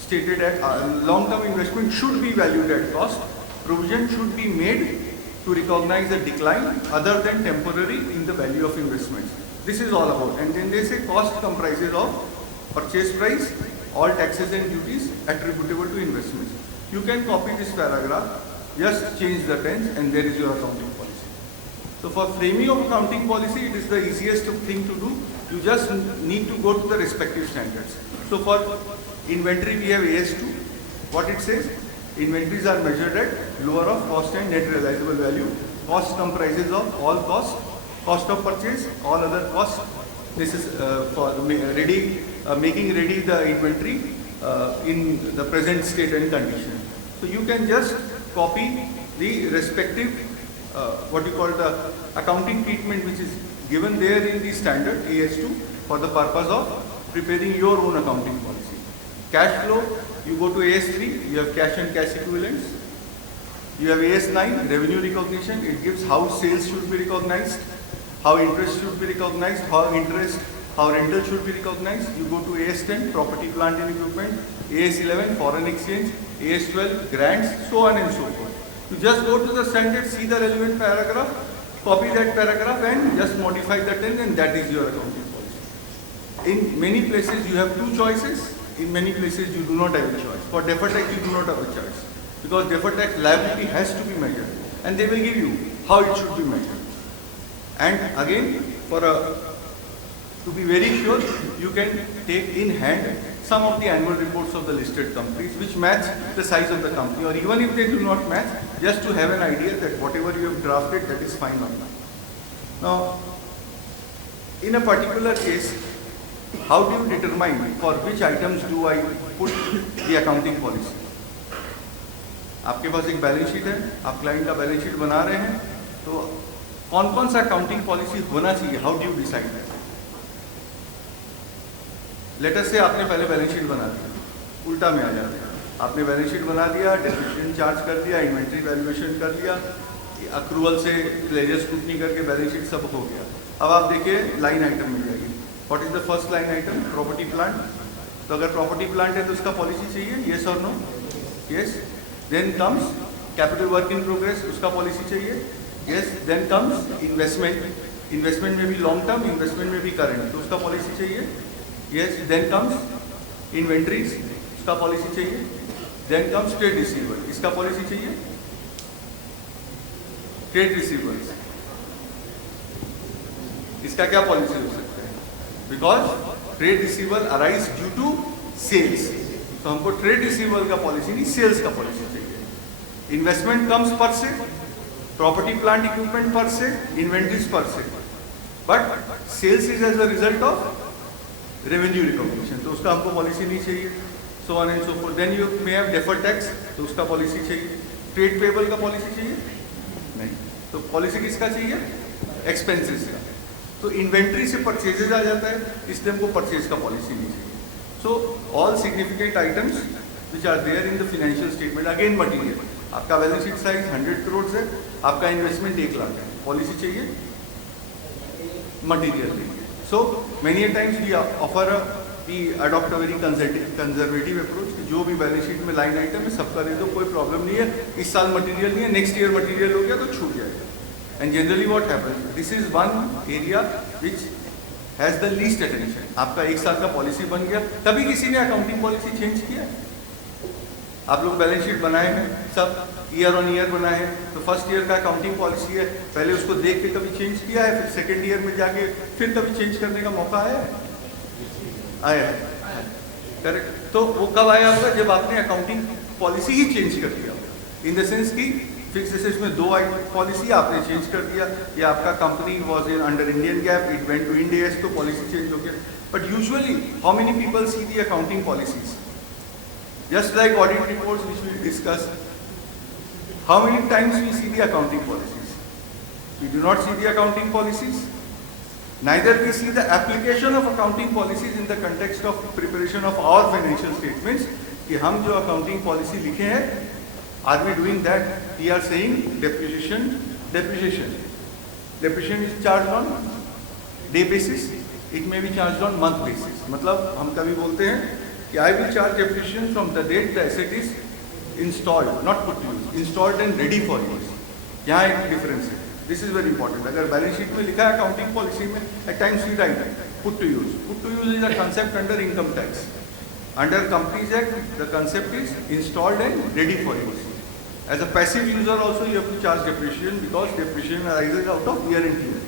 stated at long-term investment should be valued at cost. Provision should be made to recognize a decline other than temporary in the value of investments. This is all about. And then they say cost comprises of purchase price, all taxes and duties attributable to investments. You can copy this paragraph, just change the tense, and there is your accounting policy. So for framing of accounting policy, it is the easiest thing to do. You just need to go to the respective standards. So for inventory, we have AS2. What it says? Inventories are measured at lower of cost and net realizable value. Cost comprises of all cost, cost of purchase, all other costs. This is for making ready the inventory in the present state and condition. So you can just copy the respective what you call the accounting treatment which is given there in the standard AS2 for the purpose of preparing your own accounting policy. Cash flow, you go to AS3, you have cash and cash equivalents. You have AS9, revenue recognition, it gives how sales should be recognized, how interest should be recognized, how rental should be recognized. You go to AS10, property, plant and equipment, AS11, foreign exchange, AS12, grants, so on and so forth. You just go to the standard, see the relevant paragraph, copy that paragraph and just modify the tense, and that is your accounting policy. In many places you have two choices, in many places you do not have a choice. For deferred tax you do not have a choice, because deferred tax liability has to be measured and they will give you how it should be measured. And again, to be very sure, you can take in hand some of the annual reports of the listed companies which match the size of the company, or even if they do not match, just to have an idea that whatever you have drafted, that is fine or not. Now, in a particular case, how do you determine for which items do I put the accounting policy? आपके पास एक balance sheet है, आप client का balance sheet बना रहे हैं, तो कौन कौन सा अकाउंटिंग पॉलिसी होना चाहिए? How do you decide that? Letter से आपने पहले बैलेंस शीट बना दिया, उल्टा में आ जाते हैं, आपने बैलेंस शीट बना दिया, डेप्रिसिएशन चार्ज कर दिया, इन्वेंट्री वैल्यूएशन कर लिया, अक्रूवल से लेजर स्क्रूटनी करके बैलेंस शीट सब हो गया. अब आप देखिए लाइन आइटम मिल जाएगी. What is the first line item? Property plant. तो अगर प्रॉपर्टी प्लांट है तो उसका पॉलिसी चाहिए, येस और no? Yes. Then comes capital work in progress, उसका पॉलिसी चाहिए, yes. Then comes investment, investment में भी लॉन्ग टर्म, इन्वेस्टमेंट में भी करंट, तो उसका पॉलिसी चाहिए, यस. देन कम्स इन्वेंट्रीज, उसका पॉलिसी चाहिए. देन कम्स ट्रेड रिसीवर, इसका पॉलिसी चाहिए. ट्रेड रिसीवर्स, इसका क्या पॉलिसी हो सकता है? Because trade receiver arise due to sales, तो हमको ट्रेड रिसीवर का पॉलिसी नहीं, सेल्स का पॉलिसी चाहिए. Investment comes per se, property plant equipment पर से, inventories per se, but sales is as a result of revenue recognition, तो उसका हमको पॉलिसी नहीं चाहिए. So on and so forth. Then you may have deferred tax, तो उसका policy चाहिए. ट्रेड पेबल का पॉलिसी चाहिए नहीं, तो पॉलिसी किसका चाहिए? एक्सपेंसेस का. तो इन्वेंट्री से परचेजेज आ जाता है, इसलिए हमको परचेज का पॉलिसी नहीं चाहिए. So all significant items which are there in the financial statement. Again material, आपका बैलेंस शीट साइज 100 करोड़ है, आपका इन्वेस्टमेंट 1 लाख है, पॉलिसी चाहिए, मटीरियल चाहिए. So many times we adopt a very conservative approach, जो भी बैलेंस शीट में लाइन आइटम है सबका दे दो, कोई प्रॉब्लम नहीं है. इस साल मटीरियल नहीं है, नेक्स्ट ईयर मटीरियल हो गया तो छूट जाएगा. And generally what happens, this is one area which has the least attention. आपका 1 साल का पॉलिसी बन गया, तभी किसी ने अकाउंटिंग पॉलिसी चेंज किया. आप लोग बैलेंस शीट बनाए हैं, सब ईयर ऑन ईयर बनाए हैं, तो फर्स्ट ईयर का अकाउंटिंग पॉलिसी है, पहले उसको देख के कभी चेंज किया है, फिर सेकेंड ईयर में जाके फिर कभी चेंज करने का मौका आया है. करेक्ट. तो वो कब आया होगा? जब आपने अकाउंटिंग पॉलिसी ही चेंज कर दिया, इन द सेंस की फिक्स एसेट्स में 2 पॉलिसी आपने चेंज कर दिया, या आपका company was in under Indian GAAP, it went to Ind AS, तो पॉलिसी चेंज हो गया. But usually how many people see the accounting policies? Just like audit reports which we discussed, how many times we see the accounting policies? We do not see the accounting policies. Neither we see the application of accounting policies in the context of preparation of our financial statements, कि हम जो accounting policy लिखे हैं Are we doing that? We are saying depreciation. Depreciation is charged on day basis. It may be charged on month basis. मतलब हम कभी बोलते हैं कि I will charge depreciation from the date the asset is installed, not put to use, installed and ready for use. यहाँ एक difference है. This is very important. अगर बैलेंस शीट में लिखा है अकाउंटिंग पॉलिसी में, at times we write put to use. Put to use is a concept under income tax. Under Companies Act, the concept is installed and ready for use. As a passive user also you have to charge depreciation because depreciation arises out of wear and tear.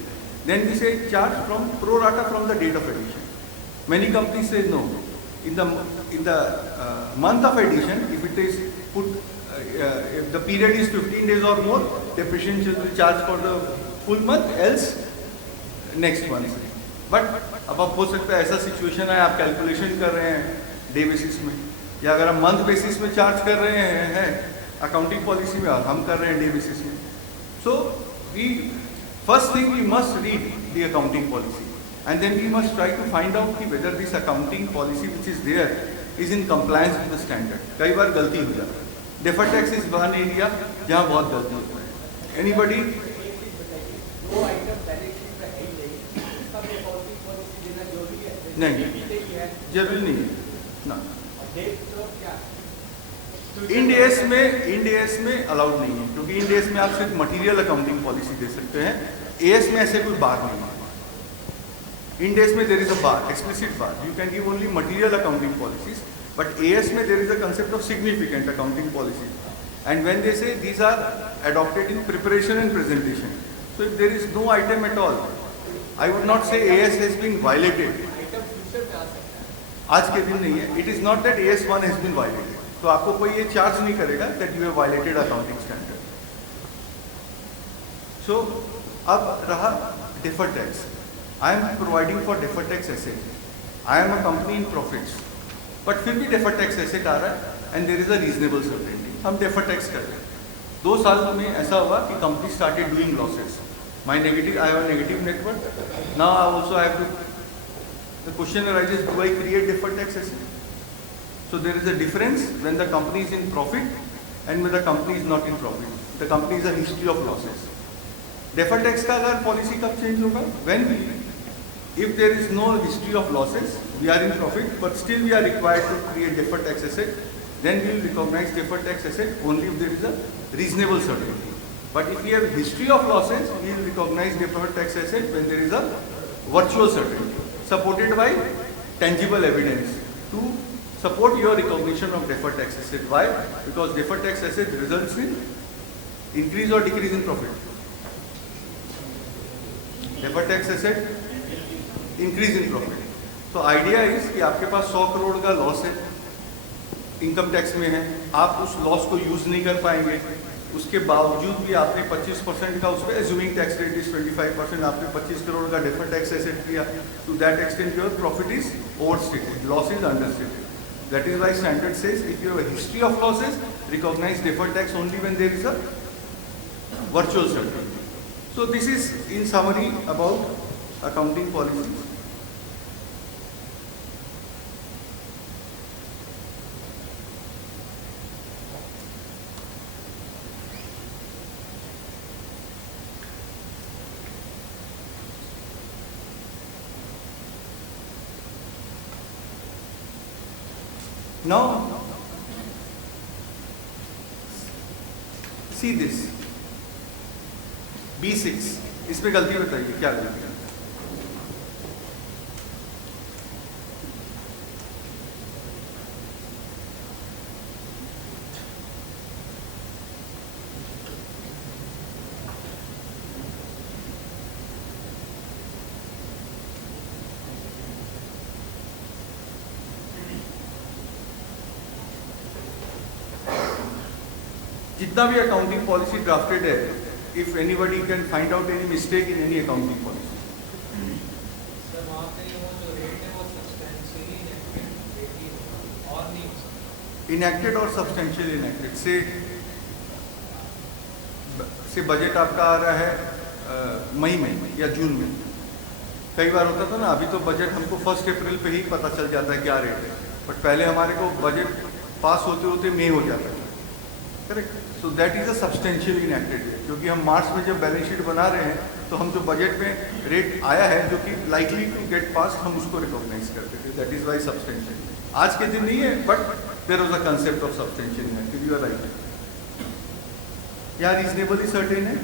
Then we say charge from pro rata from the date of addition. Many companies say no. In the month of addition, if it is put, if the period is 15 days or more, depreciation will be charged for the full month, else next month. But अब आप हो सकता है ऐसा situation है आप calculation कर रहे हैं डे बेसिस में या अगर आप मंथ बेसिस में चार्ज कर रहे हैं अकाउंटिंग पॉलिसी में और हम कर रहे हैं डे बेसिस में. So we first thing we must read the accounting policy and then we must try to find out whether this accounting policy which is there is in compliance with the standard. कई बार गलती हो जाती है. Deferred tax is one area जहाँ बहुत गलती होता है. Anybody? नहीं, जरूरी नहीं है. ना. इंड में अलाउड नहीं है क्योंकि इंड में आप सिर्फ मटीरियल अकाउंटिंग पॉलिसी दे सकते हैं. एएस में ऐसे कोई बात नहीं है. In days में there is a bar, explicit bar. You can give only material accounting policies, but AS में there is a concept of significant accounting policies. And when they say these are adopted in preparation and presentation, so if there is no item at all, I would not say AS has been violated. आज के दिन नहीं है. It is not that AS1 has been violated. तो आपको कोई ये charge नहीं करेगा that you have violated accounting standard. So अब रहा deferred tax. I am providing for deferred tax asset. I am a company in profits. But फिर भी deferred tax asset आ रहा है and there is a reasonable certainty. हम deferred tax कर रहे हैं. 2 साल में ऐसा हुआ कि company started doing losses. I have a negative net worth. Now also I have to. The question arises: do I create deferred tax asset? So there is a difference when the company is in profit and when the company is not in profit. The company is a history of losses. Deferred tax का अगर policy कब change होगा? When we if there is no history of losses, we are in profit, but still we are required to create deferred tax asset, then we will recognize deferred tax asset only if there is a reasonable certainty. But if we have a history of losses, we will recognize deferred tax asset when there is a virtual certainty, supported by tangible evidence to support your recognition of deferred tax asset. Why? Because deferred tax asset results in increase or decrease in profit. Deferred tax asset increase in profit. तो idea is कि आपके पास 100 करोड़ का loss है, income tax में है, आप उस loss को यूज नहीं कर पाएंगे. उसके बावजूद भी आपने 25% का उस पर एज्यूमिंग टैक्स रेट इज 25%, आपने 25 करोड़ का डेफर्ड टैक्स एसेट किया. To that extent your profit is overstated, loss is understated. That is why standard says if you have a history of losses, recognise deferred tax only when there is a virtual certainty. So this is in summary about accounting policies. Now, see this. B6. इसमें गलती बताइए क्या गलती है? जितना भी accounting policy drafted है, if anybody can find out any mistake in any accounting policy. Enacted और सब्सटेंशियल इनएक्टेड से बजट आपका आ रहा है मई में या जून में. कई बार होता था ना, अभी तो बजट हमको 1 अप्रैल पे ही पता चल जाता है क्या रेट है, बट पहले हमारे को बजट पास होते होते मई हो जाता है. Correct. So that is a substantial enacted rate, क्योंकि हम मार्च में जब बैलेंस शीट बना रहे हैं तो हम जो बजट में रेट आया है जो कि लाइकली टू गेट पास, हम उसको रिकॉग्नाइज करते थे. That is why substantial. आज के दिन नहीं है, but there was a concept of substantial enacted. You are right. क्या रीजनेबली सर्टेन है?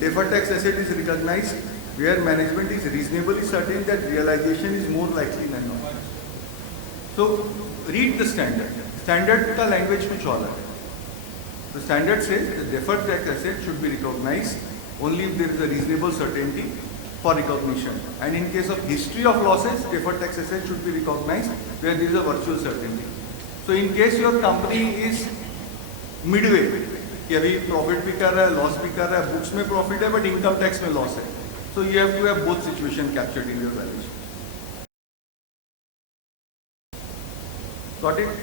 Deferred tax asset is recognized where management is reasonably certain that realization is more likely than not. So read the standard. Standard का language कुछ और है. The standard says the deferred tax asset should be recognized only if there is a reasonable certainty for recognition. And in case of history of losses, deferred tax asset should be recognized where there is a virtual certainty. So in case your company is midway, कि अभी profit भी कर रहा है, loss भी कर रहा है, बुक्स में प्रॉफिट है बट इनकम टैक्स में लॉस है, so you have to have both situation captured in your balance sheet. Got it?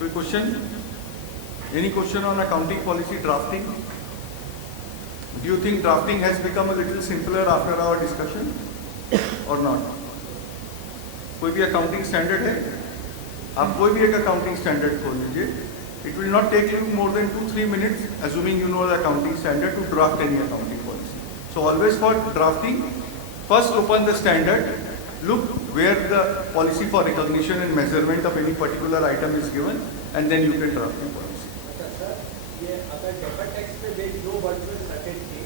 कोई question? Any question on accounting policy drafting? Do you think drafting has become a little simpler after our discussion or not? कोई भी accounting standard है? आप कोई भी एक accounting standard खोल लीजिए. It will not take you more than 2-3 minutes, assuming you know the accounting standard, to draft any accounting policy. So always for drafting, first open the standard, look where the policy for recognition and measurement of any particular item is given, and then you can draft the policy. Sir, ये अगर deferred tax में there is no virtual certainty,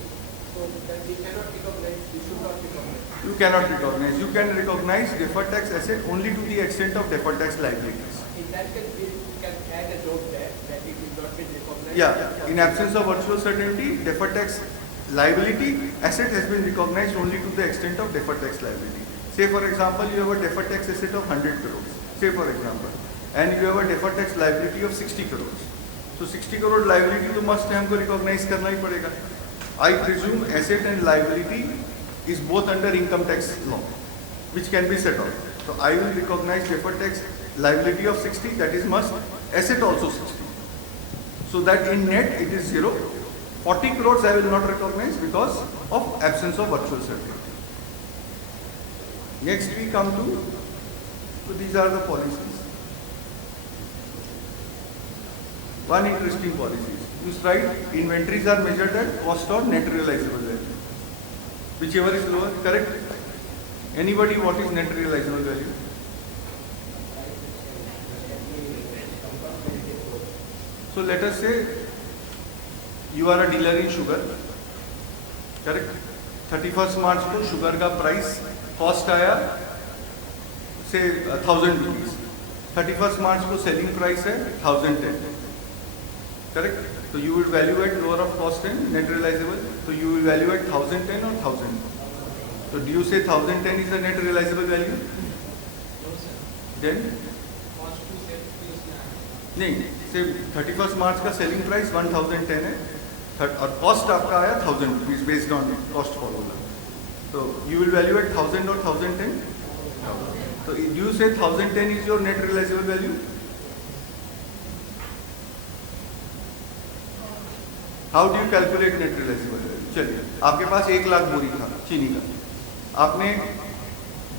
so that we cannot recognize, we should not recognize. You cannot recognize. You can recognize deferred tax asset only to the extent of deferred tax liabilities. In that case, we can add a note there that it will not be recognized. Yeah, in absence of virtual certainty, deferred tax liability asset has been recognized only to the extent of deferred tax liability. Say for example, you have a deferred tax asset of 100 crores. Say for example, and you have a deferred tax liability of 60 crores. So 60 crore liability तो must है हमको recognize करना ही पड़ेगा. I presume asset and liability is both under income tax law, which can be set off. So I will recognize deferred tax liability of 60, that is must, asset also 60. So that in net it is 0. 40 crores I will not recognize because of absence of virtual certainty. Next we come to, so these are the policies. One interesting policy. You write inventories are measured at cost or net realizable value. Whichever is lower, correct? Anybody, what is net realizable value? So let us say you are a dealer in sugar, correct? 31st March को sugar का price cost आया say 1000 rupees. 31st March को selling price है 1010, correct? So you will value at lower of cost and net realizable. So you will value at 1010 or 1000. So do you say 1010 is the net realizable value? Then? नहीं, से 31st March का selling price 1010 है और cost आपका आया 1000 rupees based on cost formula. तो you will value at 1000 और 1010. तो you say 1010 is your net realisable value. How do you calculate net realisable value? चलिए, आपके पास 1 लाख बोरी था चीनी का, आपने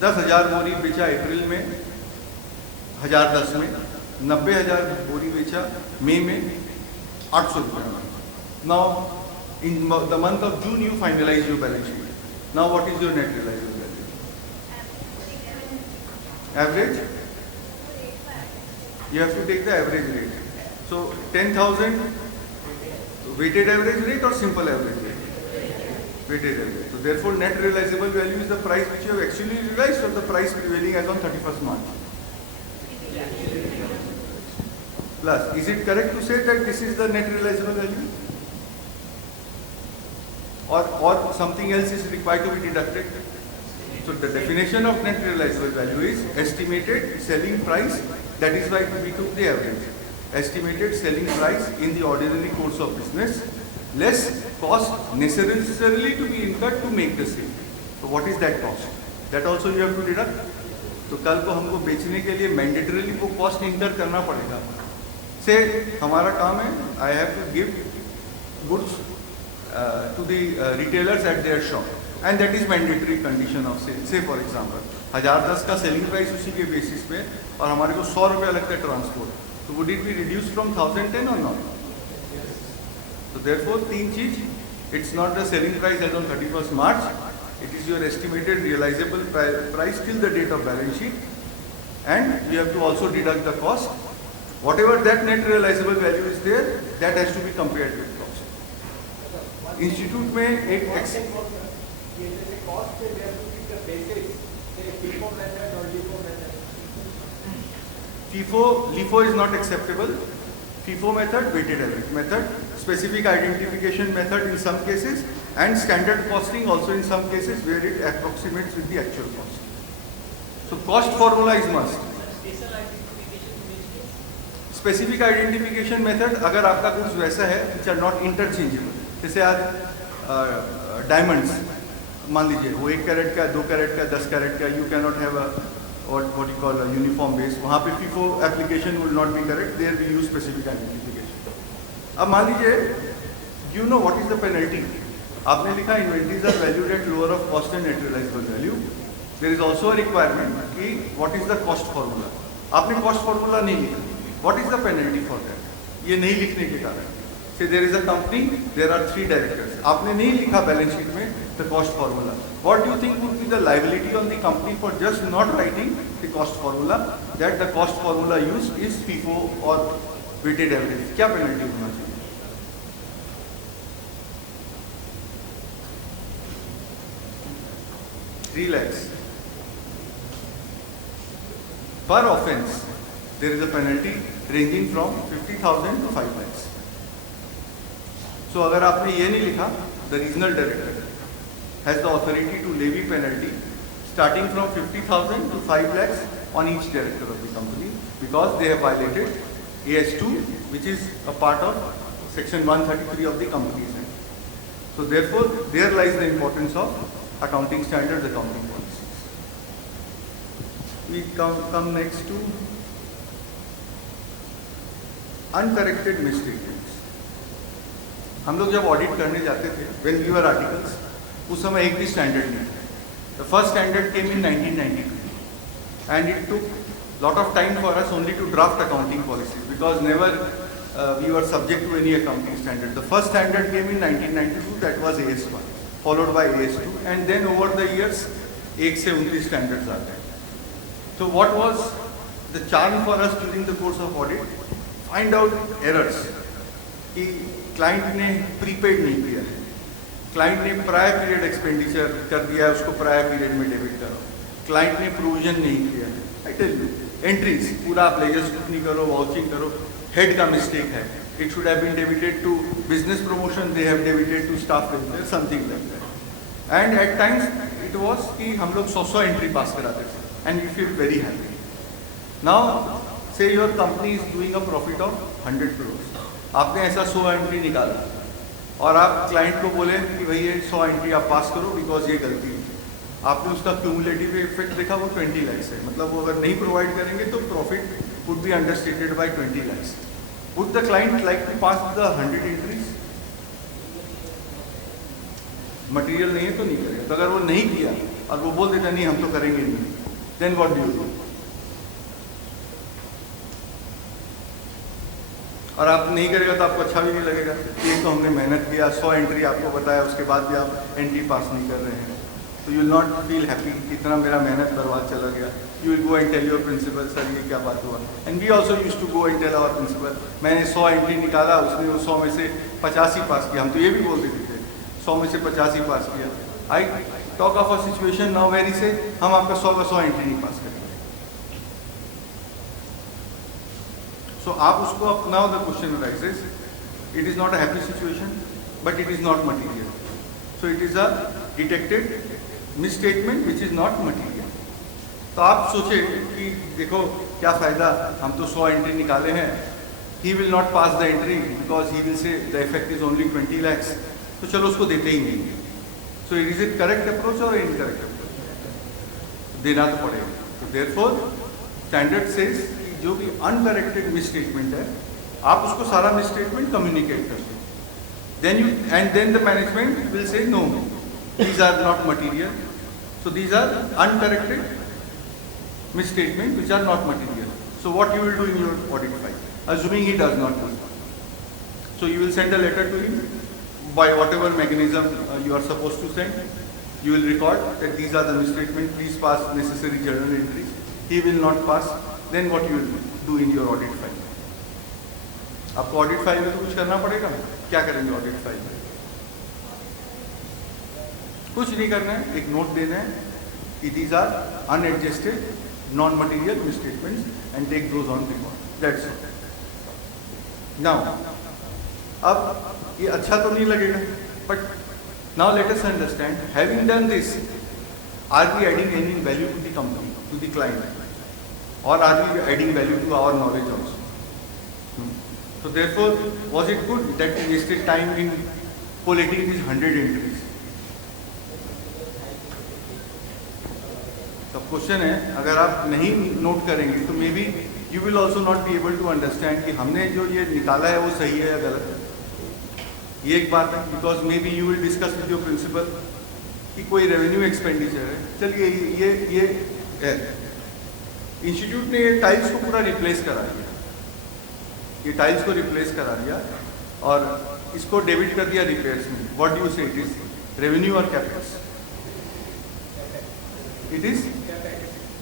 10,000 बोरी बेचा अप्रैल में, 1010 में, 90,000 बोरी बेचा मई में 800 रुपये में. Now in the month of June you finalise your balance sheet. Now what is your net realisable value? Average. You have to take the average rate. So 10,000 weighted average rate or simple average rate? Weighted average. So therefore net realizable value is the price which you have actually realized or the price prevailing as on 31st March. Plus, is it correct to say that this is the net realizable value? Or something else is required to be deducted? So the definition of net realizable value is estimated selling price. That is why we took the average. Estimated selling price in the ordinary course of business, less cost necessarily to be incurred to make the sale. So what is that cost? That also you have to deduct. तो कल को हमको बेचने के लिए mandatorily वो cost incur करना पड़ेगा. से हमारा काम है, I have to give goods to the retailers at their shop and that is mandatory condition of sale. Say for example 1010 का सेलिंग प्राइस उसी के बेसिस पे और हमारे को 100 रुपया लगता है transport. So would it be reduced from 1010 or not? So therefore, तीन चीज, it's not the selling price as on 31st March, it is your estimated realizable price till the date of balance sheet, and you have to also deduct the cost. Whatever that net realizable value is there, that has to be compared with cost. Institute में एक cost they have to keep the basics, say FIFO method or LIFO method. LIFO is not acceptable. FIFO method, weighted average method, specific identification method in some cases, and standard costing also in some cases where it approximates with the actual cost. So cost formula is must. Specific identification method, अगर आपका कुछ वैसा है which are not interchangeable, जैसे आज diamonds मान लीजिए वो 1 कैरेट का, 2 कैरेट का, 10 कैरेट का, you cannot have a what you call a uniform base. वहाँ पे FIFO application will not be correct. There we use specific identification. अब मान लीजिए you know what is the penalty. आपने लिखा inventories are valued at lower of cost and net realizable value. There is also a requirement कि what is the cost formula. आपने cost formula नहीं लिखा. What is the penalty for that? ये नहीं लिखने के कारण. Say there is a company, there are 3 directors. आपने नहीं लिखा balance sheet में the cost formula. What do you think would be the liability on the company for just not writing the cost formula? That the cost formula used is FIFO or weighted average. क्या penalty होना चाहिए? 3 lakhs. Per offence, there is a penalty ranging from 50,000 to 5 lakhs. So अगर आपने ये नहीं लिखा, the regional director has the authority to levy penalty starting from 50,000 to 5 lakhs on each director of the company because they have violated AS2, which is a part of section 133 of the Companies Act. So therefore, there lies the importance of accounting standards, accounting policies. We come next to uncorrected misstatements. हम लोग जब audit करने जाते थे, when we were articles, उस समय एक भी स्टैंडर्ड नहीं था. The first standard came in 1992, and it took lot of time for us only to draft accounting policies because never we were subject to any accounting standard. The first standard came in 1992, that was AS1, followed by AS2, and then over the years, 1 से 29 standards are there. So what was the charm for us during the course of audit? Find out errors. कि client ने prepaid नहीं किया है, client ने prior period expenditure कर दिया है, उसको प्रायर पीरियड में डेबिट करो, क्लाइंट ने प्रोविजन नहीं किया है. आई टेल यू, एंट्रीज पूरा आप लेजर स्क्रूटनी करो, वाउचिंग करो, हेड का मिस्टेक है, it should have been debited to business promotion, they have debited to staff welfare, something like that. And at times it was कि हम लोग 100 entry pass कराते थे, and we feel very happy. Now say your company is doing a profit of 100 crores. आपने ऐसा 100 entry निकाला और आप क्लाइंट को बोले कि भाई ये 100 एंट्री आप पास करो बिकॉज ये गलती है. आपने उसका क्यूमुलेटिव इफेक्ट देखा, वो 20 lakhs है. मतलब वो अगर नहीं प्रोवाइड करेंगे तो profit would be understated by 20 lakhs. Would the client like to pass the 100 entries? Material नहीं है तो नहीं करेगा. तो अगर वो नहीं किया और वो बोल देता नहीं हम तो करेंगे नहीं, then what do you do? और आप नहीं करेगा तो आपको अच्छा भी नहीं लगेगा. एक तो हमने मेहनत किया, 100 एंट्री आपको बताया, उसके बाद भी आप एंट्री पास नहीं कर रहे हैं, तो you will not feel happy. इतना मेरा मेहनत बर्बाद चला गया. You will go and tell your principal, sir ये क्या बात हुआ. And we also used to go and tell our principal, मैंने 100 एंट्री निकाला, उसने वो 100 में से 50 ही पास किया. हम तो ये भी बोल देते थे 100 में से 50 ही पास किया. I talk of a situation now very से हम आपका 100 का 100 एंट्री नहीं पास करेंगे. So आप उसको now the question arises, it is not a happy situation, but it is not material. So it is a detected misstatement which is not material. तो आप सोचे कि देखो क्या फायदा, हम तो 100 एंट्री निकाले हैं, he will not pass the entry because he will say the effect is only 20 lakhs. तो चलो उसको देते ही नहीं. So is it correct approach or incorrect approach? देना तो पड़ेगा. So therefore standard says जो भी अनकरेक्टेड मिसस्टेटमेंट है आप उसको सारा मिसस्टेटमेंट कम्युनिकेट कर दो. Then you and then the management will say no, these are not material. So these are uncorrected misstatement which are not material. So what you will do in your audit file? assuming he does not do it. So you will send a letter to him by whatever mechanism you are supposed to send. You will record that these are the misstatements, please pass necessary journal entries. He will not pass, then what you will do in your audit file? आपको audit file में तो कुछ करना पड़ेगा, क्या करेंगे audit file में? कुछ नहीं करना है, एक नोट देना है कि these are unadjusted non-material misstatements and take those on record. That's all. Now, अब ये अच्छा तो नहीं लगेगा, but now let us understand, having done this, are we adding any value to the company, to the client, or are we adding value to our knowledge also? So therefore, was it good that we wasted time in collating these 100 entries? तो question है, अगर आप नहीं note करेंगे तो may be you will also not be able to understand कि हमने जो ये निकाला है वो सही है या गलत है. ये एक बात है, because may be you will discuss with your principal कि कोई रेवेन्यू एक्सपेंडिचर है. चलिए ये इंस्टीट्यूट ने ये टाइल्स को पूरा रिप्लेस करा दिया, ये टाइल्स को रिप्लेस करा दिया और इसको डेबिट कर दिया रिपेयर्स में. व्हाट डू यू से, इट इज रेवेन्यू और capex?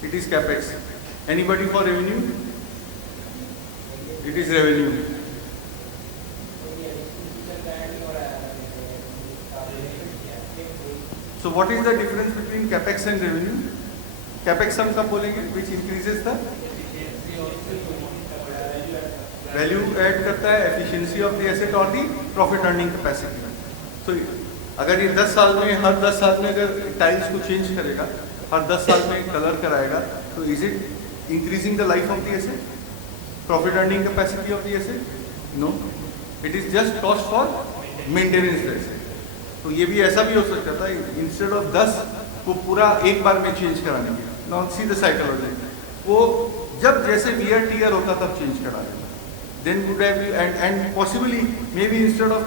It is capex. Anybody for revenue? It is revenue. So what is the difference between capex and revenue? Capex हम कब बोलेंगे? Which increases the value add करता है, efficiency of the asset or the profit earning capacity. So अगर ये 10 साल में, हर 10 साल में अगर टाइल्स को चेंज करेगा, हर 10 साल में कलर कराएगा, तो is it increasing the life of the asset, profit earning capacity of the asset? No, it is just cost for maintenance the asset. तो ये भी ऐसा भी हो सकता था, इंस्टेड ऑफ 10 को पूरा एक बार में चेंज कराने के. नाउ सी द साइकोलॉजी, वो जब जैसे वियर टीयर होता तब चेंज करा देता. Then would have and possibly may be instead of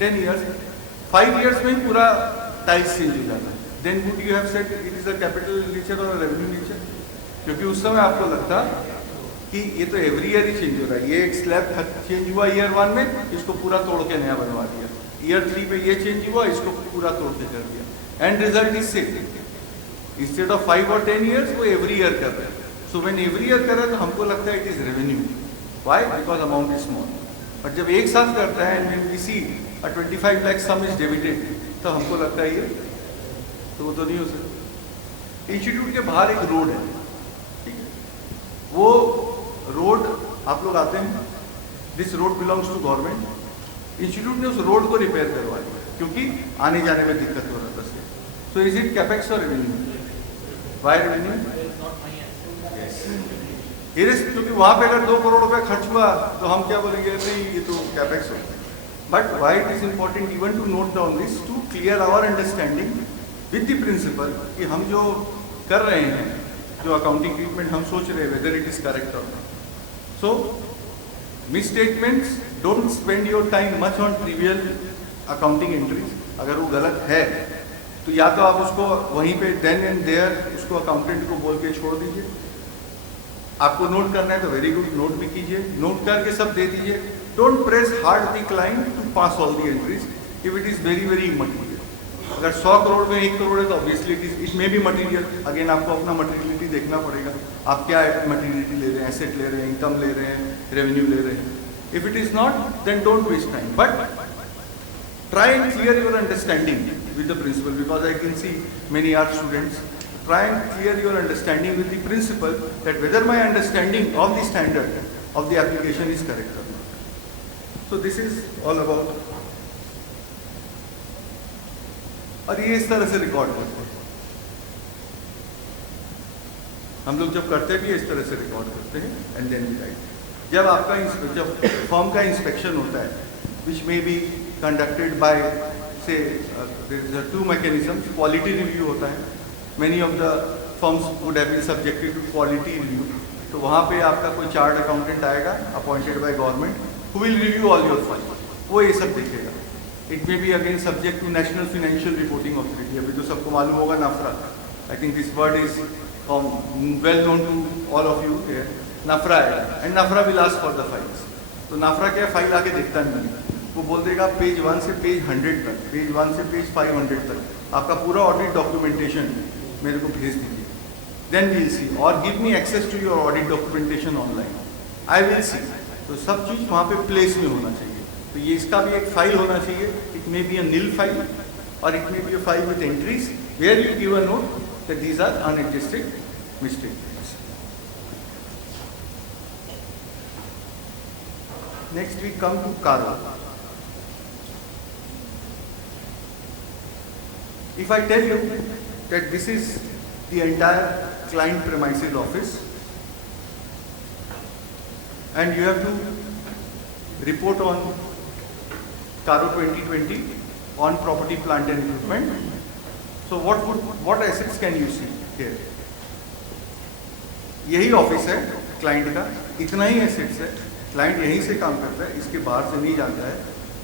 10 years, 5 years में पूरा टाइल्स चेंज हो जाता है. Then would you have said it is a capital nature or a revenue nature? क्योंकि उस समय आपको लगता कि ये तो एवरी ईयर ही चेंज हो रहा है. ये एक स्लैब चेंज हुआ ईयर 1 में, इसको पूरा तोड़ के नया बनवा दिया. ईयर 3 में ये चेंज हुआ, इसको पूरा तोड़ के कर दिया. And result is same. Instead of 5 or 10 years वो एवरी ईयर कर रहा है. सो व्हेन एवरी ईयर कर रहा है तो हमको लगता है it is revenue. Why? Because amount is small. But जब एक साथ करता है and we see a 25 lakh sum is debited, तो हमको लगता है ये तो वो तो नहीं हो सकता. इंस्टीट्यूट के बाहर एक रोड है, ठीक है, वो रोड आप लोग आते हैं, this road belongs to government. Institute ने उस रोड को रिपेयर करवा दिया क्योंकि आने जाने में दिक्कत हो रहा था. सो इज इट कैपेक्स और रेवेन्यू? Why revenue? क्योंकि वहां पे अगर 2 करोड़ रुपए खर्च हुआ तो हम क्या बोलेंगे, नहीं ये तो कैपेक्स हो. But why it is important even to note down this to clear our understanding with the principal कि हम जो कर रहे हैं, जो अकाउंटिंग ट्रीटमेंट हम सोच रहे हैं, वेदर इट इज करेक्ट और not. So misstatements, don't spend your time much on trivial accounting entries. अगर वो गलत है तो या तो आप उसको वहीं पे देन एंड देयर उसको अकाउंटेंट को बोल के छोड़ दीजिए. आपको नोट करना है तो वेरी गुड, नोट भी कीजिए, नोट करके सब दे दीजिए. Don't press hard the client to pass all the entries if it is very very material. अगर 100 करोड़ में 1 करोड़ है तो obviously it may be material. Again आपको अपना मटीरियलिटी देखना पड़ेगा, आप क्या मटीरियलिटी ले रहे हैं, एसेट ले रहे हैं, इनकम ले रहे हैं, रेवेन्यू ले रहे हैं. If it is not, then don't waste time, but try and clear your understanding with the principal, because I can see many art students. Try and clear your understanding with the principal that whether my understanding of the standard of the application is correct or not. So this is all about. और ये इस तरह से record करते हैं हम लोग. जब करते भी इस तरह से रिकॉर्ड करते हैं एंड देन वी राइट. जब आपका जब फॉर्म का इंस्पेक्शन होता है, which may be conducted by say there is 2 mechanisms. Quality review होता है, many of the firms would have been subjected to quality review. तो वहाँ पे आपका कोई चार्ट अकाउंटेंट आएगा appointed by government who will review all your files. वो ये सब देखेगा. It may be again subject to National Financial Reporting Authority. अभी तो सबको मालूम होगा नाफ्रा. I think this word is well known to all of you here. NFRA है, and NFRA will ask for the files. तो नाफरा क्या file आके देखता नहीं, वो बोल देगा पेज 1 से पेज 100 तक, पेज 1 से पेज 500 तक आपका पूरा ऑडिट डॉक्यूमेंटेशन मेरे को भेज दीजिए, देन वील सी, और give me access to your audit documentation online, I will see. तो सब चीज़ वहाँ पे प्लेस में होना चाहिए। तो ये इसका भी एक फाइल होना चाहिए, it may be a nil file or it may be a file with entries where you give a note that these are unadjusted mistakes. Next we come to Caro. If I tell you that this is the entire client premises office and you have to report on Caro 2020 on property, plant and equipment, so what assets can you see here? यही office है client का, इतना ही assets है, client यहीं से काम करता है, इसके बाहर से नहीं जाता है,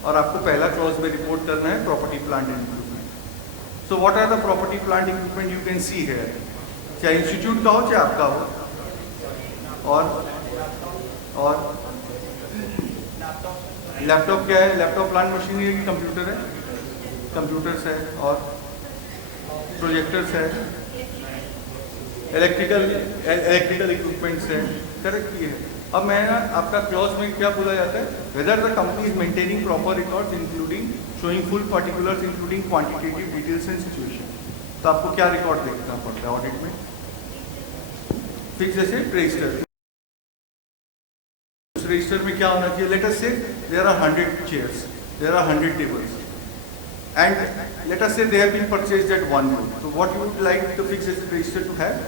और आपको पहला क्लॉज में रिपोर्ट करना है property plant and equipment. So what are the property plant equipment you can see here, चाहे इंस्टीट्यूट का हो चाहे आपका हो। और लैपटॉप क्या है, लैपटॉप प्लांट मशीनरी है कि कंप्यूटर है, कंप्यूटर्स है, और प्रोजेक्टर्स है, इलेक्ट्रिकल इक्विपमेंट्स है, करेक्ट ये है। अब मैं ना आपका क्लॉज में क्या बोला जाता है, whether the company is maintaining proper records including showing full particulars including quantitative details and situation. तो आपको क्या रिकॉर्ड देखना पड़ता है ऑडिट में, फिक्स एसेट रजिस्टर। उस रजिस्टर में क्या होना चाहिए, let us say there are 100 chairs, there are 100 tables and let us say they have been purchased at one go. So what you would like the fixed asset register to have?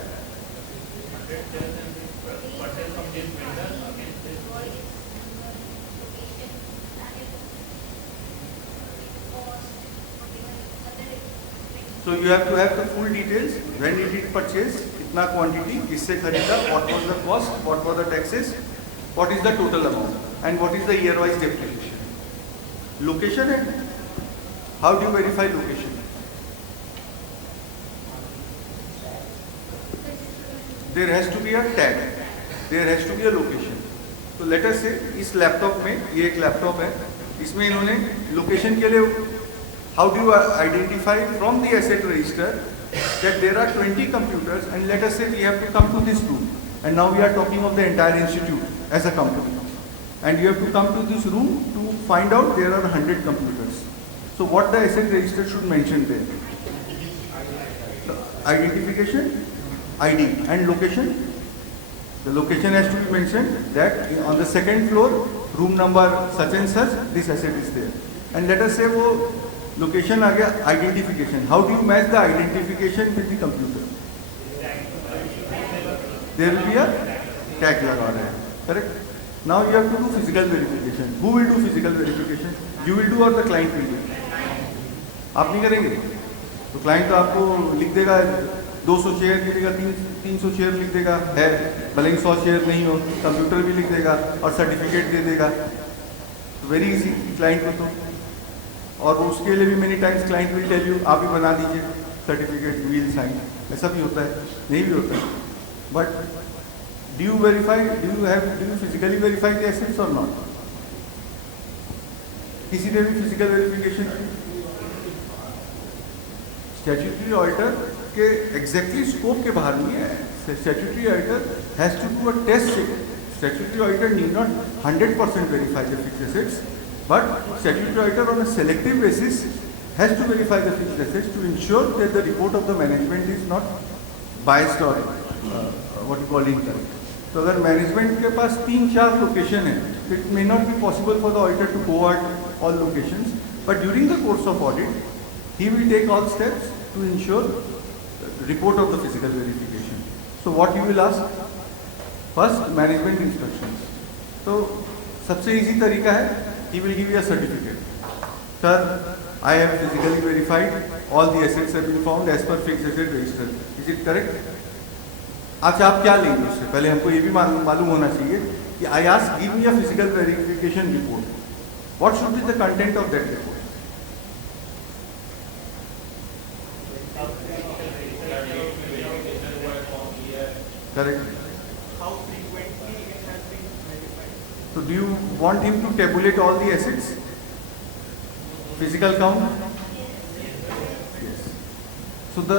So you have to have the full details, when did it purchase, kitna quantity, kisse kharida, what was the cost, what were the taxes, what is the total amount, and what is the year wise depreciation. Location है, how do you verify location? There has to be a tag, there has to be a location. So let us say इस laptop में, ये एक laptop है, इसमें इन्होंने location के लिए, how do you identify from the asset register that there are 20 computers and let us say we have to come to this room and now we are talking of the entire institute as a company and you have to come to this room to find out there are 100 computers. So what the asset register should mention there? Identification, ID, and location. The location has to be mentioned that on the second floor, room number such and such, this asset is there. And let us say वो location आ गया, identification. How do you match the identification with the computer? There will be a tag लगा रहा है, correct? Now you have to do physical verification. Who will do physical verification? You will do or the client will do? आप नहीं करेंगे तो client तो आपको लिख देगा 200 शेयर लिख देगा, 300 शेयर लिख देगा, है भले ही 100 शेयर नहीं हो, कंप्यूटर भी लिख देगा और सर्टिफिकेट दे देगा, तो वेरी इजी क्लाइंट को तो। और उसके लिए भी many times client will tell you आप भी बना दीजिए सर्टिफिकेट, विल साइन, ऐसा भी होता है, नहीं भी होता है। But do you verify, do you physically verify the assets और नॉट? किसी ने भी फिजिकल वेरिफिकेशन, स्टैट्यूटरी ऑडिटर के एग्जैक्टली स्कोप के बाहर नहीं है। Statutory auditor has to do a test check. Statutory auditor need not 100% verify the fixed assets, but statutory auditor on a selective basis has to verify the fixed assets to ensure that the report of the management is not biased और what you call incorrect. तो अगर management के पास 3-4 location है, it may not be possible for the auditor to go out all locations, but during the course of audit he will take all steps to ensure report of the physical verification. So what you will ask? First, management instructions. So सबसे easy तरीका है, he will give you a certificate. Sir, I have physically verified all the assets have been found as per fixed asset register. Is it correct? अच्छा आप क्या लेंगे उससे पहले हमको ये भी मालूम होना चाहिए कि I ask give me a physical verification report. What should be the content of that report? Correct. How frequently So do you want him to tabulate all the assets? Physical count? Yes. So the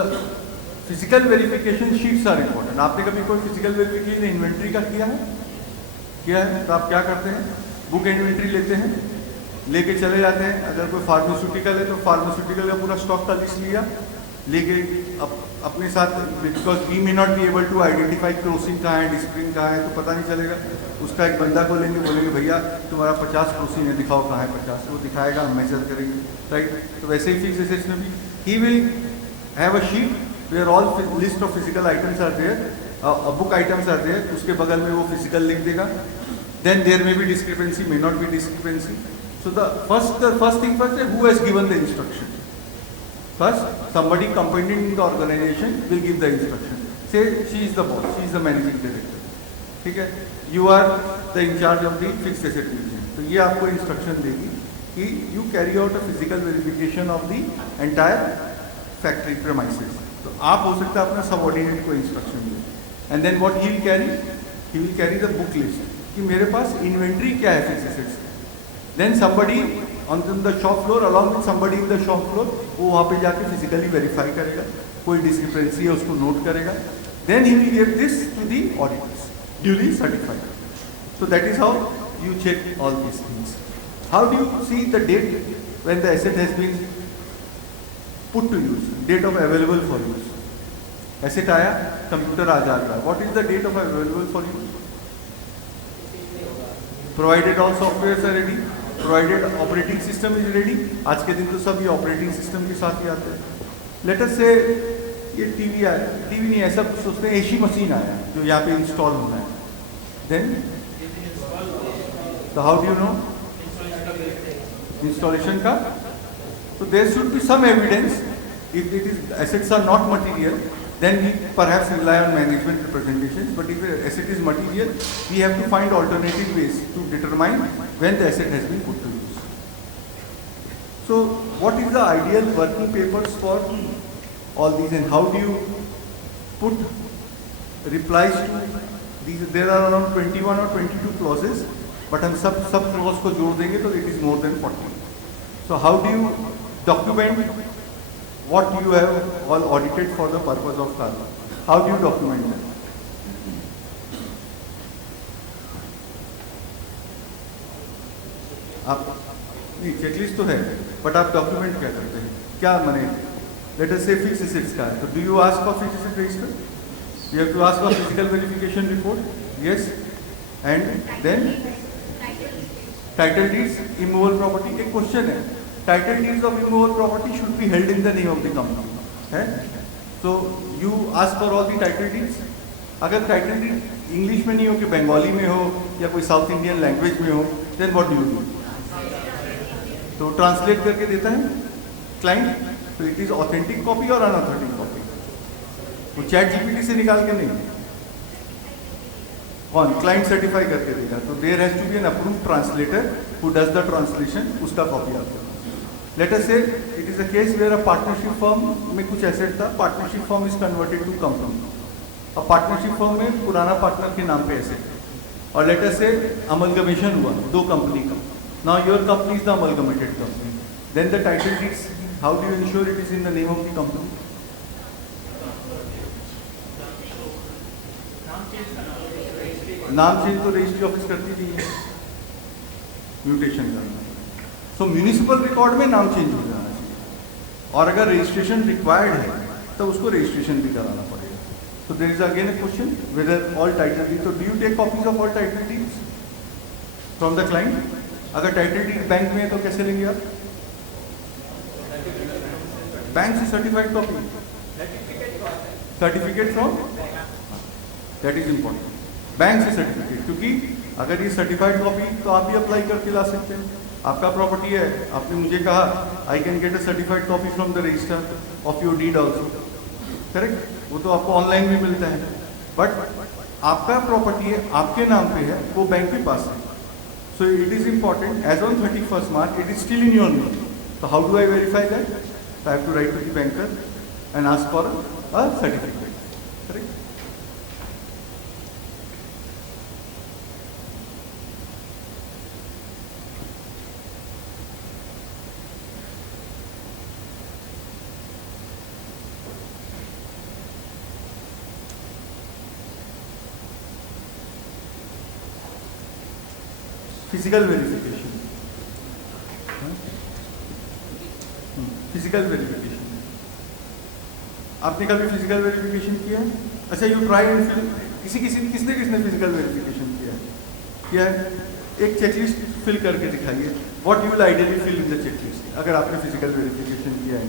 physical verification sheets are important. आपने कभी कोई physical verification inventory का किया है? किया है? तो आप क्या करते हैं? बुक इन्वेंट्री लेते हैं, लेके चले जाते हैं. अगर कोई फार्मास्यूटिकल है तो फार्मास्यूटिकल का पूरा स्टॉक का लिस्ट लिया, लेके अपने साथ, because we may not be able to identify Crocin कहाँ है, डिस्प्रिन कहाँ है, तो पता नहीं चलेगा. उसका एक बंदा को लेंगे, बोलेंगे भैया तुम्हारा 50 क्रोसिन है, दिखाओ कहाँ है 50. वो दिखाएगा, हम मेजर करेंगे, राइट. तो वैसे ही फिक्स एसेट्स में भी he will have a sheet where all list of physical items are there, book items are there. उसके बगल में वो फिजिकल लिख देगा. Then there may be discrepancy, may not be discrepancy. So the first thing first is who has given the instruction. First, somebody competent in the organization will give the instruction. Say she is the boss, she is the managing director. ठीक है? You are the in charge of the fixed asset division. तो ये आपको instruction देगी कि you carry out a physical verification of the entire factory premises. तो आप हो सकता है अपना subordinate को instruction they. And then what he will carry the book list. कि मेरे पास इन्वेंट्री क्या है fix assets. Then somebody on the shop floor along with somebody in the shop floor, वो वहाँ पे जाके फिजिकली वेरीफाई करेगा, कोई डिस्क्रिपेंसी है उसको नोट करेगा. Then he will give this to the auditors duly certified. So that is how you check all these things. How do you see the date when the asset has been put to use, date of available for use. Asset आया, computer आ जाएगा, what is the date of available for use? Provided all softwares are ready, provided operating system is ready. आज के दिन तो सब ये operating system के साथ ही आते हैं. Let us say ये टीवी आया, टीवी नहीं है, सब सोचते हैं एसी मशीन आया जो यहाँ पे इंस्टॉल होना है. Then so how do you know installation का? So there should be some evidence. If it is assets are not material, then we perhaps rely on management representations. But if the asset is material, we have to find alternative ways to determine when the asset has been put to use. So what is the ideal working papers for all these, and how do you put replies to these? There are around 21 or 22 clauses, but हम सब clause को जोड़ देंगे तो it is more than 40. So how do you document what you have all audited for the purpose of CARVA? How do you document that? आप नहीं, checklist तो है, बट आप डॉक्यूमेंट क्या करते हैं? क्या माने? लेट अस से फिक्स एसेट्स का है, तो do you ask for fix asset register? You have to ask for physical verification report. Yes. And then title deeds, immovable property. एक क्वेश्चन है, title deeds of immovable property should be held in the name of the company. So you ask for all the title deeds. अगर title deed English में नहीं हो कि बंगाली में हो या कोई साउथ इंडियन लैंग्वेज में हो, then what do you do? तो ट्रांसलेट करके देता है क्लाइंट. तो इट इज ऑथेंटिक कॉपी और अनऑथेंटिक कॉपी. वो चैट जीपीटी से निकाल के नहीं, कौन क्लाइंट सर्टिफाई करके देगा. तो there has to be an approved translator who does the translation, उसका कॉपी आता है. Let us say it is a case where a partnership firm में कुछ एसेट था, partnership firm is converted to company. अब partnership firm में पुराना partner के नाम पे एसेट, और let us say amalgamation हुआ दो कंपनी का. Now your company is the amalgamated company. Then the title deeds, how do you ensure it is in the name of the company? नाम चेंज तो registry office करती थी, mutation करना. सो municipal record में नाम चेंज हो जाना चाहिए, और अगर रजिस्ट्रेशन रिक्वायर्ड है तो उसको रजिस्ट्रेशन भी कराना पड़ेगा. So there is again a question whether all title deeds. So do you take copies of all title deeds from the client? अगर title deed बैंक में है तो कैसे लेंगे आप? बैंक से certified copy, certificate from, that is important. Bank से certificate, क्योंकि अगर ये सर्टिफाइड कॉपी तो आप भी अप्लाई करके ला सकते हैं. आपका प्रॉपर्टी है, आपने मुझे कहा I can get a certified copy from the register of your deed also, correct. वो तो आपको ऑनलाइन भी मिलता है, बट आपका प्रॉपर्टी है, आपके नाम पे है, वो बैंक के पास है. So it is important as on 31st March it is still in your name. तो how do I verify that? So I have to write to the banker and ask for a certificate, correct? Physical verification, physical verification, आपने कभी physical verification किया है? अच्छा, you try and fill, किसने physical verification किया है? एक checklist fill करके दिखाइए, what you will ideally fill in the checklist, अगर आपने फिजिकल वेरिफिकेशन किया है।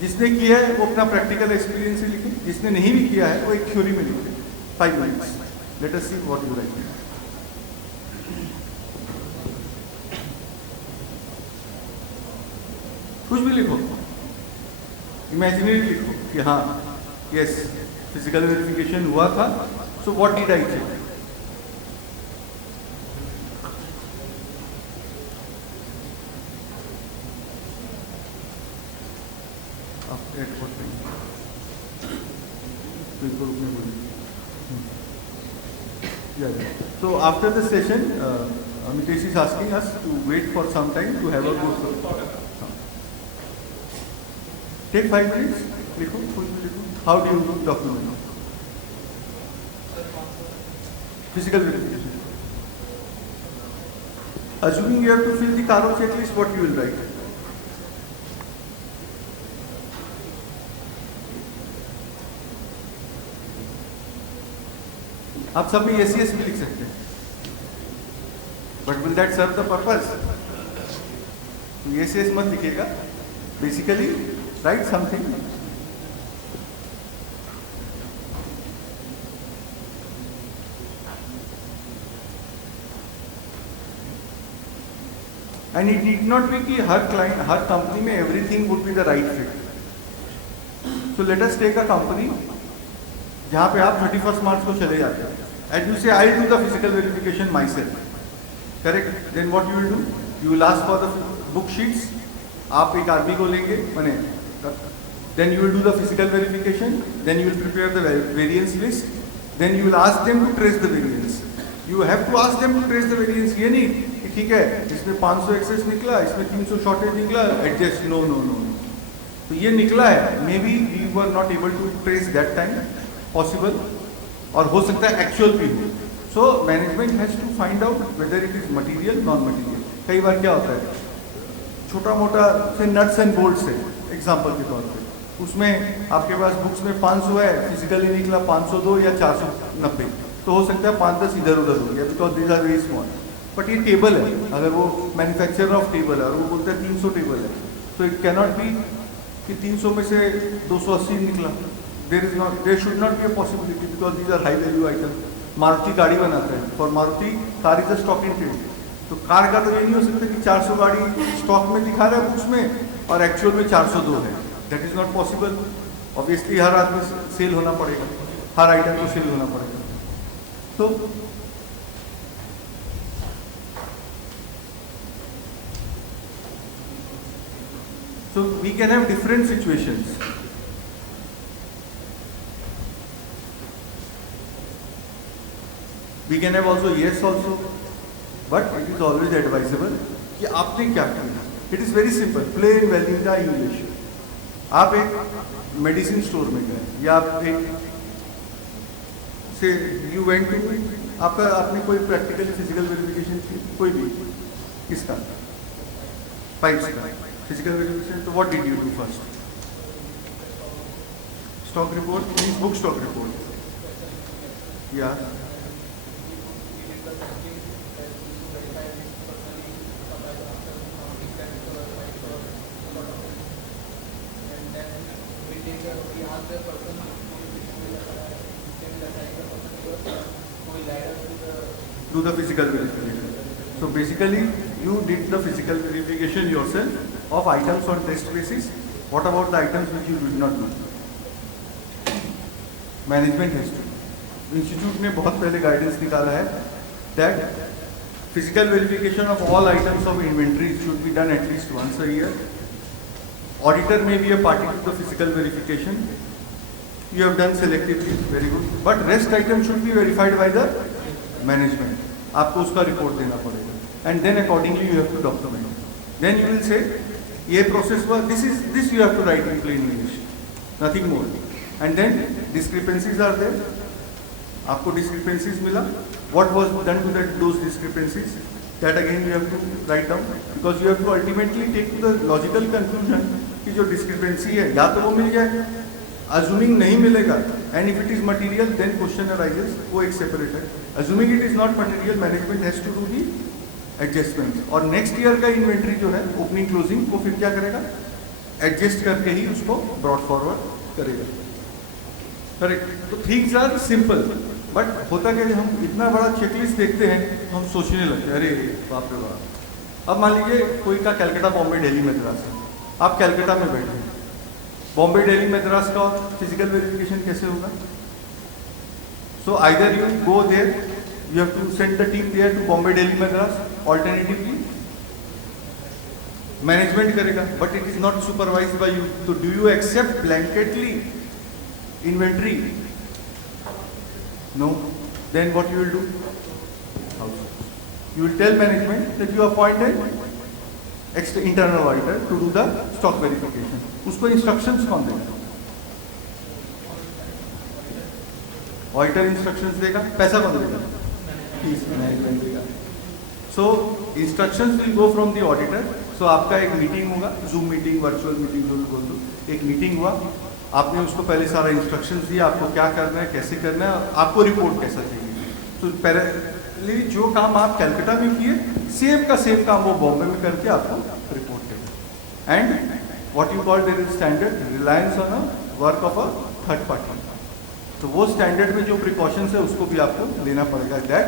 जिसने किया है वो अपना प्रैक्टिकल एक्सपीरियंस से लिखे, जिसने नहीं भी किया है वो एक थ्योरी में लिखे। 5 minutes, let us see what you right. कुछ भी लिखो, इमेजिनरी लिखो कि हाँ यस फिजिकल वेरिफिकेशन हुआ था, so what did I check. So after the session, Mitesh is asking us to wait for some time to have a good. Take 5 minutes. How do you document? Physical verification. Assuming you have to fill the Karo checklist, what you will write? आप सब में yes भी लिख सकते हैं, but will that serve the purpose? yes मत लिखिएगा, basically write something. And it need not be कि हर क्लाइंट, हर कंपनी में everything would be the right fit. So let us take a company जहाँ पे आप 31 मार्च को चले जाते हैं, and you say I do the physical verification myself, correct? Then what you will do, you will ask for the book sheets, आप एक आदमी को लेंगे मैंने, then you will do the physical verification, then you will prepare the variance list, then you will ask them to trace the variance. You have to ask them to trace the variance, ये नहीं कि ठीक है इसमें 500 access निकला, इसमें 300 shortage निकला, adjust, no no no, तो ये निकला है, may be we were not able to trace that time, possible, और हो सकता है एक्चुअल भी हो। So management has to find out whether it is material, non material. कई बार क्या होता है, छोटा मोटा से नट्स एंड बोल्ट्स है, एग्जांपल के तौर पे, उसमें आपके पास बुक्स में 500 है, फिजिकली निकला 502 या 490, तो हो सकता है 5-10 इधर उधर हो गया, because these are very small. But ये टेबल है, अगर वो मैन्युफैक्चरर ऑफ टेबल है और वो बोलता है 300 टेबल है, तो इट कैनॉट बी कि 300 में से 280 निकला। There should not be a possibility because these are high value items. Maruti गाड़ी बनाता है, for Maruti car is a stock in trade, तो कार का तो ये नहीं हो सकता कि 400 गाड़ी स्टॉक में दिखा रहा है बुक्स में और एक्चुअल में 402 है, that is not possible. Obviously हर आदमी सेल होना पड़ेगा, हर आइटम को सेल होना पड़ेगा। So we can have different situations. We can have also yes also, but it is always advisable कि आपने क्या किया। It is very simple, plain vanilla English। आप एक मेडिसिन स्टोर में गए या आप एक से यू वेंट टू, आपका आपने कोई प्रैक्टिकली फिजिकल वेरिफिकेशन की, कोई भी, किसका, पाइप्स का फिजिकल वेरिफिकेशन, तो what did you do first? Stock report means book stock report, या do the physical verification. So basically you did the physical verification yourself of items on test basis. What about the items which you did not do? Management has to. Institute ने बहुत पहले guidance निकाला है that physical verification of all items of inventory should be done at least once a year. Auditor may be a party to the physical verification. You have done selectively, very good. But rest items should be verified by the management. आपको उसका report देना पड़ेगा, and then accordingly you have to document. Then you will say ये process was this you have to write in plain English, nothing more. And then discrepancies are there. आपको discrepancies मिला, what was done to those discrepancies, that again you have to write down, because you have to ultimately take to the logical conclusion कि जो discrepancy है या तो वो मिल जाए, assuming नहीं मिलेगा, and if it is material then question arises, वो एक separate है. Assuming it is not material, management has to do the adjustments. और next year का inventory जो है opening closing वो फिर क्या करेगा, adjust करके ही उसको brought forward करेगा. करेक्ट. तो थिंग्स आर सिंपल, बट होता क्या है, हम इतना बड़ा चेकलिस्ट देखते हैं तो हम सोचने लगते हैं, अरे बाप रे बाप. अब मान लीजिए कोई का कैलकाटा, बॉम्बे, दिल्ली, मद्रास है. आप कैलकाटा में बैठे हैं, बॉम्बे, दिल्ली, मद्रास का फिजिकल वेरिफिकेशन कैसे होगा? So either you go there, you have to send the team there to Bombay, Delhi, Madras. Alternatively management करेगा, but it is not supervised by you. तो do you accept blanketly inventory? No. Then what you will do? You will tell management that you appointed internal auditor to do the stock verification. उसको instructions कौन देगा? Auditor instructions देगा, पैसा कौन देगा? Fees management देगा. So instructions will go from the auditor. So आपका एक मीटिंग होगा, Zoom मीटिंग, वर्चुअल मीटिंग जो बोल दो, एक मीटिंग हुआ, आपने उसको पहले सारा इंस्ट्रक्शंस दिया, आपको क्या करना है, कैसे करना है, आपको रिपोर्ट कैसा चाहिए. तो पहले जो काम आप कैलकाटा में किए, सेम का सेम काम वो बॉम्बे में करके आपको रिपोर्ट करें. And what you call there is standard reliance on a work of a third party. तो वो स्टैंडर्ड में जो प्रिकॉशंस है उसको भी आपको लेना पड़ेगा, that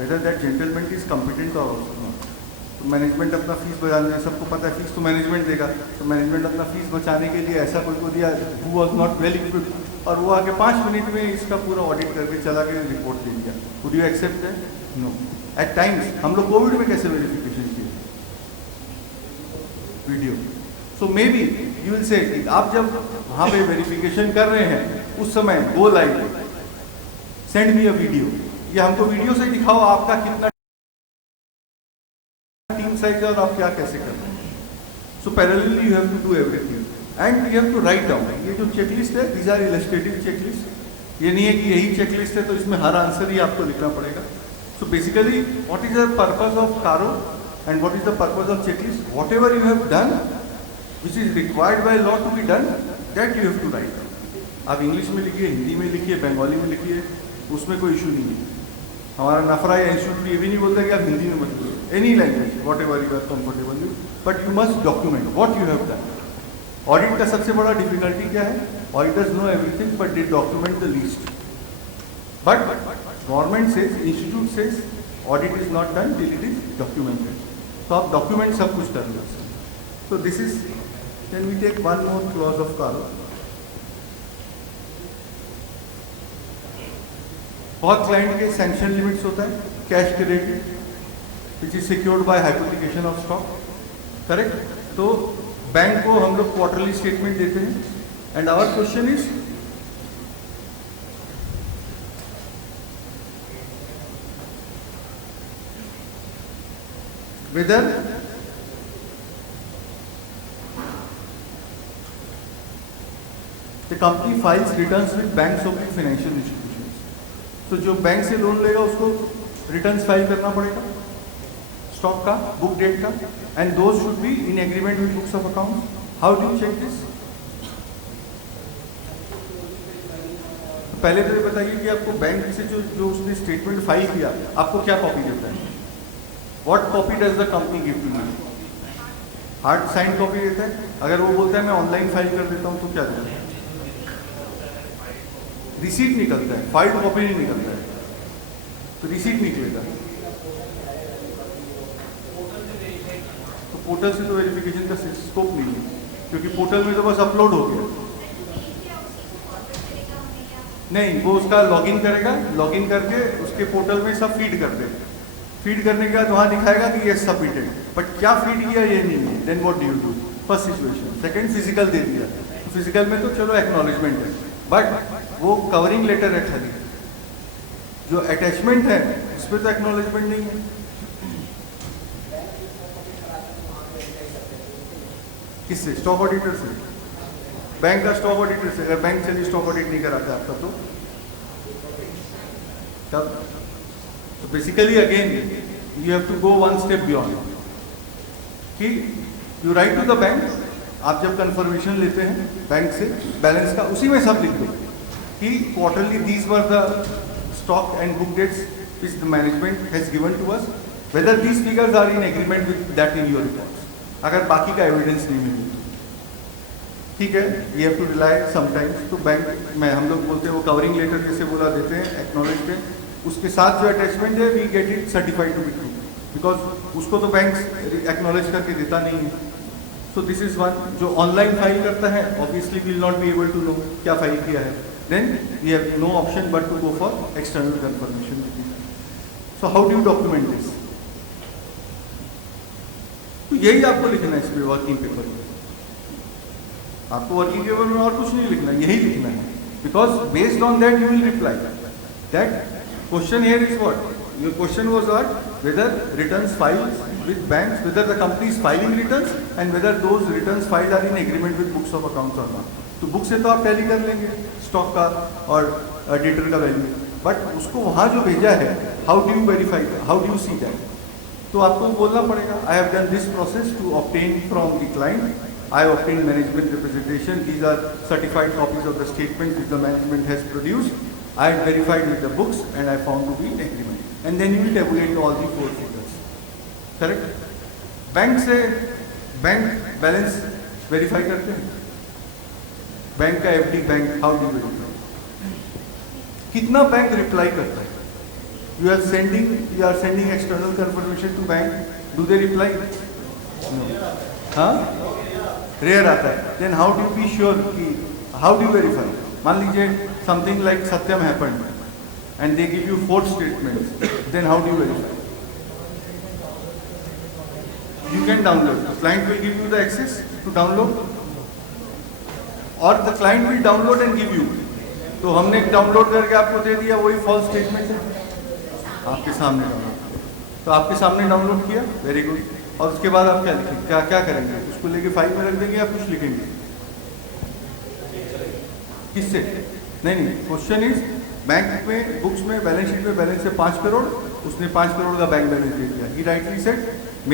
whether that gentleman is competent और मैनेजमेंट अपना फीस बचाने, सबको पता है फीस तो मैनेजमेंट देगा, तो मैनेजमेंट अपना फीस बचाने के लिए ऐसा कोई को दिया who was not well equipped, और वो आगे 5 मिनट में इसका पूरा ऑडिट करके चला के रिपोर्ट दे दिया. Would you accept that? No. At times हम लोग कोविड में कैसे वेरिफिकेशन किए? Video. So may be you will say आप जब वहाँ पे वेरिफिकेशन कर रहे हैं उस समय go live, send me a video, या हमको वीडियो से दिखाओ आपका कितना टीम साइज है और आप क्या कैसे कर रहे हैं. So parallelly you have to do everything and you have to write down. ये जो चेकलिस्ट है, दीज आर इलस्ट्रेटिव चेकलिस्ट. ये नहीं है कि यही चेकलिस्ट है तो इसमें हर आंसर ही आपको लिखना पड़ेगा. So basically what is the purpose of CARO and what is the purpose of checklist? Whatever you have done which is required by law to be done, that you have to write. आप English में लिखिए, हिंदी में लिखिए, बंगाली में लिखिए, उसमें कोई issue नहीं है. हमारा नफरा या इंस्टीट्यूट ये भी नहीं बोलता कि आप हिंदी में मत बोलो, any language whatever you are comfortable with, but you must document what you have done. Audit का सबसे बड़ा डिफिकल्टी क्या है? Auditors know everything but they document the least. But government says, institute says audit is not done till it is documented. तो आप document सब कुछ कर लो. So this is, can we take one more clause of Carlo? बहुत client के sanction limits होता है, cash credit which is secured by hypothecation of stock. Correct. तो बैंक को हम लोग क्वार्टरली स्टेटमेंट देते हैं and our question is whether the company files returns with banks of the financial institutions. तो जो बैंक से लोन लेगा उसको रिटर्न्स फाइल करना पड़ेगा स्टॉक का, बुक डेट का, and those should be in agreement with books of accounts. How do you check this? पहले तो ये बताइए कि आपको बैंक से जो उसने स्टेटमेंट फाइल किया आपको क्या कॉपी देता है? What copy does the company give to you? Hard sign copy देता है? अगर वो बोलता है मैं ऑनलाइन फाइल कर देता हूँ तो क्या देता है? रिसीट निकलता है, फाइल्ड कॉपी नहीं निकलता है. तो रिसीट निकलेगा. तो पोर्टल से तो वेरिफिकेशन का स्कोप नहीं है, क्योंकि पोर्टल में तो बस अपलोड हो गया. नहीं, वो उसका लॉगिन करेगा, लॉगिन करके उसके पोर्टल में सब फीड कर देगा. फीड करने के बाद वहाँ दिखाएगा कि ये सबमिटेड, बट क्या फीड किया ये नहीं है. Then what do you do? First situation. Second, physical दे दिया. फिजिकल में तो चलो एक्नॉलेजमेंट है, बट वो कवरिंग लेटर है खाली, जो अटैचमेंट है उस पर तो एक्नॉलेजमेंट नहीं है. किससे? स्टॉक ऑडिटर से. बैंक का स्टॉक ऑडिटर से. अगर बैंक चलिए स्टॉक ऑडिट नहीं कराते आपका तो तब So basically again, you have to go one step beyond. कि you write to the bank, आप जब confirmation लेते हैं बैंक से बैलेंस का, उसी में सब लिख दो कि quarterly these were the stock and book dates which the management has given to us, whether these figures are in agreement with that in your reports. अगर बाकी का evidence नहीं मिले ठीक है, we have to rely sometimes तो bank में हम लोग बोलते हैं वो कवरिंग लेटर जैसे बोला देते हैं एक्नॉलेज पे, उसके साथ जो अटैचमेंट है we get it certified to be true, because उसको तो बैंक एक्नॉलेज करके देता नहीं है. So this is one. जो ऑनलाइन फाइल करता है obviously will not be able to know क्या फाइल किया है, then we have no option but to go for external confirmation. So how do you document this? तो यही आपको लिखना है इस पे वर्किंग पेपर में. आपको वर्किंग पेपर में और कुछ नहीं लिखना, यही लिखना है, because based on that you will reply. That question here is what your question was what, whether returns filed with banks, whether the company is filing returns and whether those returns filed are in agreement with books of accounts or not. तो book से तो आप tally कर लेंगे stock का और debtor का value, but उसको वहाँ जो भेजा है how do you verify, how do you see that? तो आपको बोलना पड़ेगा I have done this process to obtain from the client, I obtained management representation. These are certified copies of the statements which the management has produced. I had verified with the books and I found to be in agreement. And then you will tabulate all the 4 figures. Correct? Bank से bank balance verify करते हैं. Bank का FD bank how do verify? कितना bank reply करता है? You are sending external confirmation to bank. Do they reply? No. हाँ? Rare आता है. Then how do be sure कि हाउ डू वेरीफाई? मान लीजिए something like Satyam happened and they give you 4 statements, then how do verify? You can download. Client will give you the access to download और the client will download and give you. तो हमने download करके आपको दे दिया, वही false statement है आपके सामने डाउनलोड. तो आपके सामने डाउनलोड किया, वेरी गुड. और उसके बाद आप क्या लिखेंगे, क्या करेंगे? उसको लेके फाइल में रख देंगे या कुछ लिखेंगे? किससे? नहीं, क्वेश्चन इज बैंक में बुक्स में बैलेंस शीट में बैलेंस है 5 करोड़, उसने 5 करोड़ का बैंक बैलेंस दे दिया. ही राइटली सेड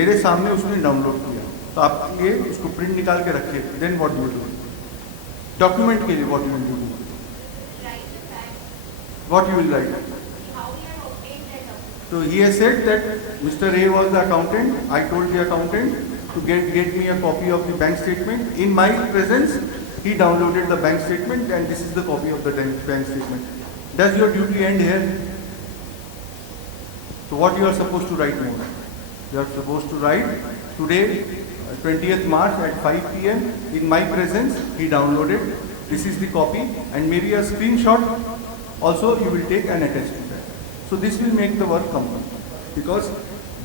मेरे सामने उसने डाउनलोड किया, तो आप ये उसको प्रिंट निकाल के रखिए. Then what do do? Document के लिए what you will do? What you will write? So he has said that Mr. A was the accountant. I told the accountant to get me a copy of the bank statement. In my presence, he downloaded the bank statement and this is the copy of the bank statement. Does your duty end here? So what you are supposed to write more? You are supposed to write today, 20th March at 5 PM, in my presence, he downloaded. This is the copy and maybe a screenshot also you will take and attach to that. So this will make the work complete, because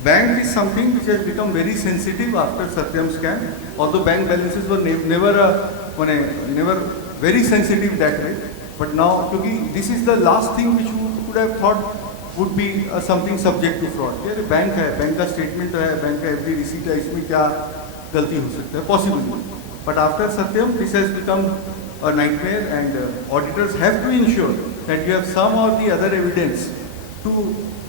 bank is something which has become very sensitive after Satyam scam. Although bank balances were never very sensitive that way, but now because this is the last thing which you could have thought would be something subject to fraud. ये bank है, bank का statement है, bank का FD receipt है, इसमें क्या गलती हो सकता है? Possible. But after Satyam, this has become a nightmare, and auditors have to ensure that you have some or the other evidence to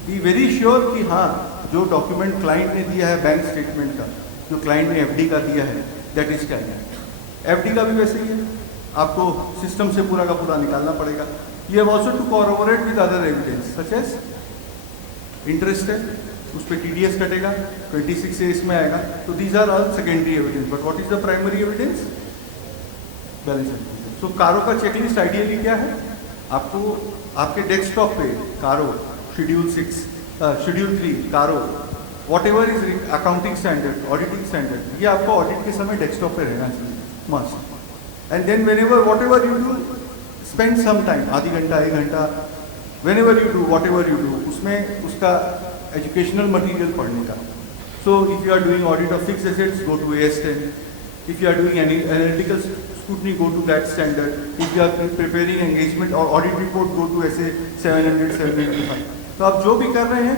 be very sure कि हाँ जो डॉक्यूमेंट क्लाइंट ने दिया है बैंक स्टेटमेंट का, जो क्लाइंट ने FD का दिया है, दैट इज क्या है. FD का भी वैसे ही है, आपको सिस्टम से पूरा का पूरा निकालना पड़ेगा. You have also to corroborate with other evidence such as interest है, उस पर TDS कटेगा, 26 से इसमें आएगा. तो these are all secondary evidence, but what is the primary evidence? Balance sheet. So CARO का चेकलिस्ट आइडियली क्या है? आपको आपके डेस्कटॉप पे कारो शेड्यूल 3 कारो whatever is accounting standard, auditing standard, ये आपको ऑडिट के समय डेस्कटॉप पे रहना चाहिए must. And then whenever whatever you do, spend some time, आधी घंटा 1 घंटा, whenever you do whatever you do, उसमें उसका एजुकेशनल मटेरियल पढ़ने का. So if you are doing audit of fixed assets, go to AS10. If you are doing any analytical scrutiny, go to that standard. If you are preparing engagement or audit report, go to SA 700, 795. तो आप जो भी कर रहे हैं,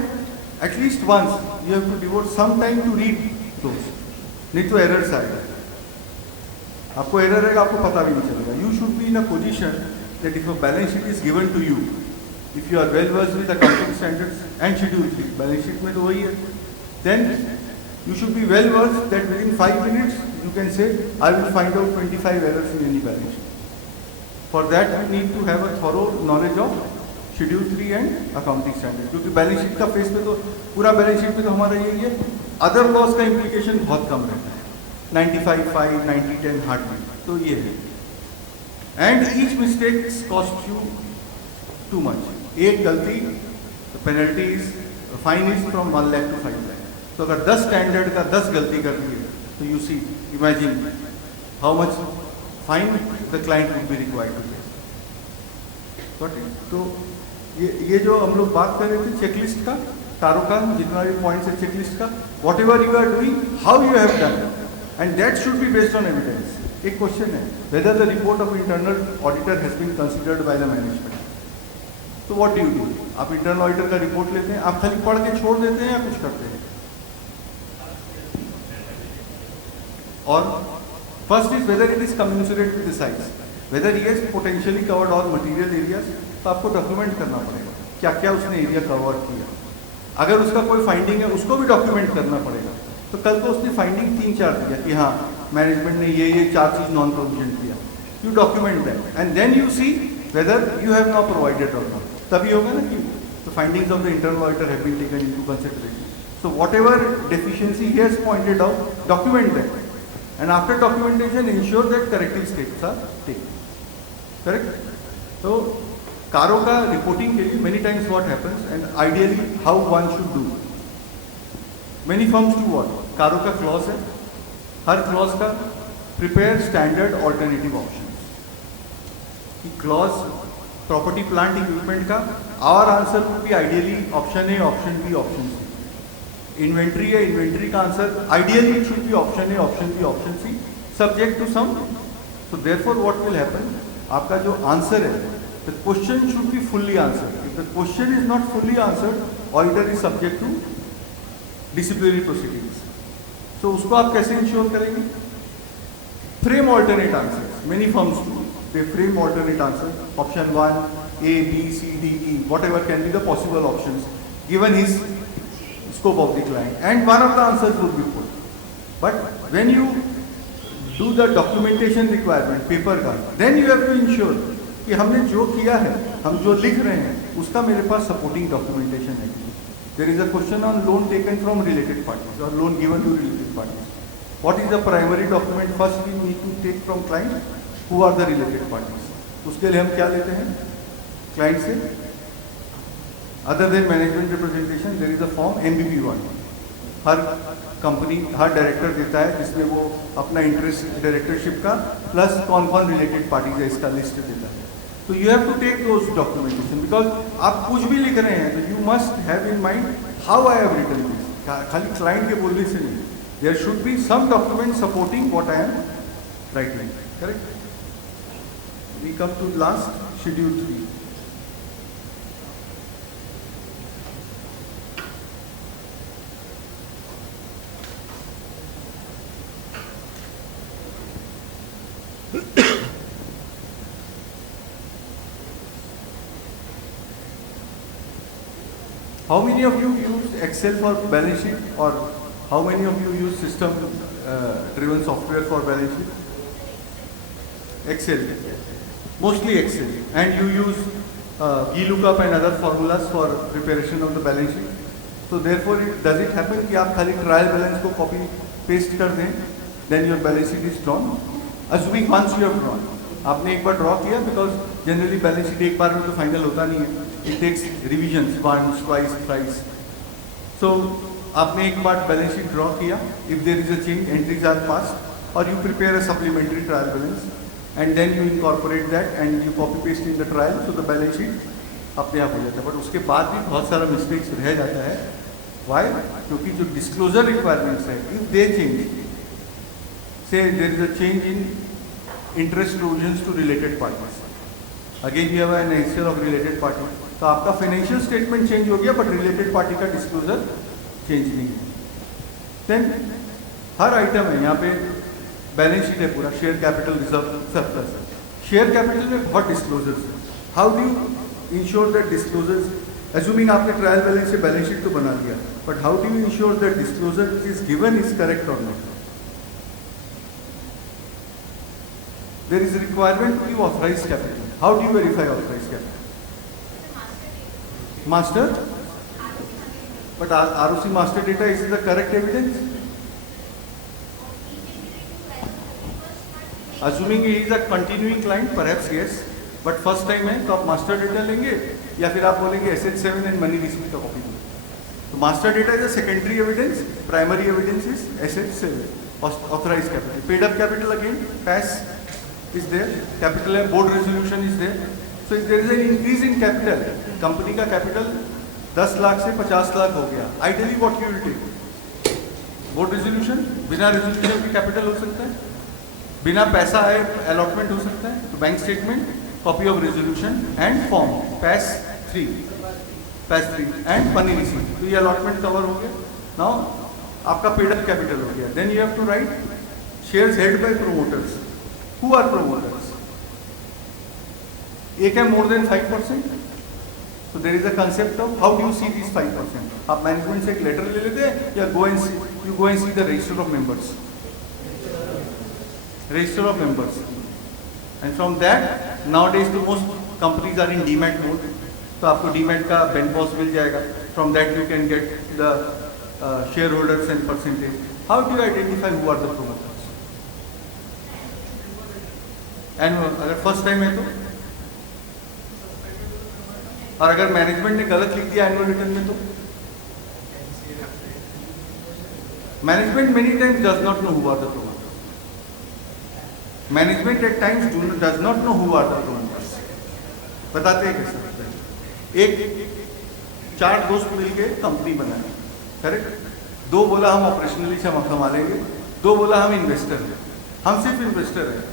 at least once you have to devote some time to read those. नहीं तो errors आएगा. आपको error रहेगा, आपको पता भी नहीं चलेगा. You should be in a position that if a balance sheet is given to you If you are well versed with accounting standards and schedule 3, balance sheet में तो वही है, then you should be well versed that within 5 minutes you can say, I will find out 25 errors in any balance sheet. For that you need to have a thorough knowledge of schedule 3 and accounting standards. क्योंकि balance sheet का face पे तो पूरा balance sheet पे तो हमारा यही है, other laws का implication बहुत कम रहता है, 95/5, 90/10 hardly, तो ये है. And each mistake costs you too much. एक गलती, the penalty is, the fine is from 1 lakh to 5 lakh. तो अगर 10 स्टैंडर्ड का 10 गलती कर दी है, तो you see, imagine how much fine the client would be required to pay. Got it? तो ये जो हम लोग बात कर रहे थे चेकलिस्ट का, कारों का, जितना भी पॉइंट्स है चेकलिस्ट का, whatever you are doing, how you have done, and that should be based on evidence. एक क्वेश्चन है, whether the report of internal auditor has been considered by the management. तो what do you do? आप internal auditor का report लेते हैं, आप खाली पढ़ के छोड़ देते हैं या कुछ करते हैं? और first is whether it is commensurate with the size, weather he has potentially covered all material areas, तो आपको डॉक्यूमेंट करना पड़ेगा क्या क्या उसने एरिया कवर किया. अगर उसका कोई फाइंडिंग है उसको भी डॉक्यूमेंट करना पड़ेगा. तो कल को उसने फाइंडिंग 3-4 दिया कि हाँ मैनेजमेंट ने ये 4 चीज नॉन प्रोविजन किया, you document that and then you see whether you have not provided और नॉट. तभी होगा ना कि the findings of the internal auditor have been taken into consideration. So whatever deficiency he has pointed out, document that, and after documentation ensure that corrective steps are taken. Correct? So कारों का reporting के लिए many times what happens and ideally how one should do. Many firms do what? कारों का clause है, हर clause का prepare standard alternative options. कि clause प्रॉपर्टी प्लांट इक्विपमेंट का our answer would be ideally option A, option B, option C. Inventory है, inventory का answer ideally it should be option A, option B, option C, subject to some. So therefore what will happen, आपका जो answer है the question should be fully answered. If the question is not fully answered, auditor is subject to disciplinary proceedings. So उसको आप कैसे ensure करेंगे? Frame alternate answers. Many firms do. They frame alternate answers, option 1, A, B, C, D, E, whatever can be the possible options given his scope of the client, and one of the answers would be put. But when you do the documentation requirement, paper का, then you have to ensure कि हमने जो किया है, हम जो लिख रहे हैं, उसका मेरे पास supporting documentation है. There is a question on loan taken from related parties or loan given to related parties. What is the primary document first we need to take from client? Who are the related parties? उसके लिए हम क्या लेते हैं client से? Other than management representation there is a form MBB1. हर company, हर director देता है जिसमें वो अपना इंटरेस्ट डायरेक्टरशिप का प्लस कौन कौन रिलेटेड पार्टीज है इसका लिस्ट देता है. तो you have to take those documentation because आप कुछ भी लिख रहे हैं तो you must have in mind how I have written this. खाली क्लाइंट के बोलने से नहीं, there should be some document supporting what I am writing. Correct? We come to last, schedule 3. How many of you use Excel for balance sheet, or how many of you use system driven software for balance sheet? Excel. Mostly Excel. And you use VLOOKUP and other formulas for preparation of the balance sheet. So therefore, does it happen कि आप खाली trial balance को copy paste कर दें, then your balance sheet is drawn? Assuming once you have drawn, आपने एक बार draw किया, because generally balance sheet एक बार में तो final होता नहीं है. It takes revisions once, twice, thrice. So आपने एक बार balance sheet draw किया, if there is a change, entries are passed, or you prepare a supplementary trial balance, and then you incorporate that and you copy paste in the trial, so the balance sheet अपने आप हो जाता है. But उसके बाद भी बहुत सारा मिस्टेक्स रह जाता है. Why? क्योंकि जो disclosure requirements है, if they change, say there is a change in interest provisions to related parties, again you have an answer of related party, तो आपका फाइनेंशियल स्टेटमेंट चेंज हो गया बट रिलेटेड पार्टी का disclosure change नहीं है. Then हर item है, यहाँ पे बैलेंस शीट है पूरा, share capital, reserve, surplus. Share capital में बहुत डिस्क्लोजर्स है. How do you ensure that disclosures, assuming आपने ट्रायल बैलेंस से बैलेंस शीट तो बना लिया, but how do you ensure that disclosure which is given is correct or not? There is a requirement to give authorized capital. How do you verify authorized capital? Master? But ROC master data is the correct evidence? Assuming he is a continuing client, perhaps yes, but first time है तो आप master data लेंगे या फिर आप बोलेंगे SH7 and money receipt का copy दो. तो master data is a secondary evidence, primary evidence is SH7, authorized capital. Paid up capital again, PAS is there, capital है, board resolution is there. So if there is an increase in capital, company का capital 10 lakh से 50 लाख हो गया, ideally what you will take? Board resolution, बिना resolution की capital हो सकता है, बिना पैसा आए allotment हो सकता है, तो bank statement, copy of resolution and form PAS 3 and money receipt. तो ये allotment cover हो गया. Now आपका paid up capital हो गया. Then you have to write shares held by promoters. Who are promoters? एक है more than 5%. So there is a concept of how do you see these 5%? आप management से एक letter ले लेते हैं या go and see the register of members. Register of members. And from that, nowadays the most companies are in demat mode. तो आपको demat का Ben boss मिल जाएगा. From that you can get the shareholders and percentage. How do you identify who are the promoters? And अगर first time है तो, और अगर management ने गलत लिख दिया एनुअल रिटर्न में तो, management many times does not know who are the promoters. Management at times does not know who are the promoters. बताते हैं कैसे? एक 4 दोस्त मिलके कंपनी बनाए, करेक्ट? 2 बोला हम ऑपरेशनली संभालेंगे, 2 बोला हम इन्वेस्टर हैं. हम सिर्फ इन्वेस्टर हैं,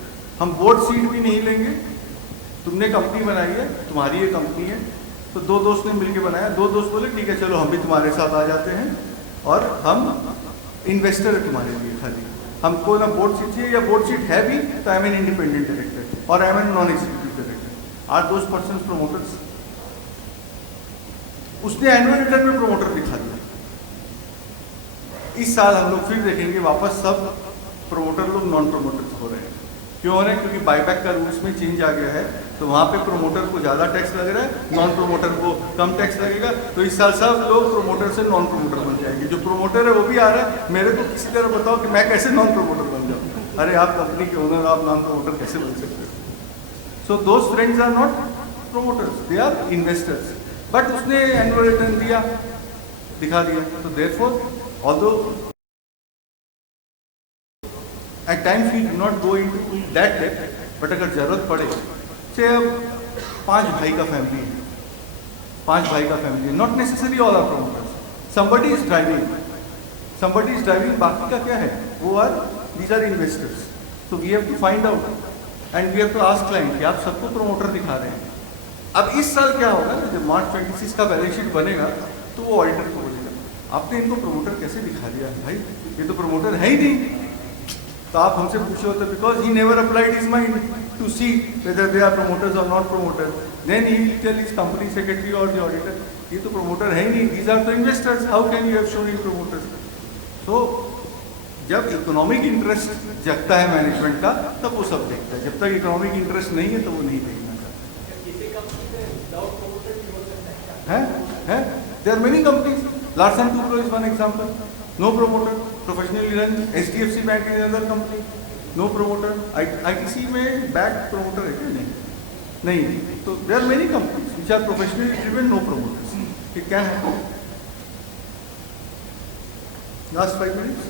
हम बोर्ड सीट भी नहीं लेंगे. तुमने कंपनी बनाई है, तुम्हारी ये कंपनी है, तो 2 दोस्त ने मिलके बनाया. 2 दोस्त बोले ठीक है चलो हम भी तुम्हारे साथ आ जाते हैं और हम इन्वेस्टर है तुम्हारे लिए खाली. हमको ना बोर्ड सीट चाहिए, या बोर्ड सीट है भी तो I am an independent director और I am an non executive director. Are those person promoters? उसने एनुअल रिटर्न में प्रोमोटर दिखा दिया. इस साल हम लोग फिर देखेंगे वापस सब प्रोमोटर लोग नॉन प्रोमोटर्स हो रहे हैं. क्यों हो रहे हैं? क्योंकि बायबैक का रूल्स में चेंज आ गया है, तो वहाँ पे प्रोमोटर को ज़्यादा टैक्स लग रहा है, नॉन प्रोमोटर को कम टैक्स लगेगा. तो इस साल सब लोग प्रोमोटर से नॉन प्रोमोटर बन जाएंगे. जो प्रोमोटर है वो भी आ रहा है. मेरे को किसी तरह बताओ कि मैं कैसे नॉन प्रोमोटर बन जाऊँ? अरे आप कंपनी के ओनर, आप नॉन प्रोमोटर कैसे बन सकते हो? So those friends are not promoters, they are investors. But उसने एनुअल रिटर्न दिया, दिखा दिया. तो therefore although at times we do not go into that depth, but अगर जरूरत पड़े, से अब 5 भाई का फैमिली है, 5 भाई का फैमिली है, not necessary all are promoters. somebody is driving, बाकी का क्या है? वो are, these are investors. So we have to find out and we have to ask client कि आप सबको प्रोमोटर दिखा रहे हैं. अब इस साल क्या होगा ना, जब मार्च 26 का बैलेंस शीट बनेगा तो वो ऑडिटर को बोलेगा आपने इनको प्रोमोटर कैसे दिखा दिया भाई, ये तो प्रोमोटर है ही नहीं. तो आप हमसे पूछे होते because he never applied his mind to see whether they are promoters or not promoters. Then he will tell his company secretary और द ऑडिटर ये तो प्रोमोटर है ही नहीं, these are the investors, how can you have shown in promoters. तो जब economic interest जगता है मैनेजमेंट का तब वो सब देखता है. जब तक इकोनॉमिक इंटरेस्ट नहीं है तो वो नहीं देखना चाहता है. There are many companies. Larsen Toubro is one example. No promoter, professionally run. HDFC Bank is another company. No promoter. ITC में back promoter है क्या? नहीं. तो there are many companies which are professionally driven, no promoters. ये क्या है? Last 5 minutes.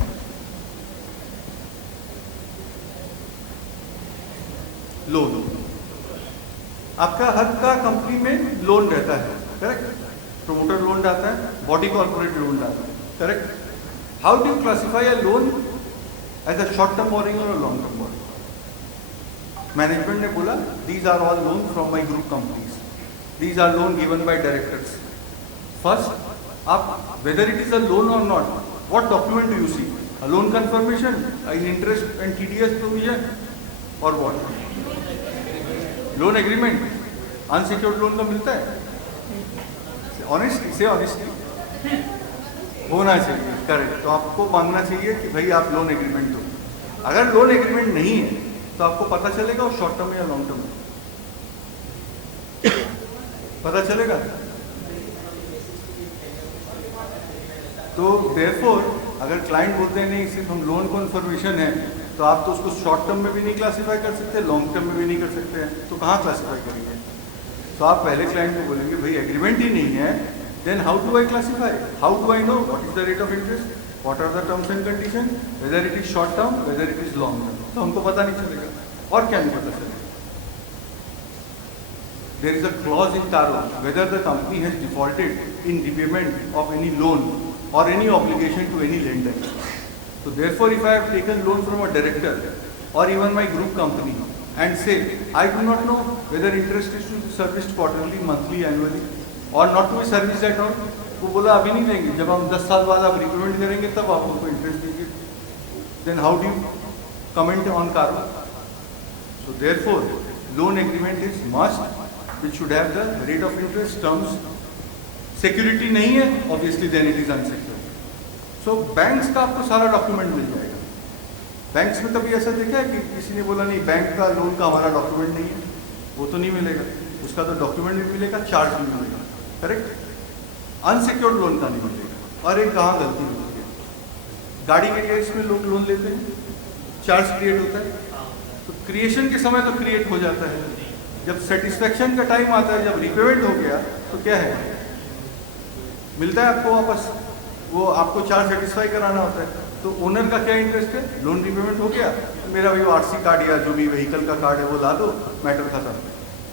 Loan. आपका हर का कंपनी में लोन रहता है, करेक्ट? प्रोमोटर लोन रहता है, बॉडी कॉर्पोरेट लोन रहता है, correct? How do you classify a loan as a short-term borrowing or a long-term borrowing? Management ने बोला these are all loans from my group companies. These are loan given by directors. First, आप whether it is a loan or not, what document do you see? A loan confirmation, an interest and TDS provision, or what? Loan agreement. Unsecured loan तो मिलता है, honestly से honestly होना चाहिए, correct. तो आपको मांगना चाहिए कि भाई आप लोन एग्रीमेंट दो। अगर लोन एग्रीमेंट नहीं है तो आपको पता चलेगा वो शॉर्ट टर्म या लॉन्ग टर्म पता चलेगा। तो देयरफॉर अगर क्लाइंट बोलते हैं नहीं सिर्फ हम लोन कन्फर्मेशन है, तो आप तो उसको शॉर्ट टर्म में भी नहीं क्लासीफाई कर सकते, लॉन्ग टर्म में भी नहीं कर सकते हैं, तो कहाँ क्लासीफाई करेंगे? तो आप पहले क्लाइंट को बोलेंगे भाई एग्रीमेंट ही नहीं है, then how do I classify, how do I know what is the rate of interest, what are the terms and condition, whether it is short term, whether it is long term. तो हमको पता नहीं चलेगा, और क्या नहीं पता चलेगा। There is a clause in TARO whether the company has defaulted in repayment of any loan or any obligation to any lender. So therefore, if I have taken loan from a director or even my group company and say I do not know whether interest is to be serviced quarterly, monthly, annually or not to be serviced at all, वो बोला अभी नहीं देंगे, जब हम 10 साल बाद आप रिपेमेंट करेंगे तब आप उनको इंटरेस्ट देंगे, then how do you comment on TARO? So therefore, loan agreement is must, which should have the rate of interest, terms, security नहीं है obviously then it is unsecured. So banks का आपको सारा डॉक्यूमेंट मिल जाएगा। Banks में कभी ऐसा देखा है कि किसी ने बोला नहीं बैंक का लोन का हमारा डॉक्यूमेंट नहीं है, वो तो नहीं मिलेगा, उसका तो डॉक्यूमेंट भी मिलेगा, चार्ज भी मिलेगा, करेक्ट। अनसिक्योर्ड लोन का नहीं मिलेगा। और एक कहाँ गलती होती है, गाड़ी के केस में लोग लोन लेते हैं, चार्ज क्रिएट होता है, तो क्रिएशन के समय तो क्रिएट हो जाता है, जब सेटिस्फेक्शन का टाइम आता है, जब रिपेमेंट हो गया तो क्या है, मिलता है आपको वापस, वो आपको चार्ज सेटिस्फाई कराना होता है। तो ओनर का क्या इंटरेस्ट है, लोन रिपेमेंट हो गया, मेरा भाई आरसी कार्ड या जो भी व्हीकल का कार्ड है वो ला दो, मैटर खत्म।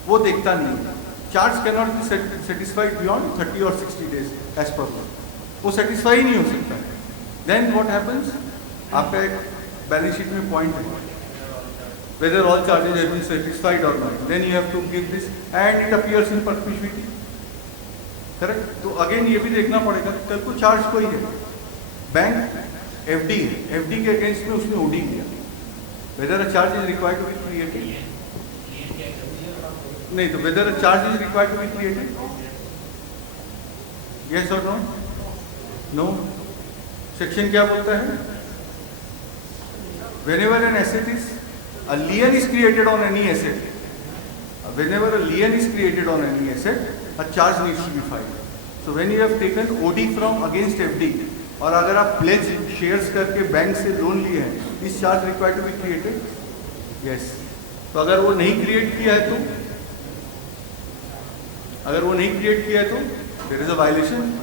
वो देखता नहीं है, charge can not be satisfied beyond 30 और 60 डेज एज पर लॉ, वो सेटिस्फाई नहीं हो सकता। देन व्हाट हैपेंस, आपका एक बैलेंस शीट में पॉइंट है whether all charges have been satisfied or not, then you have to give this and it appears in perpetuity, correct। तो again ये भी देखना पड़ेगा, कल को चार्ज कोई है, बैंक एफडी है, एफडी के अगेंस्ट में उसने ओडी किया, whether a charge is required to be created, नहीं तो whether a charge is required to be created, yes or no, no। Section क्या बोलता है, whenever an asset is a lien is created on any asset, whenever a lien is created on any asset, a charge needs to be filed. So when you have taken OD from against FD, और अगर आप pledge shares करके bank से loan लिए हैं, is charge required to be created? Yes. तो अगर वो नहीं क्रिएट किया है तो, अगर वो नहीं क्रिएट किया है तो there is a violation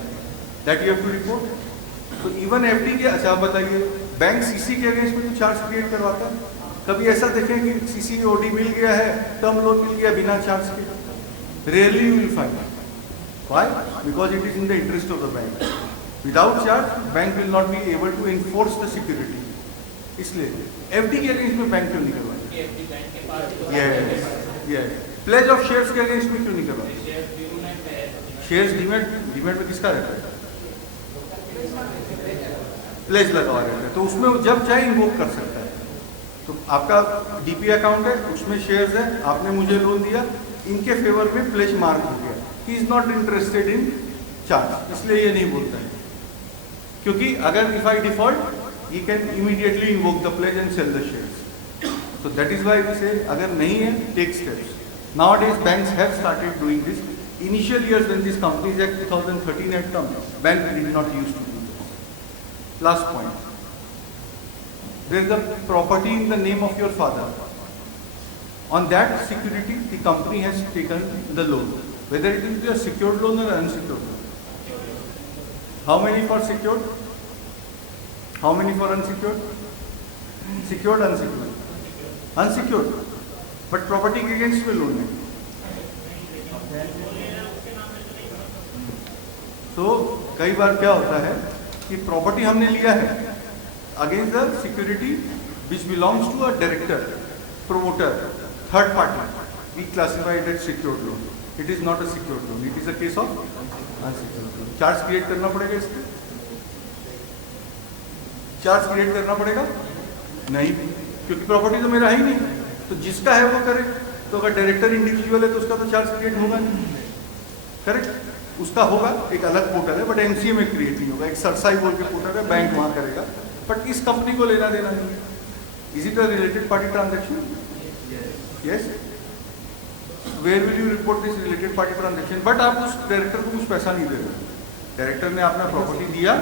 that you have to report. तो इवन FD के, अच्छा आप बताइए, बैंक सीसी के अगेंस्ट में तो चार्ज क्रिएट करवाता है, कभी ऐसा देखें कि सीसी ओडी मिल गया है, टर्म लोन मिल गया बिना चार्ज के, rarely you will find. Why? Because it is in the interest of the bank. Without charge bank will not be able to enforce the security, इसलिए एफडी के against में bank क्यों नहीं करवाते? Yes, pledge of shares के against में क्यों नहीं करवाते? शेयर्स डीमेट में किसका रहता है? प्लेज लगा रहता है, तो उसमें जब चाहे इन्वोक कर सकता है। तो आपका डीपी अकाउंट है, उसमें शेयर्स है, आपने मुझे लोन दिया, इनके फेवर में प्लेज मार्क हो गया, he is not interested in charge, इसलिए ये नहीं बोलता है, क्योंकि अगर if I default he can immediately invoke the pledge and sell the shares. So that is why we say अगर नहीं है, take steps. Nowadays banks have started doing this. Initial years when this Companies Act 2013 had come, bank did not used to do this. Last point. There is a property in the name of your father. On that security, the company has taken the loan, whether it is a secured loan or unsecured loan. How many for secured? How many for unsecured? Secured, unsecured. Unsecured. But property के against में loan है. तो कई बार क्या होता है कि प्रॉपर्टी हमने लिया है against the security which belongs to a director, promoter, third party. We classify it as secured loan. It is not a secured loan. It is a case of unsecured loan. Charge create करना पड़ेगा इसके? Charge create करना पड़ेगा? नहीं, क्योंकि property तो मेरा है ही नहीं, तो जिसका है वो करे। तो अगर डायरेक्टर इंडिविजुअल है तो उसका तो चार्ज क्रिएट होगा नहीं, करेक्ट? उसका होगा एक अलग पोर्टल है, बट एमसीए में क्रिएट नहीं होगा। एक सरसाई बोल के पोर्टल है, बैंक वहाँ करेगा, बट इस कंपनी को लेना देना नहीं है। Is it a related party transaction? Yes. Where will you report this related party transaction? But आप उस डायरेक्टर को कुछ पैसा नहीं दे रहे। डायरेक्टर ने अपना प्रॉपर्टी दिया,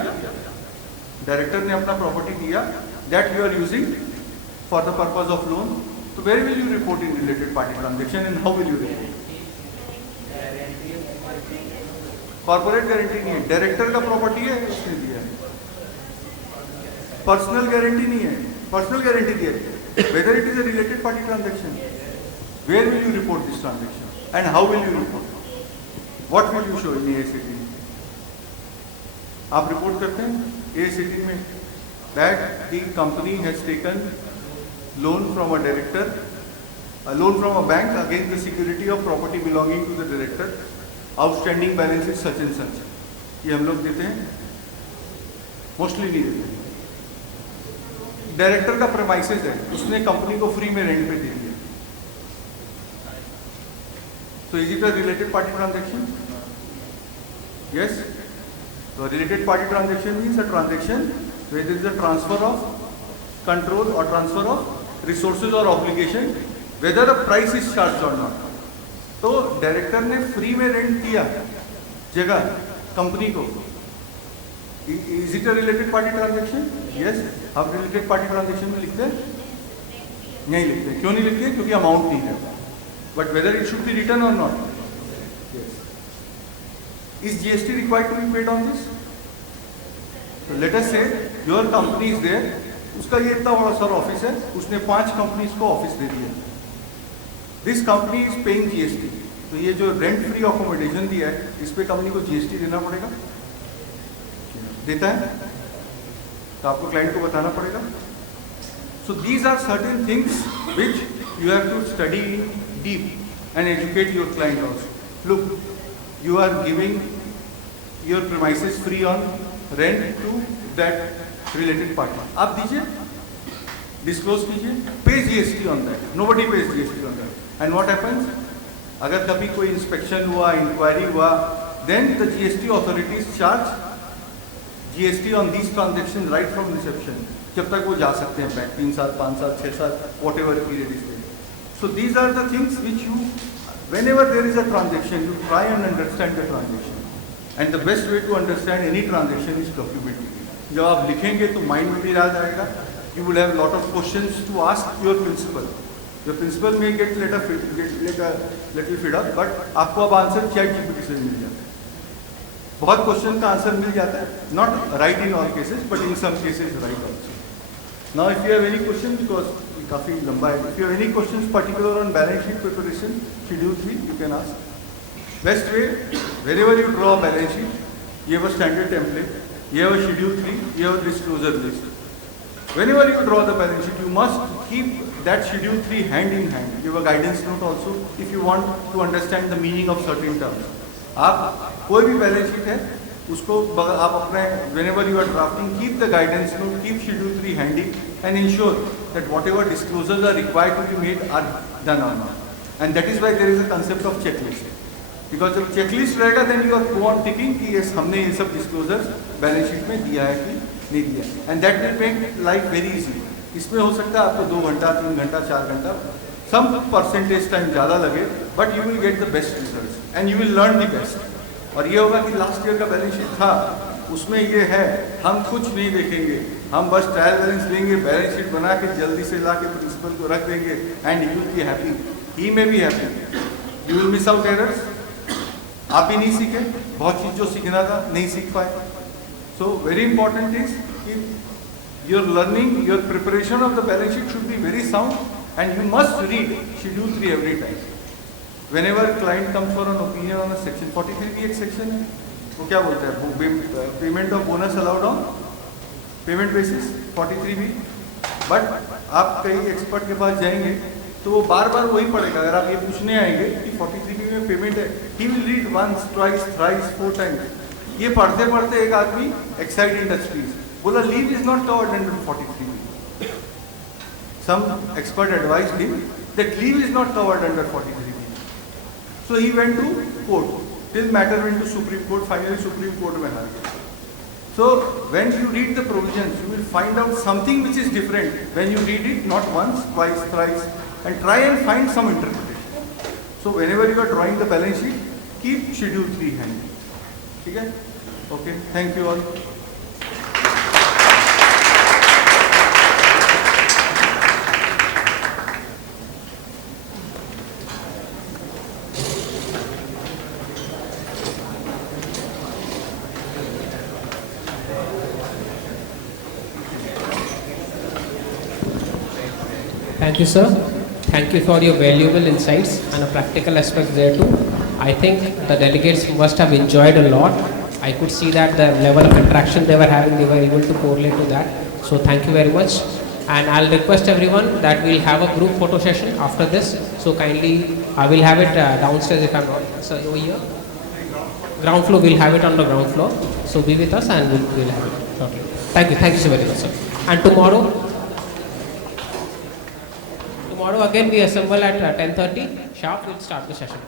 डायरेक्टर ने अपना प्रॉपर्टी दिया that you are using for the purpose of loan, तो where will you report in related party transaction and how will you report? Corporate guarantee नहीं है, डायरेक्टर का प्रॉपर्टी है, उसने दिया है। पर्सनल गारंटी नहीं है, पर्सनल गारंटी दिया है। Whether it is a related party transaction, where will you report this transaction and how will you report? What will you show in AIRC? आप रिपोर्ट करते हैं AIRC में that the company has taken loan from a director, loan from a bank against the security of property belonging to the director, outstanding balance is such and such. ये हम लोग देते हैं? Mostly नहीं देते। डायरेक्टर का premises है, उसने कंपनी को फ्री में रेंट पे दे दिया, तो is it a related party transaction? Yes. तो related party transaction means a transaction where there is a transfer of control or transfer of resources or obligation, whether a price is charged or not. तो director ने free में rent दिया जगह company को, is it a related party transaction? Yes. आप related party transaction में लिखते हैं? नहीं लिखते। क्यों नहीं लिखते? क्योंकि अमाउंट नहीं है। But whether it should be return or not? Is GST required to be paid on this? तो let us say your company is there, उसका ये इतना बड़ा सर ऑफिस है, उसने 5 कंपनीज को ऑफिस दे दिया। This company is paying GST, तो ये जो रेंट फ्री अकोमोडेशन दिया है इस पे कंपनी को GST देना पड़ेगा? देता है? तो आपको क्लाइंट को बताना पड़ेगा। So these are certain things which you have to study in deep and educate your client also. Look, you are giving your premises free on rent to that related party, आप दीजिए, disclose कीजिए, pay GST on that, nobody pays GST on that. And what happens? अगर कभी कोई inspection हुआ, inquiry हुआ, then the GST authorities charge GST on these transaction right from reception, जब तक वो जा सकते हैं बैंक, 3 साल, 5 साल, 6 साल, whatever period is there. So these are the things which you, whenever there is a transaction, you try and understand the transaction. And the best way to understand any transaction is documenting it. जब आप लिखेंगे तो mind में भी याद आएगा। You will have lot of questions to ask your principal. Your principal may get little fed up, but आपको अब आंसर ChatGPT से मिल जाता है। बहुत क्वेश्चन का आंसर मिल जाता है, not right in all cases, but in some cases right also. Now if you have any question, because काफ़ी लंबा है, if you have any questions particular on balance sheet preparation, schedule 3, you can ask. Best way, wherever you draw a balance sheet, you have a standard template, you have a schedule 3, you have a disclosure list. Whenever you draw the balance sheet, you must keep that schedule 3 hand in hand. You have a guidance note also if you want to understand the meaning of certain terms. आप कोई भी balance sheet है, उसको आप अपने whenever you are drafting, keep the guidance note, keep schedule 3 handy, and ensure that whatever disclosures are required to be made are done or not. And that is why there is a concept of checklist. Because जब checklist रहेगा, then you are go on ticking कि yes हमने ये सब disclosures balance sheet में दिया है कि नहीं दिया, and that will make life very easy. इसमें हो सकता है आपको 2 घंटा, 3 घंटा, 4 घंटा, some percentage time ज़्यादा लगे, but you will get the best results and you will learn the best. और ये होगा कि लास्ट ईयर का बैलेंस शीट था, उसमें ये है, हम कुछ नहीं देखेंगे, हम बस ट्रायल बैलेंस लेंगे, बैलेंस शीट बना के जल्दी से ला के प्रिंसिपल को रख देंगे, and you will be happy, he may be happy, you will miss out errors, आप ही नहीं सीखे, बहुत चीज़ जो सीखना था नहीं सीख पाए. सो वेरी इंपॉर्टेंट इज कि your learning, your preparation of the balance sheet should be very sound, and you must read schedule 3 every time. Whenever client comes for an opinion on a section 43 भी एक section है, वो क्या बोलता है, payment of bonus allowed on payment basis 43 भी. But आप कई एक्सपर्ट के पास जाएंगे तो वो बार बार वही पढ़ेगा. अगर आप ये पूछने आएंगे कि 43 भी में पेमेंट है, he will read once, twice, thrice, 4 times. ये पढ़ते पढ़ते एक आदमी एक्साइड इंडस्ट्रीज बोला leave is not covered under 43. Some expert advised him that leave is not covered under 43B. So he went to court. Till matter went to Supreme Court, finally Supreme Court में हार गया. So when you read the provisions, you will find out something which is different when you read it not once, twice, thrice, and try and find some interpretation. So whenever you are drawing the balance sheet, keep Schedule 3 handy. Okay? Okay. Thank you all. Thank you, sir. Thank you for your valuable insights and a practical aspect there too. I think the delegates must have enjoyed a lot. I could see that the level of interaction they were having, they were able to correlate to that. So thank you very much. And I'll request everyone that we'll have a group photo session after this. So kindly, I will have it downstairs if I'm not, sir, over here. Ground floor, we'll have it on the ground floor. So be with us and we'll have it shortly. Thank you so very much, sir. And tomorrow again we assemble at 10:30 sharp, we'll start the session.